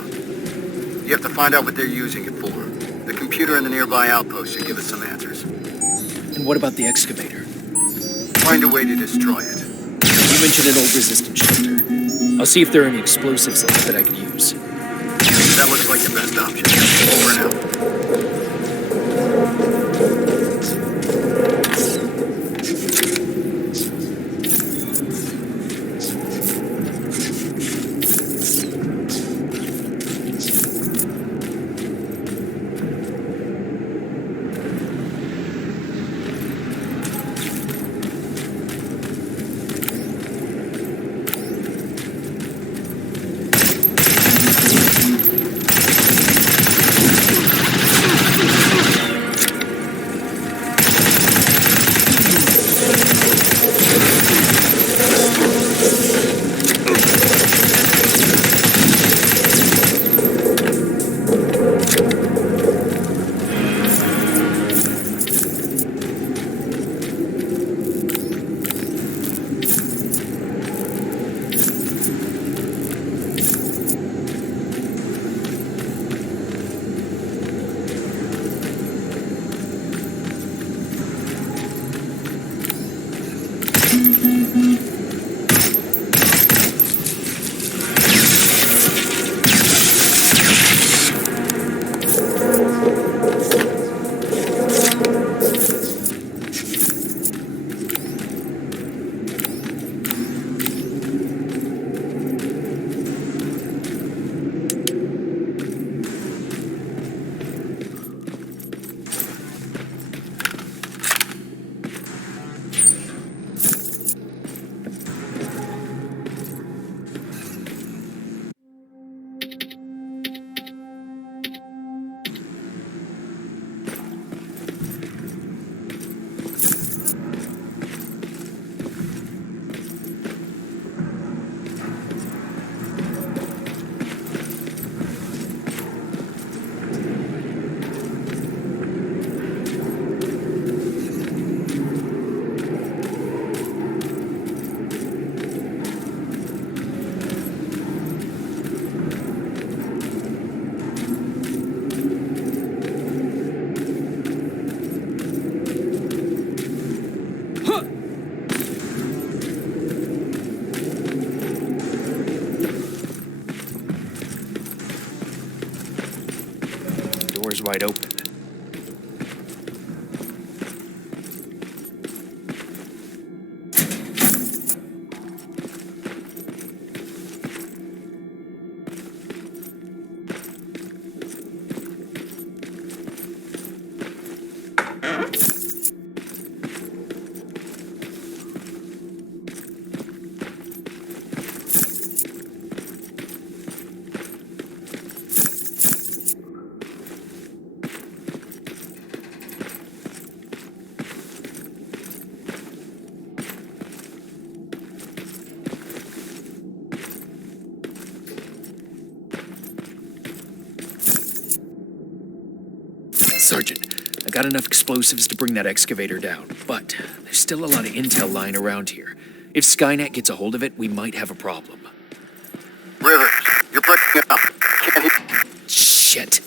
You have to find out what they're using it for. The computer in the nearby outpost should give us some answers. And what about the excavator? Find a way to destroy it. You mentioned an old resistance shelter. I'll see if there are any explosives left that I could use. That looks like the best option. Over and out. wide open. Sergeant, I got enough explosives to bring that excavator down, but there's still a lot of intel lying around here. If Skynet gets a hold of it, we might have a problem. Rivers, you're breaking up. Can't hear. Shit.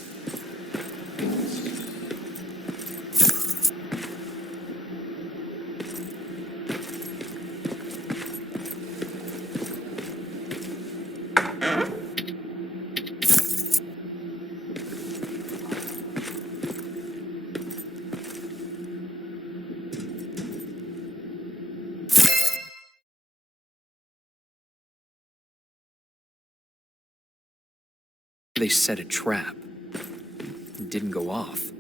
They set a trap. It didn't go off.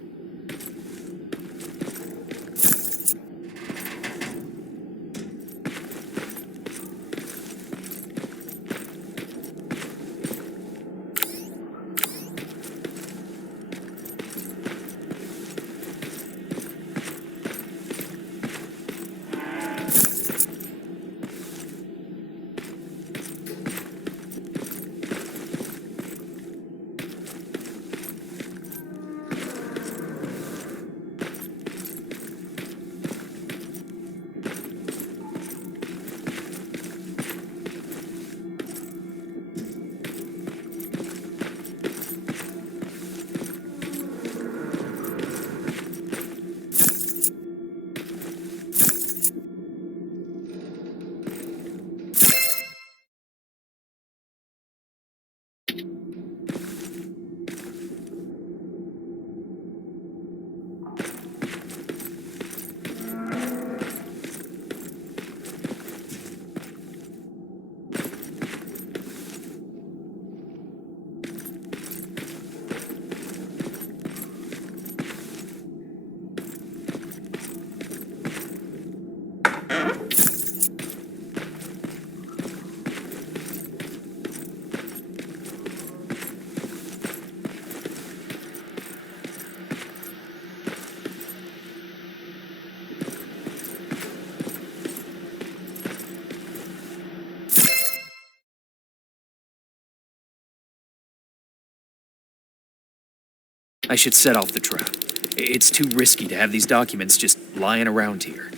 I should set off the trap. It's too risky to have these documents just lying around here.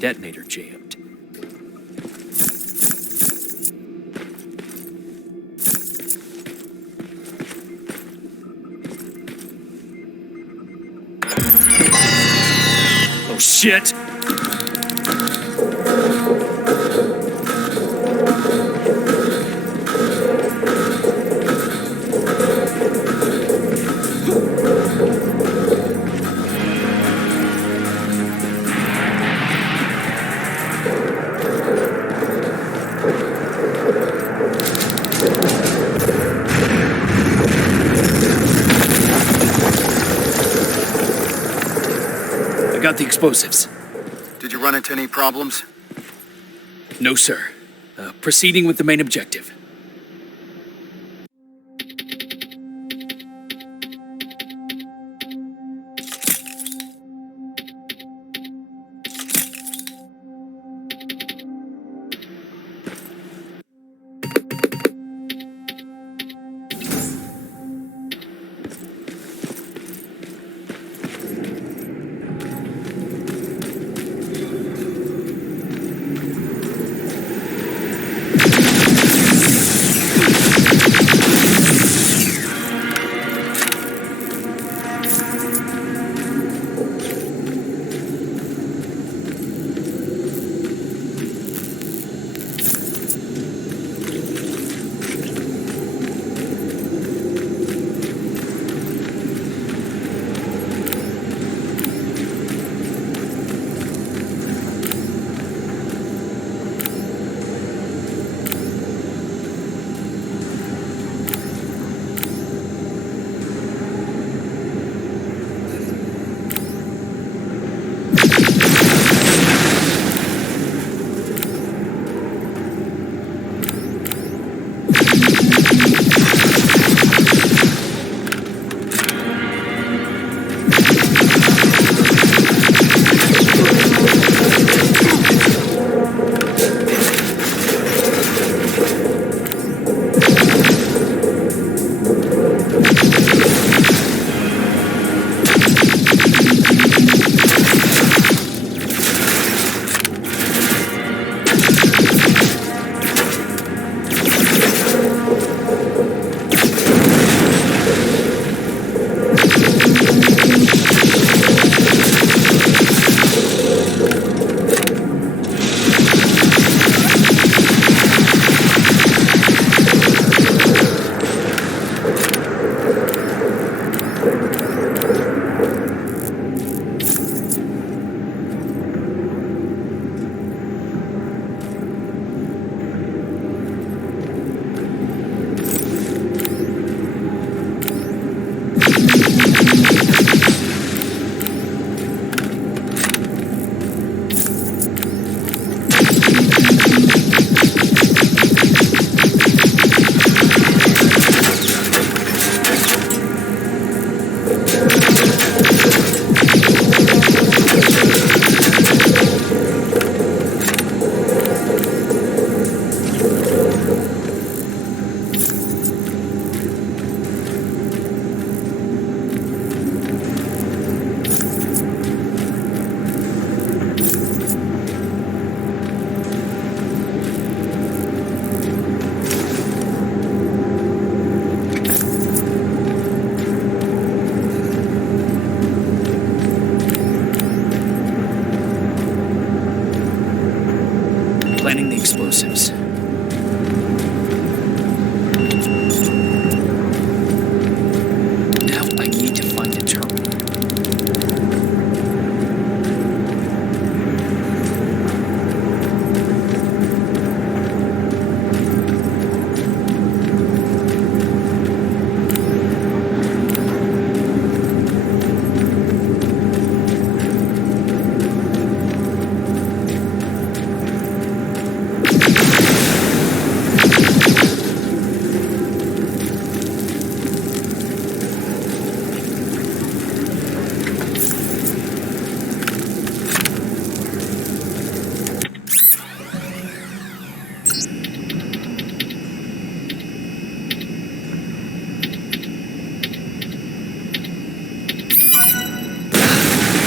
Detonator jammed. Oh shit! got the explosives. Did you run into any problems? No, sir. Proceeding with the main objective. Planning the explosives. Now I need to find a terminal.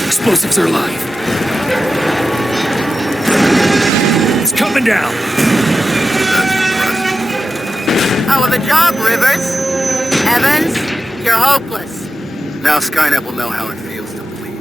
Explosives are alive. It's coming down. Hell of a job, Rivers. Evans, you're hopeless. Now Skynet will know how it feels to bleed.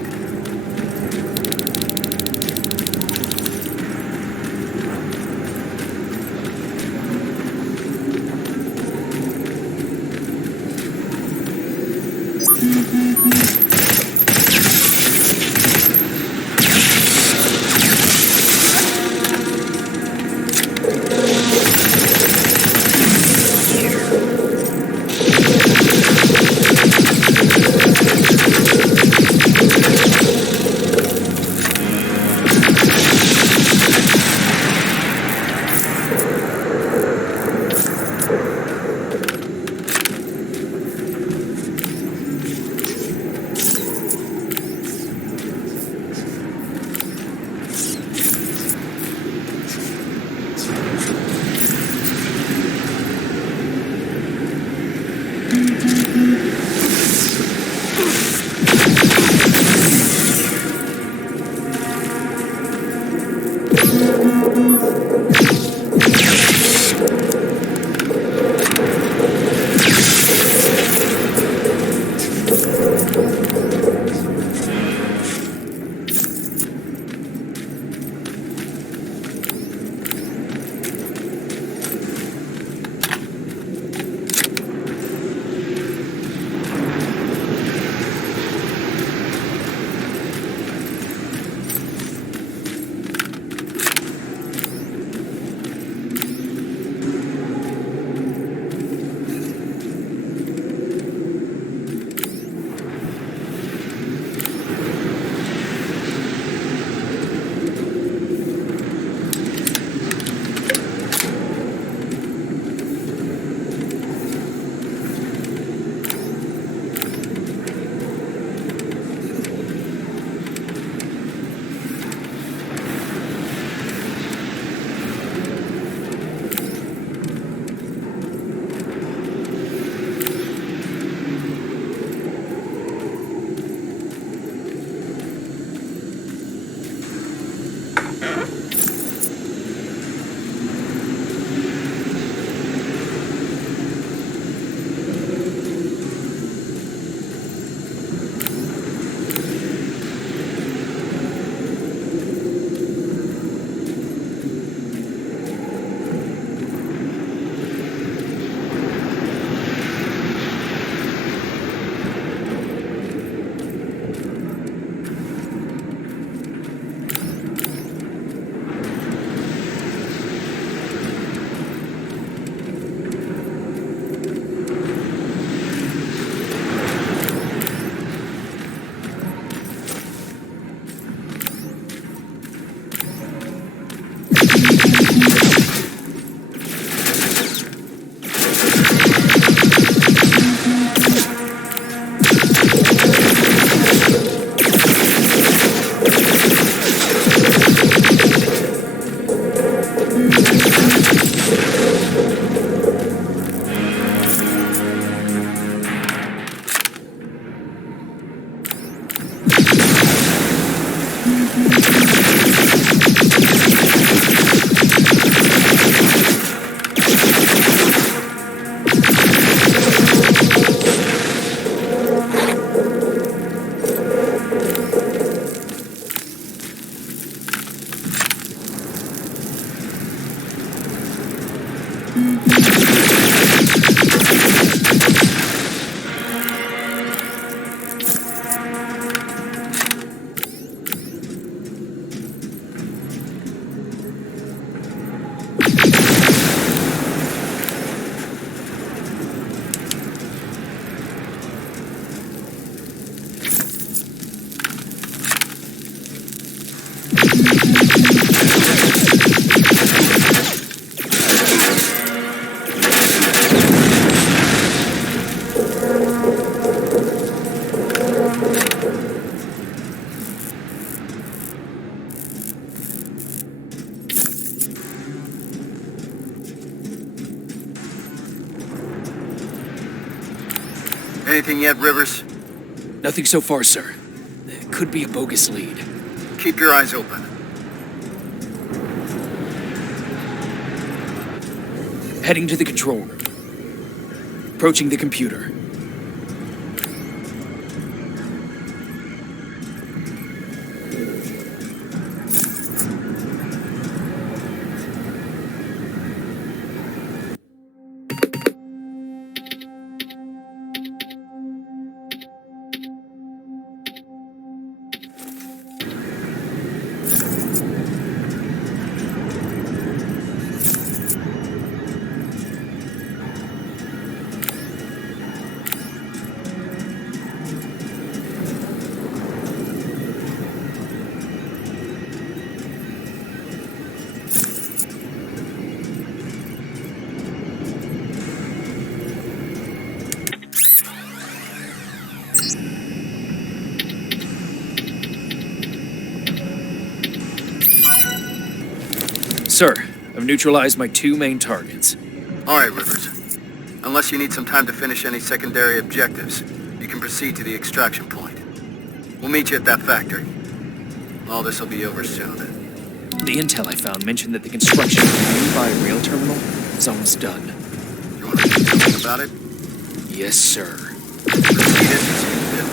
Anything yet, Rivers? Nothing so far, sir. It could be a bogus lead. Keep your eyes open. Heading to the control room. Approaching the computer. Sir, I've neutralized my 2 main targets. All right, Rivers. Unless you need some time to finish any secondary objectives, you can proceed to the extraction point. We'll meet you at that factory. All this will be over soon. The intel I found mentioned that the construction of a nearby rail terminal is almost done. You want to do something about it? Yes, sir. Proceed as you see fit.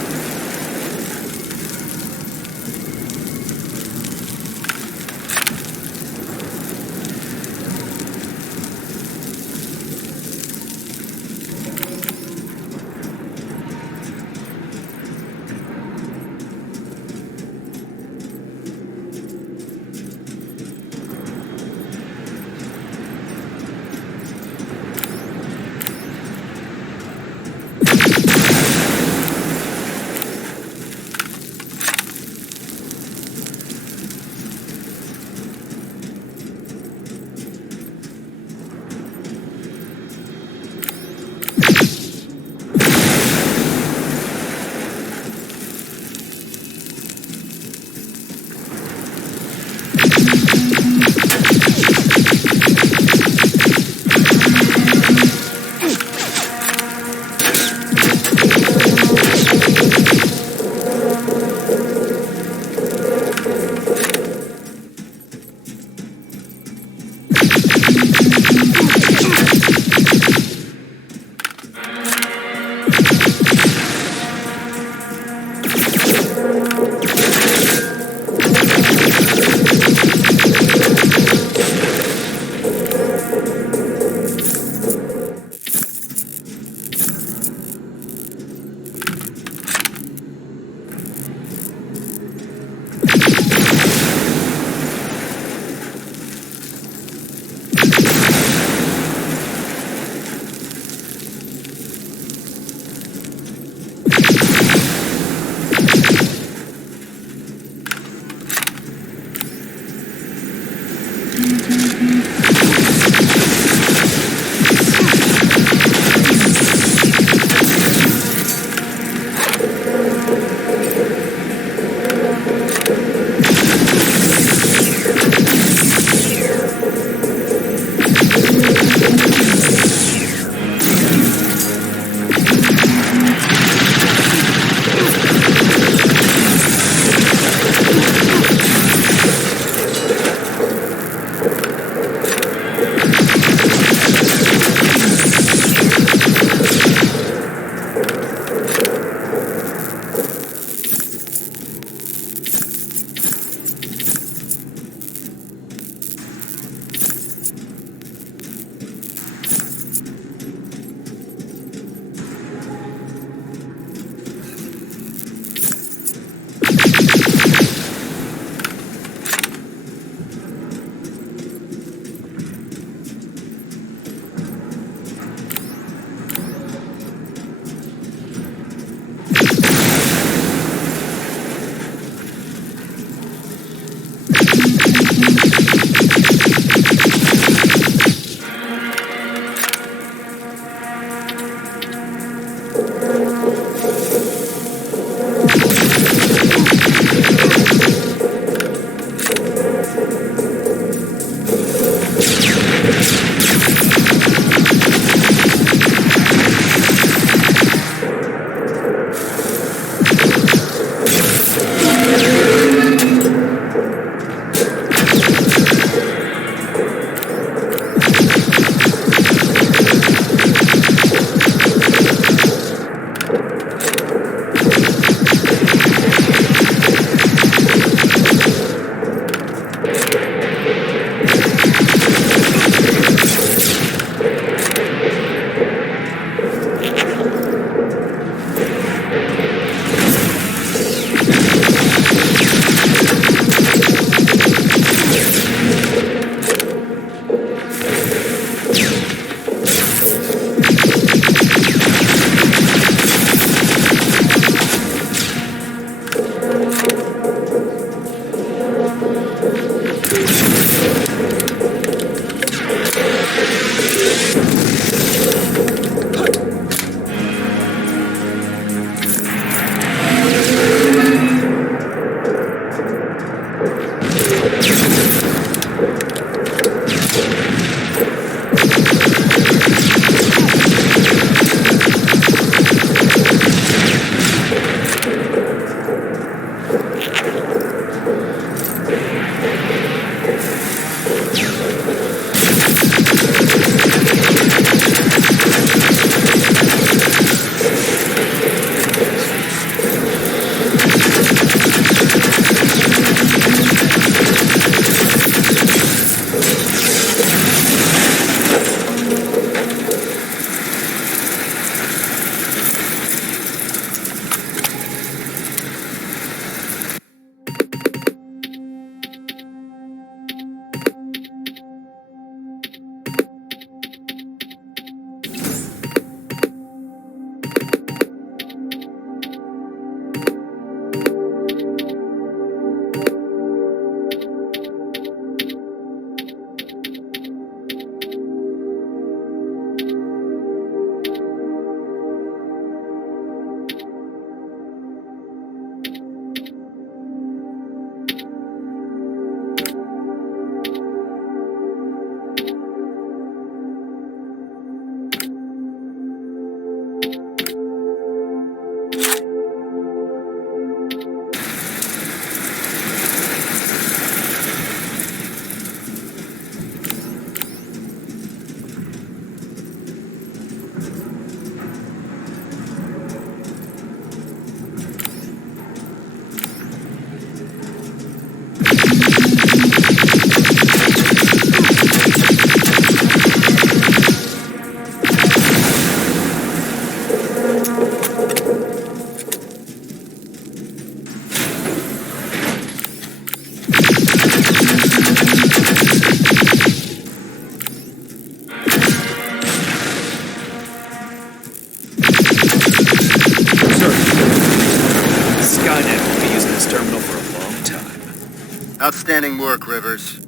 Outstanding work, Rivers.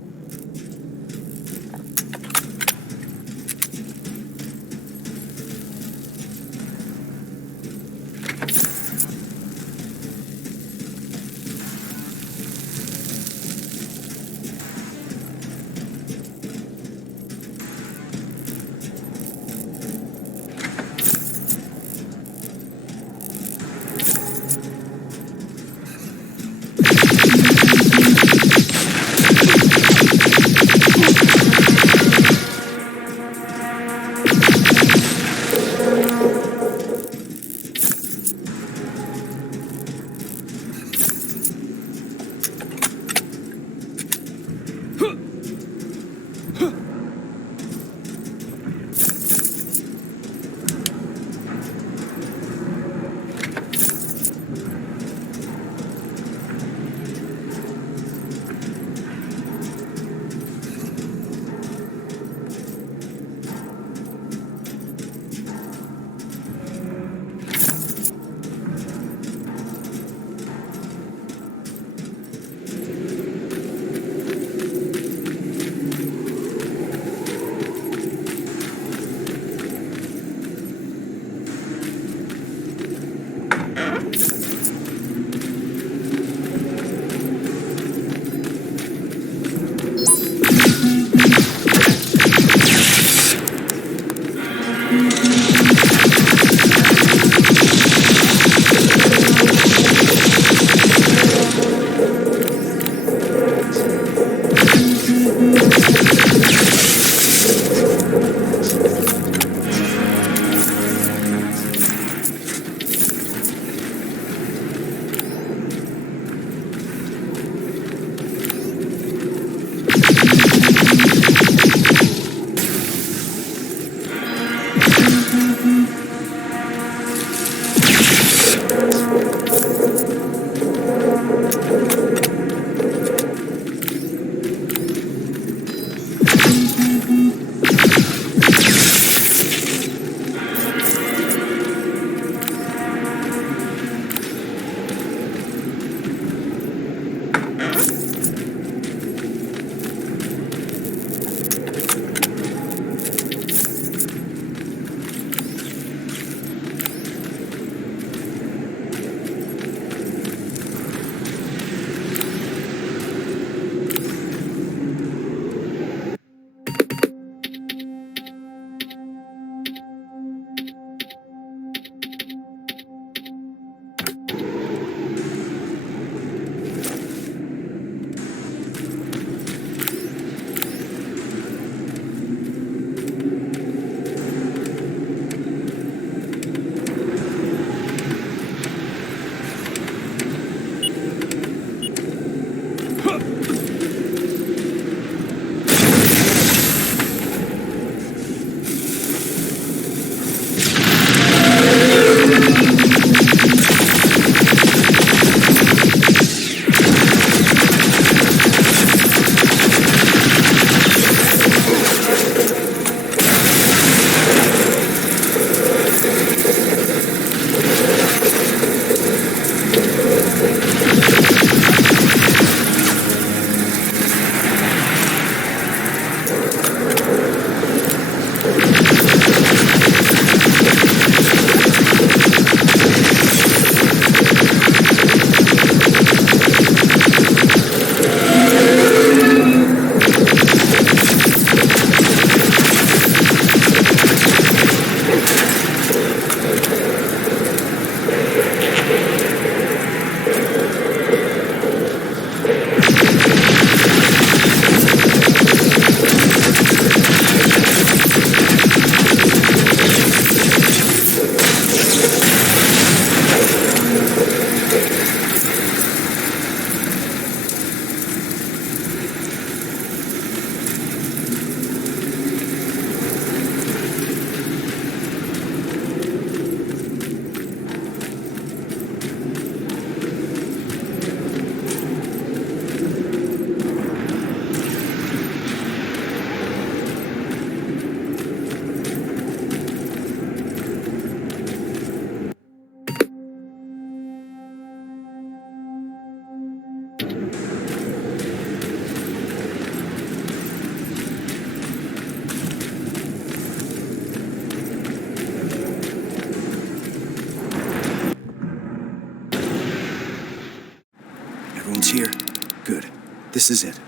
Everyone's here? Good. This is it.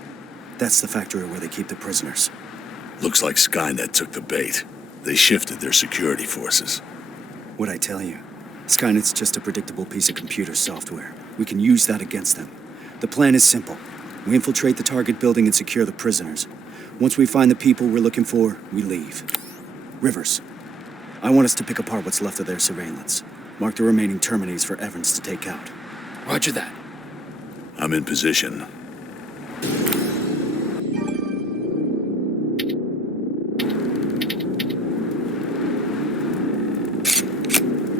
That's the factory where they keep the prisoners. Looks like Skynet took the bait. They shifted their security forces. What'd I tell you? Skynet's just a predictable piece of computer software. We can use that against them. The plan is simple. We infiltrate the target building and secure the prisoners. Once we find the people we're looking for, we leave. Rivers, I want us to pick apart what's left of their surveillance. Mark the remaining Terminates for Evans to take out. Roger that. I'm in position.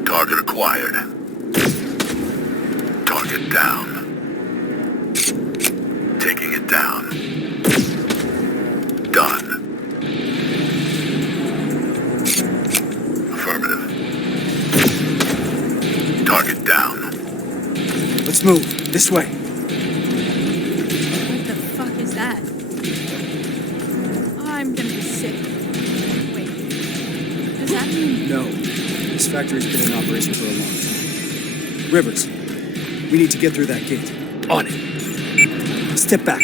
Target acquired. Target down. Taking it down. Done. Affirmative. Target down. Let's move. This way. What the fuck is that? I'm gonna be sick. Wait. Does that mean... No. This factory's been in operation for a long time. Rivers, we need to get through that gate. On it. Step back.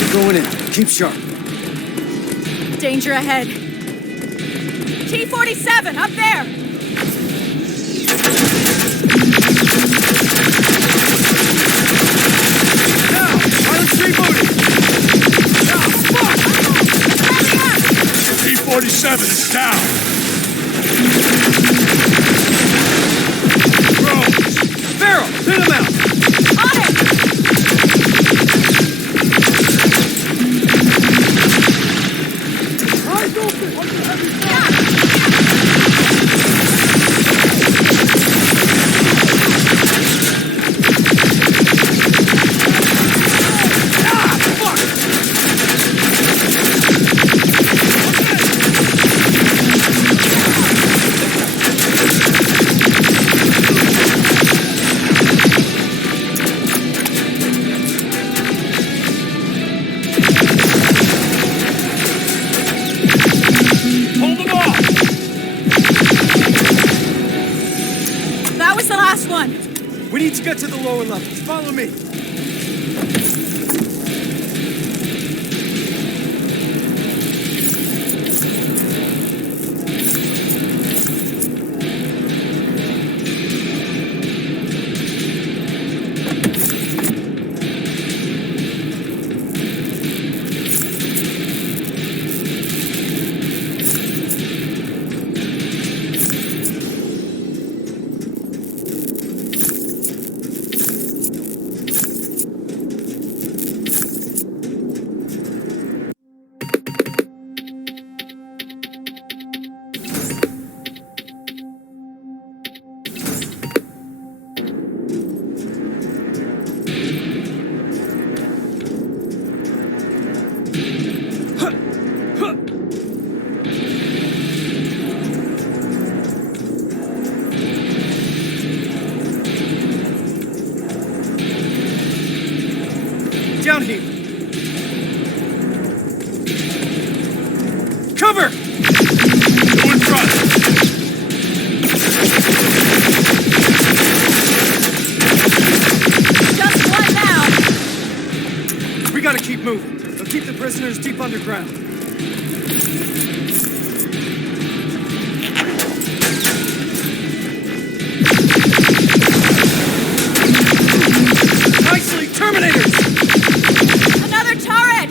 We're going in. Keep sharp. Danger ahead. T-47, up there! Now! Pilot's rebooting! Now, fuck! T-47 is down! Drones! Farrell, hit him out! On it! Eyes open! Under heavy fire! Hold them off! That was the last one. We need to get to the lower levels. Follow me. Down here. Cover! Go in front! Just one now. We gotta keep moving. They'll keep the prisoners deep underground. Nicely, Terminators! Another turret!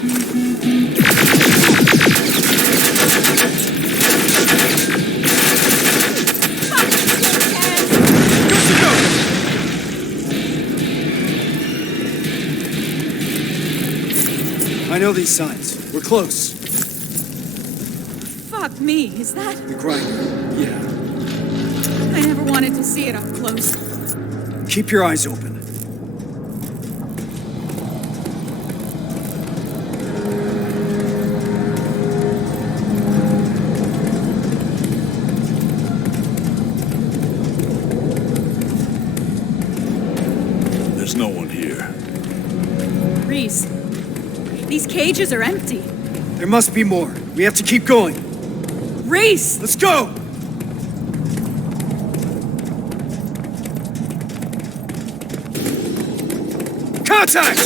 Fuck, Good to go! I know these signs. We're close. fuck me, is that? The grinder. Yeah. I never wanted to see it up close. Keep your eyes open. There's no one here. Reese, these cages are empty. There must be more. We have to keep going. Reese! Let's go! Contact!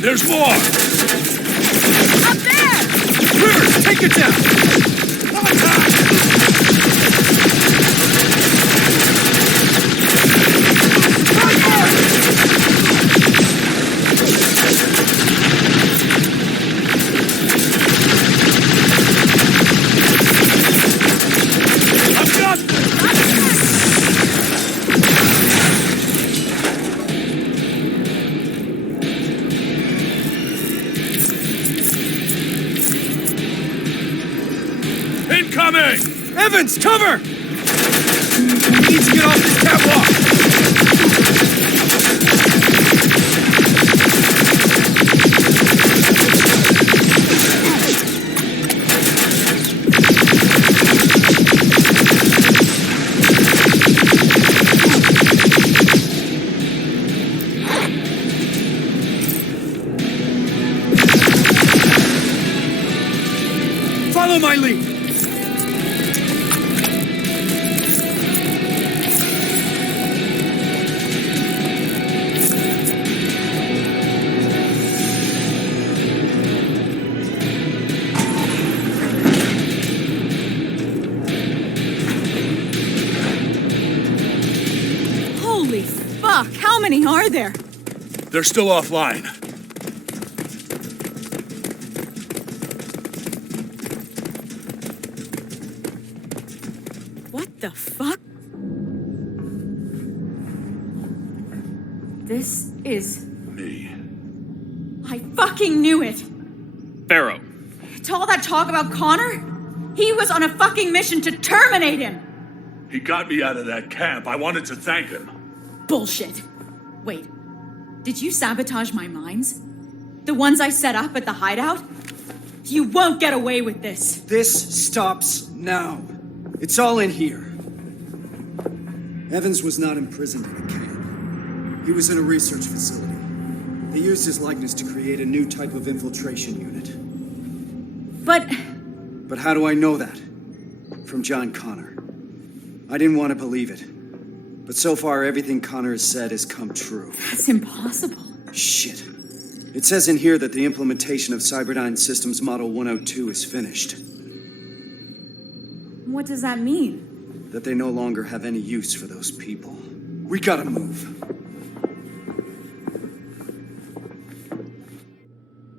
There's more! Up there! Rear, take it down! I've got incoming! Evans, cover! We need to get off this catwalk! Follow my lead! Holy fuck, how many are there? They're still offline. What the fuck? This is... Me. I fucking knew it! Pharaoh. To all that talk about Connor? He was on a fucking mission to terminate him! He got me out of that camp. I wanted to thank him. Bullshit. Wait, did you sabotage my mines? The ones I set up at the hideout? You won't get away with this. This stops now. It's all in here. Evans was not imprisoned in a camp. He was in a research facility. They used his likeness to create a new type of infiltration unit. But how do I know that? From John Connor. I didn't want to believe it. But so far, everything Connor has said has come true. That's impossible. Shit. It says in here that the implementation of Cyberdyne Systems Model 102 is finished. What does that mean? That they no longer have any use for those people. We gotta move.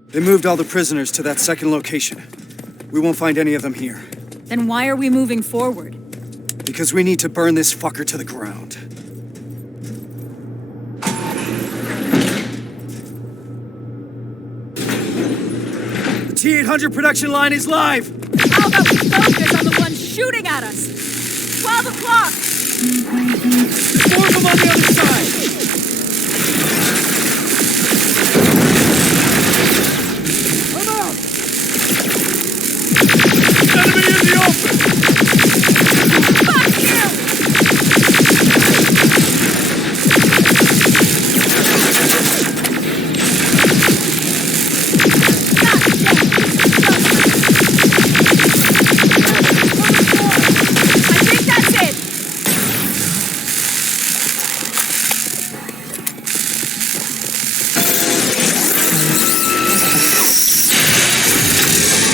They moved all the prisoners to that second location. We won't find any of them here. Then why are we moving forward? Because we need to burn this fucker to the ground. The T-800 production line is live! How about we focus on the ones shooting at us? 12 o'clock! There's more of them on the other side! Enemy in the open! Fuck you! I think that's it!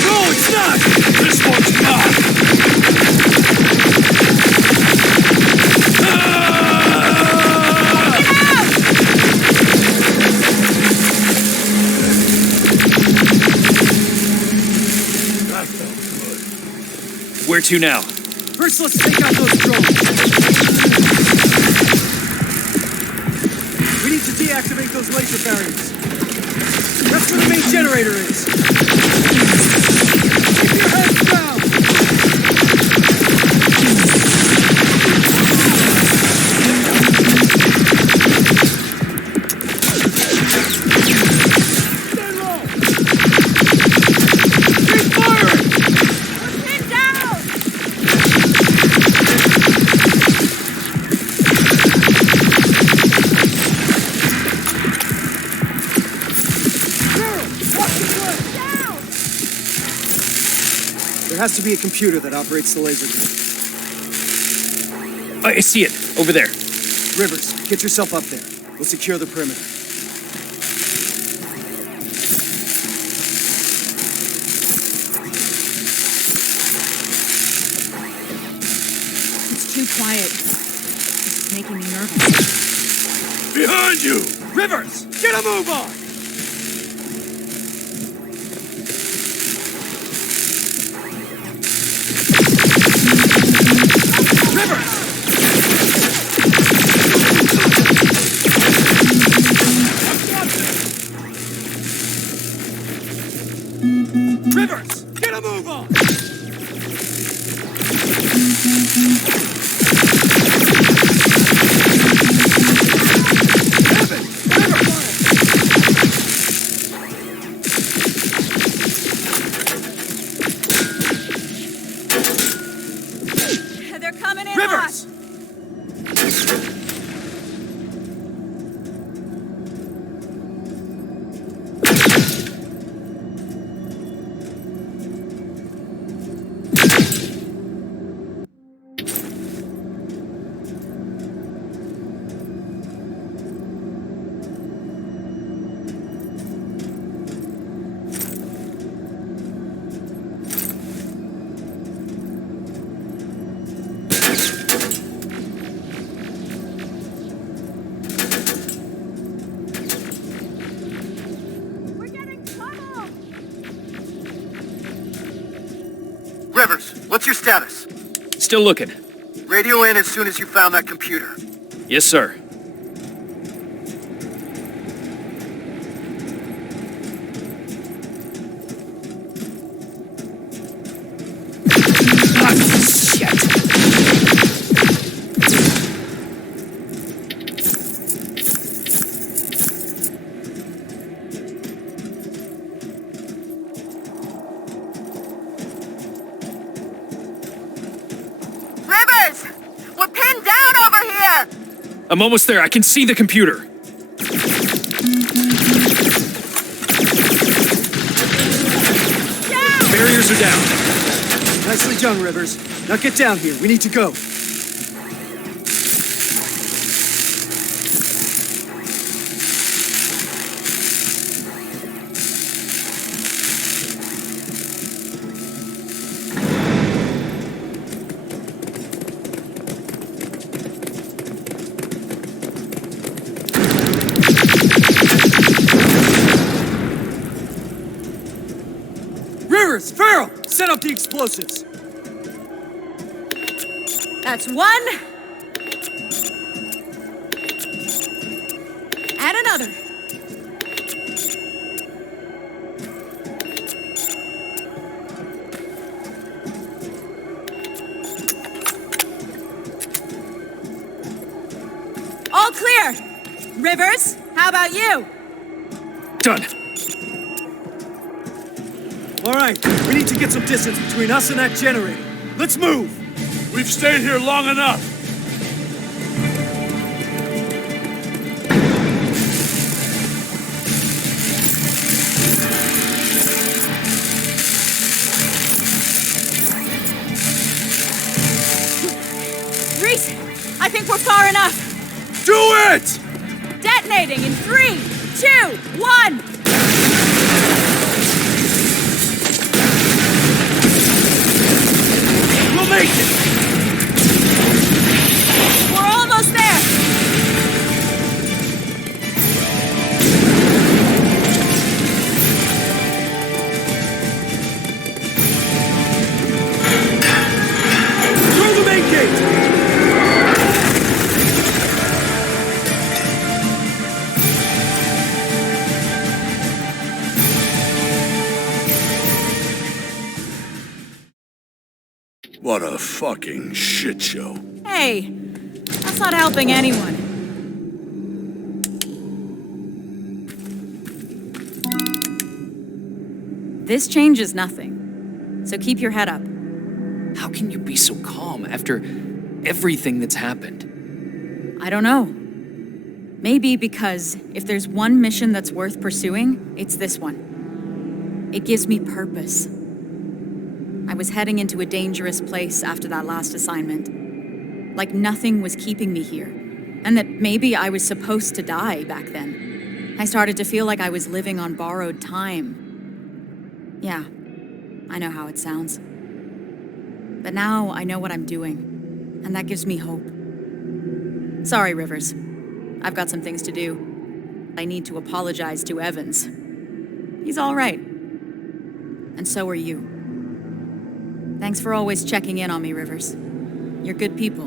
No, it's not! This one's not! That felt good. Where to now? First, let's take out those drones. We need to deactivate those laser barriers. That's where the main generator is. Keep your heads down! There has to be a computer that operates the laser beam. I see it, over there. Rivers, get yourself up there. We'll secure the perimeter. It's too quiet. This is making me nervous. Behind you! Rivers, get a move on! Rivers, get a move on! They're coming in Rivers! hot. Rivers, what's your status? Still looking. Radio in as soon as you found that computer. Yes, sir. Rivers! We're pinned down over here! I'm almost there. I can see the computer. Barriers are down. Nicely done, Rivers. Now get down here. We need to go. Rivers, Farrell, set up the explosives. That's one. And another. All clear. Rivers, how about you? Done. All right, we need to get some distance between us and that generator. Let's move. We've stayed here long enough. Reese, I think we're far enough. Do it! Detonating in 3, 2, 1. We'll make it! We're almost there. Through the main gate! What a fucking shit show. Hey, that's not helping anyone. This changes nothing, so keep your head up. How can you be so calm after everything that's happened? I don't know. Maybe because if there's one mission that's worth pursuing, it's this one. It gives me purpose. I was heading into a dangerous place after that last assignment. Like nothing was keeping me here, and that maybe I was supposed to die back then. I started to feel like I was living on borrowed time. Yeah, I know how it sounds. But now I know what I'm doing, and that gives me hope. Sorry, Rivers. I've got some things to do. I need to apologize to Evans. He's all right. And so are you. Thanks for always checking in on me, Rivers. You're good people.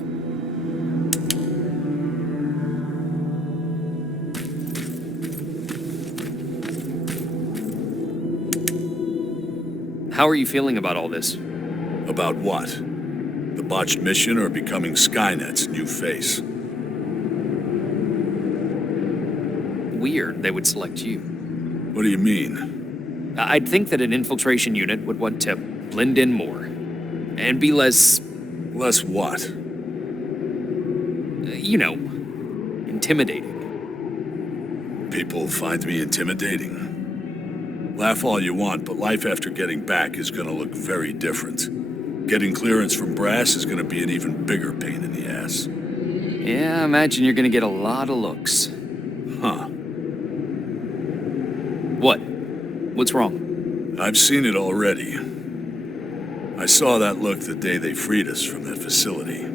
How are you feeling about all this? About what? The botched mission or becoming Skynet's new face? Weird they would select you. What do you mean? I'd think that an infiltration unit would want to blend in more. And be less... Less what? You know, intimidating. People find me intimidating. Laugh all you want, but life after getting back is gonna look very different. Getting clearance from Brass is gonna be an even bigger pain in the ass. Yeah, I imagine you're gonna get a lot of looks. Huh. What? What's wrong? I've seen it already. I saw that look the day they freed us from that facility.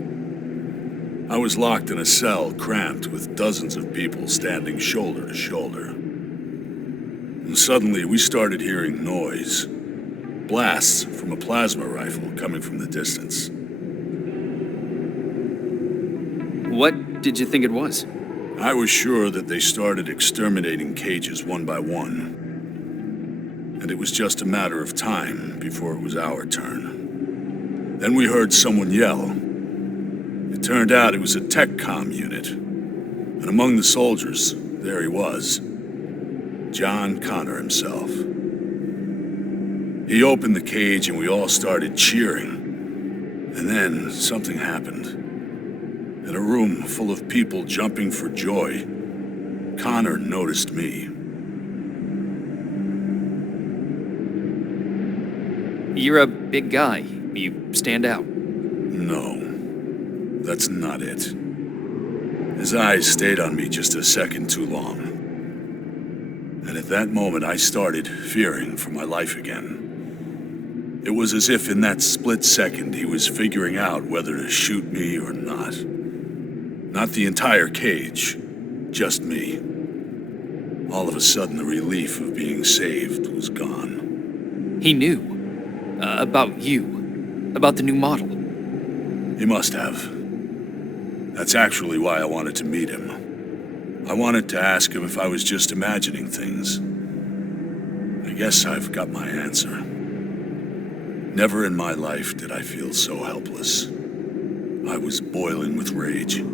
I was locked in a cell, cramped, with dozens of people standing shoulder to shoulder. And suddenly, we started hearing noise. Blasts from a plasma rifle coming from the distance. What did you think it was? I was sure that they started exterminating cages one by one. And it was just a matter of time before it was our turn. Then we heard someone yell. It turned out it was a TechCom unit. And among the soldiers, there he was. John Connor himself. He opened the cage and we all started cheering. And then something happened. In a room full of people jumping for joy, Connor noticed me. You're a big guy. You stand out. No, that's not it. His eyes stayed on me just a second too long. And at that moment, I started fearing for my life again. It was as if in that split second, he was figuring out whether to shoot me or not. Not the entire cage, just me. All of a sudden, the relief of being saved was gone. He knew. About you. About the new model. He must have. That's actually why I wanted to meet him. I wanted to ask him if I was just imagining things. I guess I've got my answer. Never in my life did I feel so helpless. I was boiling with rage.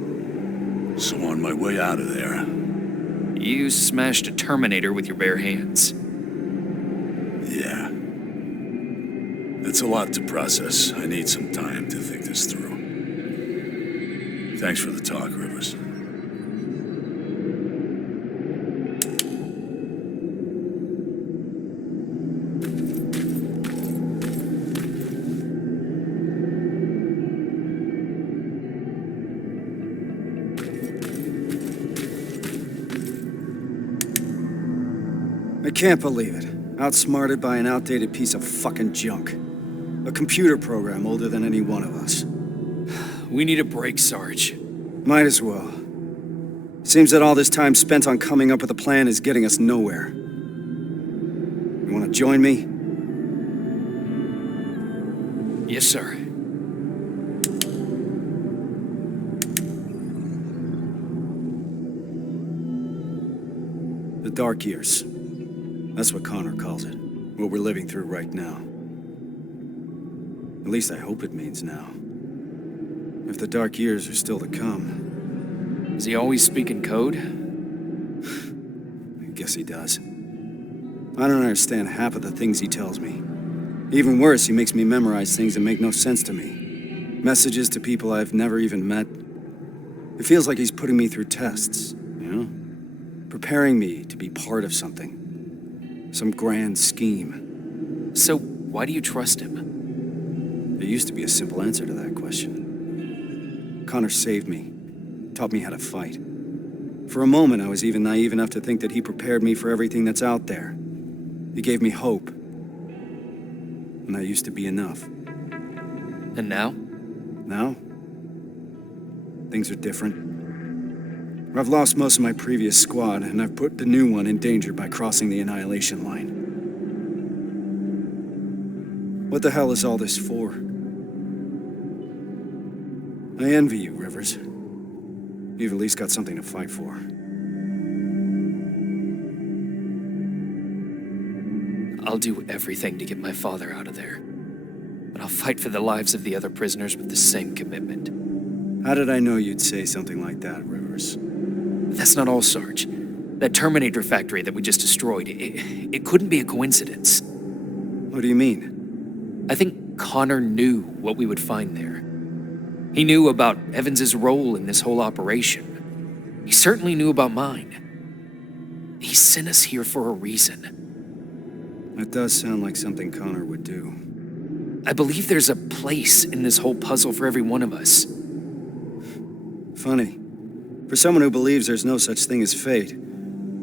So on my way out of there... You smashed a Terminator with your bare hands. Yeah. It's a lot to process. I need some time to think this through. Thanks for the talk, Rivers. I can't believe it. Outsmarted by an outdated piece of fucking junk. A computer program older than any one of us. We need a break, Sarge. Might as well. Seems that all this time spent on coming up with a plan is getting us nowhere. You want to join me? Yes, sir. The dark years. That's what Connor calls it. What we're living through right now. At least I hope it means now. If the dark years are still to come. Does he always speak in code? I guess he does. I don't understand half of the things he tells me. Even worse, he makes me memorize things that make no sense to me. Messages to people I've never even met. It feels like he's putting me through tests, you know? Preparing me to be part of something. Some grand scheme. So, why do you trust him? There used to be a simple answer to that question. Connor saved me, taught me how to fight. For a moment, I was even naive enough to think that he prepared me for everything that's out there. He gave me hope. And that used to be enough. And now? Now? Things are different. I've lost most of my previous squad, and I've put the new one in danger by crossing the annihilation line. What the hell is all this for? I envy you, Rivers. You've at least got something to fight for. I'll do everything to get my father out of there. But I'll fight for the lives of the other prisoners with the same commitment. How did I know you'd say something like that, Rivers? That's not all, Sarge. That Terminator factory that we just destroyed, it couldn't be a coincidence. What do you mean? I think Connor knew what we would find there. He knew about Evans's role in this whole operation. He certainly knew about mine. He sent us here for a reason. That does sound like something Connor would do. I believe there's a place in this whole puzzle for every one of us. Funny. For someone who believes there's no such thing as fate,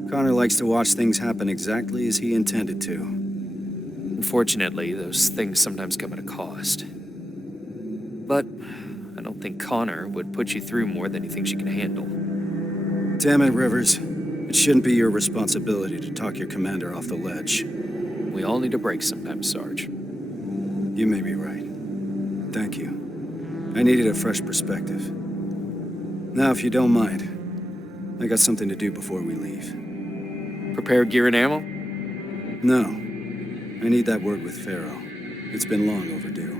Connor likes to watch things happen exactly as he intended to. Unfortunately, those things sometimes come at a cost. But I don't think Connor would put you through more than he thinks you can handle. Damn it, Rivers. It shouldn't be your responsibility to talk your commander off the ledge. We all need a break sometimes, Sarge. You may be right. Thank you. I needed a fresh perspective. Now, if you don't mind, I got something to do before we leave. Prepare gear and ammo? No. I need that word with Pharaoh. It's been long overdue.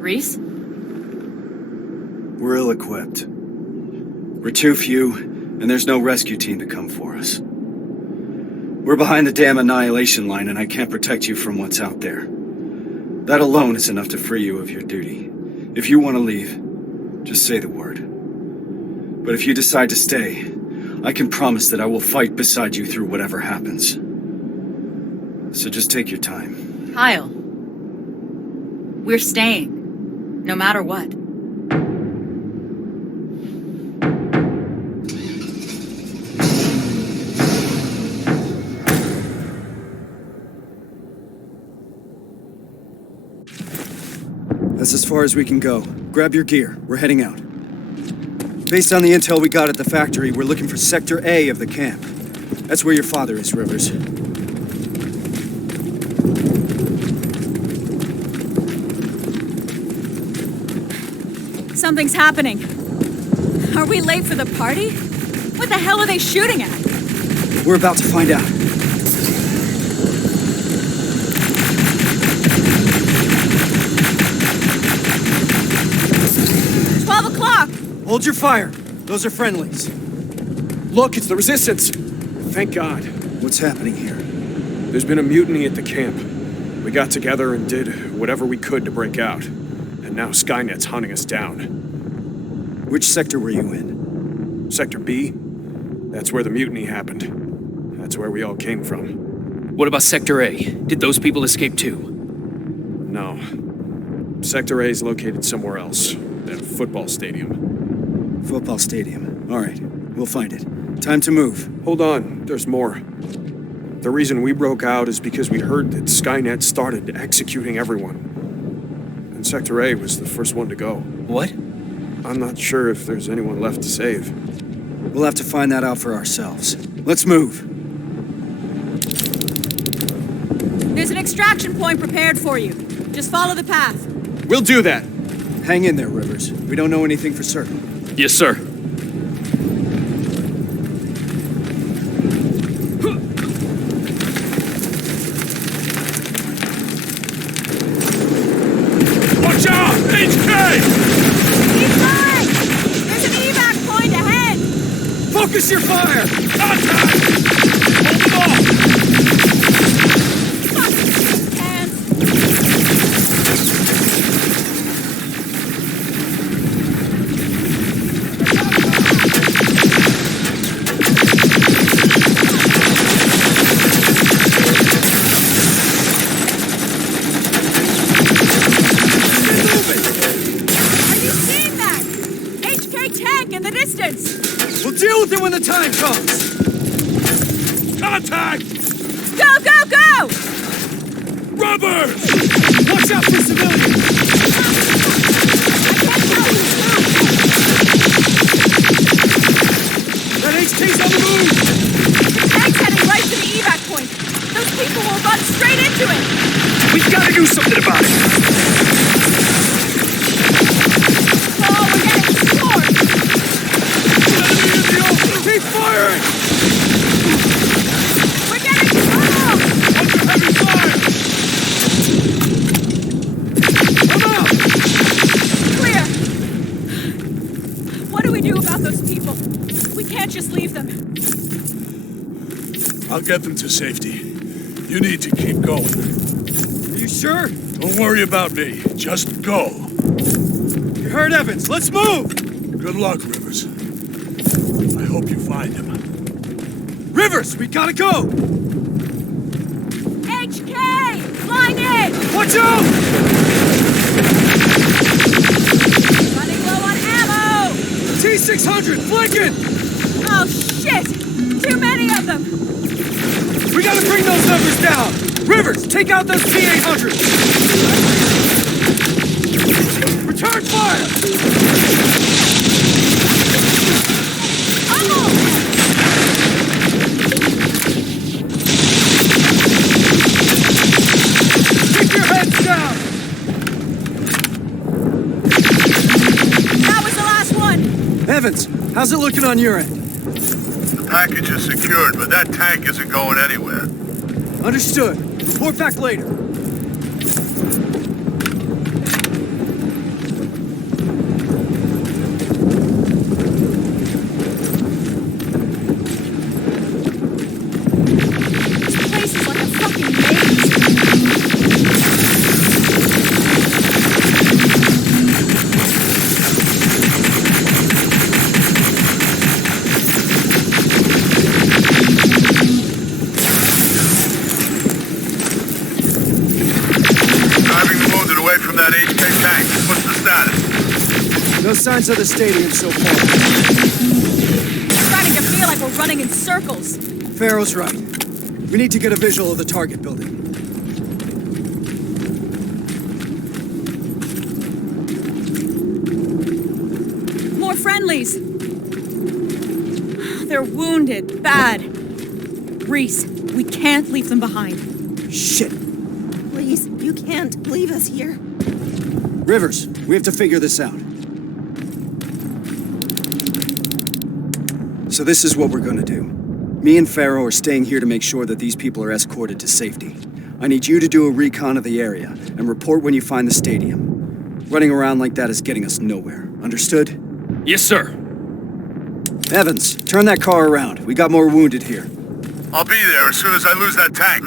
Reese? We're ill-equipped. We're too few, and there's no rescue team to come for us. We're behind the damn annihilation line, and I can't protect you from what's out there. That alone is enough to free you of your duty. If you want to leave, just say the word. But if you decide to stay, I can promise that I will fight beside you through whatever happens. So just take your time. Kyle. We're staying, no matter what. That's as far as we can go. Grab your gear. We're heading out. Based on the intel we got at the factory, we're looking for Sector A of the camp. That's where your father is, Rivers. Something's happening. Are we late for the party? What the hell are they shooting at? We're about to find out. Hold your fire. Those are friendlies. Look, it's the Resistance. Thank God. What's happening here? There's been a mutiny at the camp. We got together and did whatever we could to break out. And now Skynet's hunting us down. Which sector were you in? Sector B. That's where the mutiny happened. That's where we all came from. What about Sector A? Did those people escape too? No. Sector A is located somewhere else. That football stadium. Football stadium. All right, we'll find it. Time to move. Hold on, there's more. The reason we broke out is because we heard that Skynet started executing everyone. And Sector A was the first one to go. What? I'm not sure if there's anyone left to save. We'll have to find that out for ourselves. Let's move. There's an extraction point prepared for you. Just follow the path. We'll do that. Hang in there, Rivers. We don't know anything for certain. Yes, sir. Watch out! HK! Keep going! There's an evac point ahead! Focus your fire! Contact! Hold them off! Fuck! Hands! In the distance! We'll deal with it when the time comes! Contact! Go, go, go! Rubbers! Watch out for civilians! That HK's on the move! The tank's heading right to the evac point. Those people will run straight into it! We've got to do something about it! Oh, we're getting floored! Keep firing! We're getting tunneled! Under heavy fire! Come on! Clear! What do we do about those people? We can't just leave them. I'll get them to safety. You need to keep going. Are you sure? Don't worry about me. Just go. You heard Evans. Let's move! Good luck, Rivers. I hope you find him. Rivers, we gotta go! HK! Line in! Watch out! Running low on ammo! T-600, flanking! Oh, shit! Too many of them! We gotta bring those numbers down! Rivers, take out those T-800s! Return fire! Keep your heads down! That was the last one! Evans, how's it looking on your end? The package is secured, but that tank isn't going anywhere. Understood. Report back later. This place is like a fucking maze! Driving the wounded away from that HK tank. What's the status? No signs of the stadium so far. It's starting to feel like we're running in circles. Farrow's right. We need to get a visual of the target building. More friendlies. They're wounded, bad. Reese, we can't leave them behind. Shit. Please, you can't leave us here. Rivers, we have to figure this out. So this is what we're gonna do. Me and Farrow are staying here to make sure that these people are escorted to safety. I need you to do a recon of the area and report when you find the stadium. Running around like that is getting us nowhere. Understood? Yes, sir. Evans, turn that car around. We got more wounded here. I'll be there as soon as I lose that tank.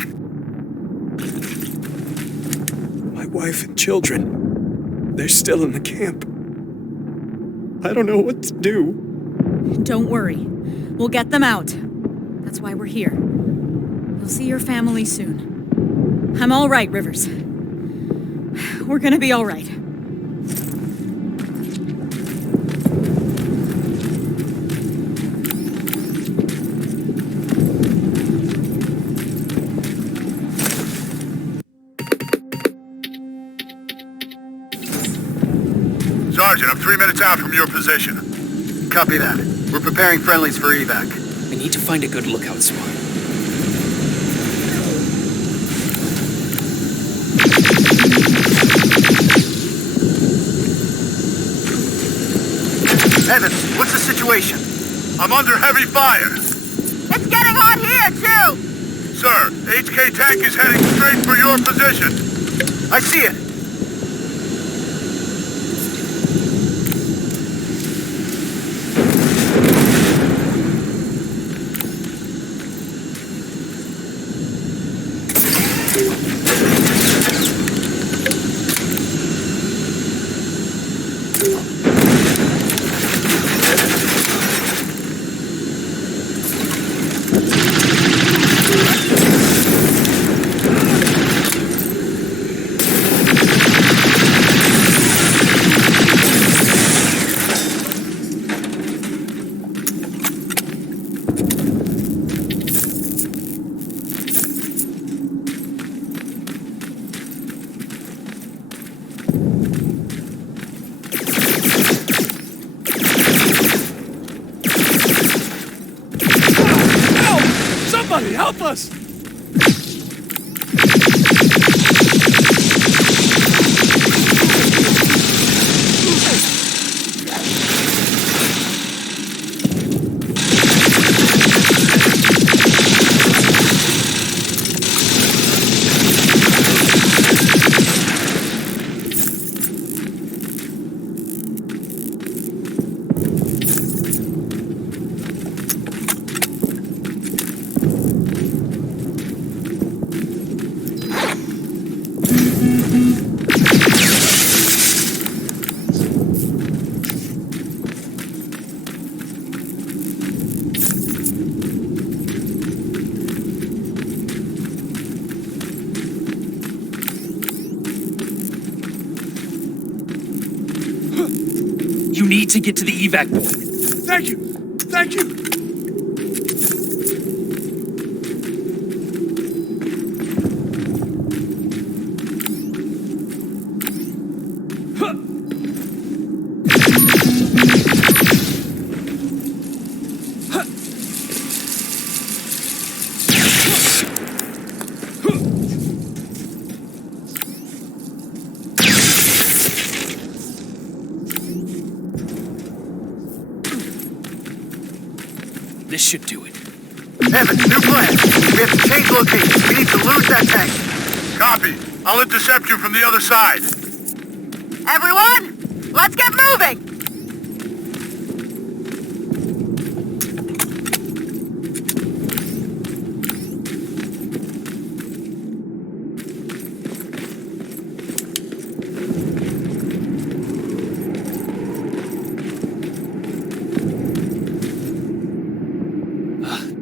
My wife and children, they're still in the camp. I don't know what to do. Don't worry. We'll get them out. That's why we're here. You'll see your family soon. I'm all right, Rivers. We're gonna be all right. Sergeant, I'm 3 minutes out from your position. Copy that. We're preparing friendlies for evac. I need to find a good lookout spot. Evans, what's the situation? I'm under heavy fire. It's getting hot here, too! Sir, HK tank is heading straight for your position. I see it. Somebody help us! You need to get to the evac point. Thank you! Thank you! This should do it. Evans, new plan. We have to change location. We need to lose that tank. Copy. I'll intercept you from the other side. Everyone, let's get moving!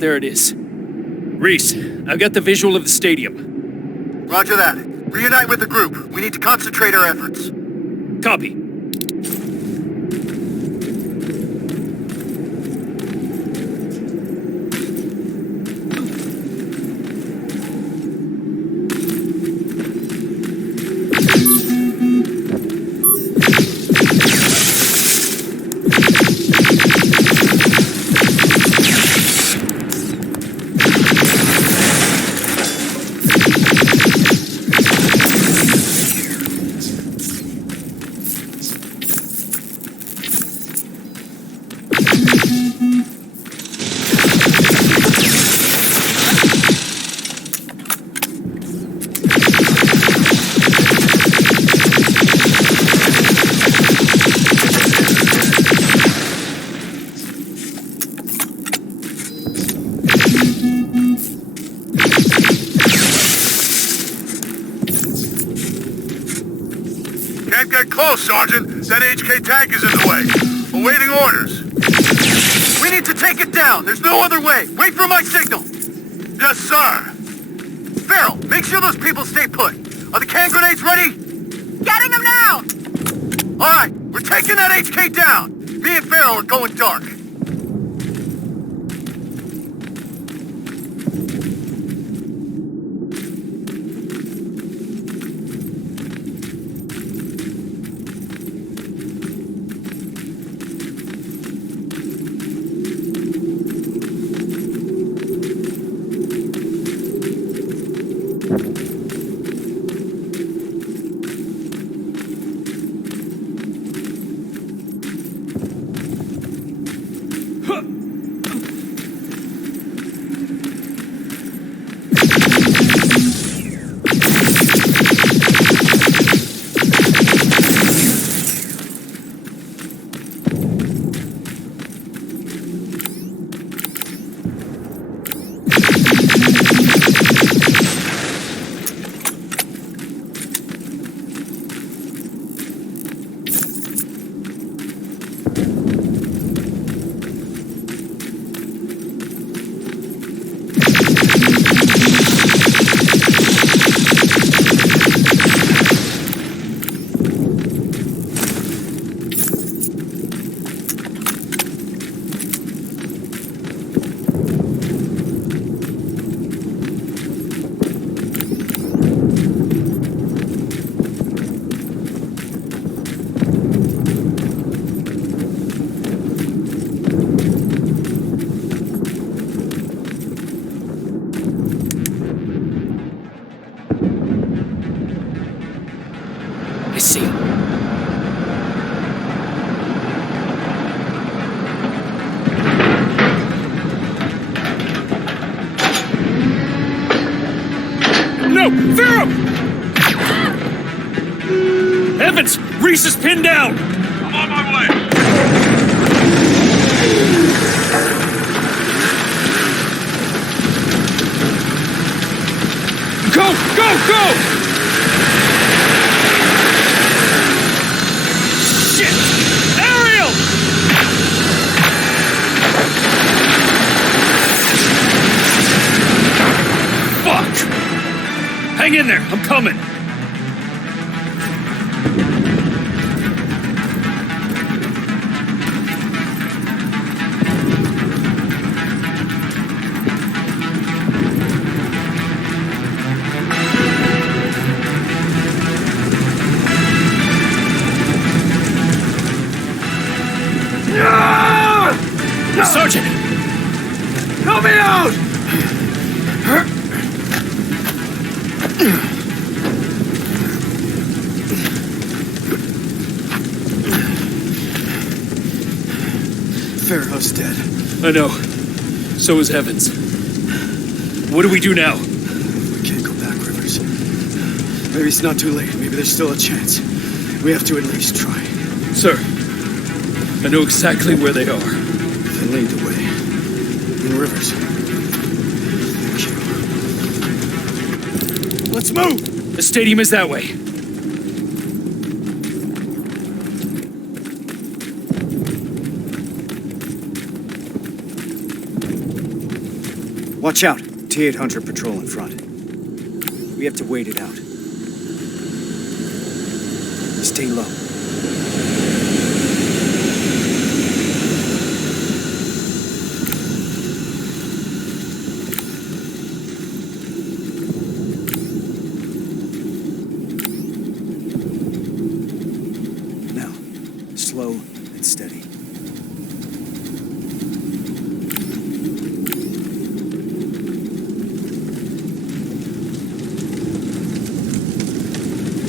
There it is. Reese, I've got the visual of the stadium. Roger that. Reunite with the group. We need to concentrate our efforts. Copy. Can't get close, Sergeant. That HK tank is in the way. Awaiting orders. We need to take it down. There's no other way. Wait for my signal. Yes, sir. Farrell, make sure those people stay put. Are the can grenades ready? Getting them now! All right, we're taking that HK down. Me and Farrell are going dark. Evans! Reese is pinned down! I'm on my way! Go! Go! Go! Shit! Ariel! Fuck! Hang in there, I'm coming! Sergeant! Help me out! Farrow's dead. I know. So is Evans. What do we do now? We can't go back, Rivers. Maybe it's not too late. Maybe there's still a chance. We have to at least try. Sir, I know exactly where they are. Then lead the way. In Rivers. Thank you. Let's move! The stadium is that way. Watch out. T-800 patrol in front. We have to wait it out. Stay low. Now, slow and steady.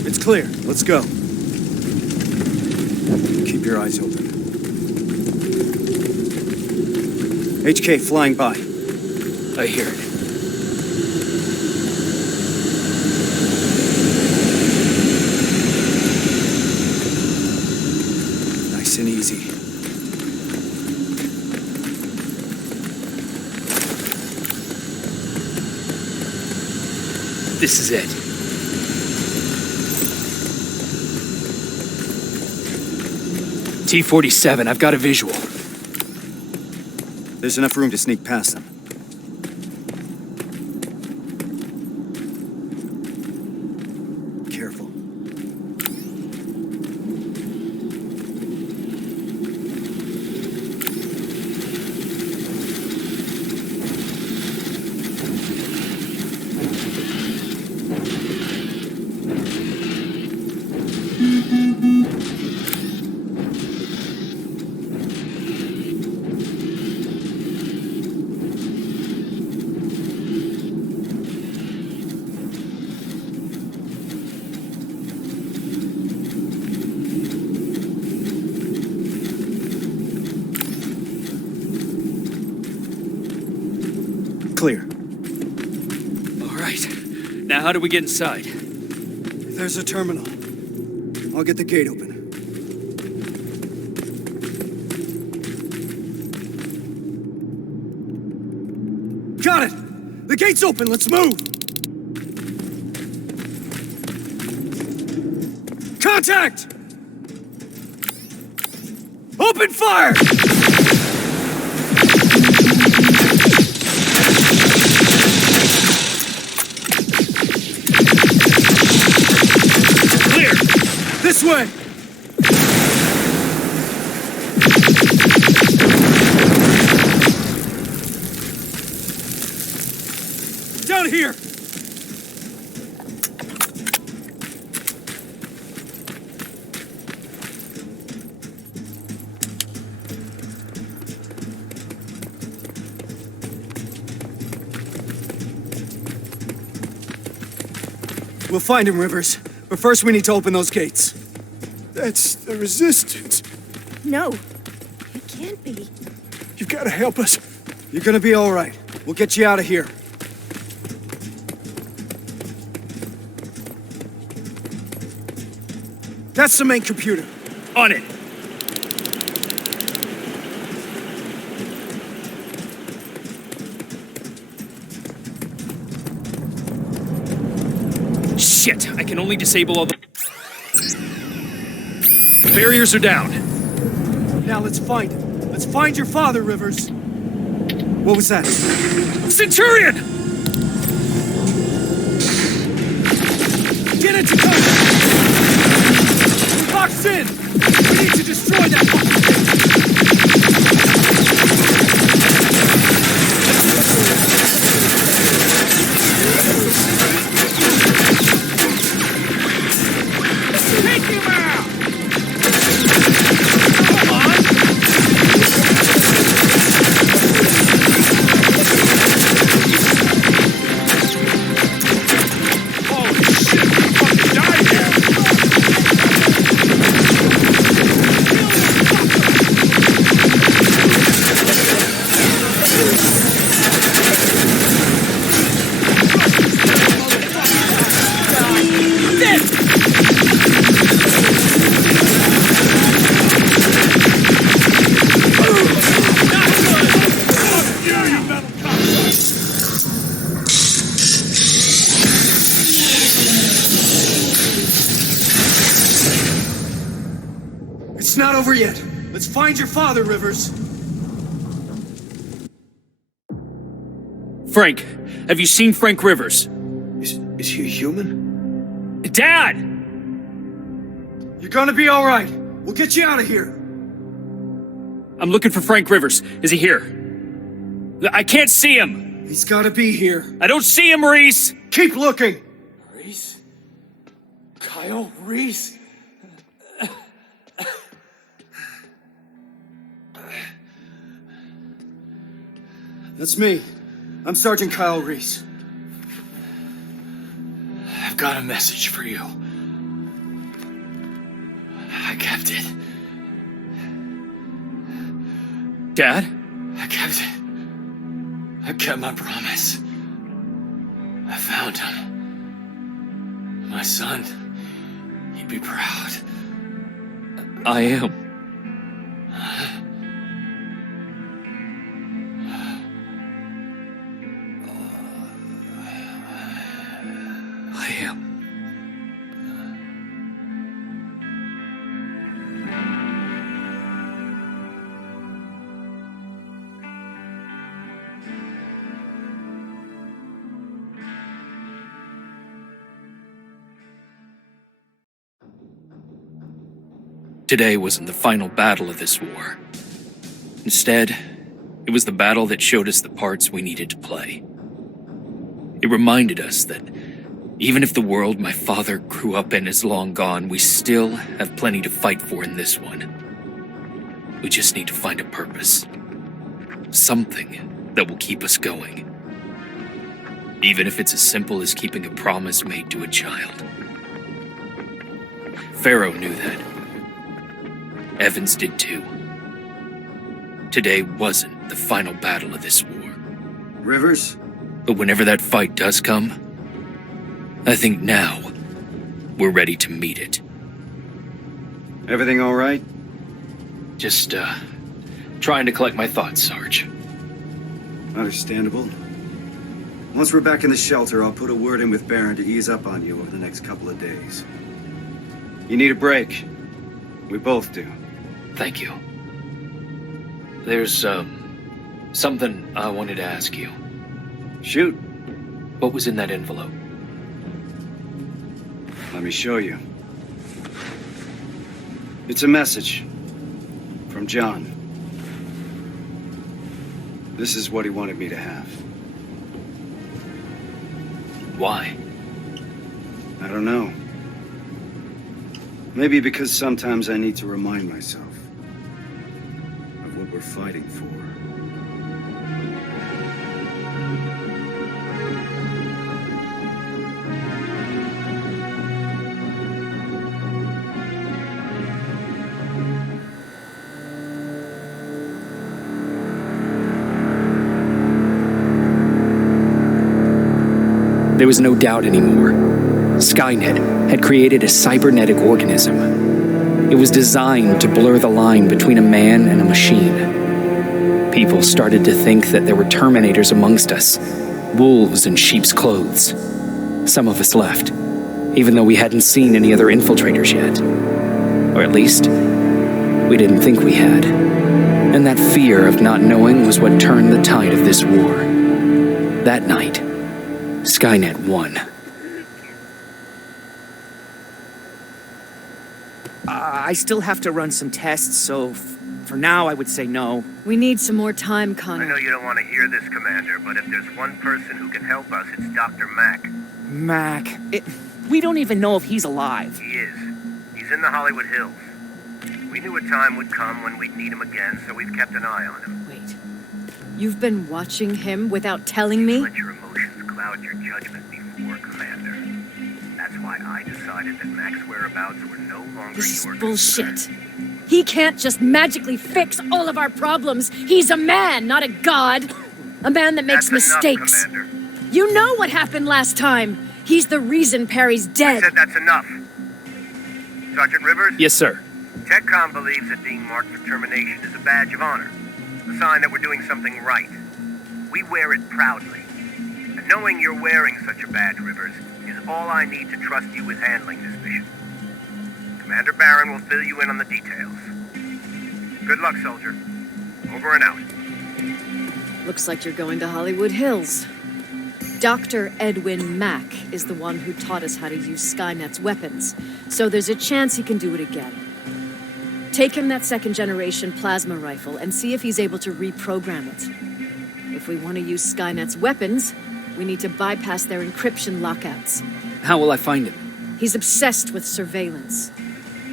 It's clear. Let's go. Keep your eyes open. HK flying by. I hear it. Nice and easy. This is it. T-47, I've got a visual. There's enough room to sneak past them. clear. All right. Now how do we get inside? There's a terminal. I'll get the gate open. Got it! The gate's open, let's move! Contact! Open fire! Clear! This way! Down here! We'll find him, Rivers. But first we need to open those gates. That's the Resistance. No, it can't be. You've got to help us. You're gonna be all right. We'll get you out of here. That's the main computer. On it! Shit! I can only disable all the... Barriers are down. Now let's find him. Let's find your father, Rivers. What was that? Centurion! Get into cover! We're boxed in! We need to destroy that fucking Take him out! Come on! Holy shit, we fucking died here! It's not over yet. Let's find your father, Rivers. Frank, have you seen Frank Rivers? Is he a human? Dad! You're gonna be all right. We'll get you out of here. I'm looking for Frank Rivers. Is he here? I can't see him! He's gotta be here. I don't see him, Reese! Keep looking! Reese? Kyle Reese? That's me. I'm Sergeant Kyle Reese. I've got a message for you. I kept it. Dad? I kept it. I kept my promise. I found him. My son. He'd be proud. I am. I am. Today wasn't the final battle of this war. Instead, it was the battle that showed us the parts we needed to play. It reminded us that even if the world my father grew up in is long gone, we still have plenty to fight for in this one. We just need to find a purpose. Something that will keep us going. Even if it's as simple as keeping a promise made to a child. Pharaoh knew that. Evans did too. Today wasn't the final battle of this war. Rivers, But whenever that fight does come, I think now we're ready to meet it. Everything all right? Just, trying to collect my thoughts, Sarge. Understandable. Once we're back in the shelter, I'll put a word in with Baron to ease up on you over the next couple of days. You need a break. We both do. Thank you. There's, something I wanted to ask you. Shoot. What was in that envelope? Let me show you. It's a message. From John. This is what he wanted me to have. Why? I don't know. Maybe because sometimes I need to remind myself of what we're fighting for. There was no doubt anymore. Skynet had created a cybernetic organism. It was designed to blur the line between a man and a machine. People started to think that there were Terminators amongst us, wolves in sheep's clothes. Some of us left, even though we hadn't seen any other infiltrators yet. Or at least, we didn't think we had. And that fear of not knowing was what turned the tide of this war. That night, Skynet won. I still have to run some tests, so for now I would say no. We need some more time, Connor. I know you don't want to hear this, Commander, but if there's one person who can help us, it's Dr. Mack. Mac, we don't even know if he's alive. He is. He's in the Hollywood Hills. We knew a time would come when we'd need him again, so we've kept an eye on him. Wait. You've been watching him without telling me? Let your emotions cloud your judgment before, Commander. That's why I decided that Mac's whereabouts were no longer This your is bullshit. concern. He can't just magically fix all of our problems. He's a man, not a god. A man that makes That's mistakes. enough, Commander. You know what happened last time. He's the reason Perry's I dead. said that's enough. Sergeant Rivers? Yes, sir. TechCom believes that being marked for termination is a badge of honor. A sign that we're doing something right. We wear it proudly. And knowing you're wearing such a badge, Rivers, is all I need to trust you with handling this mission. Commander Barron will fill you in on the details. Good luck, soldier. Over and out. Looks like you're going to Hollywood Hills. Dr. Edwin Mack is the one who taught us how to use Skynet's weapons, so there's a chance he can do it again. Take him that second-generation plasma rifle and see if he's able to reprogram it. If we want to use Skynet's weapons, we need to bypass their encryption lockouts. How will I find him? He's obsessed with surveillance.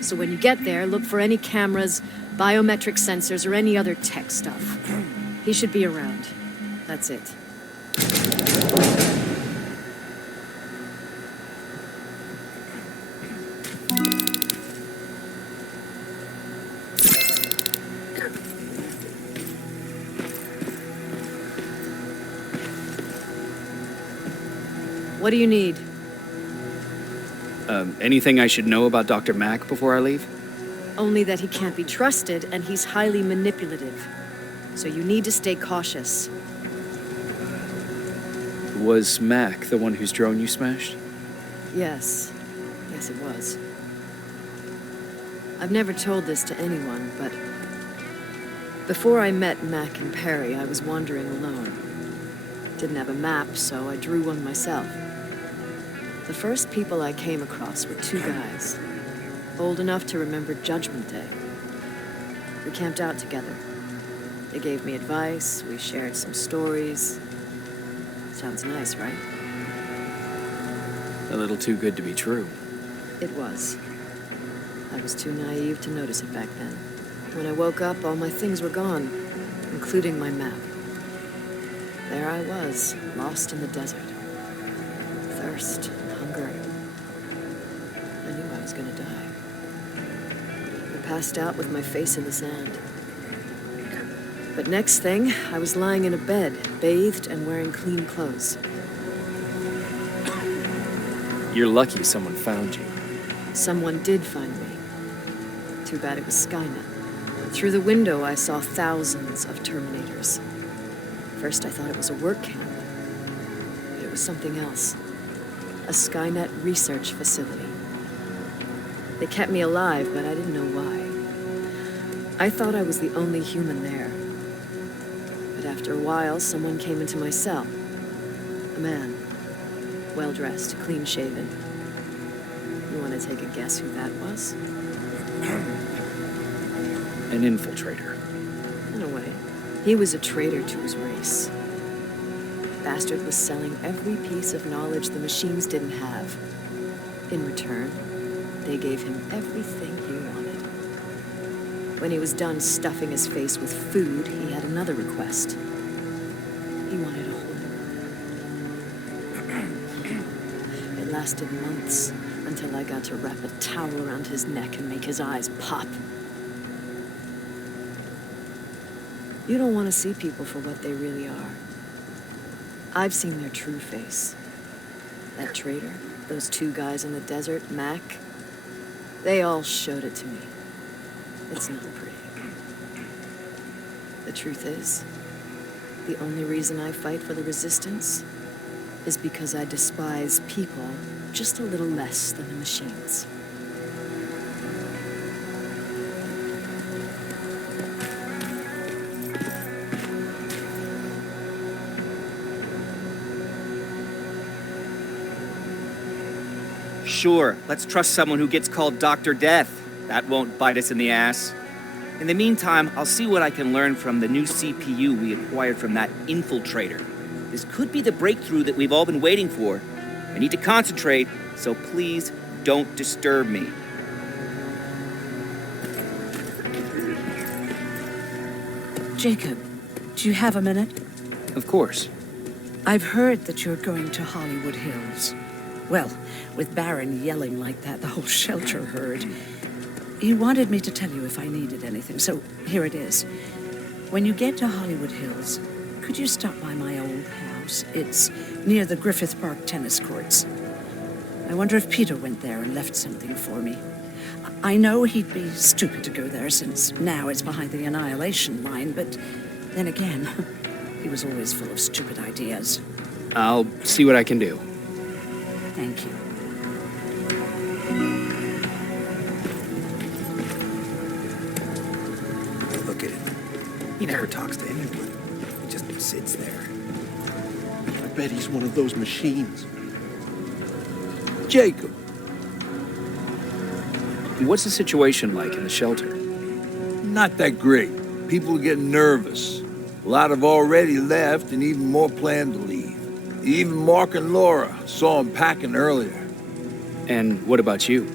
So when you get there, look for any cameras, biometric sensors, or any other tech stuff. He should be around. That's it. What do you need? Anything I should know about Dr. Mack before I leave? Only that he can't be trusted and he's highly manipulative. So you need to stay cautious. Was Mack the one whose drone you smashed? Yes. Yes, it was. I've never told this to anyone, but before I met Mack and Perry, I was wandering alone. Didn't have a map, so I drew one myself. The first people I came across were two guys, old enough to remember Judgment Day. We camped out together. They gave me advice, we shared some stories. Sounds nice, right? A little too good to be true. It was. I was too naive to notice it back then. When I woke up, all my things were gone, including my map. There I was, lost in the desert. Thirst, hunger. I knew I was gonna die. I passed out with my face in the sand. But next thing, I was lying in a bed, bathed and wearing clean clothes. You're lucky someone found you. Someone did find me. Too bad it was Skynet. Through the window, I saw thousands of Terminators. First, I thought it was a work camp. But it was something else. A Skynet research facility. They kept me alive, but I didn't know why. I thought I was the only human there. But after a while, someone came into my cell. A man. Well-dressed, clean-shaven. You want to take a guess who that was? An infiltrator. In a way. He was a traitor to his race. Bastard was selling every piece of knowledge the machines didn't have. In return, they gave him everything he wanted. When he was done stuffing his face with food, he had another request. He wanted a home. It lasted months, until I got to wrap a towel around his neck and make his eyes pop. You don't want to see people for what they really are. I've seen their true face. That traitor, those two guys in the desert, Mac, they all showed it to me. It's not pretty. The truth is, the only reason I fight for the Resistance is because I despise people just a little less than the machines. Sure, let's trust someone who gets called Dr. Death. That won't bite us in the ass. In the meantime, I'll see what I can learn from the new CPU we acquired from that infiltrator. This could be the breakthrough that we've all been waiting for. I need to concentrate, so please don't disturb me. Jacob, do you have a minute? Of course. I've heard that you're going to Hollywood Hills. Well, with Baron yelling like that, the whole shelter heard. He wanted me to tell you if I needed anything, so here it is. When you get to Hollywood Hills, could you stop by my old house? It's near the Griffith Park tennis courts. I wonder if Peter went there and left something for me. I know he'd be stupid to go there since now it's behind the Annihilation Line, but then again, he was always full of stupid ideas. I'll see what I can do. Thank you. Look at him. He never talks to anyone. He just sits there. I bet he's one of those machines. Jacob. What's the situation like in the shelter? Not that great. People are getting nervous. A lot have already left, and even more plan to leave. Even Mark and Laura saw him packing earlier. And what about you?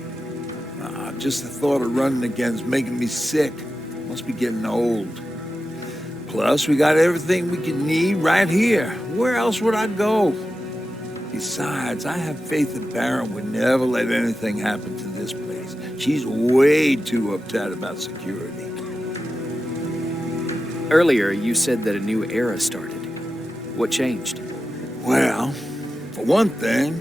Just the thought of running again's making me sick. Must be getting old. Plus, we got everything we could need right here. Where else would I go? Besides, I have faith that Baron would never let anything happen to this place. She's way too uptight about security. Earlier, you said that a new era started. What changed? Well, for one thing,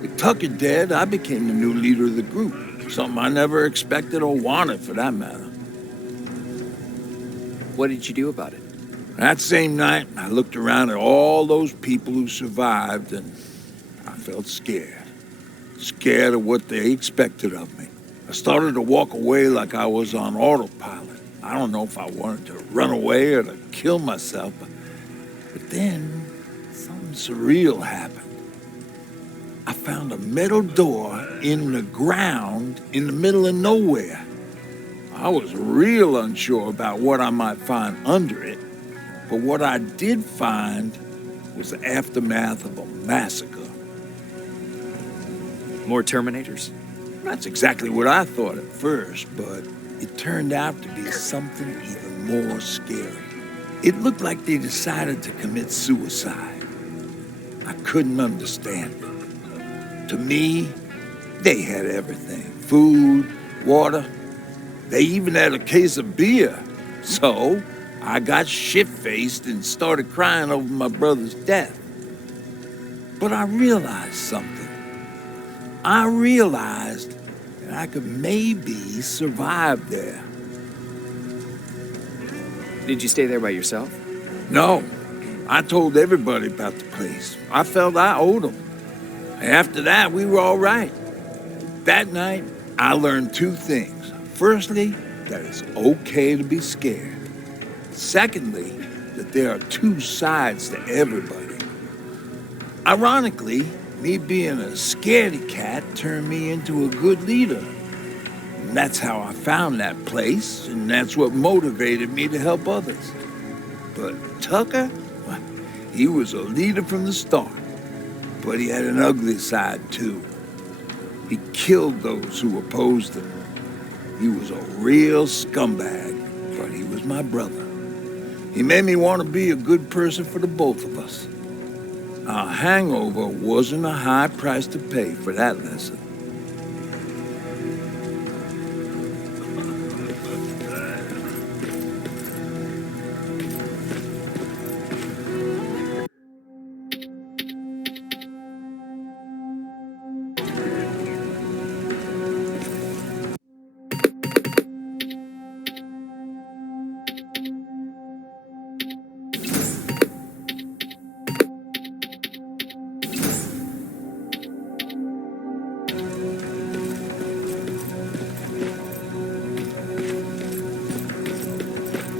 with Tucker dead, I became the new leader of the group. Something I never expected or wanted, for that matter. What did you do about it? That same night, I looked around at all those people who survived, and I felt scared. Scared of what they expected of me. I started to walk away like I was on autopilot. I don't know if I wanted to run away or to kill myself, but then something surreal happened. I found a metal door in the ground in the middle of nowhere. I was real unsure about what I might find under it, but what I did find was the aftermath of a massacre. More Terminators? That's exactly what I thought at first, but it turned out to be something even more scary. It looked like they decided to commit suicide. I couldn't understand it. To me, they had everything. Food, water. They even had a case of beer. So, I got shit-faced and started crying over my brother's death. But I realized something. I realized that I could maybe survive there. Did you stay there by yourself? No. I told everybody about the place. I felt I owed them. After that, we were all right. That night, I learned two things. Firstly, that it's okay to be scared. Secondly, that there are two sides to everybody. Ironically, me being a scaredy cat turned me into a good leader. And that's how I found that place, and that's what motivated me to help others. But Tucker, well, he was a leader from the start. But he had an ugly side, too. He killed those who opposed him. He was a real scumbag, but he was my brother. He made me want to be a good person for the both of us. Our hangover wasn't a high price to pay for that lesson.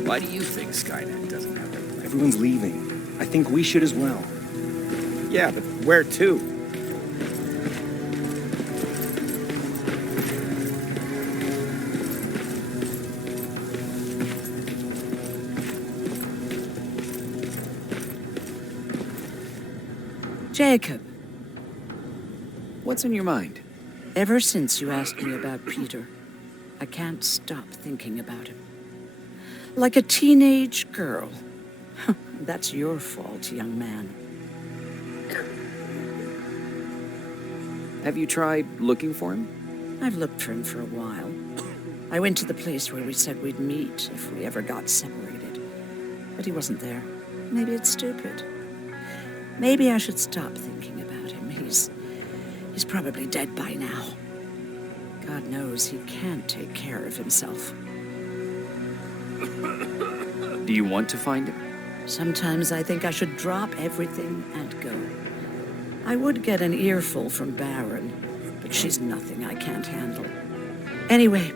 Why do you think Skynet doesn't have their plan? Everyone's leaving. I think we should as well. Yeah, but where to? Jacob. What's on your mind? Ever since you asked me about Peter, I can't stop thinking about him. Like a teenage girl. That's your fault, young man. Have you tried looking for him? I've looked for him for a while. I went to the place where we said we'd meet if we ever got separated. But he wasn't there. Maybe it's stupid. Maybe I should stop thinking about him. He's probably dead by now. God knows he can't take care of himself. Do you want to find him? Sometimes I think I should drop everything and go. I would get an earful from Baron, but she's nothing I can't handle. Anyway,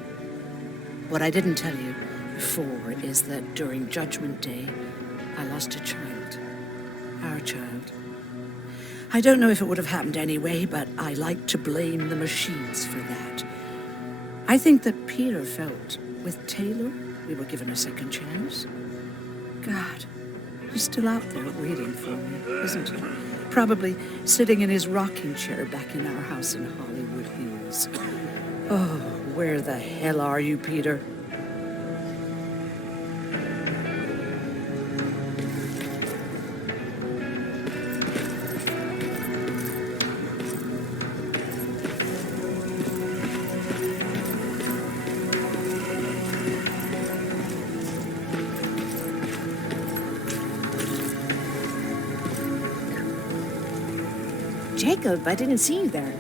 what I didn't tell you before is that during Judgment Day, I lost a child. Our child. I don't know if it would have happened anyway, but I like to blame the machines for that. I think that Peter felt with Taylor we were given a second chance. God, he's still out there waiting for me, isn't he? Probably sitting in his rocking chair back in our house in Hollywood Hills. Oh, where the hell are you, Peter? Jacob, I didn't see you there.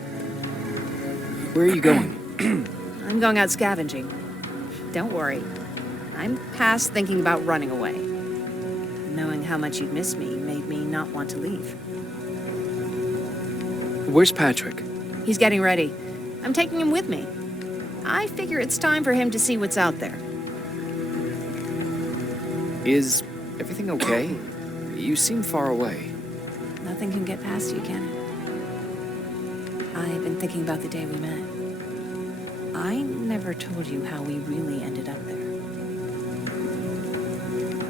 Where are you going? I'm going out scavenging. Don't worry. I'm past thinking about running away. Knowing how much you'd miss me made me not want to leave. Where's Patrick? He's getting ready. I'm taking him with me. I figure it's time for him to see what's out there. Is everything okay? You seem far away. Nothing can get past you, can it? I've been thinking about the day we met. I never told you how we really ended up there.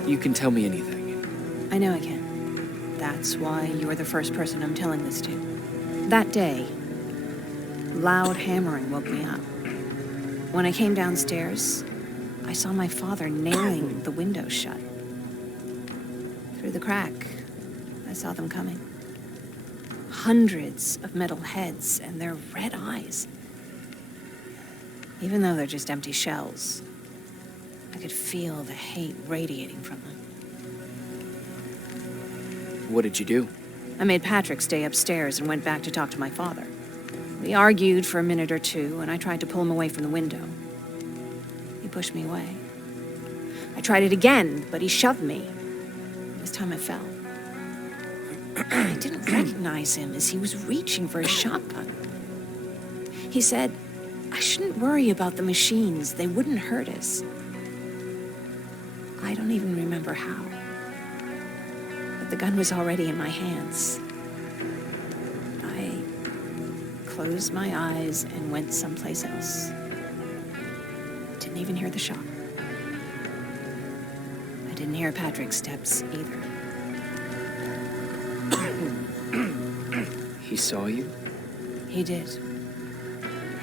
You can tell me anything. I know I can. That's why you are the first person I'm telling this to. That day, loud hammering woke me up. When I came downstairs, I saw my father nailing the window shut. Through the crack, I saw them coming. Hundreds of metal heads and their red eyes. Even though they're just empty shells, I could feel the hate radiating from them. What did you do? I made Patrick stay upstairs and went back to talk to my father. We argued for a minute or two, and I tried to pull him away from the window. He pushed me away. I tried it again, but he shoved me. This time I fell. I didn't recognize him as he was reaching for his shotgun. He said, I shouldn't worry about the machines. They wouldn't hurt us. I don't even remember how. But the gun was already in my hands. I closed my eyes and went someplace else. Didn't even hear the shot. I didn't hear Patrick's steps either. He saw you? He did.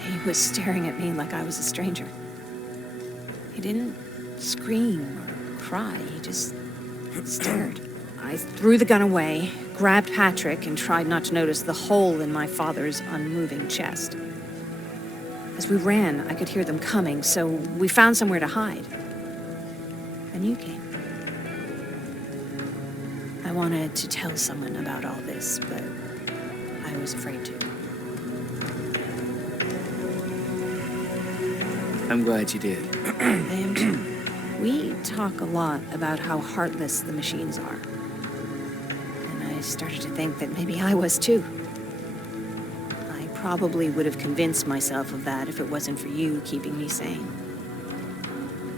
He was staring at me like I was a stranger. He didn't scream or cry. He just stared. I threw the gun away, grabbed Patrick, and tried not to notice the hole in my father's unmoving chest. As we ran, I could hear them coming, so we found somewhere to hide. Then you came. I wanted to tell someone about all this, but I was afraid to. I'm glad you did. I am too. We talk a lot about how heartless the machines are. And I started to think that maybe I was too. I probably would have convinced myself of that if it wasn't for you keeping me sane.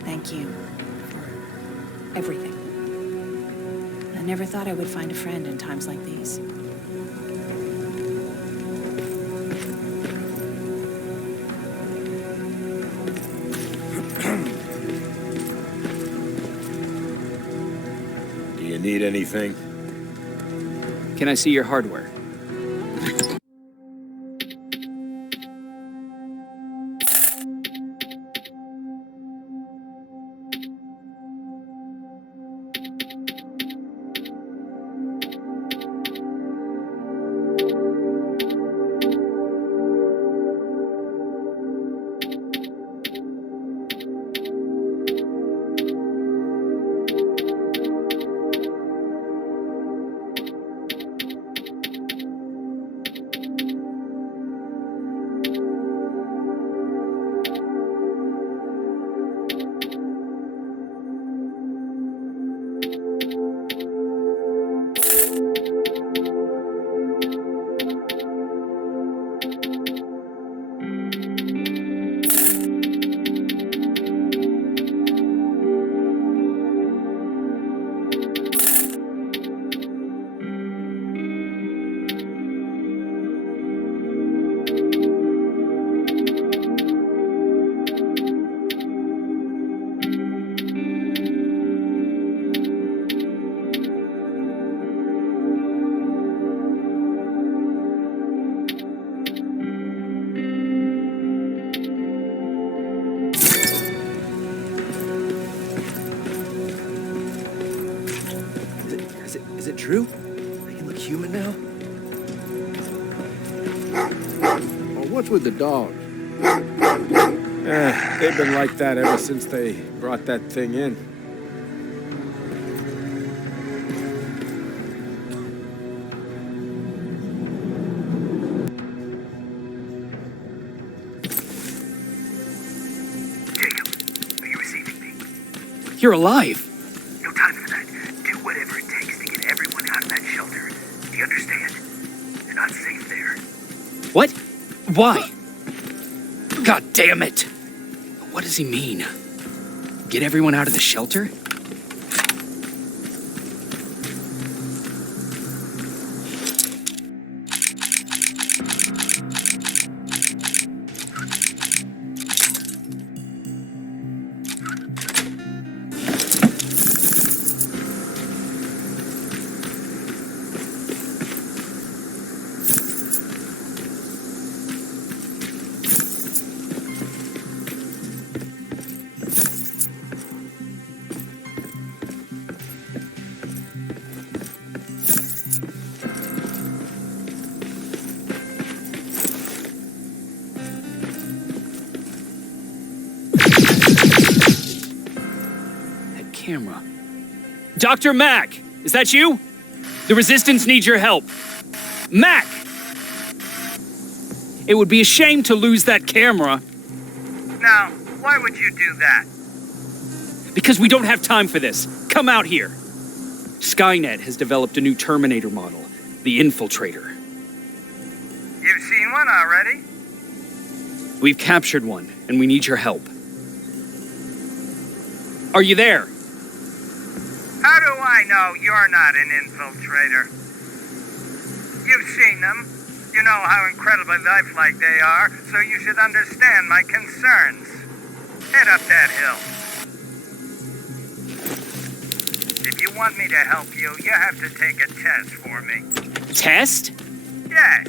Thank you for everything. I never thought I would find a friend in times like these. Do you need anything? Can I see your hardware? Is it true? I can look human now? Well, what's with the dog? They've been like that ever since they brought that thing in. Jacob, are you receiving me? You're alive! No time for that. Do whatever it takes to get everyone out of that shelter. Do you understand? They're not safe there. What? Why? God damn it! What does he mean? Get everyone out of the shelter? camera. Dr. Mack, is that you? The Resistance needs your help. Mack! It would be a shame to lose that camera. Now, why would you do that? Because we don't have time for this. Come out here. Skynet has developed a new Terminator model, the Infiltrator. You've seen one already? We've captured one, and we need your help. Are you there? How do I know you're not an infiltrator? You've seen them. You know how incredibly lifelike they are, so you should understand my concerns. Head up that hill. If you want me to help you, you have to take a test for me. Test? Yes,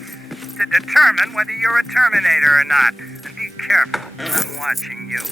to determine whether you're a Terminator or not. And be careful, I'm watching you.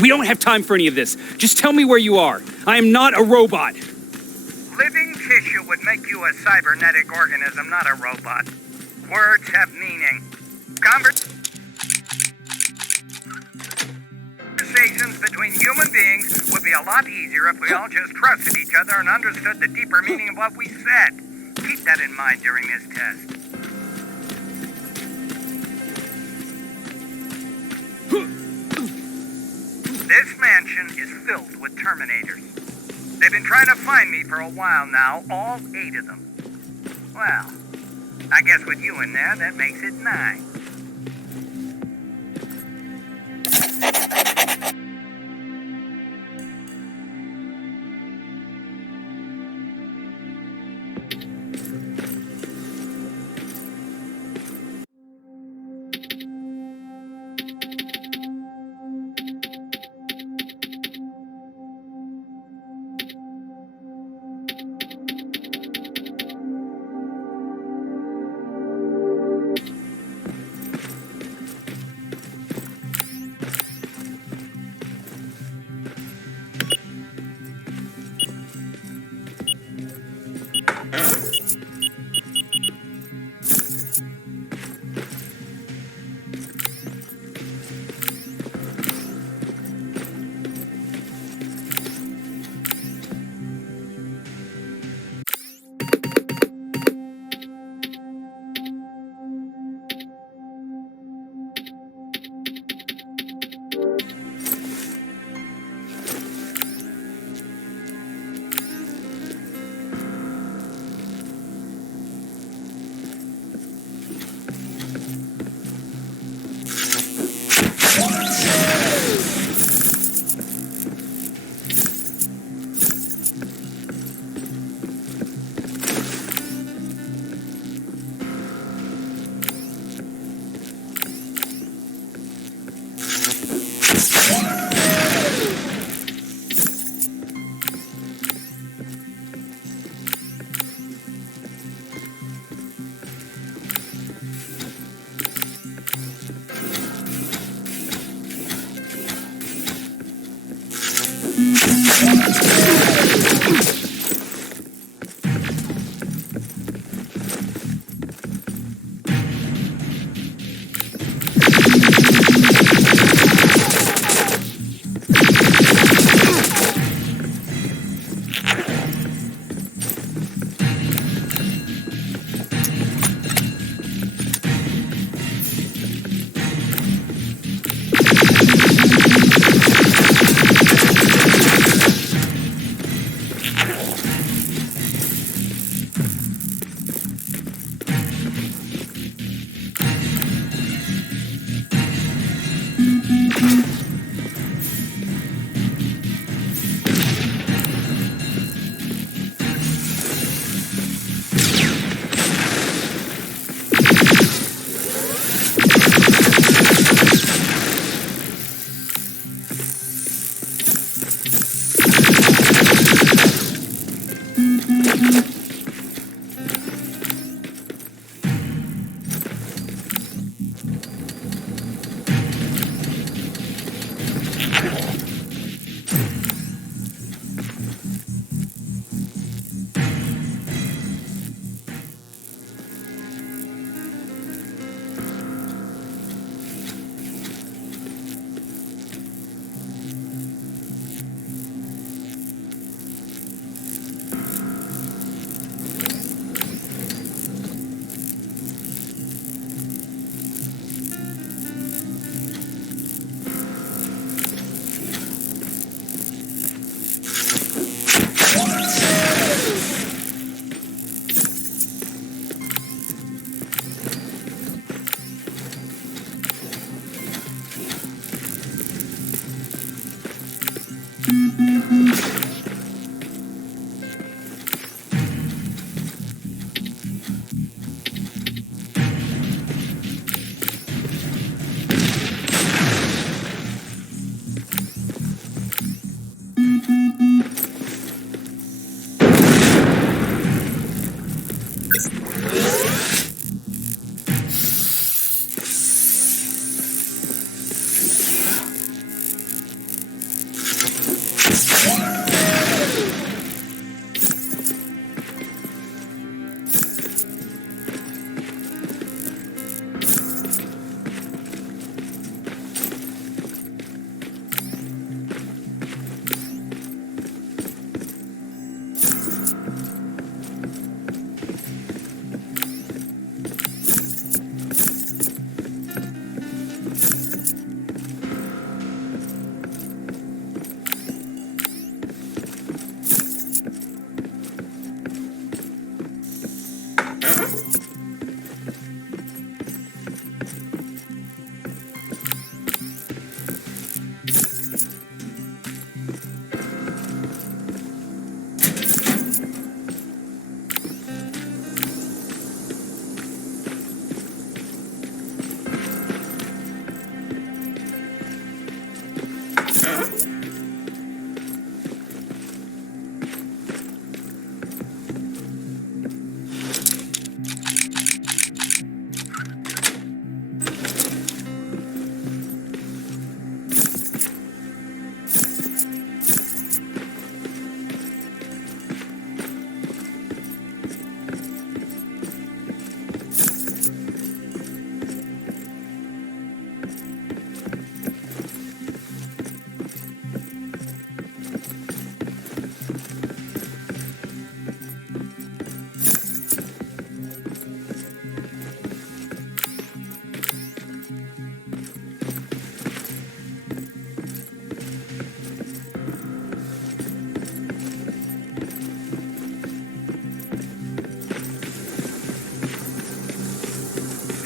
We don't have time for any of this. Just tell me where you are. I am not a robot. Living tissue would make you a cybernetic organism, not a robot. Words have meaning. Conversations between human beings would be a lot easier if we all just trusted each other and understood the deeper meaning of what we said. Keep that in mind during this test. This mansion is filled with Terminators. They've been trying to find me for a while now, all 8 of them. Well, I guess with you in there, that makes it 9.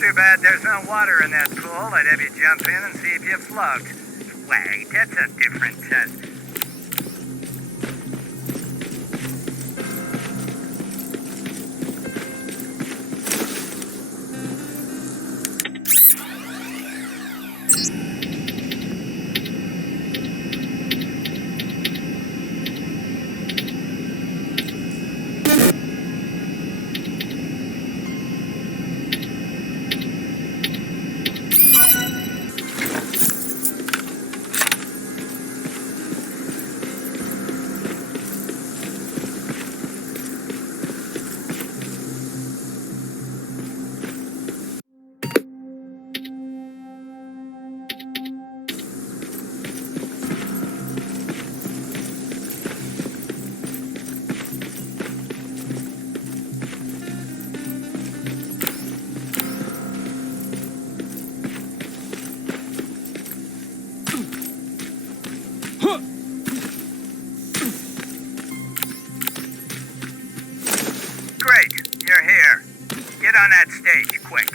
Too bad there's no water in that pool. I'd have you jump in and see if you float. Wait, that's a different test. Great, you're here. Get on that stage, quick.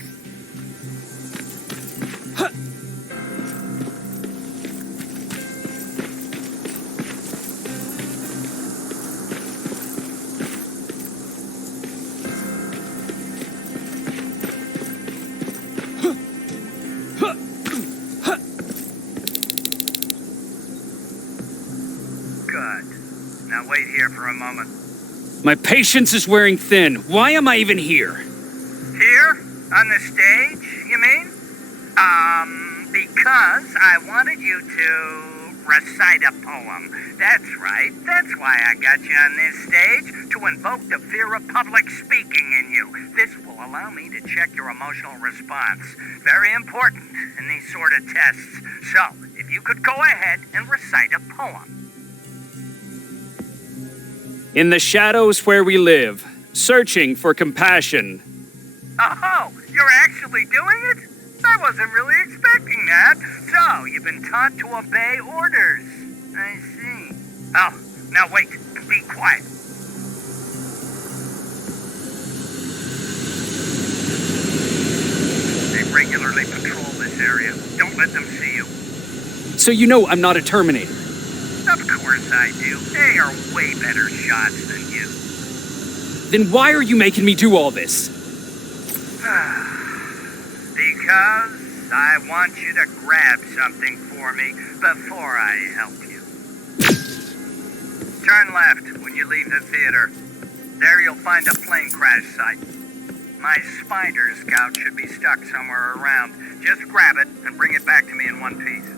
Good. Now wait here for a moment. My patience is wearing thin. Why am I even here? Here? On the stage, you mean? Because I wanted you to recite a poem. That's right. That's why I got you on this stage, to invoke the fear of public speaking in you. This will allow me to check your emotional response. Very important in these sort of tests. So, if you could go ahead and recite a poem. In the shadows where we live, searching for compassion. Oh, you're actually doing it? I wasn't really expecting that. So, you've been taught to obey orders. I see. Oh, now wait. Be quiet. They regularly patrol this area. Don't let them see you. So you know I'm not a Terminator. Of course I do. They are way better shots than you. Then why are you making me do all this? Because I want you to grab something for me before I help you. Turn left when you leave the theater. There you'll find a plane crash site. My spider scout should be stuck somewhere around. Just grab it and bring it back to me in one piece.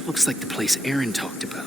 That looks like the place Aaron talked about.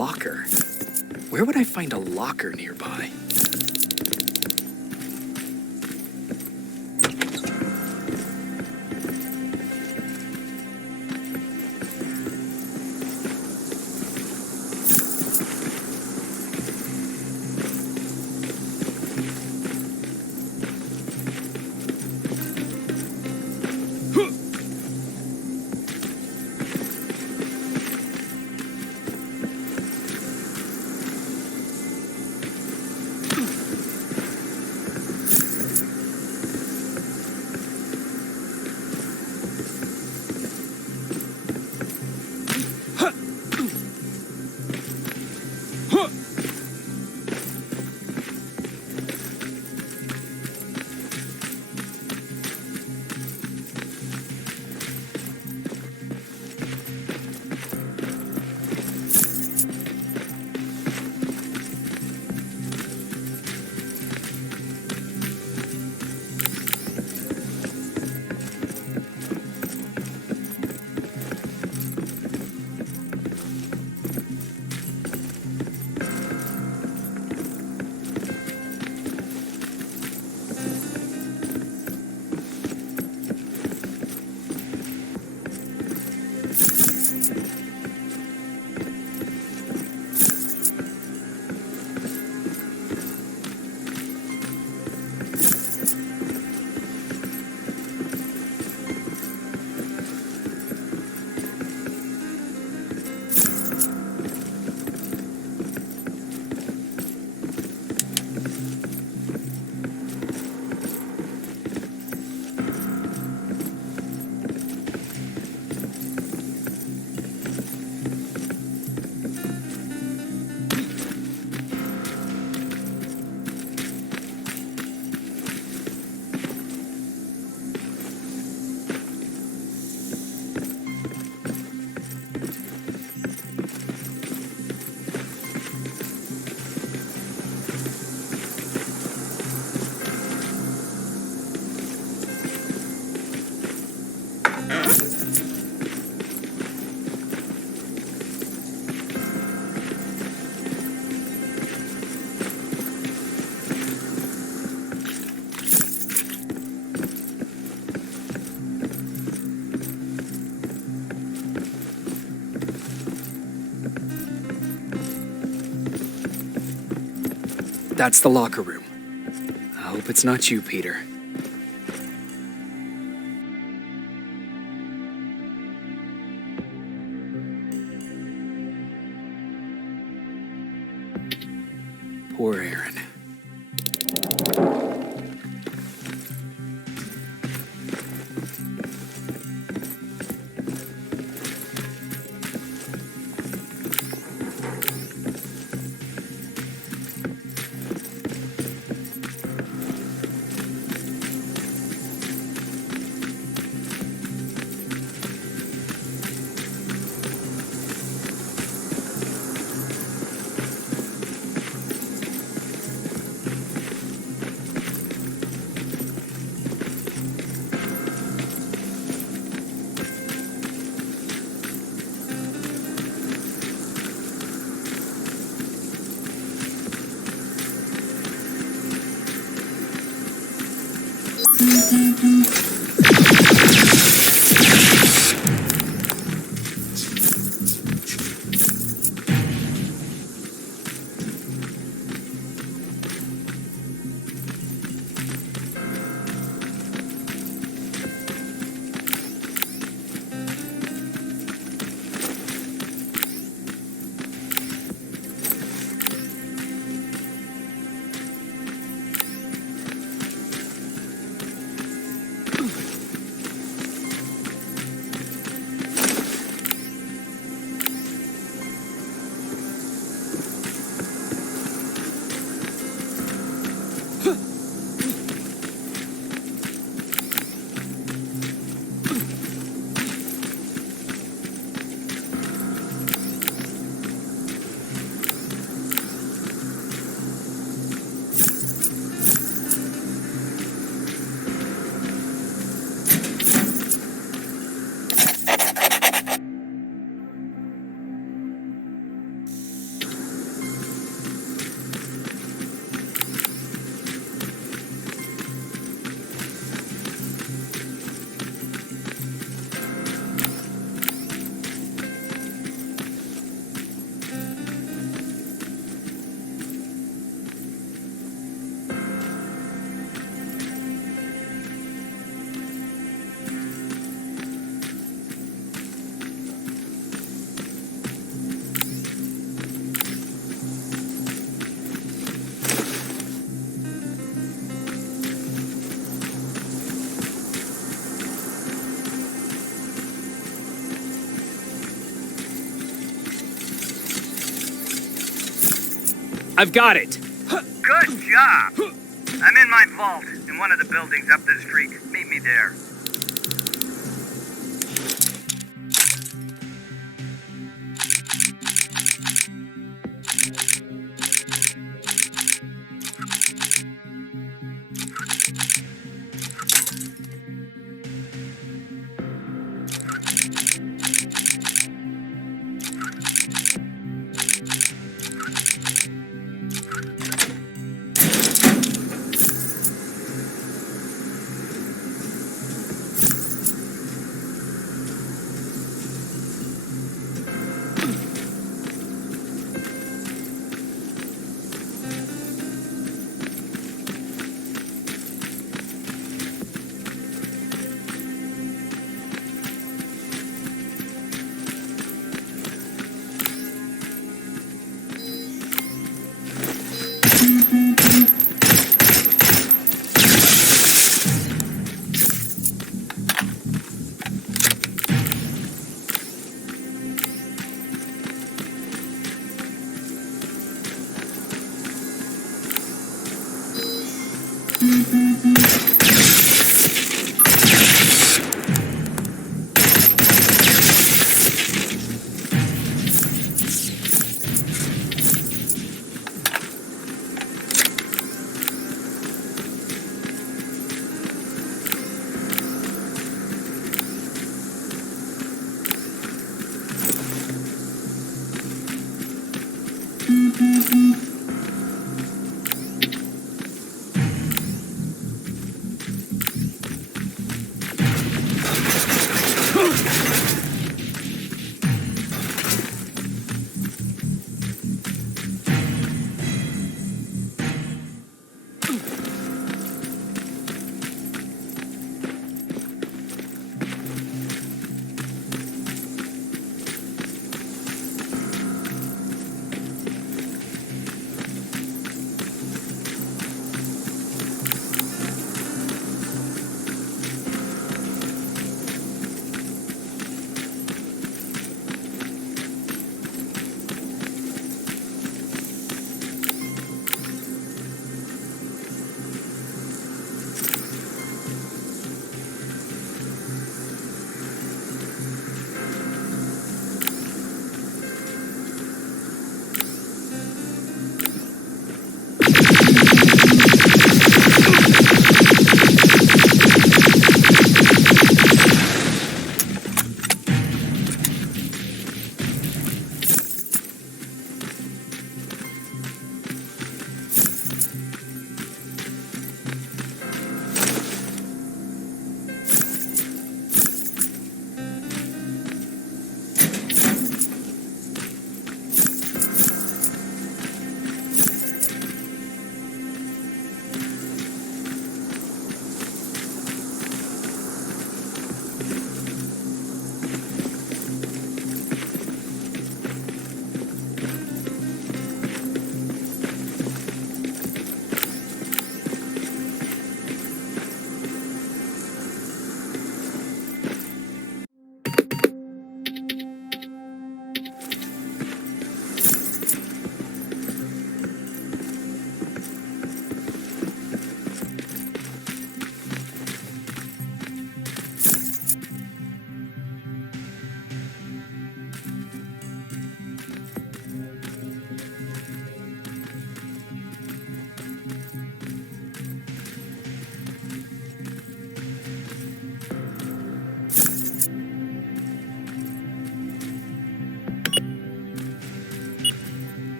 Locker? Where would I find a locker nearby? That's the locker room. I hope it's not you, Peter. Poor Aaron. I've got it! Good job! I'm in my vault in one of the buildings up the street. Meet me there.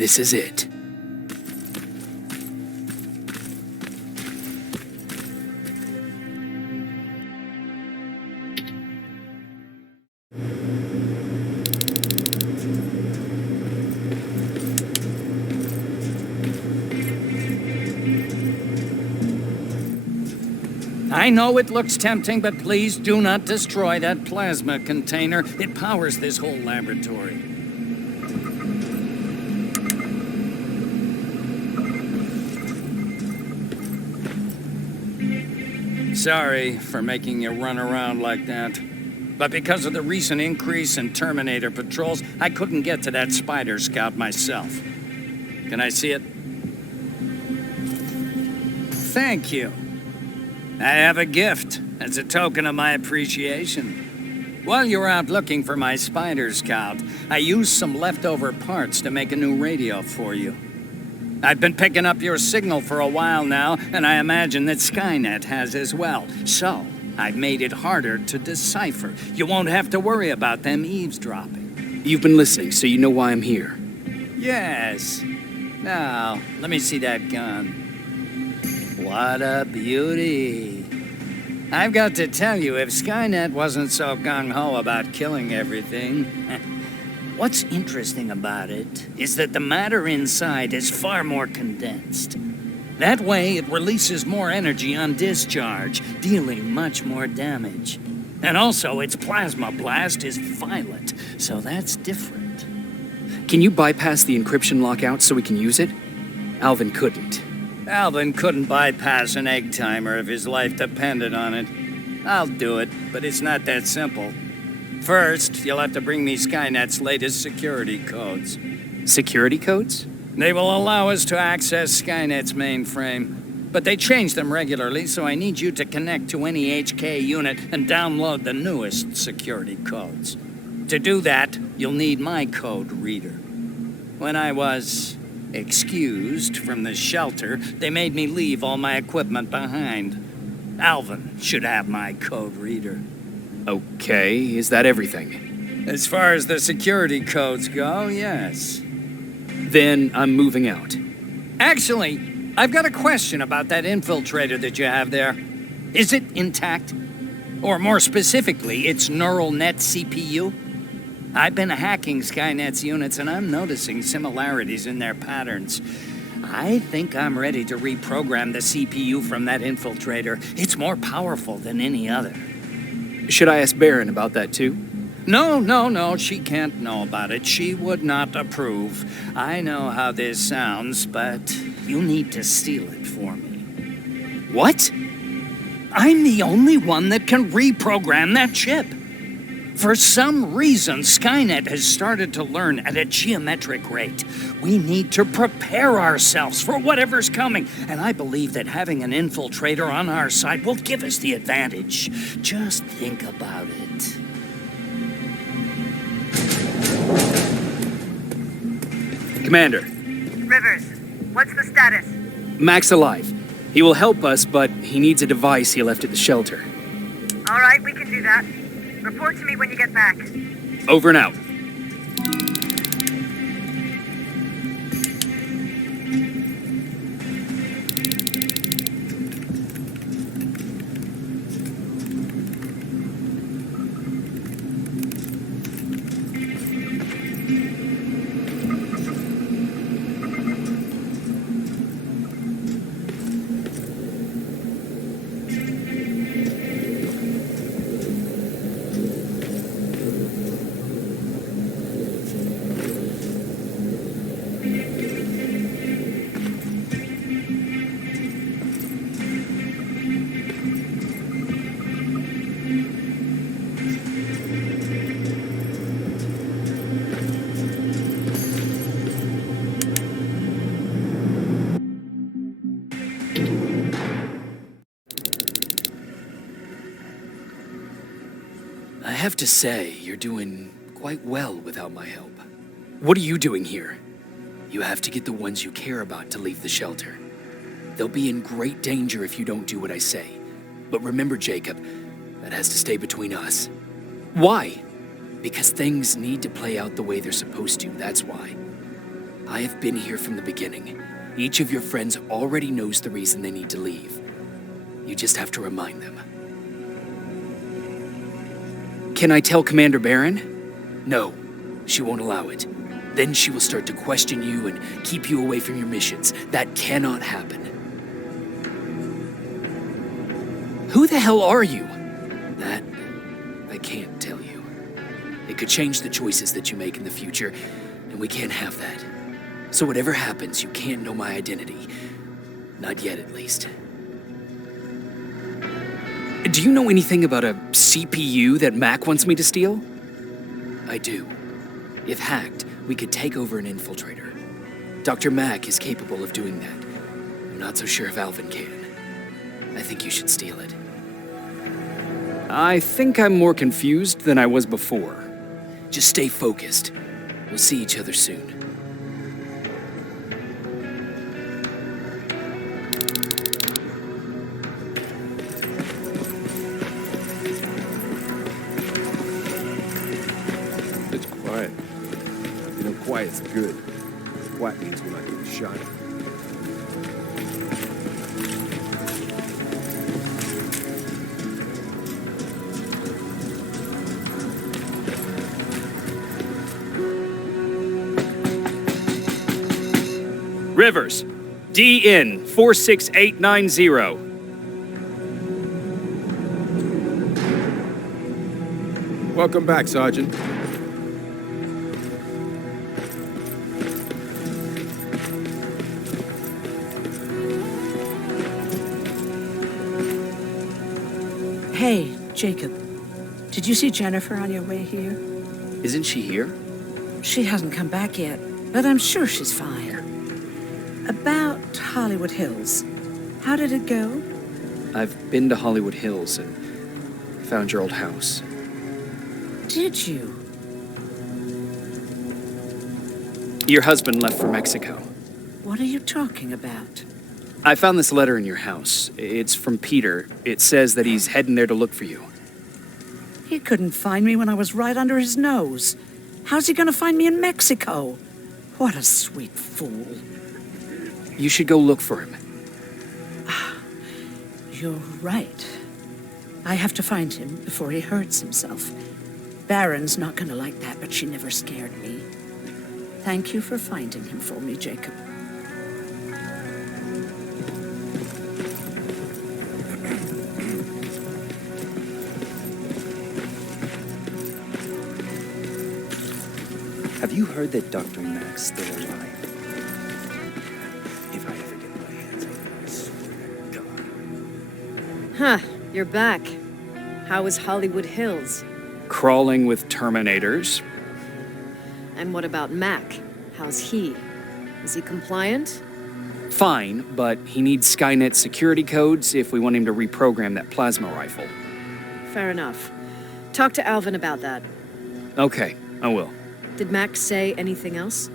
This is it. I know it looks tempting, but please do not destroy that plasma container. It powers this whole laboratory. Sorry for making you run around like that. But because of the recent increase in Terminator patrols, I couldn't get to that Spider Scout myself. Can I see it? Thank you. I have a gift as a token of my appreciation. While you were out looking for my Spider Scout, I used some leftover parts to make a new radio for you. I've been picking up your signal for a while now, and I imagine that Skynet has as well. So, I've made it harder to decipher. You won't have to worry about them eavesdropping. You've been listening, so you know why I'm here. Yes. Now, let me see that gun. What a beauty. I've got to tell you, if Skynet wasn't so gung-ho about killing everything... What's interesting about it is that the matter inside is far more condensed. That way, it releases more energy on discharge, dealing much more damage. And also, its plasma blast is violent, so that's different. Can you bypass the encryption lockout so we can use it? Alvin couldn't. Alvin couldn't bypass an egg timer if his life depended on it. I'll do it, but it's not that simple. First, you'll have to bring me Skynet's latest security codes. Security codes? They will allow us to access Skynet's mainframe. But they change them regularly, so I need you to connect to any HK unit and download the newest security codes. To do that, you'll need my code reader. When I was excused from the shelter, they made me leave all my equipment behind. Alvin should have my code reader. Okay, is that everything? As far as the security codes go, yes. Then I'm moving out. Actually, I've got a question about that infiltrator that you have there. Is it intact? Or more specifically, its neural net CPU? I've been hacking Skynet's units and I'm noticing similarities in their patterns. I think I'm ready to reprogram the CPU from that infiltrator. It's more powerful than any other. Should I ask Baron about that too? No, she can't know about it. She would not approve. I know how this sounds, but you need to steal it for me. What? I'm the only one that can reprogram that chip. For some reason, Skynet has started to learn at a geometric rate. We need to prepare ourselves for whatever's coming, and I believe that having an infiltrator on our side will give us the advantage. Just think about it. Commander. Rivers, what's the status? Mac's alive. He will help us, but he needs a device he left at the shelter. All right, we can do that. Report to me when you get back. Over and out. I have to say, you're doing quite well without my help. What are you doing here? You have to get the ones you care about to leave the shelter. They'll be in great danger if you don't do what I say. But remember, Jacob, that has to stay between us. Why? Because things need to play out the way they're supposed to, that's why. I have been here from the beginning. Each of your friends already knows the reason they need to leave. You just have to remind them. Can I tell Commander Barron? No, she won't allow it. Then she will start to question you and keep you away from your missions. That cannot happen. Who the hell are you? That, I can't tell you. It could change the choices that you make in the future, and we can't have that. So whatever happens, you can't know my identity. Not yet, at least. Do you know anything about a CPU that Mac wants me to steal? I do. If hacked, we could take over an infiltrator. Dr. Mac is capable of doing that. I'm not so sure if Alvin can. I think you should steal it. I think I'm more confused than I was before. Just stay focused. We'll see each other soon. It's quiet. You know, quiet's good. Quiet means we're not getting shot. Rivers, DN 46890. Welcome back, Sergeant. Hey, Jacob. Did you see Jennifer on your way here? Isn't she here? She hasn't come back yet, but I'm sure she's fine. About Hollywood Hills. How did it go? I've been to Hollywood Hills and found your old house. Did you? Your husband left for Mexico. What are you talking about? I found this letter in your house. It's from Peter. It says that he's heading there to look for you. He couldn't find me when I was right under his nose. How's he gonna find me in Mexico? What a sweet fool. You should go look for him. You're right. I have to find him before he hurts himself. Baron's not gonna like that, but she never scared me. Thank you for finding him for me, Jacob. Have you heard that Dr. Mac's still alive? If I ever get my hands on him, I swear to God. Huh, you're back. How was Hollywood Hills? Crawling with Terminators. And what about Mac? How's he? Is he compliant? Fine, but he needs Skynet security codes if we want him to reprogram that plasma rifle. Fair enough. Talk to Alvin about that. Okay, I will. Did Mac say anything else?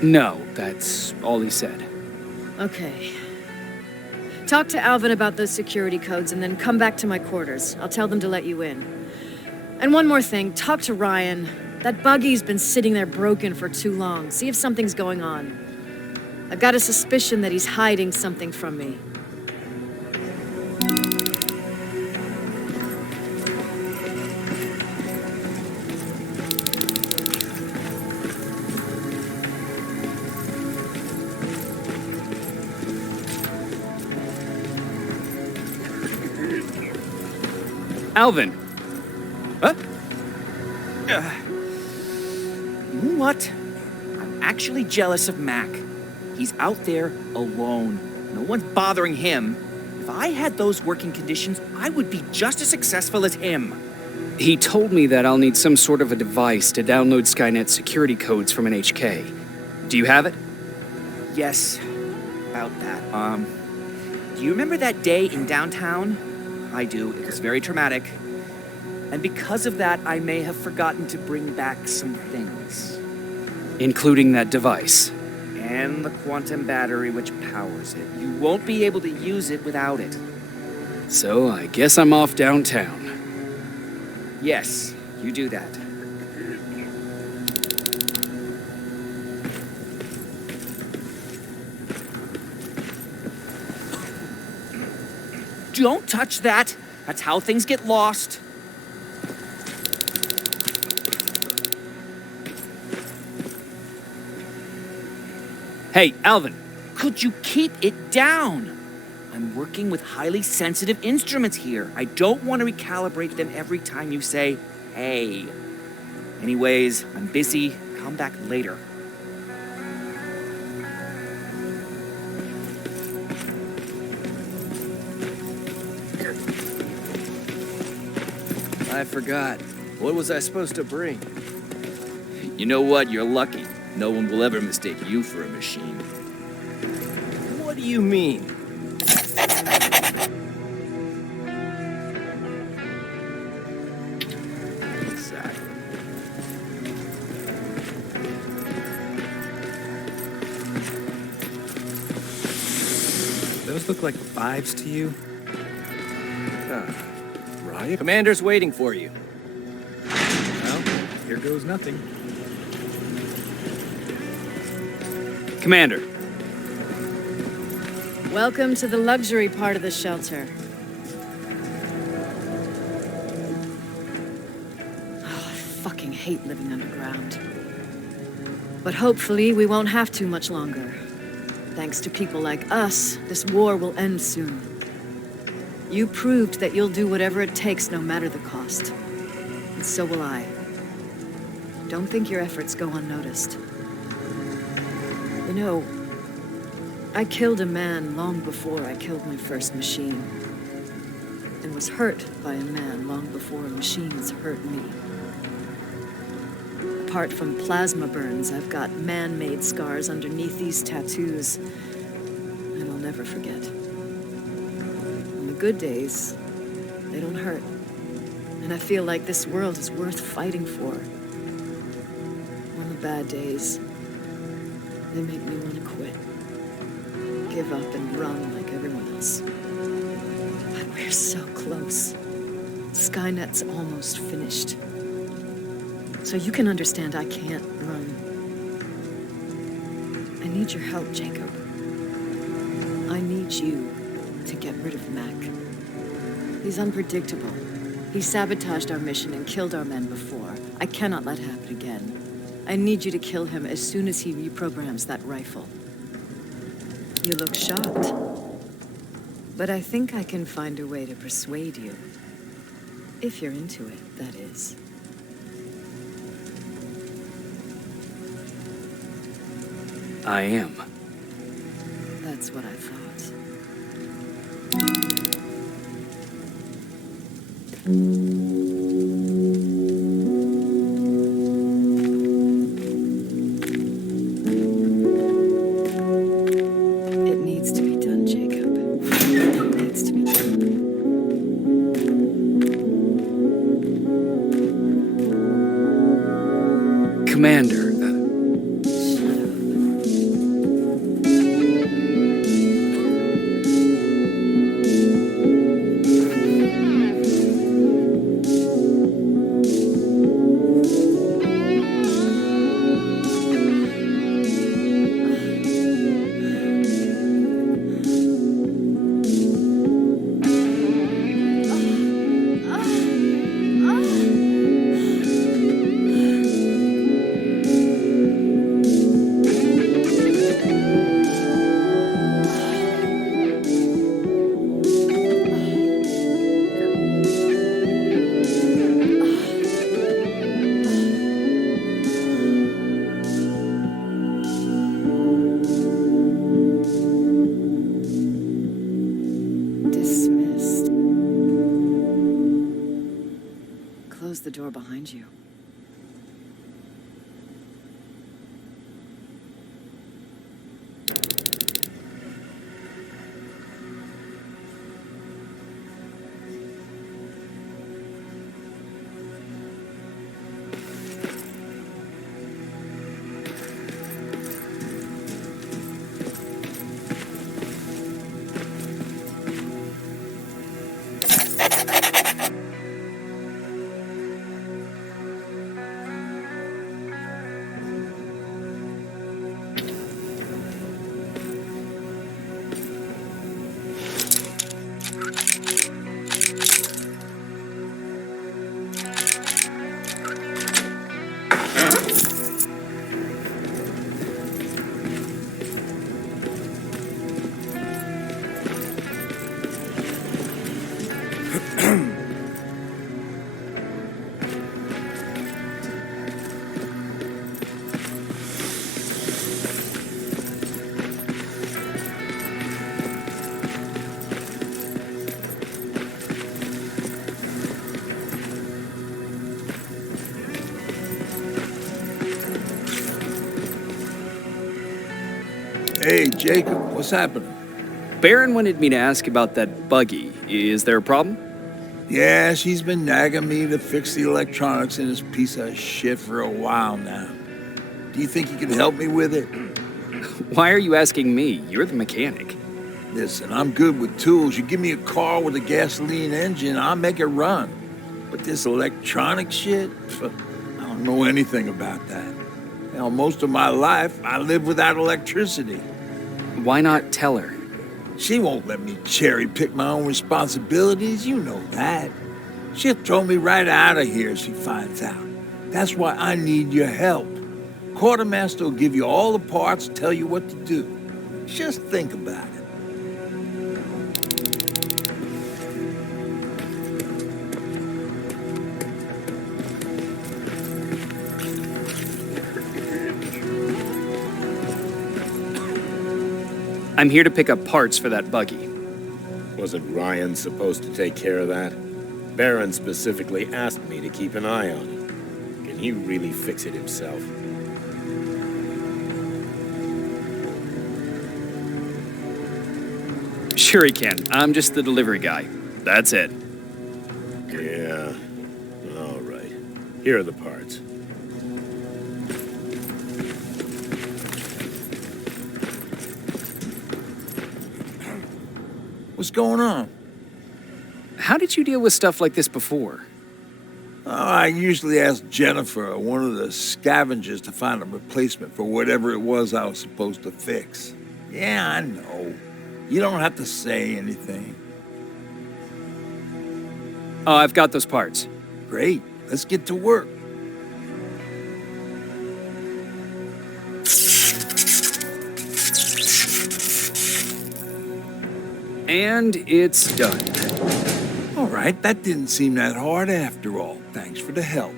No, that's all he said. Okay. Talk to Alvin about those security codes and then come back to my quarters. I'll tell them to let you in. And one more thing, talk to Ryan. That buggy's been sitting there broken for too long. See if something's going on. I've got a suspicion that he's hiding something from me. Alvin! Huh? You know what? I'm actually jealous of Mac. He's out there alone. No one's bothering him. If I had those working conditions, I would be just as successful as him. He told me that I'll need some sort of a device to download Skynet security codes from an HK. Do you have it? Yes, about that. Do you remember that day in downtown? I do. It was very traumatic. And because of that, I may have forgotten to bring back some things. Including that device. And the quantum battery which powers it. You won't be able to use it without it. So I guess I'm off downtown. Yes, you do that. Don't touch that. That's how things get lost. Hey, Alvin, could you keep it down? I'm working with highly sensitive instruments here. I don't want to recalibrate them every time you say, hey. Anyways, I'm busy. Come back later. I forgot. What was I supposed to bring? You know what? You're lucky. No one will ever mistake you for a machine. What do you mean? Exactly. Those look like 5s to you? Right? Commander's waiting for you. Well, here goes nothing. Commander. Welcome to the luxury part of the shelter. Oh, I fucking hate living underground. But hopefully we won't have to much longer. Thanks to people like us, this war will end soon. You proved that you'll do whatever it takes, no matter the cost. And so will I. Don't think your efforts go unnoticed. You know, I killed a man long before I killed my first machine. And was hurt by a man long before machines hurt me. Apart from plasma burns, I've got man-made scars underneath these tattoos. And I'll never forget. On the good days, they don't hurt. And I feel like this world is worth fighting for. On the bad days, they make me want to quit. Give up and run like everyone else. But we're so close. Skynet's almost finished. So you can understand I can't run. I need your help, Jacob. I need you to get rid of Mac. He's unpredictable. He sabotaged our mission and killed our men before. I cannot let it happen again. I need you to kill him as soon as he reprograms that rifle. You look shocked. But I think I can find a way to persuade you. If you're into it, that is. I am. That's what I thought. It needs to be done, Jacob. It needs to be done. Commander. Dismissed. Close the door behind you. Hey, Jacob, what's happening? Baron wanted me to ask about that buggy. Is there a problem? Yeah, she's been nagging me to fix the electronics in this piece of shit for a while now. Do you think you can help me with it? Why are you asking me? You're the mechanic. Listen, I'm good with tools. You give me a car with a gasoline engine, I'll make it run. But this electronic shit, I don't know anything about that. Hell, most of my life, I lived without electricity. Why not tell her? She won't let me cherry-pick my own responsibilities, you know that. She'll throw me right out of here if she finds out. That's why I need your help. Quartermaster will give you all the parts, tell you what to do. Just think about it. I'm here to pick up parts for that buggy. Wasn't Ryan supposed to take care of that? Baron specifically asked me to keep an eye on it. Can he really fix it himself? Sure he can. I'm just the delivery guy. That's it. Yeah. All right. Here are the parts. What's going on? How did you deal with stuff like this before? Oh, I usually ask Jennifer, or one of the scavengers, to find a replacement for whatever it was I was supposed to fix. Yeah, I know. You don't have to say anything. Oh, I've got those parts. Great. Let's get to work. And it's done. All right, that didn't seem that hard after all. Thanks for the help.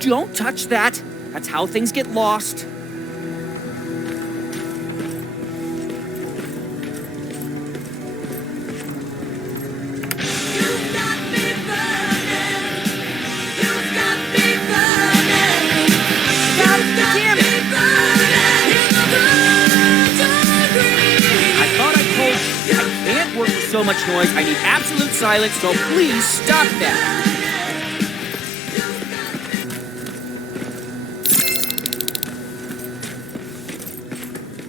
Don't touch that. That's how things get lost. So much noise. I need absolute silence, so please stop that.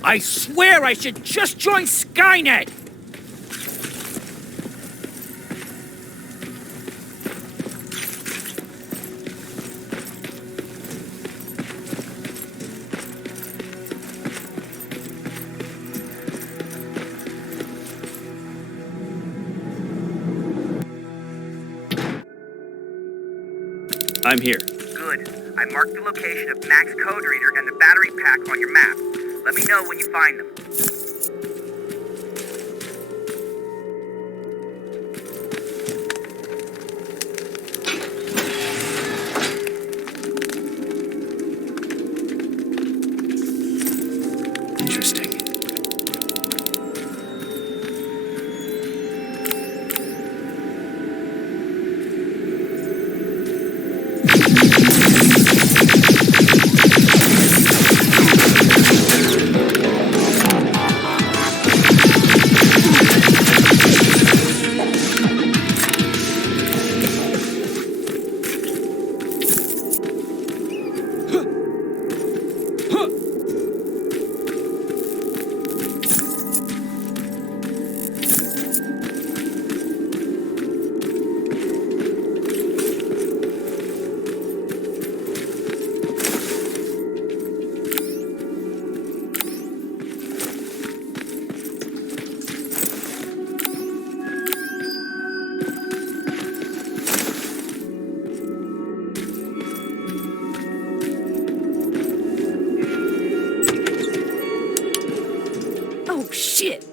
I swear I should just join Skynet! I'm here. Good. I marked the location of Mac's code reader and the battery pack on your map. Let me know when you find them. Interesting. Shit!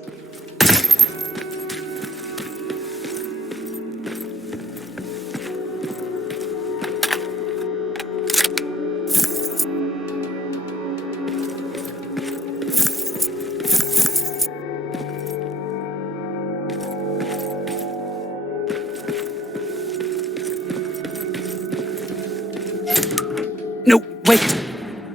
No, wait!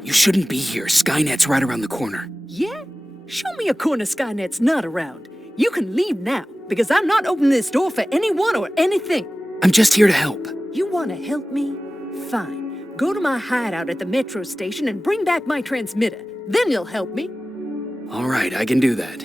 You shouldn't be here. Skynet's right around the corner. Yeah? Show me a corner Skynet's not around. You can leave now, because I'm not opening this door for anyone or anything. I'm just here to help. You want to help me? Fine. Go to my hideout at the metro station and bring back my transmitter. Then you'll help me. All right, I can do that.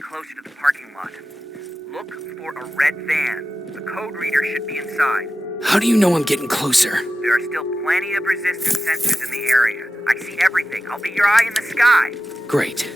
Closer to the parking lot. Look for a red van. The code reader should be inside. How do you know I'm getting closer? There are still plenty of resistance sensors in the area. I see everything. I'll be your eye in the sky. Great.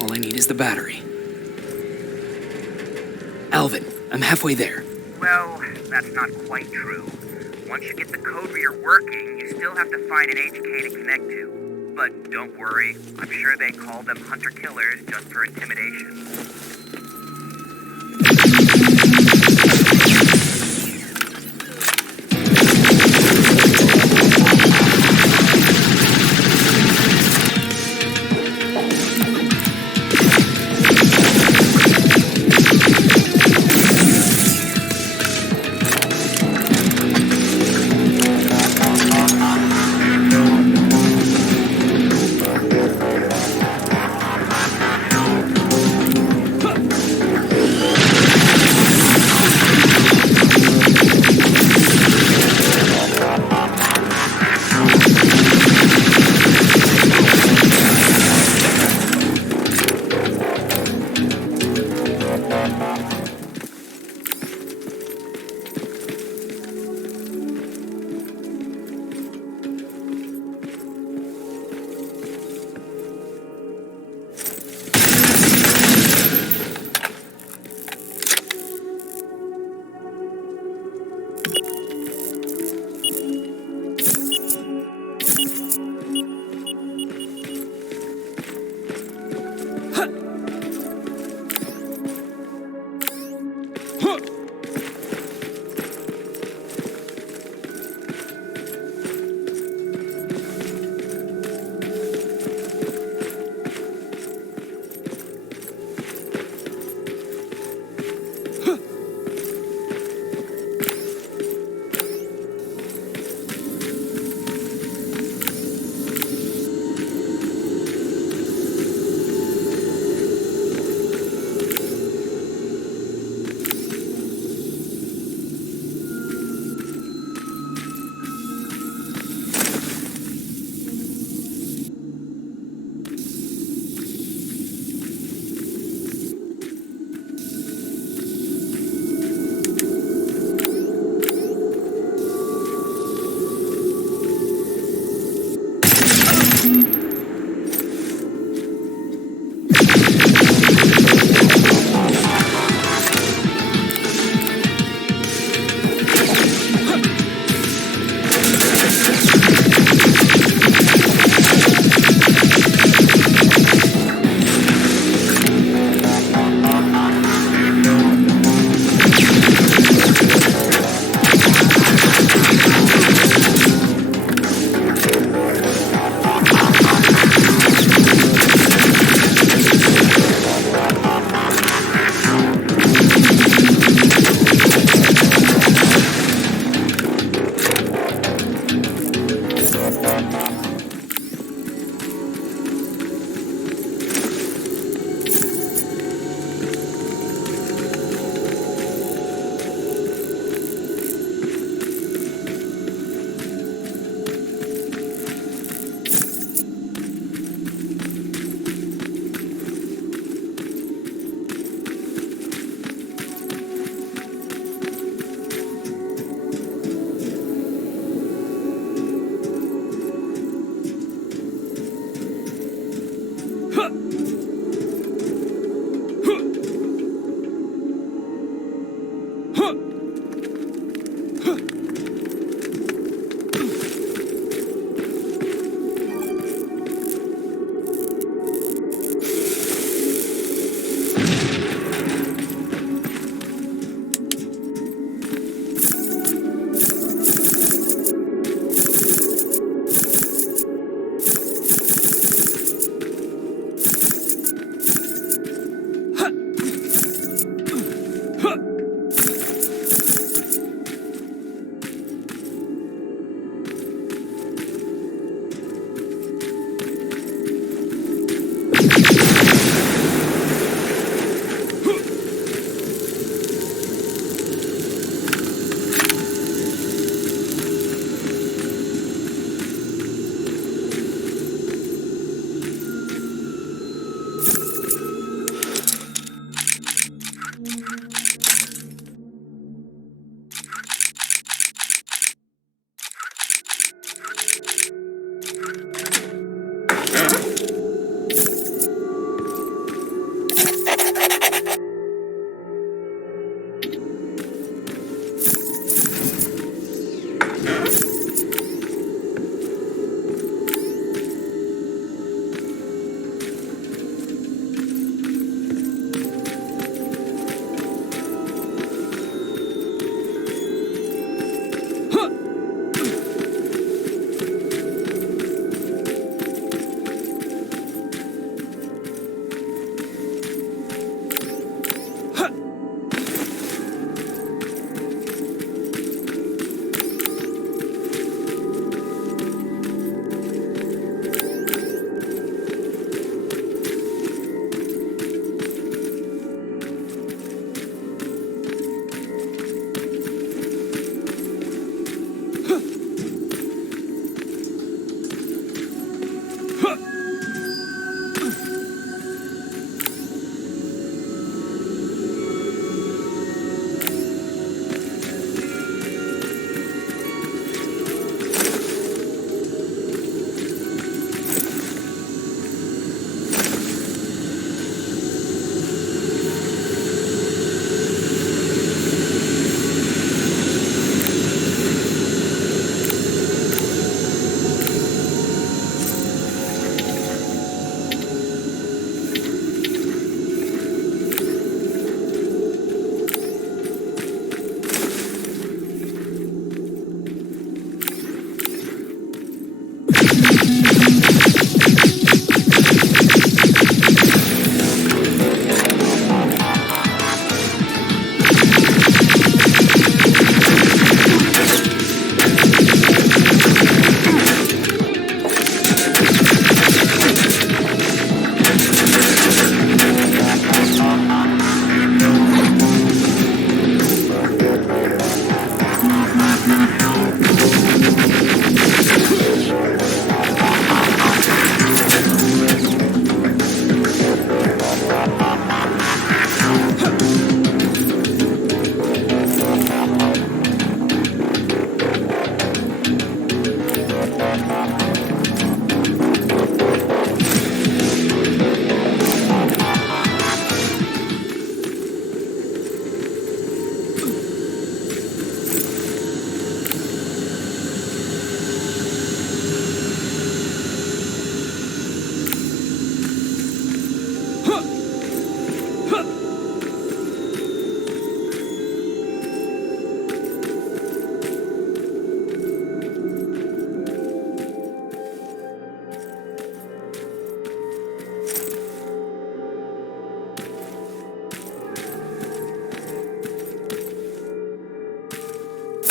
All I need is the battery. Alvin, I'm halfway there. Well, that's not quite true. Once you get the code reader working, you still have to find an HK to connect to. But don't worry, I'm sure they call them hunter-killers just for intimidation.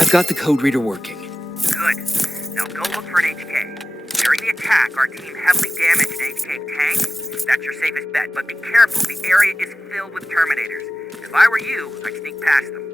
I've got the code reader working. Good. Now go look for an HK. During the attack, our team heavily damaged an HK tank. That's your safest bet, but be careful. The area is filled with Terminators. If I were you, I'd sneak past them.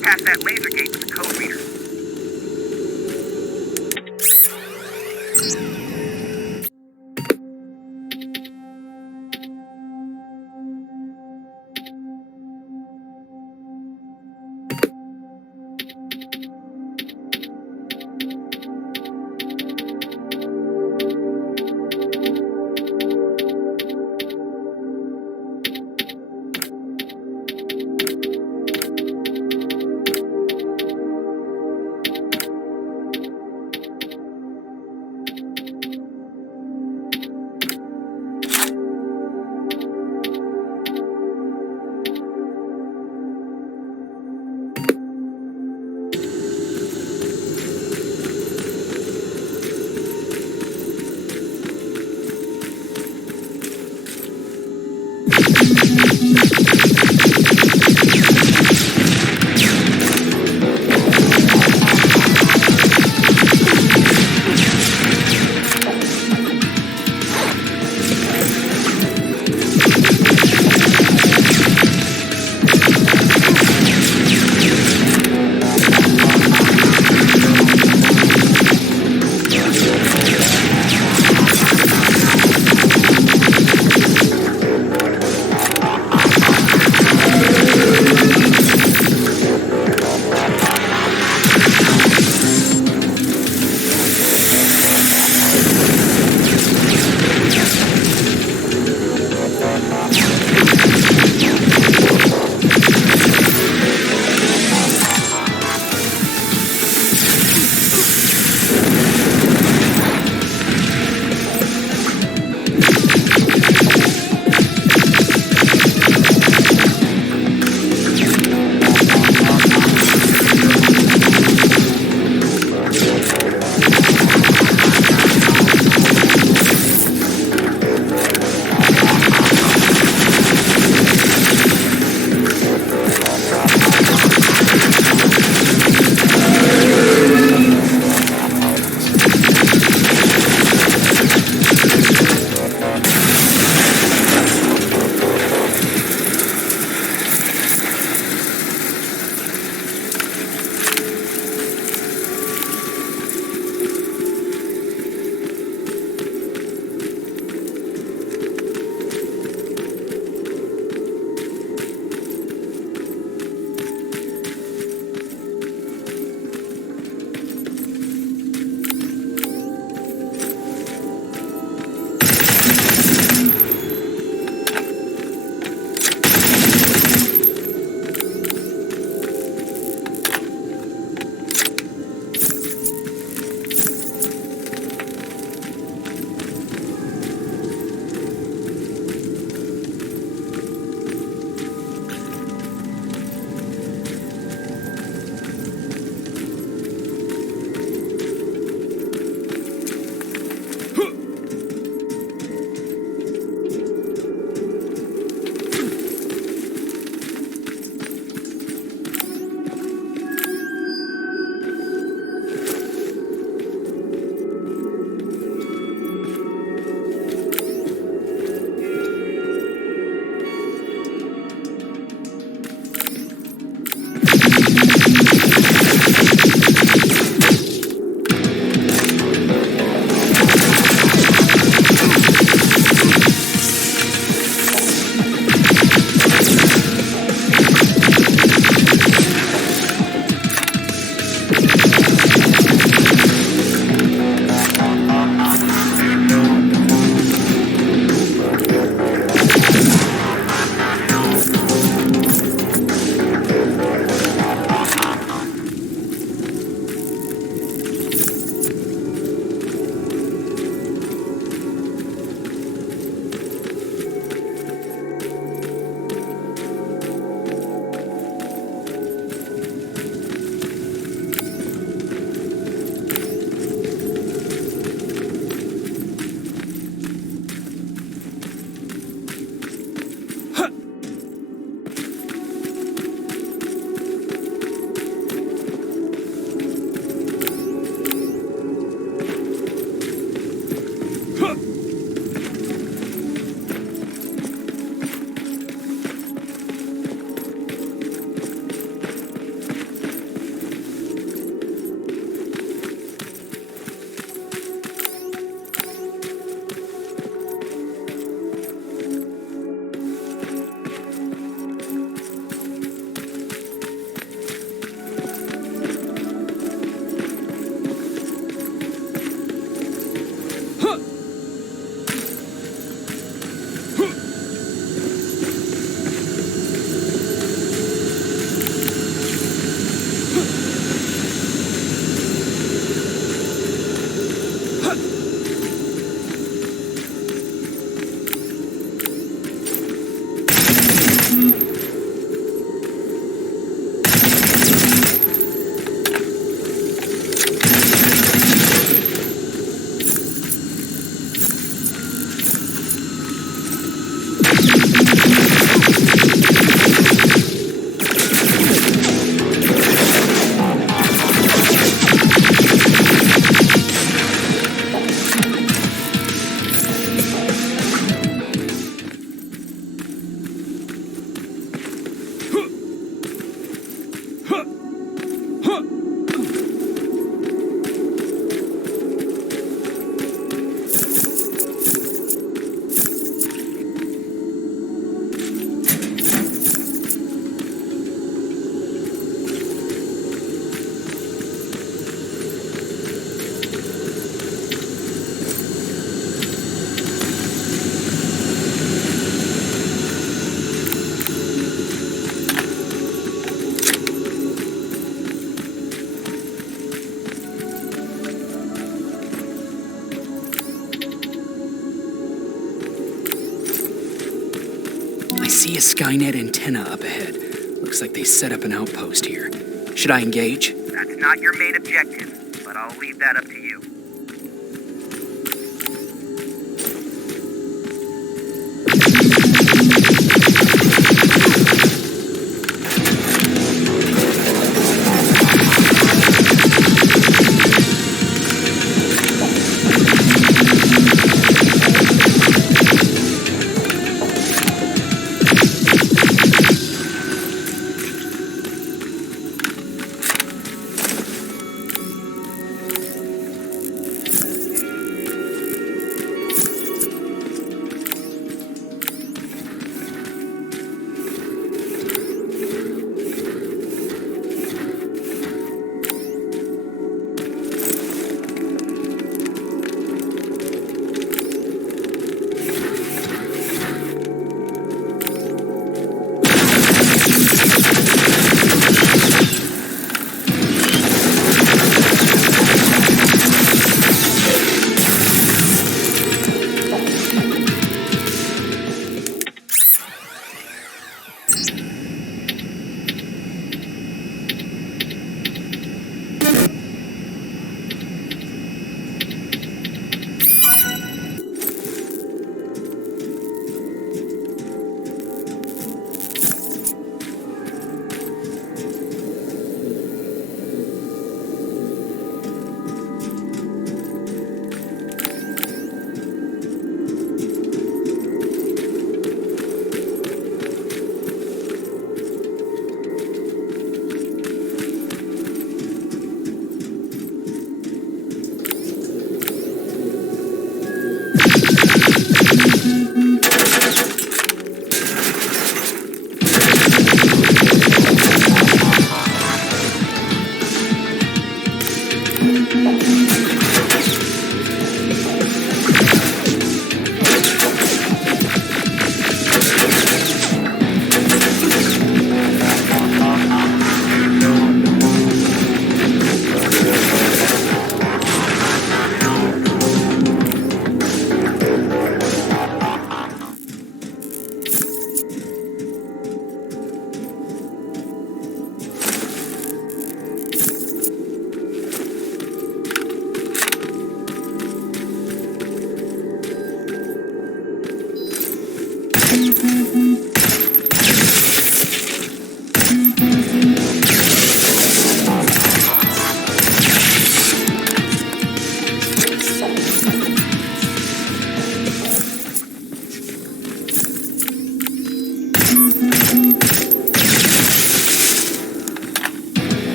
Past that laser gate with the code reader. I see a Skynet antenna up ahead. Looks like they set up an outpost here. Should I engage? That's not your main objective, but I'll leave that up to you.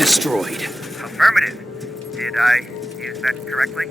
destroyed. Affirmative. Did I use that correctly?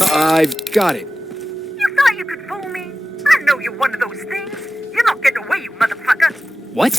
I've got it. You thought you could fool me? I know you're one of those things. You're not getting away, you motherfucker. What?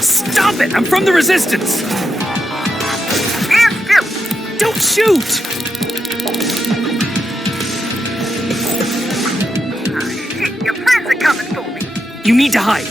Stop it! I'm from the Resistance! Stand still! Don't shoot! Ah, shit, your friends are coming for me. You need to hide.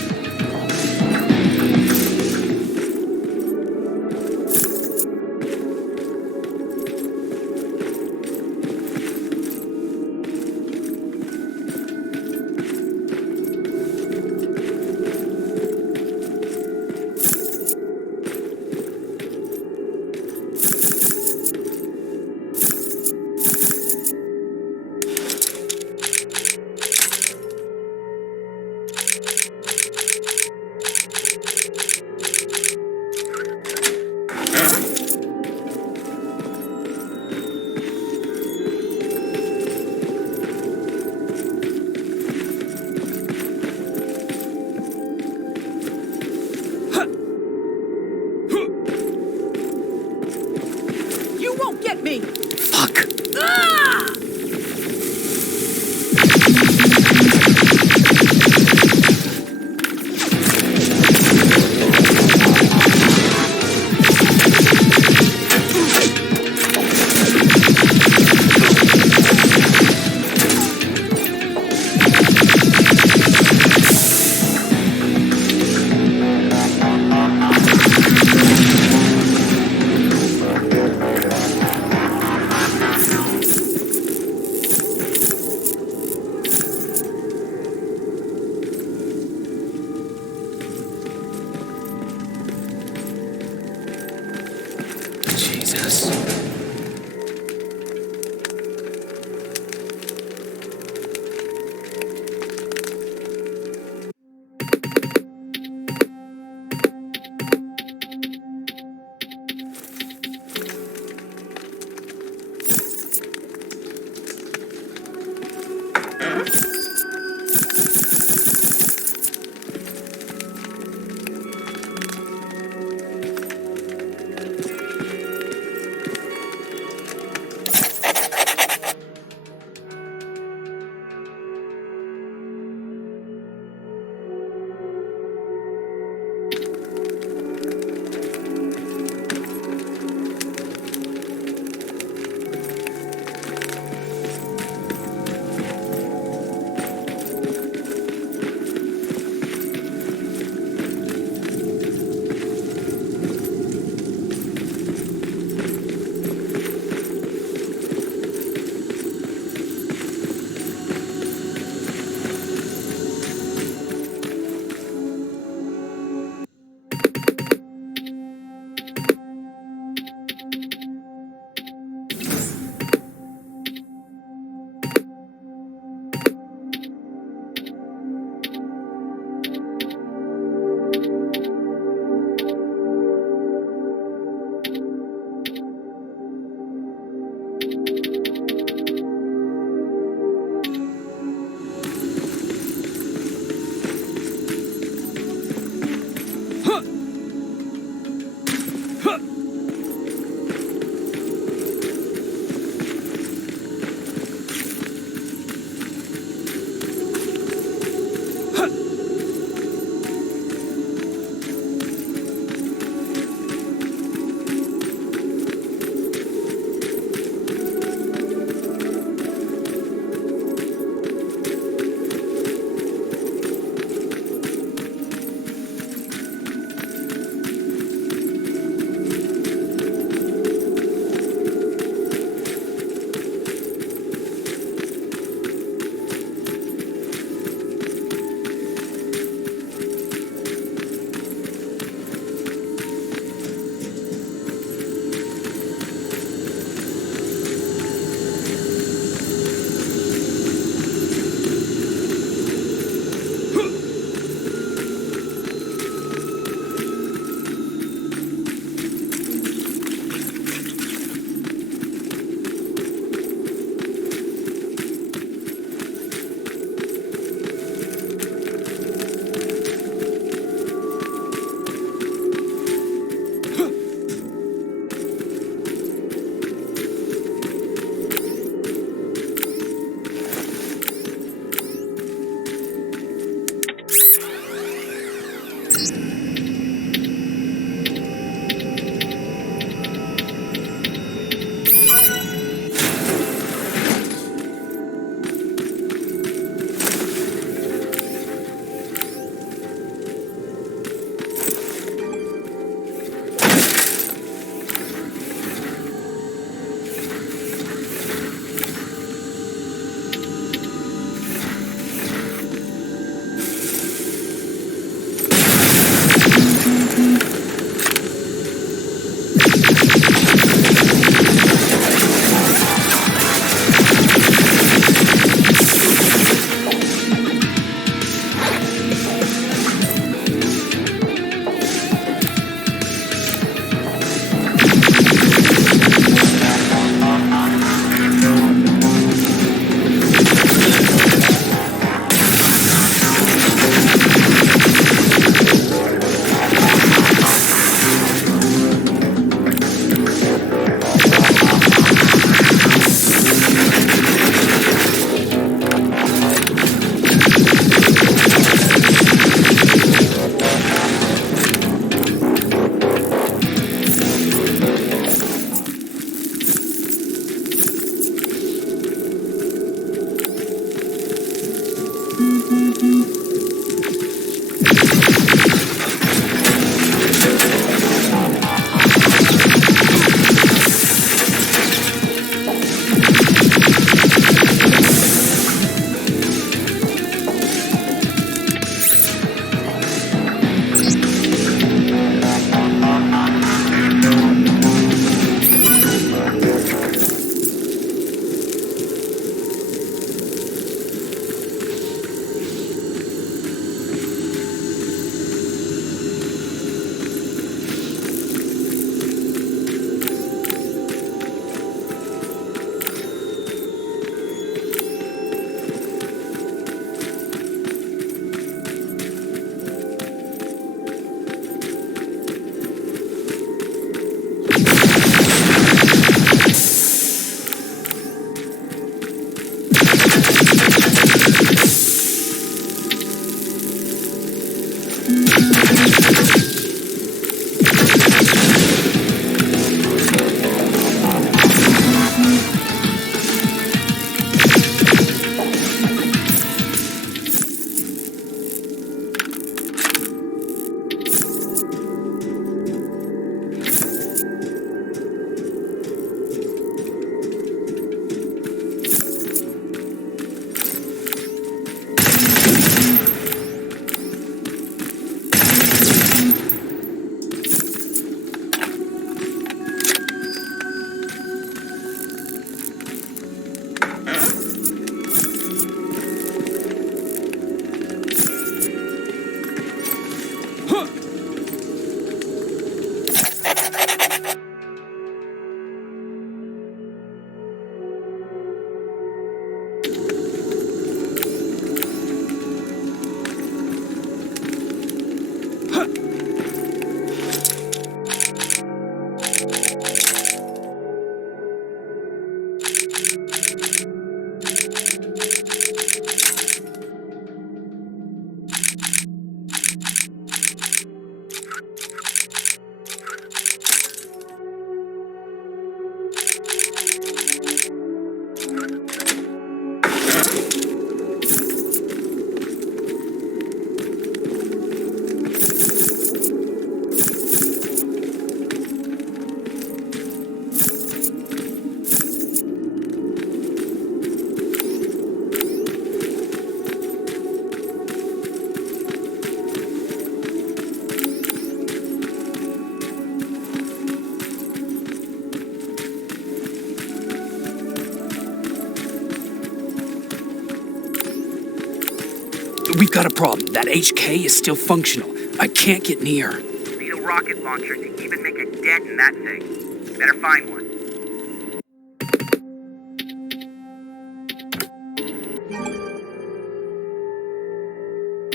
We've got a problem. That HK is still functional. I can't get near. Need a rocket launcher to even make a dent in that thing. Better find one.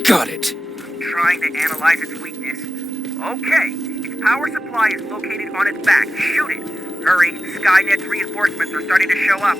Got it. Trying to analyze its weakness. Okay, its power supply is located on its back. Shoot it! Hurry, Skynet's reinforcements are starting to show up.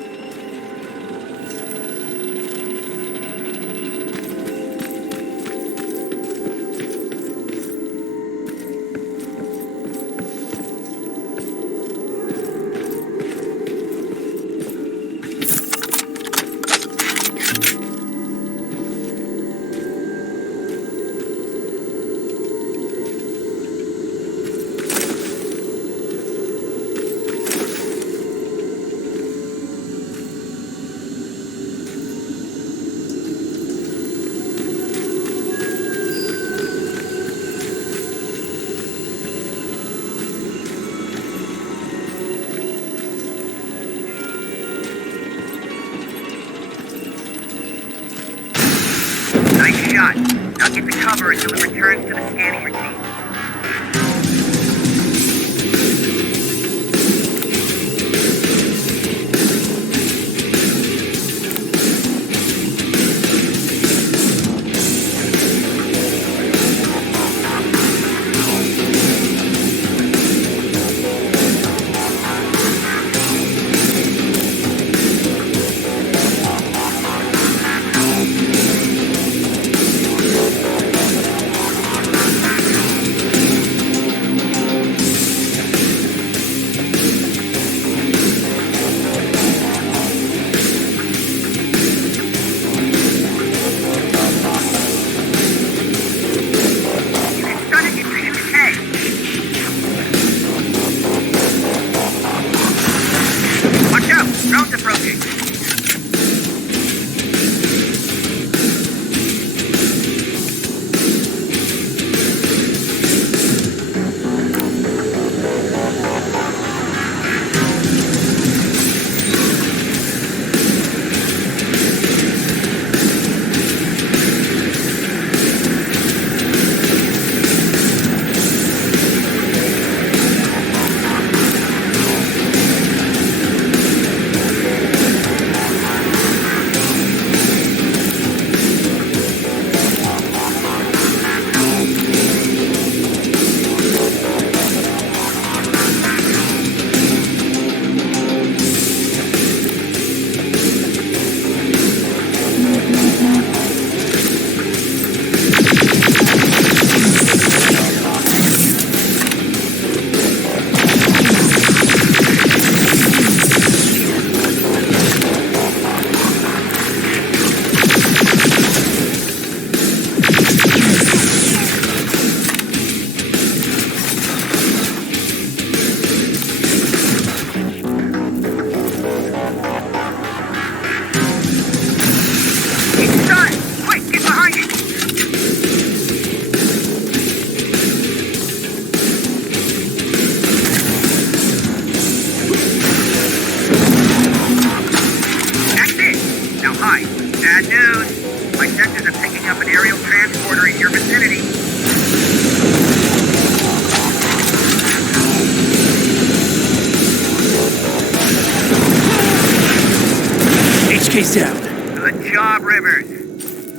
Nice shot. Now get the cover until it returns to the scanning routine. Drone's approaching. Bad news. My sensors are picking up an aerial transporter in your vicinity. HK's down. Good job, Rivers.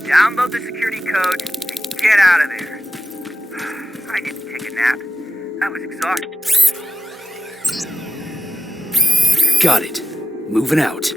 Download the security code and get out of there. I didn't take a nap. I was exhausted. Got it. Moving out.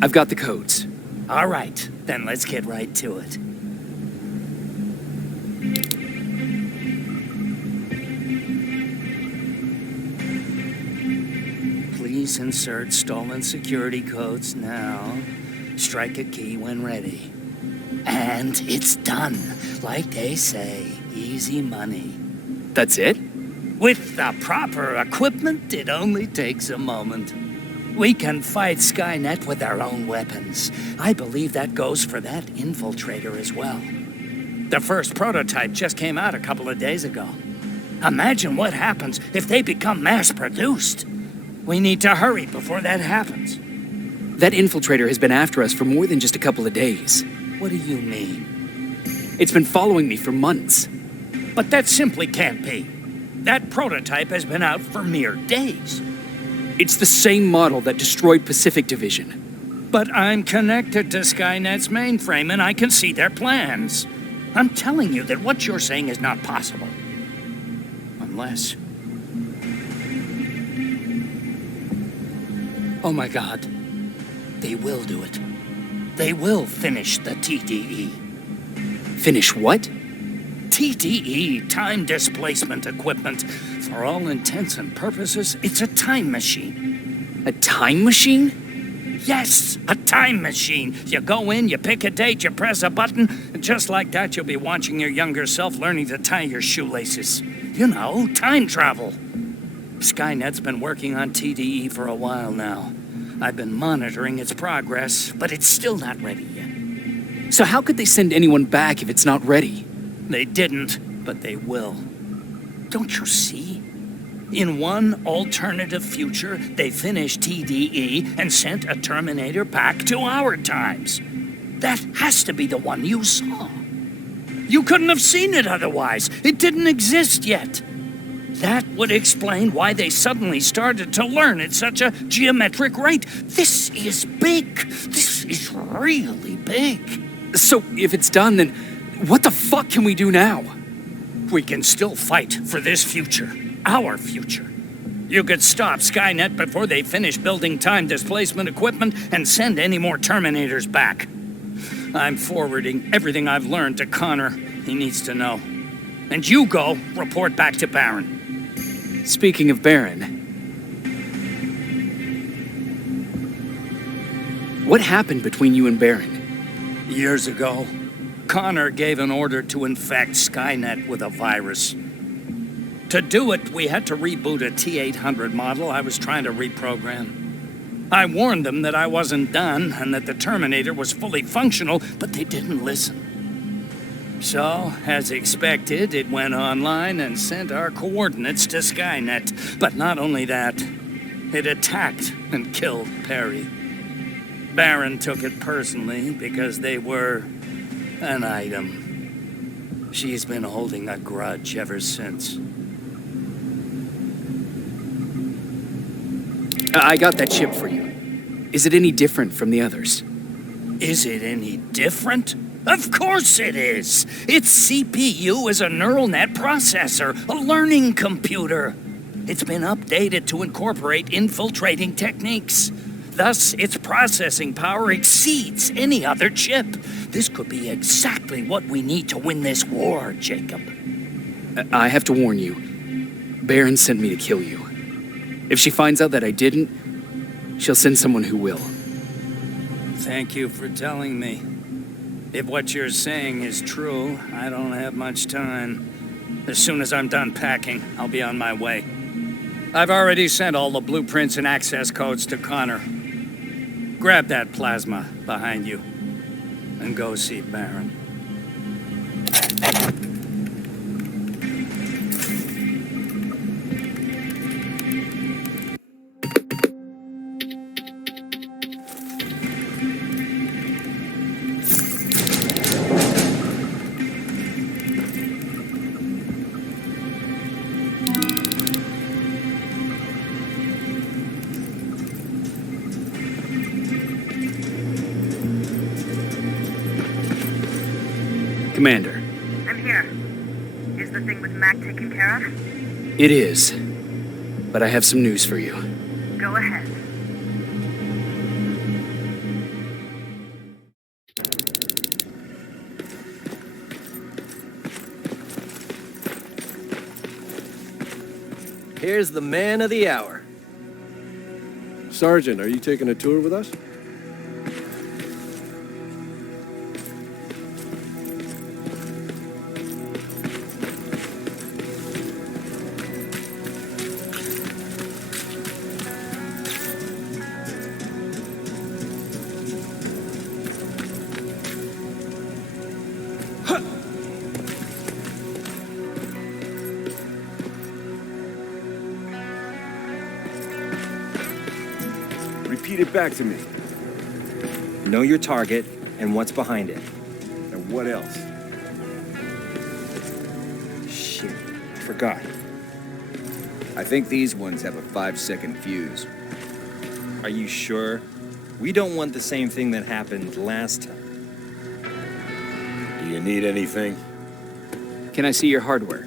I've got the codes. All right, then let's get right to it. Please insert stolen security codes now. Strike a key when ready. And it's done. Like they say, easy money. That's it? With the proper equipment, it only takes a moment. We can fight Skynet with our own weapons. I believe that goes for that infiltrator as well. The first prototype just came out a couple of days ago. Imagine what happens if they become mass-produced. We need to hurry before that happens. That infiltrator has been after us for more than just a couple of days. What do you mean? It's been following me for months. But that simply can't be. That prototype has been out for mere days. It's the same model that destroyed Pacific Division. But I'm connected to Skynet's mainframe and I can see their plans. I'm telling you that what you're saying is not possible. Unless... Oh my God. They will do it. They will finish the TDE. Finish what? TDE, time displacement equipment. For all intents and purposes, it's a time machine. A time machine? Yes, a time machine. You go in, you pick a date, you press a button, and just like that, you'll be watching your younger self learning to tie your shoelaces. You know, time travel. Skynet's been working on TDE for a while now. I've been monitoring its progress, but it's still not ready yet. So how could they send anyone back if it's not ready? They didn't, but they will. Don't you see? In one alternative future, they finished TDE and sent a Terminator back to our times. That has to be the one you saw. You couldn't have seen it otherwise. It didn't exist yet. That would explain why they suddenly started to learn at such a geometric rate. This is big. This is really big. So if it's done, then what the fuck can we do now? We can still fight for this future. Our future. You could stop Skynet before they finish building time displacement equipment and send any more Terminators back. I'm forwarding everything I've learned to Connor. He needs to know. And you go report back to Baron. Speaking of Baron, what happened between you and Baron? Years ago, Connor gave an order to infect Skynet with a virus. To do it, we had to reboot a T-800 model I was trying to reprogram. I warned them that I wasn't done and that the Terminator was fully functional, but they didn't listen. So, as expected, it went online and sent our coordinates to Skynet. But not only that, it attacked and killed Perry. Baron took it personally because they were an item. She's been holding a grudge ever since. I got that chip for you. Is it any different from the others? Is it any different? Of course it is! Its CPU is a neural net processor, a learning computer. It's been updated to incorporate infiltrating techniques. Thus, its processing power exceeds any other chip. This could be exactly what we need to win this war, Jacob. I have to warn you. Baron sent me to kill you. If she finds out that I didn't, she'll send someone who will. Thank you for telling me. If what you're saying is true, I don't have much time. As soon as I'm done packing, I'll be on my way. I've already sent all the blueprints and access codes to Connor. Grab that plasma behind you and go see Baron. Commander. I'm here. Is the thing with Mac taken care of? It is. But I have some news for you. Go ahead. there's the man of the hour. Sergeant, are you taking a tour with us? Repeat it back to me. Know your target and what's behind it. And what else? Shit, I forgot. I think these ones have a 5-second fuse. Are you sure? We don't want the same thing that happened last time. Do you need anything? Can I see your hardware?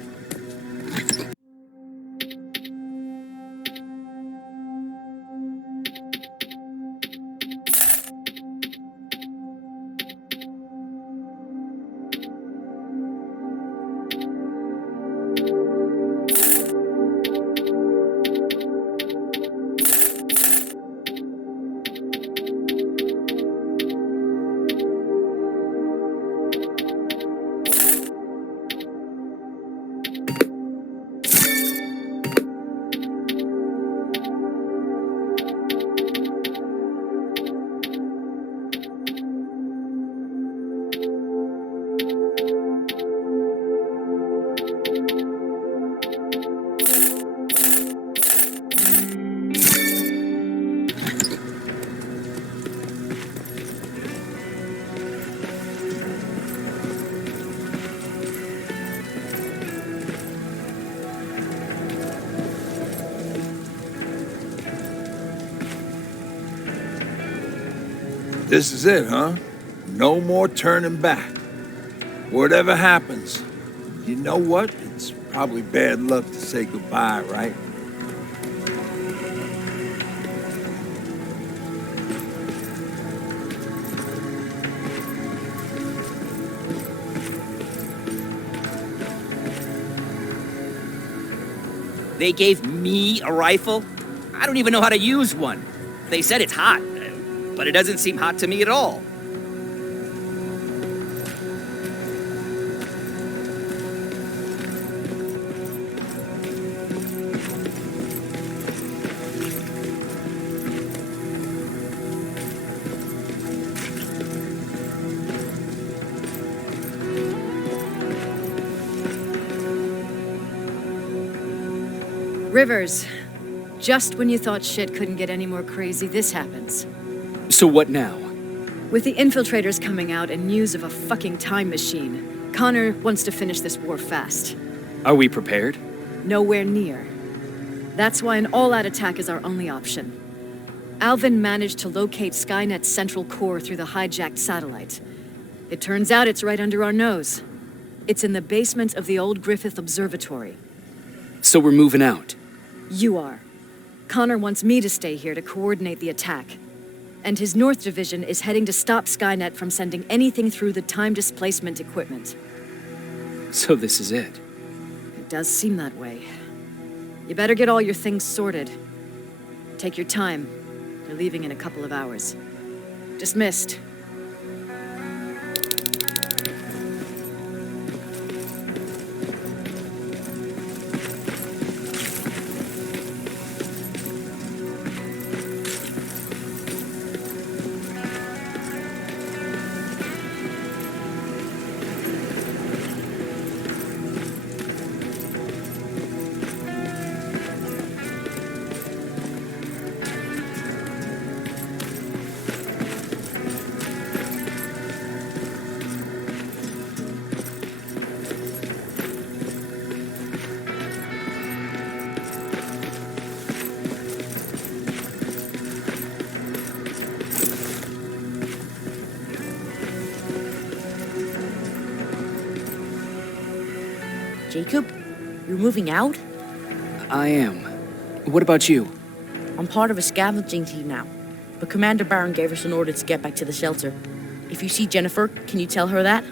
This is it, huh? No more turning back. Whatever happens, you know what? It's probably bad luck to say goodbye, right? They gave me a rifle? I don't even know how to use one. They said it's hot, but it doesn't seem hot to me at all. Rivers, just when you thought shit couldn't get any more crazy, this happens. So what now? With the infiltrators coming out and news of a fucking time machine, Connor wants to finish this war fast. Are we prepared? Nowhere near. That's why an all-out attack is our only option. Alvin managed to locate Skynet's central core through the hijacked satellite. It turns out it's right under our nose. It's in the basement of the old Griffith Observatory. So we're moving out. You are. Connor wants me to stay here to coordinate the attack. And his North Division is heading to stop Skynet from sending anything through the time displacement equipment. So this is it. It does seem that way. You better get all your things sorted. Take your time. You're leaving in a couple of hours. Dismissed. Jacob, you're moving out? I am. What about you? I'm part of a scavenging team now, but Commander Barron gave us an order to get back to the shelter. If you see Jennifer, can you tell her that?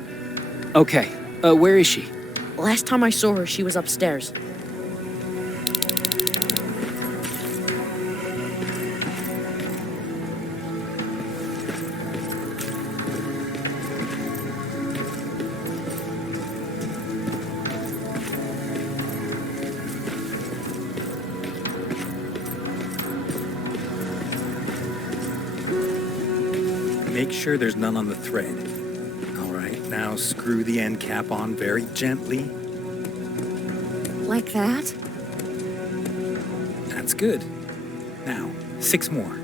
Okay. Where is she? Last time I saw her, she was upstairs. Make sure there's none on the thread. All right, now screw the end cap on very gently. Like that? That's good. Now, 6 more.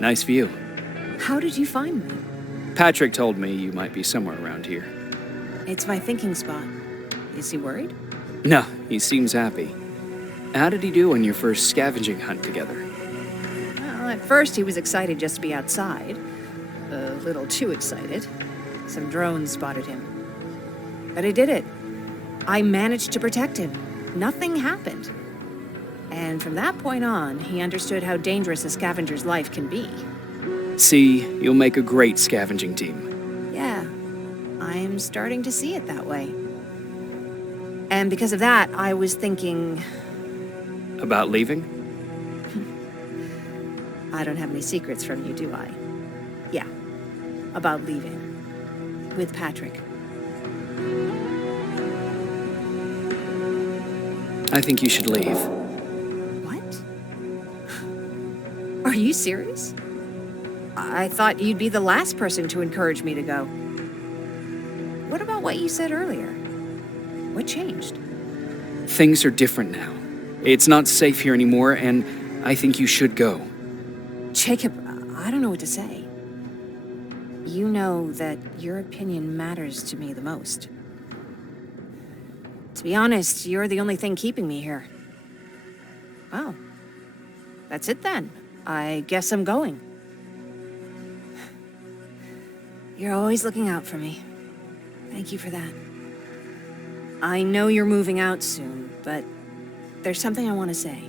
Nice view. How did you find me? Patrick told me you might be somewhere around here. It's my thinking spot. Is he worried? No, he seems happy. How did he do on your first scavenging hunt together? Well, at first he was excited just to be outside. A little too excited. Some drones spotted him. But I did it. I managed to protect him. Nothing happened. And from that point on, he understood how dangerous a scavenger's life can be. See, you'll make a great scavenging team. Yeah, I'm starting to see it that way. And because of that, I was thinking... About leaving? I don't have any secrets from you, do I? Yeah, about leaving. With Patrick. I think you should leave. Are you serious? I thought you'd be the last person to encourage me to go. What about what you said earlier? What changed? Things are different now. It's not safe here anymore, and I think you should go. Jacob, I don't know what to say. You know that your opinion matters to me the most. To be honest, you're the only thing keeping me here. Well, that's it then. I guess I'm going. You're always looking out for me. Thank you for that. I know you're moving out soon, but there's something I want to say.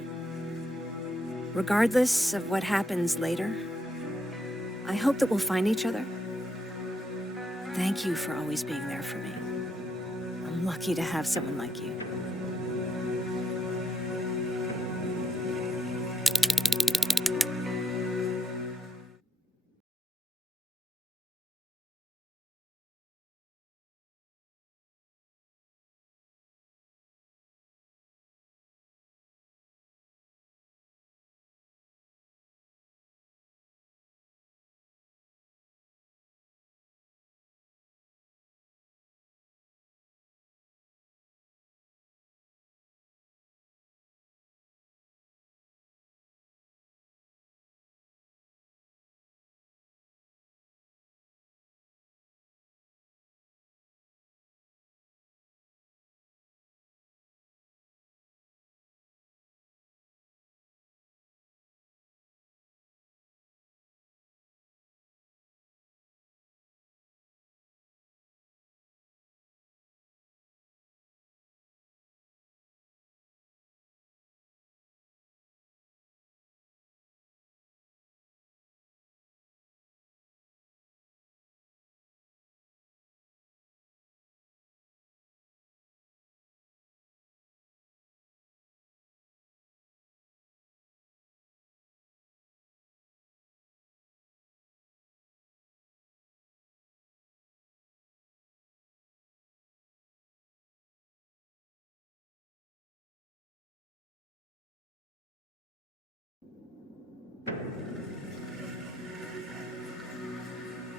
Regardless of what happens later, I hope that we'll find each other. Thank you for always being there for me. I'm lucky to have someone like you.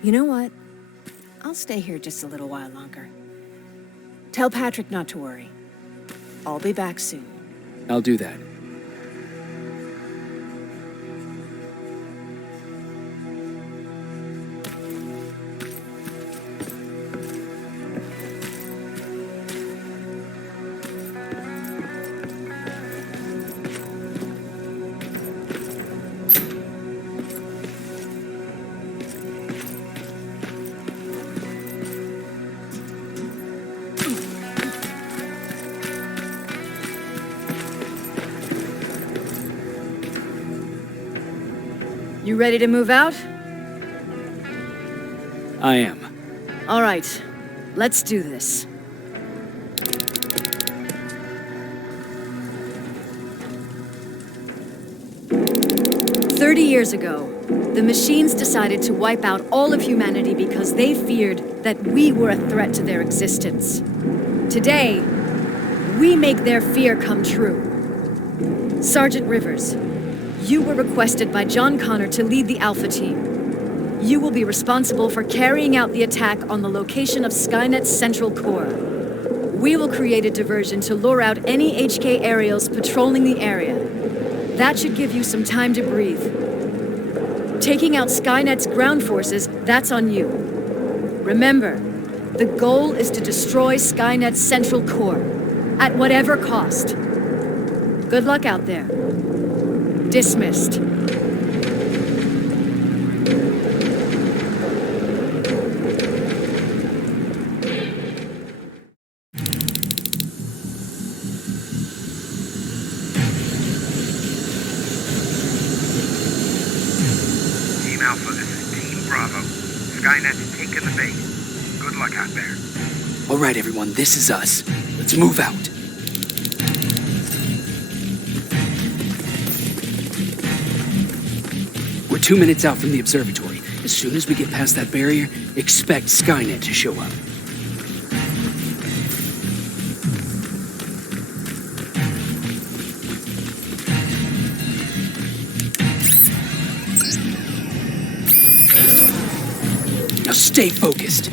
You know what? I'll stay here just a little while longer. Tell Patrick not to worry. I'll be back soon. I'll do that. You ready to move out? I am. All right, let's do this. "30 years ago, the machines decided to wipe out all of humanity because they feared that we were a threat to their existence. Today, we make their fear come true. Sergeant Rivers, you were requested by John Connor to lead the Alpha team. You will be responsible for carrying out the attack on the location of Skynet's central core. We will create a diversion to lure out any HK aerials patrolling the area. That should give you some time to breathe. Taking out Skynet's ground forces, that's on you. Remember, the goal is to destroy Skynet's central core, at whatever cost. Good luck out there. Dismissed." Team Alpha, this is Team Bravo. Skynet's taken the base. Good luck out there. All right, everyone, this is us. Let's move out. We're 2 minutes out from the observatory. As soon as we get past that barrier, expect Skynet to show up. Now stay focused.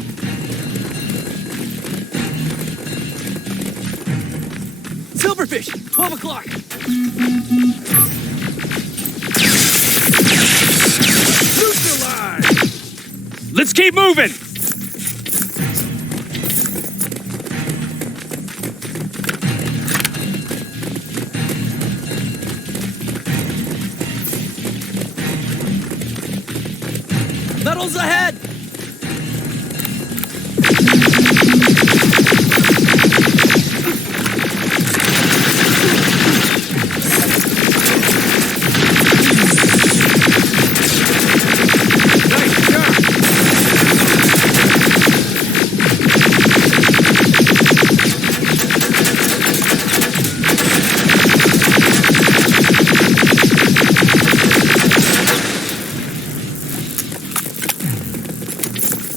Silverfish, 12 o'clock. Let's keep moving! Metals ahead!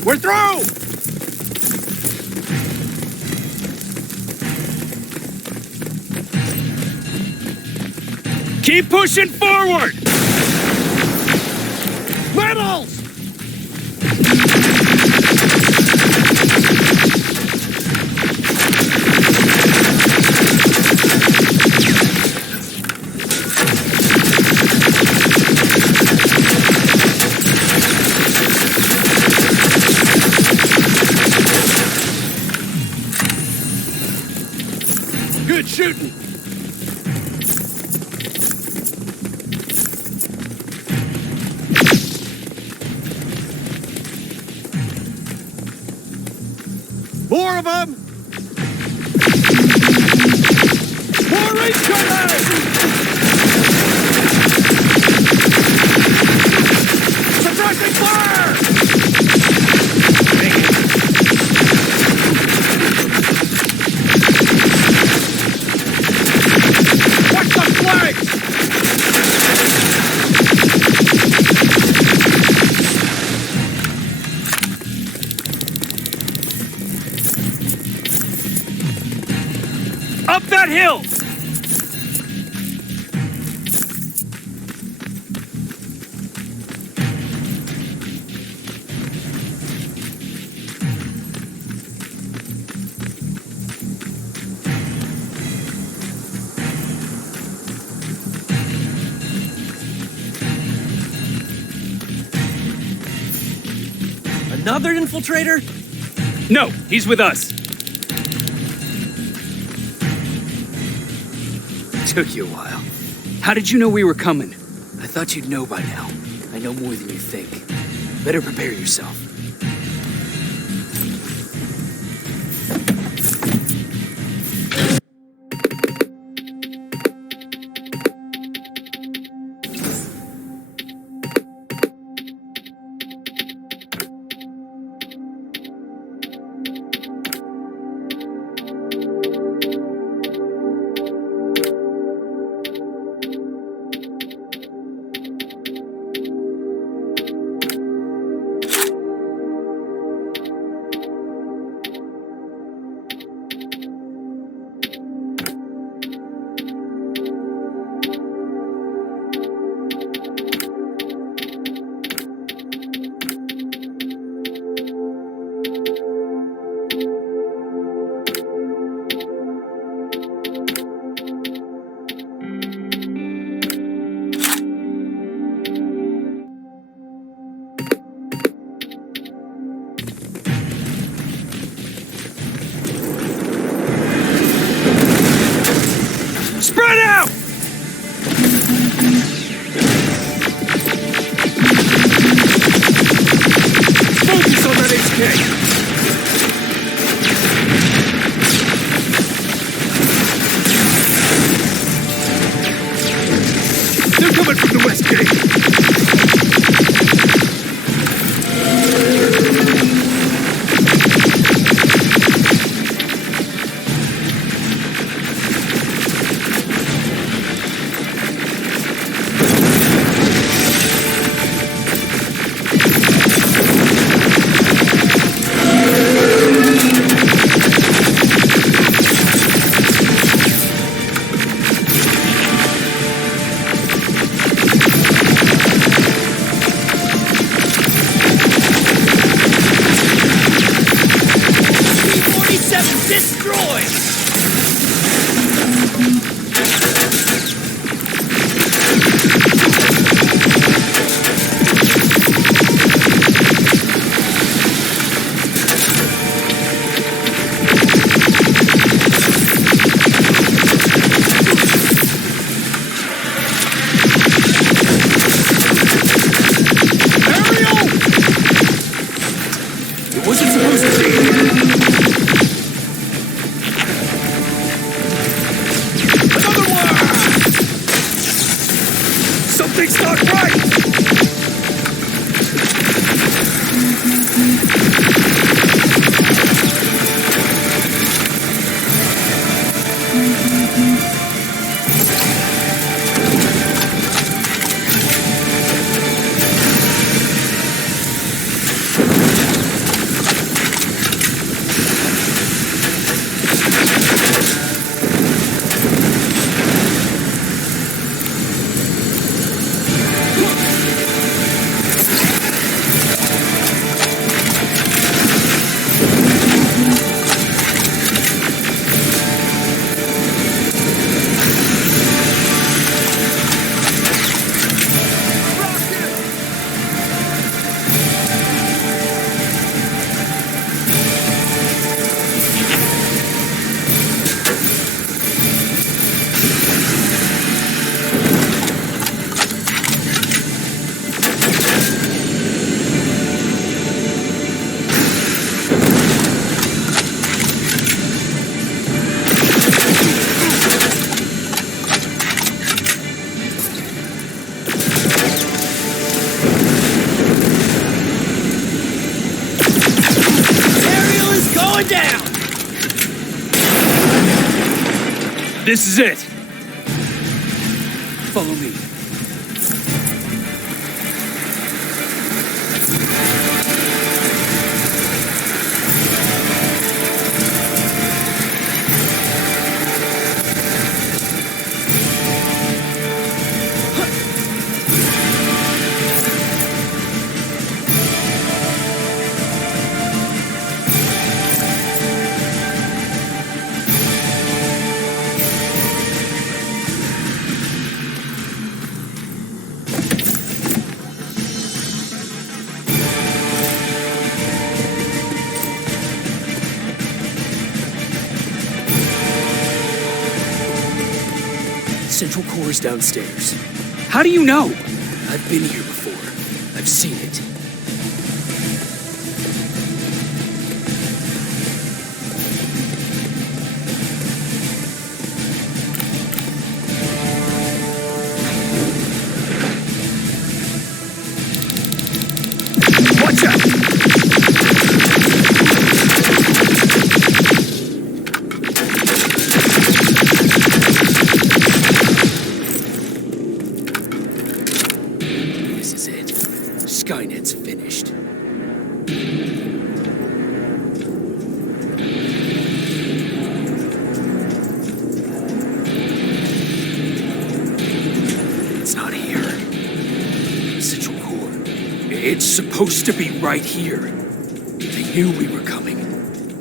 We're through! Keep pushing forward! Metals! Good shooting! More of them! More incoming! Suppressing fire! Watch the flags! Up that hill! Another infiltrator? No, he's with us. Took you a while. How did you know we were coming? I thought you'd know by now. I know more than you think. Better prepare yourself. Spread out! Focus on that HK! They're coming from the west gate! Something's not right! This is it. Follow me. central core's downstairs. How do you know? I've been here before. I've seen it. Watch out! This is it. Skynet's finished. It's not here. Central core. It's supposed to be right here. They knew we were coming.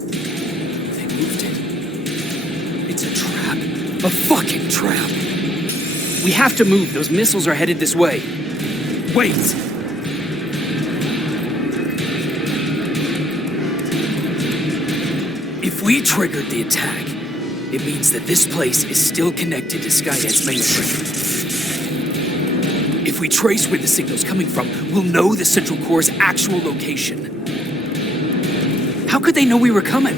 They moved it. It's a trap. A fucking trap. We have to move. Those missiles are headed this way. Wait! If we triggered the attack, it means that this place is still connected to Skynet's mainframe. If we trace where the signal's coming from, we'll know the Central Core's actual location. How could they know we were coming?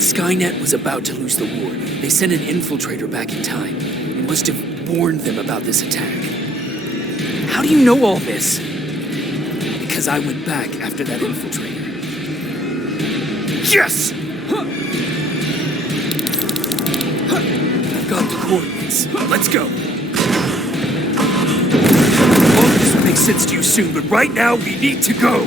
Skynet was about to lose the war. They sent an infiltrator back in time. It must have warned them about this attack. How do you know all this? Because I went back after that infiltrator. Yes! I've got the coordinates. Let's go. All of this will make sense to you soon, but right now we need to go.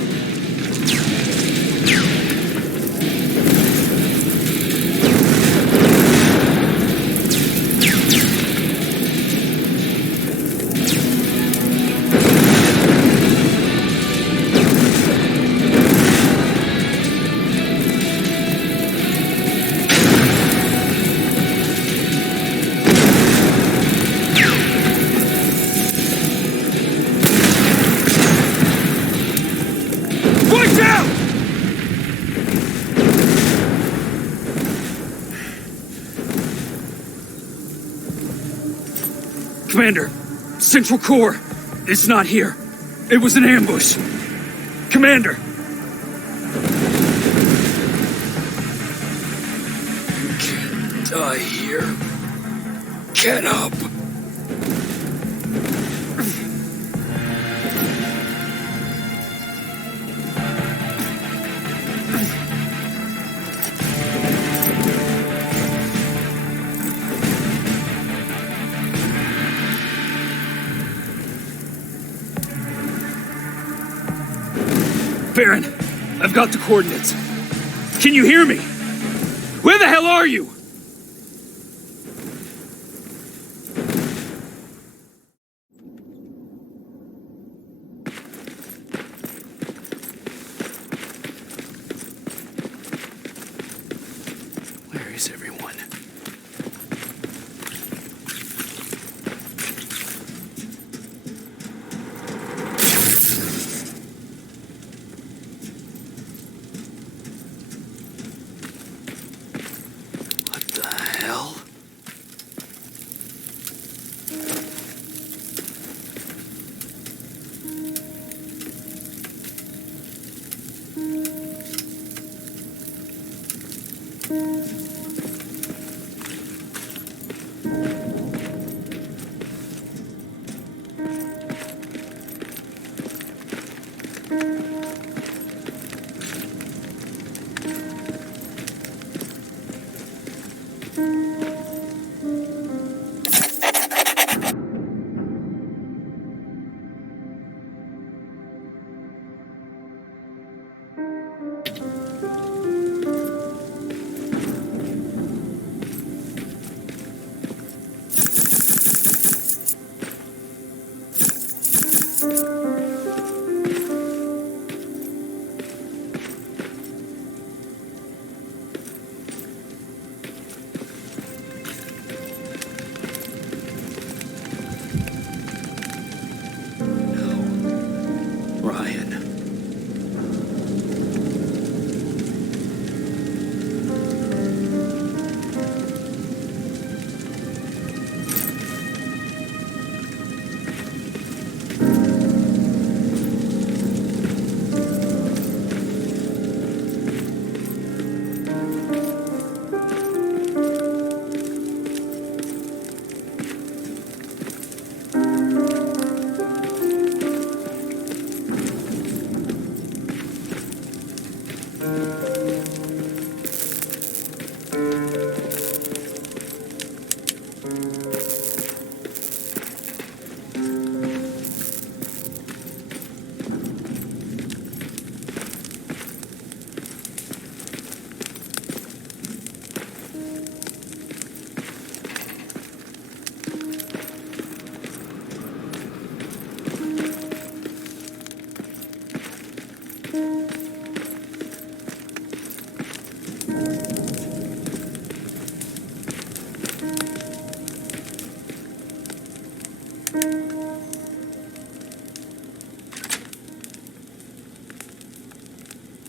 Commander, Central Core, it's not here. It was an ambush. Commander! You can't die here. Get up! Baron, I've got the coordinates. Can you hear me? Where the hell are you? Where is everyone?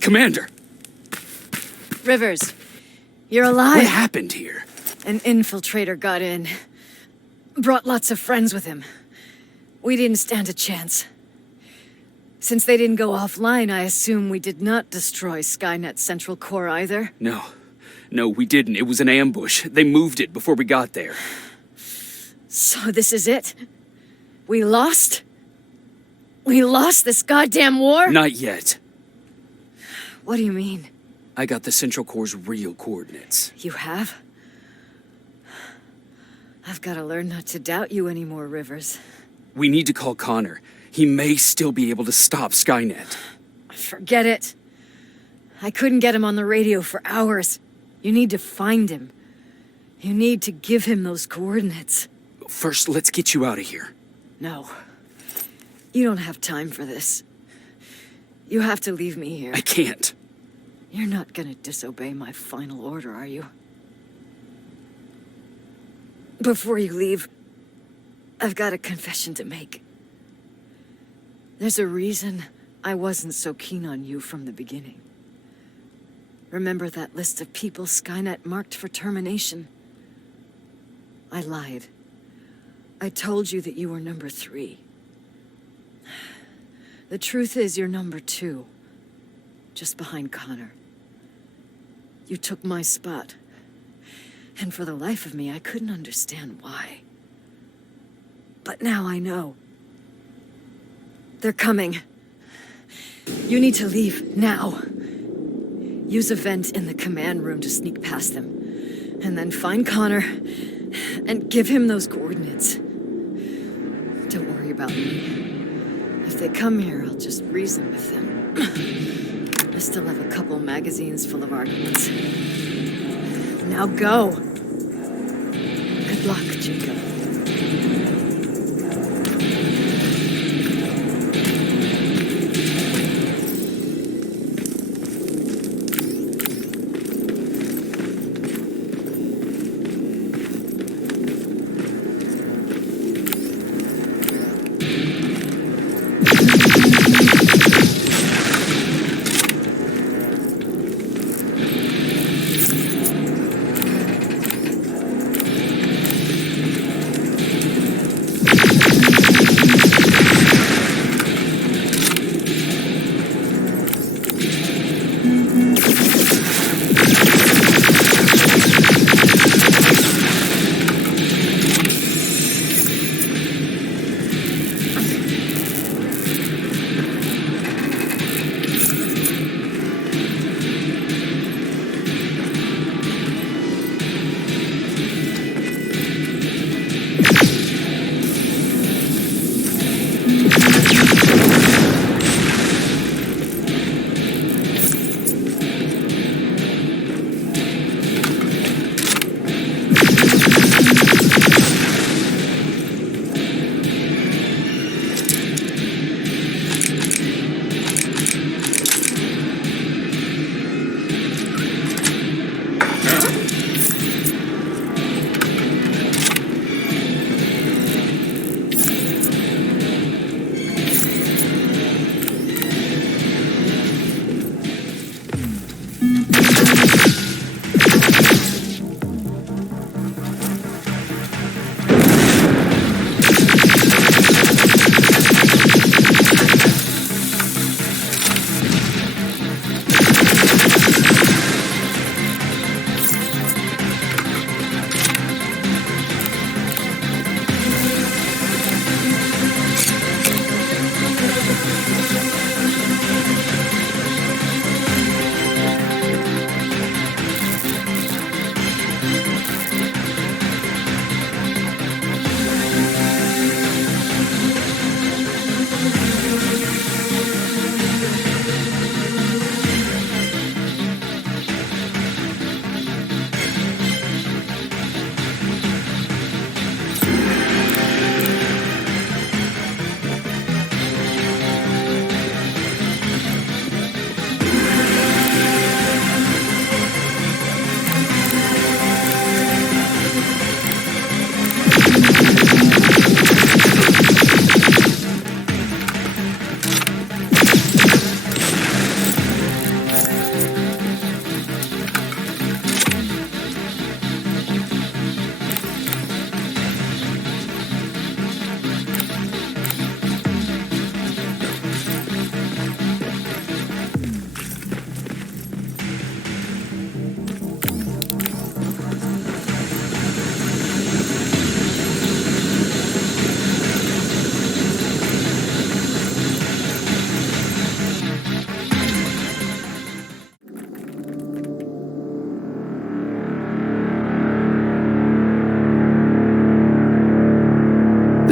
Commander! Rivers, you're alive. What happened here? An infiltrator got in. Brought lots of friends with him. We didn't stand a chance. Since they didn't go offline, I assume we did not destroy Skynet's central core either? No. No, we didn't. It was an ambush. They moved it before we got there. So this is it? We lost? We lost this goddamn war? Not yet. What do you mean? I got the Central Core's real coordinates. You have? I've got to learn not to doubt you anymore, Rivers. We need to call Connor. He may still be able to stop Skynet. Forget it. I couldn't get him on the radio for hours. You need to find him. You need to give him those coordinates. First, let's get you out of here. No. You don't have time for this. You have to leave me here. I can't. You're not gonna disobey my final order, are you? Before you leave, I've got a confession to make. There's a reason I wasn't so keen on you from the beginning. Remember that list of people Skynet marked for termination? I lied. I told you that you were number 3. The truth is you're number 2, just behind Connor. You took my spot, and for the life of me, I couldn't understand why. But now I know. They're coming. You need to leave, now. Use a vent in the command room to sneak past them, and then find Connor, and give him those coordinates. Don't worry about me. If they come here, I'll just reason with them. I still have a couple magazines full of arguments. Now go. Good luck, Jacob.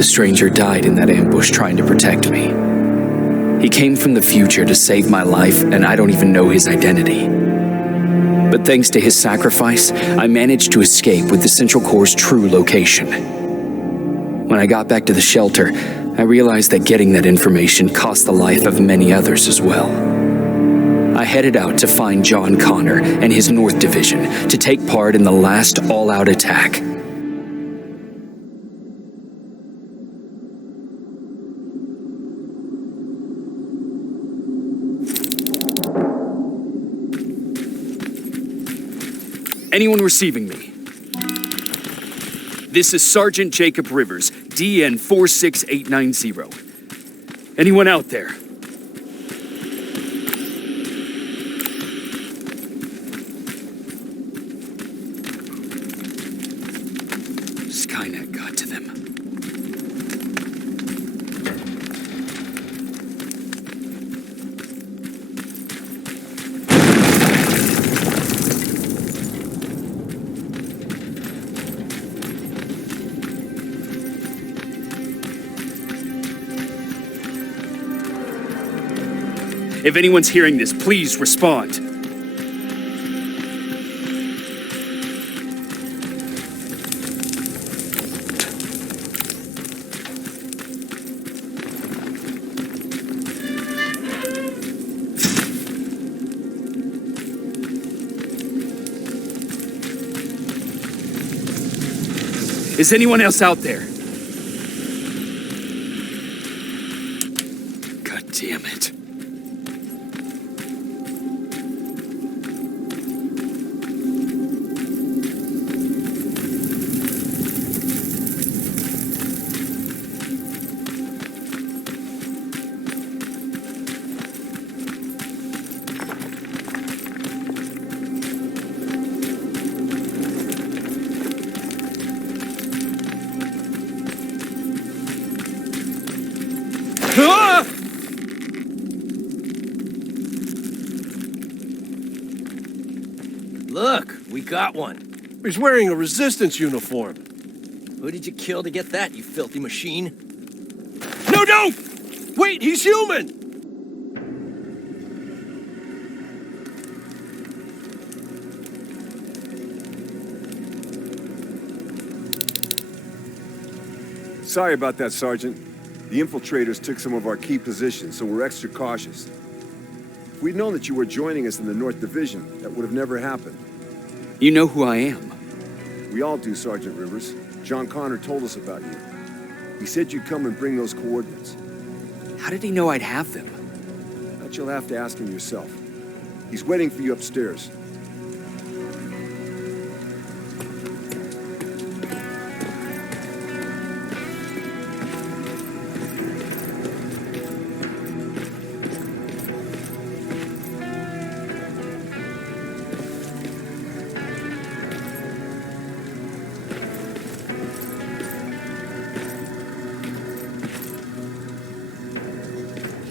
stranger died in that ambush trying to protect me. He came from the future to save my life, and I don't even know his identity. But thanks to his sacrifice, I managed to escape with the Central Core's true location. When I got back to the shelter, I realized that getting that information cost the life of many others as well. I headed out to find John Connor and his North Division to take part in the last all-out attack. Anyone receiving me? This is Sergeant Jacob Rivers, DN 46890. Anyone out there? Skynet got to them. If anyone's hearing this, please respond. Is anyone else out there? God damn it. Look, we got one. He's wearing a resistance uniform. Who did you kill to get that, you filthy machine? No, don't! Wait, he's human! Sorry about that, Sergeant. The infiltrators took some of our key positions, so we're extra cautious. If we'd known that you were joining us in the North Division, that would have never happened. You know who I am. We all do, Sergeant Rivers. John Connor told us about you. He said you'd come and bring those coordinates. How did he know I'd have them? That you'll have to ask him yourself. He's waiting for you upstairs.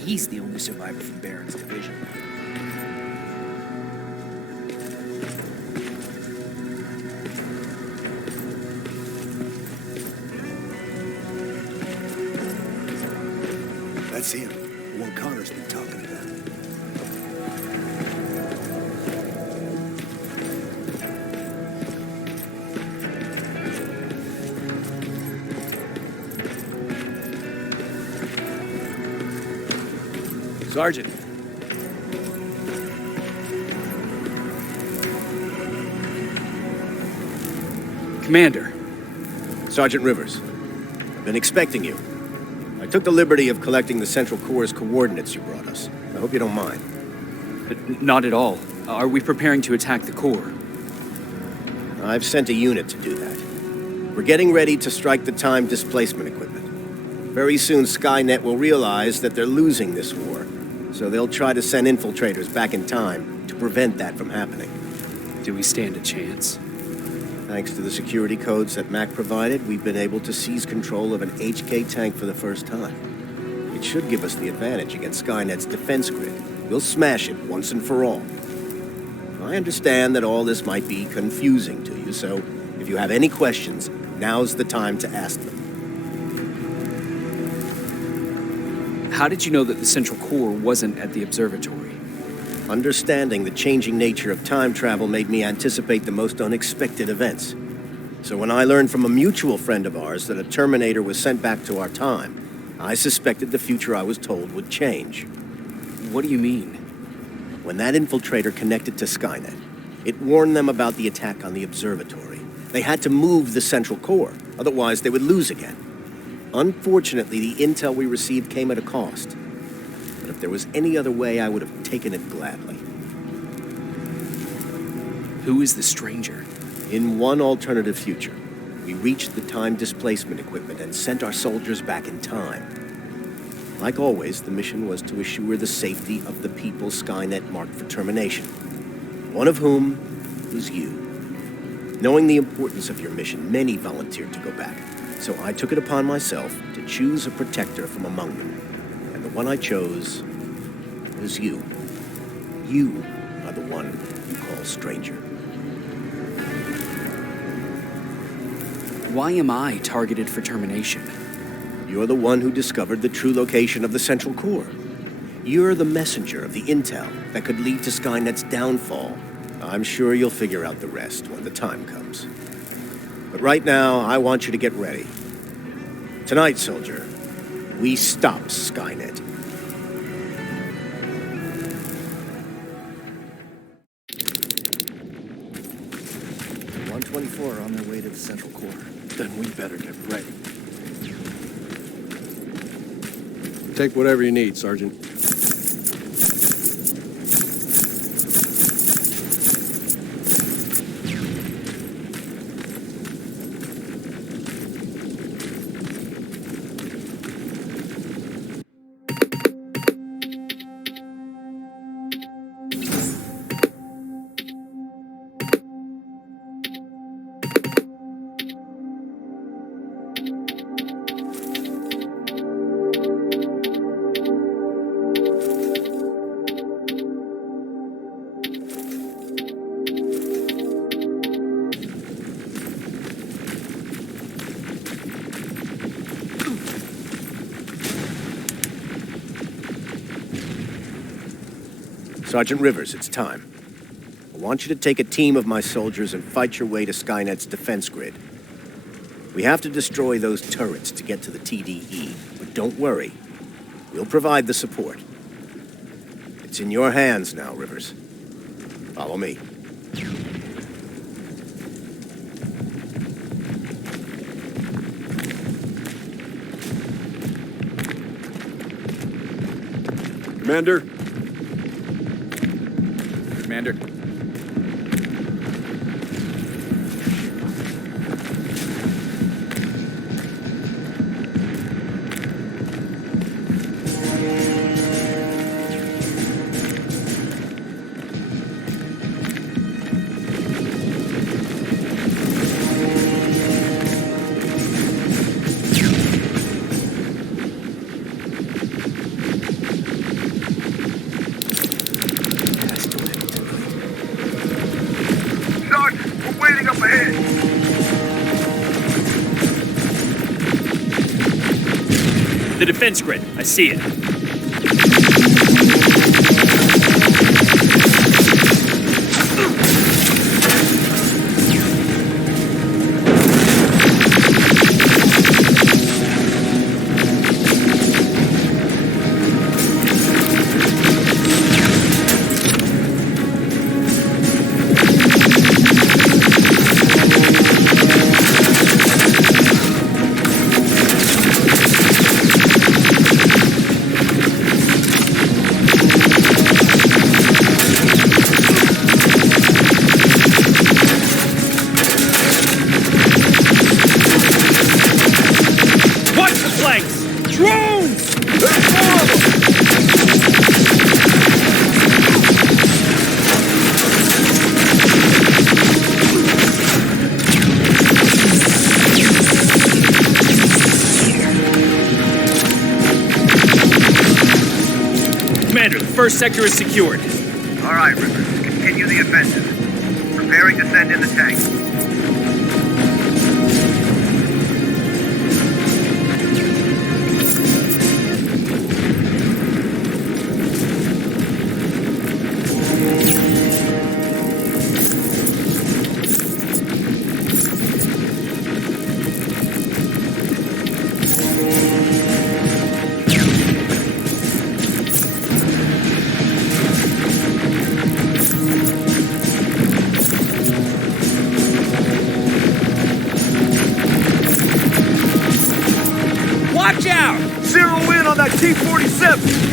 He's the only survivor from Baron's division. That's him, the one Connor's been talking about. Sergeant. Commander. Sergeant Rivers, I've been expecting you. I took the liberty of collecting the Central Core's coordinates you brought us. I hope you don't mind. Not at all. Are we preparing to attack the core? I've sent a unit to do that. We're getting ready to strike the time displacement equipment. Very soon, Skynet will realize that they're losing this war. So they'll try to send infiltrators back in time to prevent that from happening. Do we stand a chance? Thanks to the security codes that Mac provided, we've been able to seize control of an HK tank for the first time. It should give us the advantage against Skynet's defense grid. We'll smash it once and for all. I understand that all this might be confusing to you, so if you have any questions, now's the time to ask them. How did you know that the central core wasn't at the observatory? Understanding the changing nature of time travel made me anticipate the most unexpected events. So when I learned from a mutual friend of ours that a Terminator was sent back to our time, I suspected the future I was told would change. What do you mean? When that infiltrator connected to Skynet, it warned them about the attack on the observatory. They had to move the central core, otherwise they would lose again. Unfortunately, the intel we received came at a cost. But if there was any other way, I would have taken it gladly. Who is the stranger? In one alternative future, we reached the time displacement equipment and sent our soldiers back in time. Like always, the mission was to assure the safety of the people Skynet marked for termination. One of whom was you. Knowing the importance of your mission, many volunteered to go back. So I took it upon myself to choose a protector from among them. And the one I chose was you. You are the one you call stranger. Why am I targeted for termination? You're the one who discovered the true location of the central core. You're the messenger of the intel that could lead to Skynet's downfall. I'm sure you'll figure out the rest when the time comes. But right now, I want you to get ready. Tonight, soldier, we stop Skynet. .124 on their way to the central core. Then we better get ready. Take whatever you need, Sergeant. Sergeant Rivers, it's time. I want you to take a team of my soldiers and fight your way to Skynet's defense grid. We have to destroy those turrets to get to the TDE, but don't worry. We'll provide the support. It's in your hands now, Rivers. Follow me. Commander? Commander. The defense grid. I see it. First sector is secured. All right, Rivers. Continue the offensive. Preparing to send in the tank. T-47!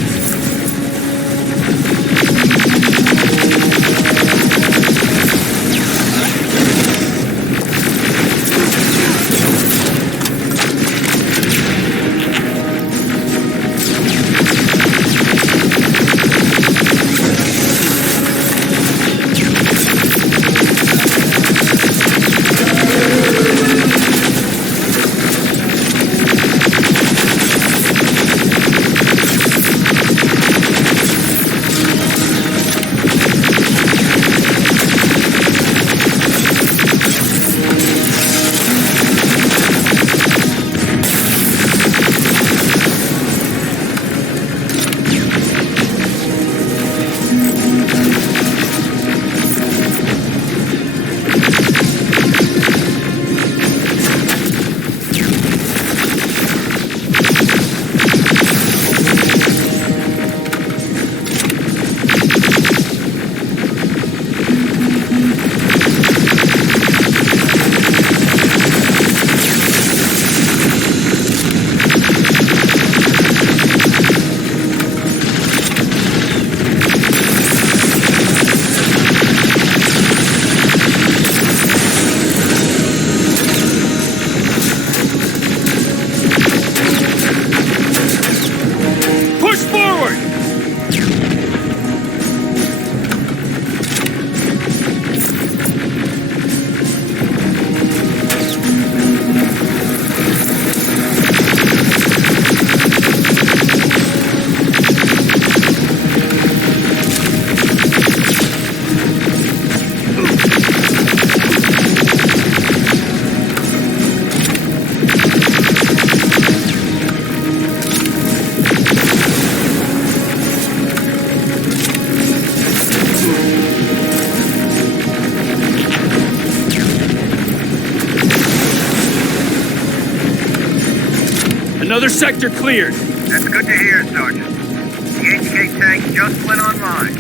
Another sector cleared. That's good to hear, Sergeant. The HK tank just went online.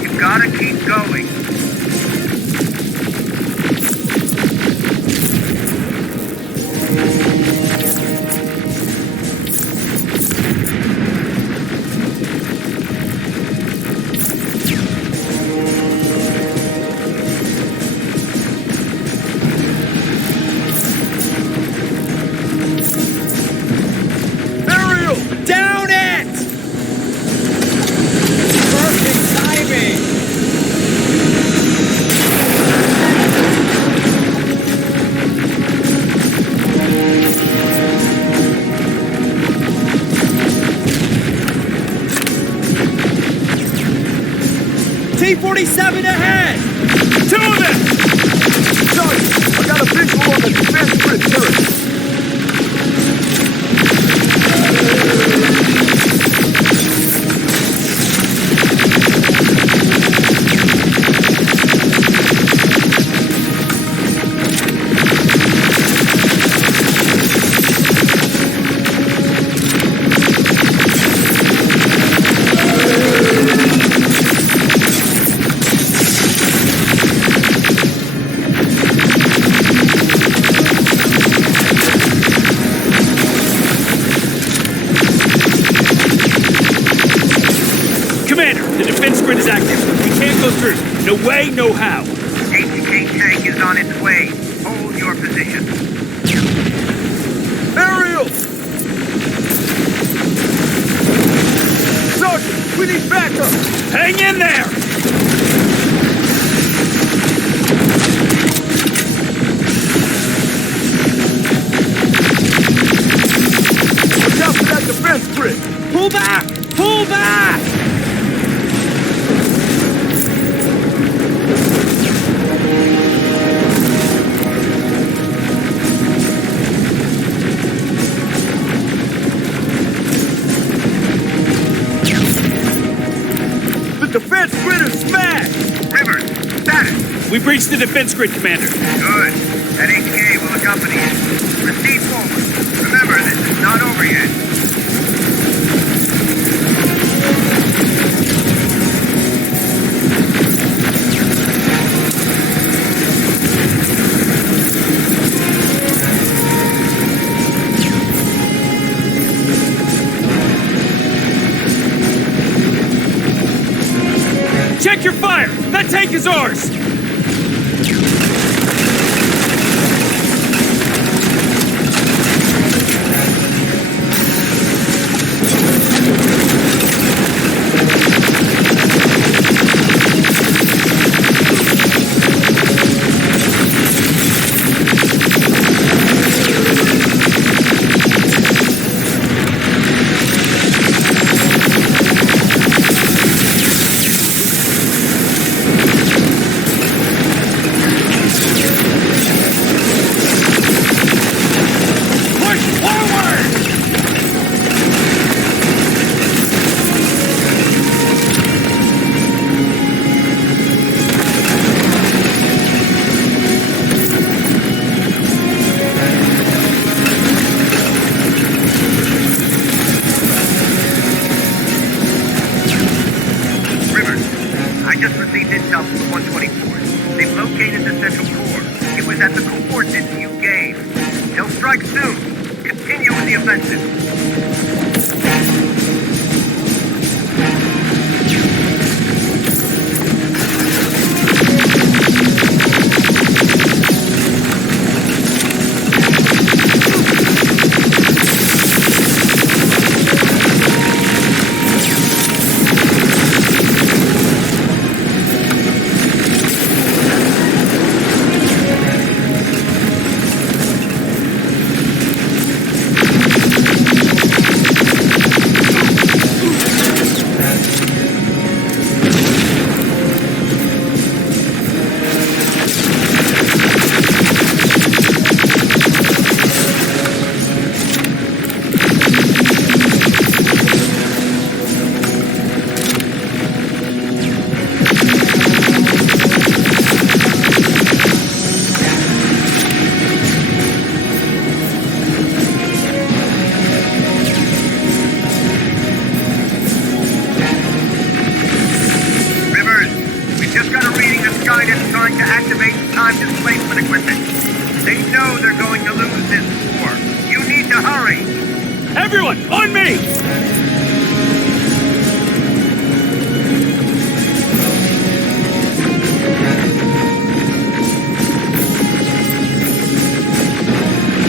You've got to keep going. Down it! Perfect timing! T-47 ahead! Two of them! Sergeant, I got a visual on the defense grid turret. is active. We can't go through. No way, no how. HK tank is on its way. Hold your position. Aerial! Sergeant, we need backup! Hang in there! Watch out for that defense grid! Pull back! Pull back! The defense grid is smashed! Rivers, status! We breached the defense grid, Commander. Good. That HK will accompany you. Proceed forward. Remember, this is not over yet. Check your fire! That tank is ours!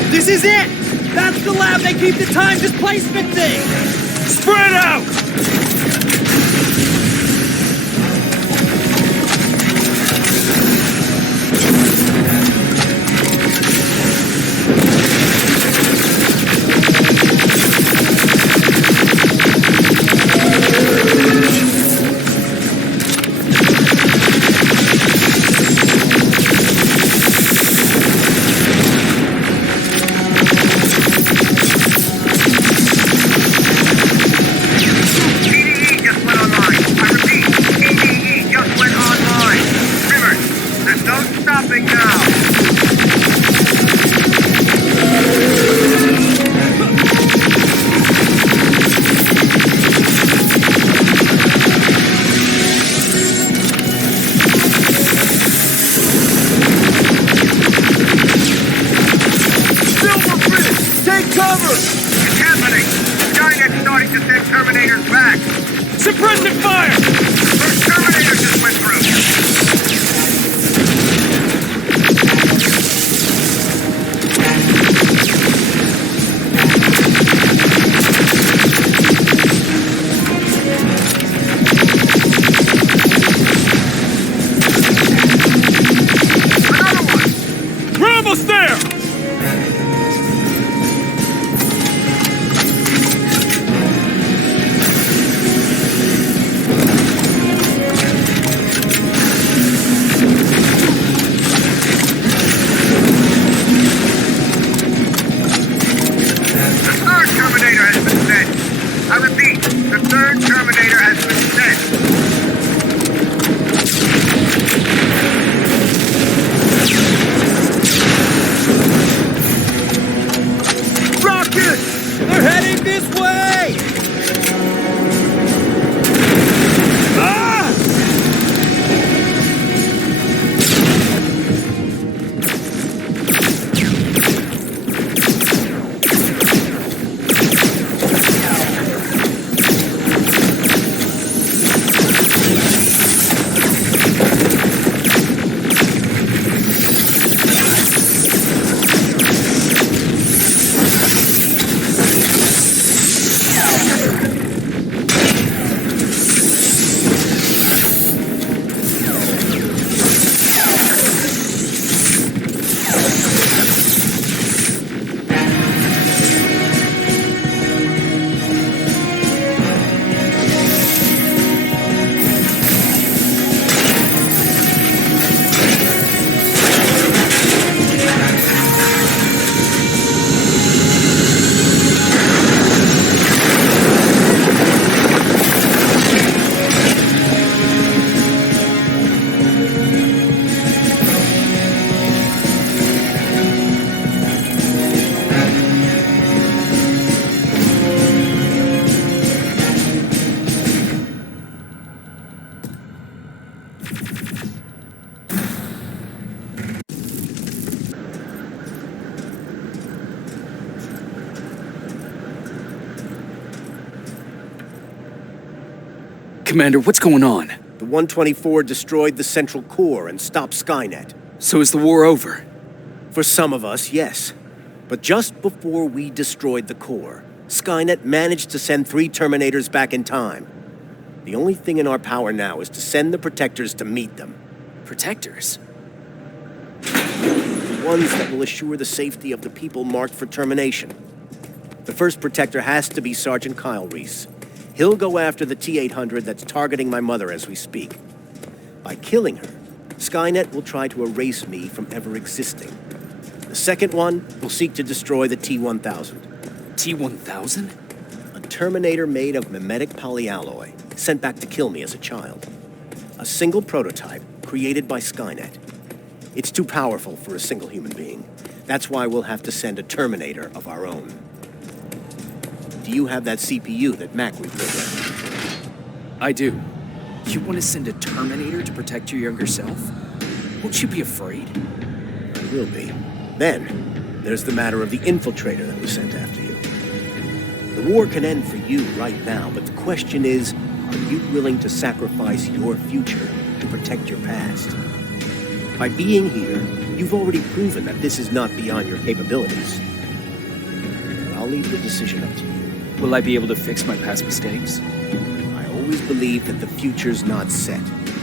This is it! That's the lab they keep the time displacement thing! Spread out! Terminators back! Suppressive fire! First Terminator just went through! Another one! We're almost there! I repeat, the third Terminator has been sent. Rockets! They're heading this way! Ah! Commander, what's going on? The 124 destroyed the central core and stopped Skynet. So is the war over? For some of us, yes. But just before we destroyed the core, Skynet managed to send 3 Terminators back in time. The only thing in our power now is to send the Protectors to meet them. Protectors? The ones that will assure the safety of the people marked for termination. The first Protector has to be Sergeant Kyle Reese. He'll go after the T-800 that's targeting my mother as we speak. By killing her, Skynet will try to erase me from ever existing. The second one will seek to destroy the T-1000. T-1000? A Terminator made of mimetic polyalloy, sent back to kill me as a child. A single prototype created by Skynet. It's too powerful for a single human being. That's why we'll have to send a Terminator of our own. Do you have that CPU that Mac reprogrammed? I do. You want to send a Terminator to protect your younger self? Won't you be afraid? I will be. Then, there's the matter of the infiltrator that was sent after you. The war can end for you right now, but the question is, are you willing to sacrifice your future to protect your past? By being here, you've already proven that this is not beyond your capabilities. But I'll leave the decision up to you. Will I be able to fix my past mistakes? I always believe that the future's not set.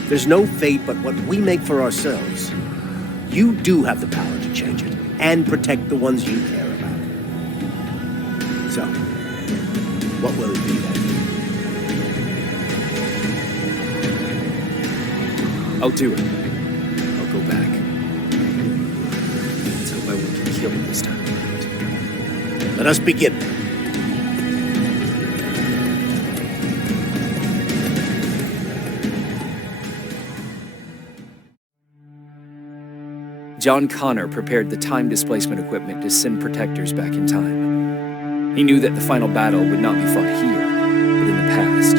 There's no fate but what we make for ourselves. You do have the power to change it, and protect the ones you care about. So, what will it be then? I'll do it. I'll go back. Let's hope I won't get killed this time around. Let us begin. John Connor prepared the time displacement equipment to send Protectors back in time. He knew that the final battle would not be fought here, but in the past.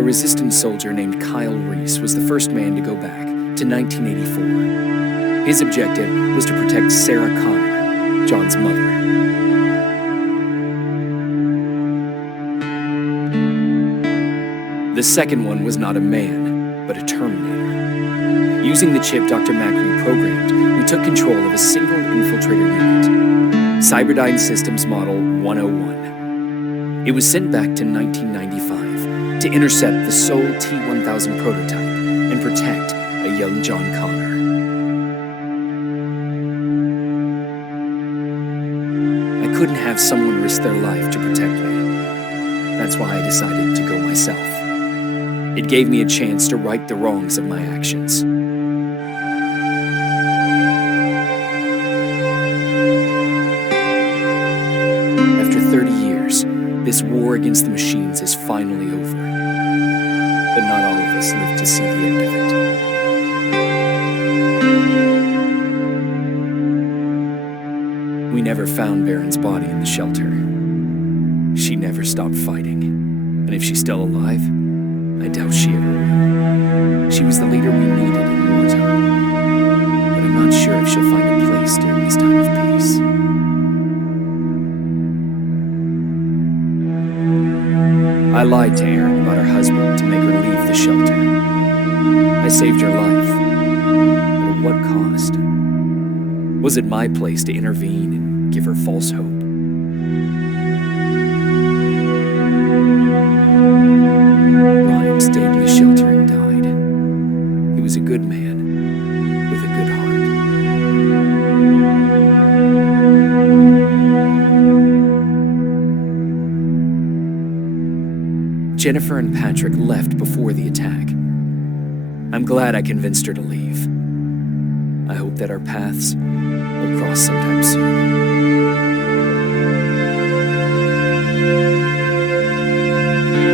A resistance soldier named Kyle Reese was the first man to go back to 1984. His objective was to protect Sarah Connor, John's mother. The second one was not a man, but a Terminator. Using the chip Dr. Mack reprogrammed, we took control of a single infiltrator unit, Cyberdyne Systems Model 101. It was sent back to 1995 to intercept the sole T-1000 prototype and protect a young John Connor. I couldn't have someone risk their life to protect me. That's why I decided to go myself. It gave me a chance to right the wrongs of my actions. After 30 years, this war against the machines is finally over. But not all of us live to see the end of it. We never found Baron's body in the shelter. She never stopped fighting. And if she's still alive, I doubt she ever will. She was the leader we needed in wartime. But I'm not sure if she'll find a place during this time of peace. I lied to Erin about her husband to make her leave the shelter. I saved her life. But at what cost? Was it my place to intervene and give her false hope? Ryan stayed in the shelter and died. He was a good man with a good heart. Jennifer and Patrick left before the attack. I'm glad I convinced her to leave. I hope that our paths will cross sometime soon.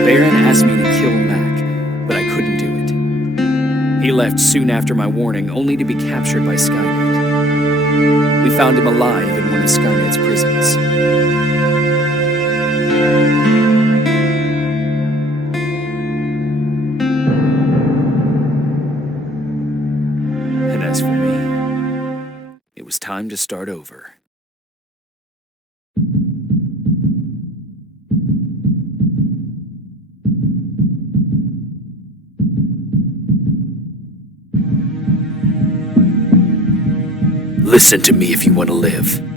Baron asked me to kill Mac, but I couldn't do it. He left soon after my warning, only to be captured by Skynet. We found him alive in one of Skynet's prisons. And as for me, it was time to start over. Listen to me if you want to live.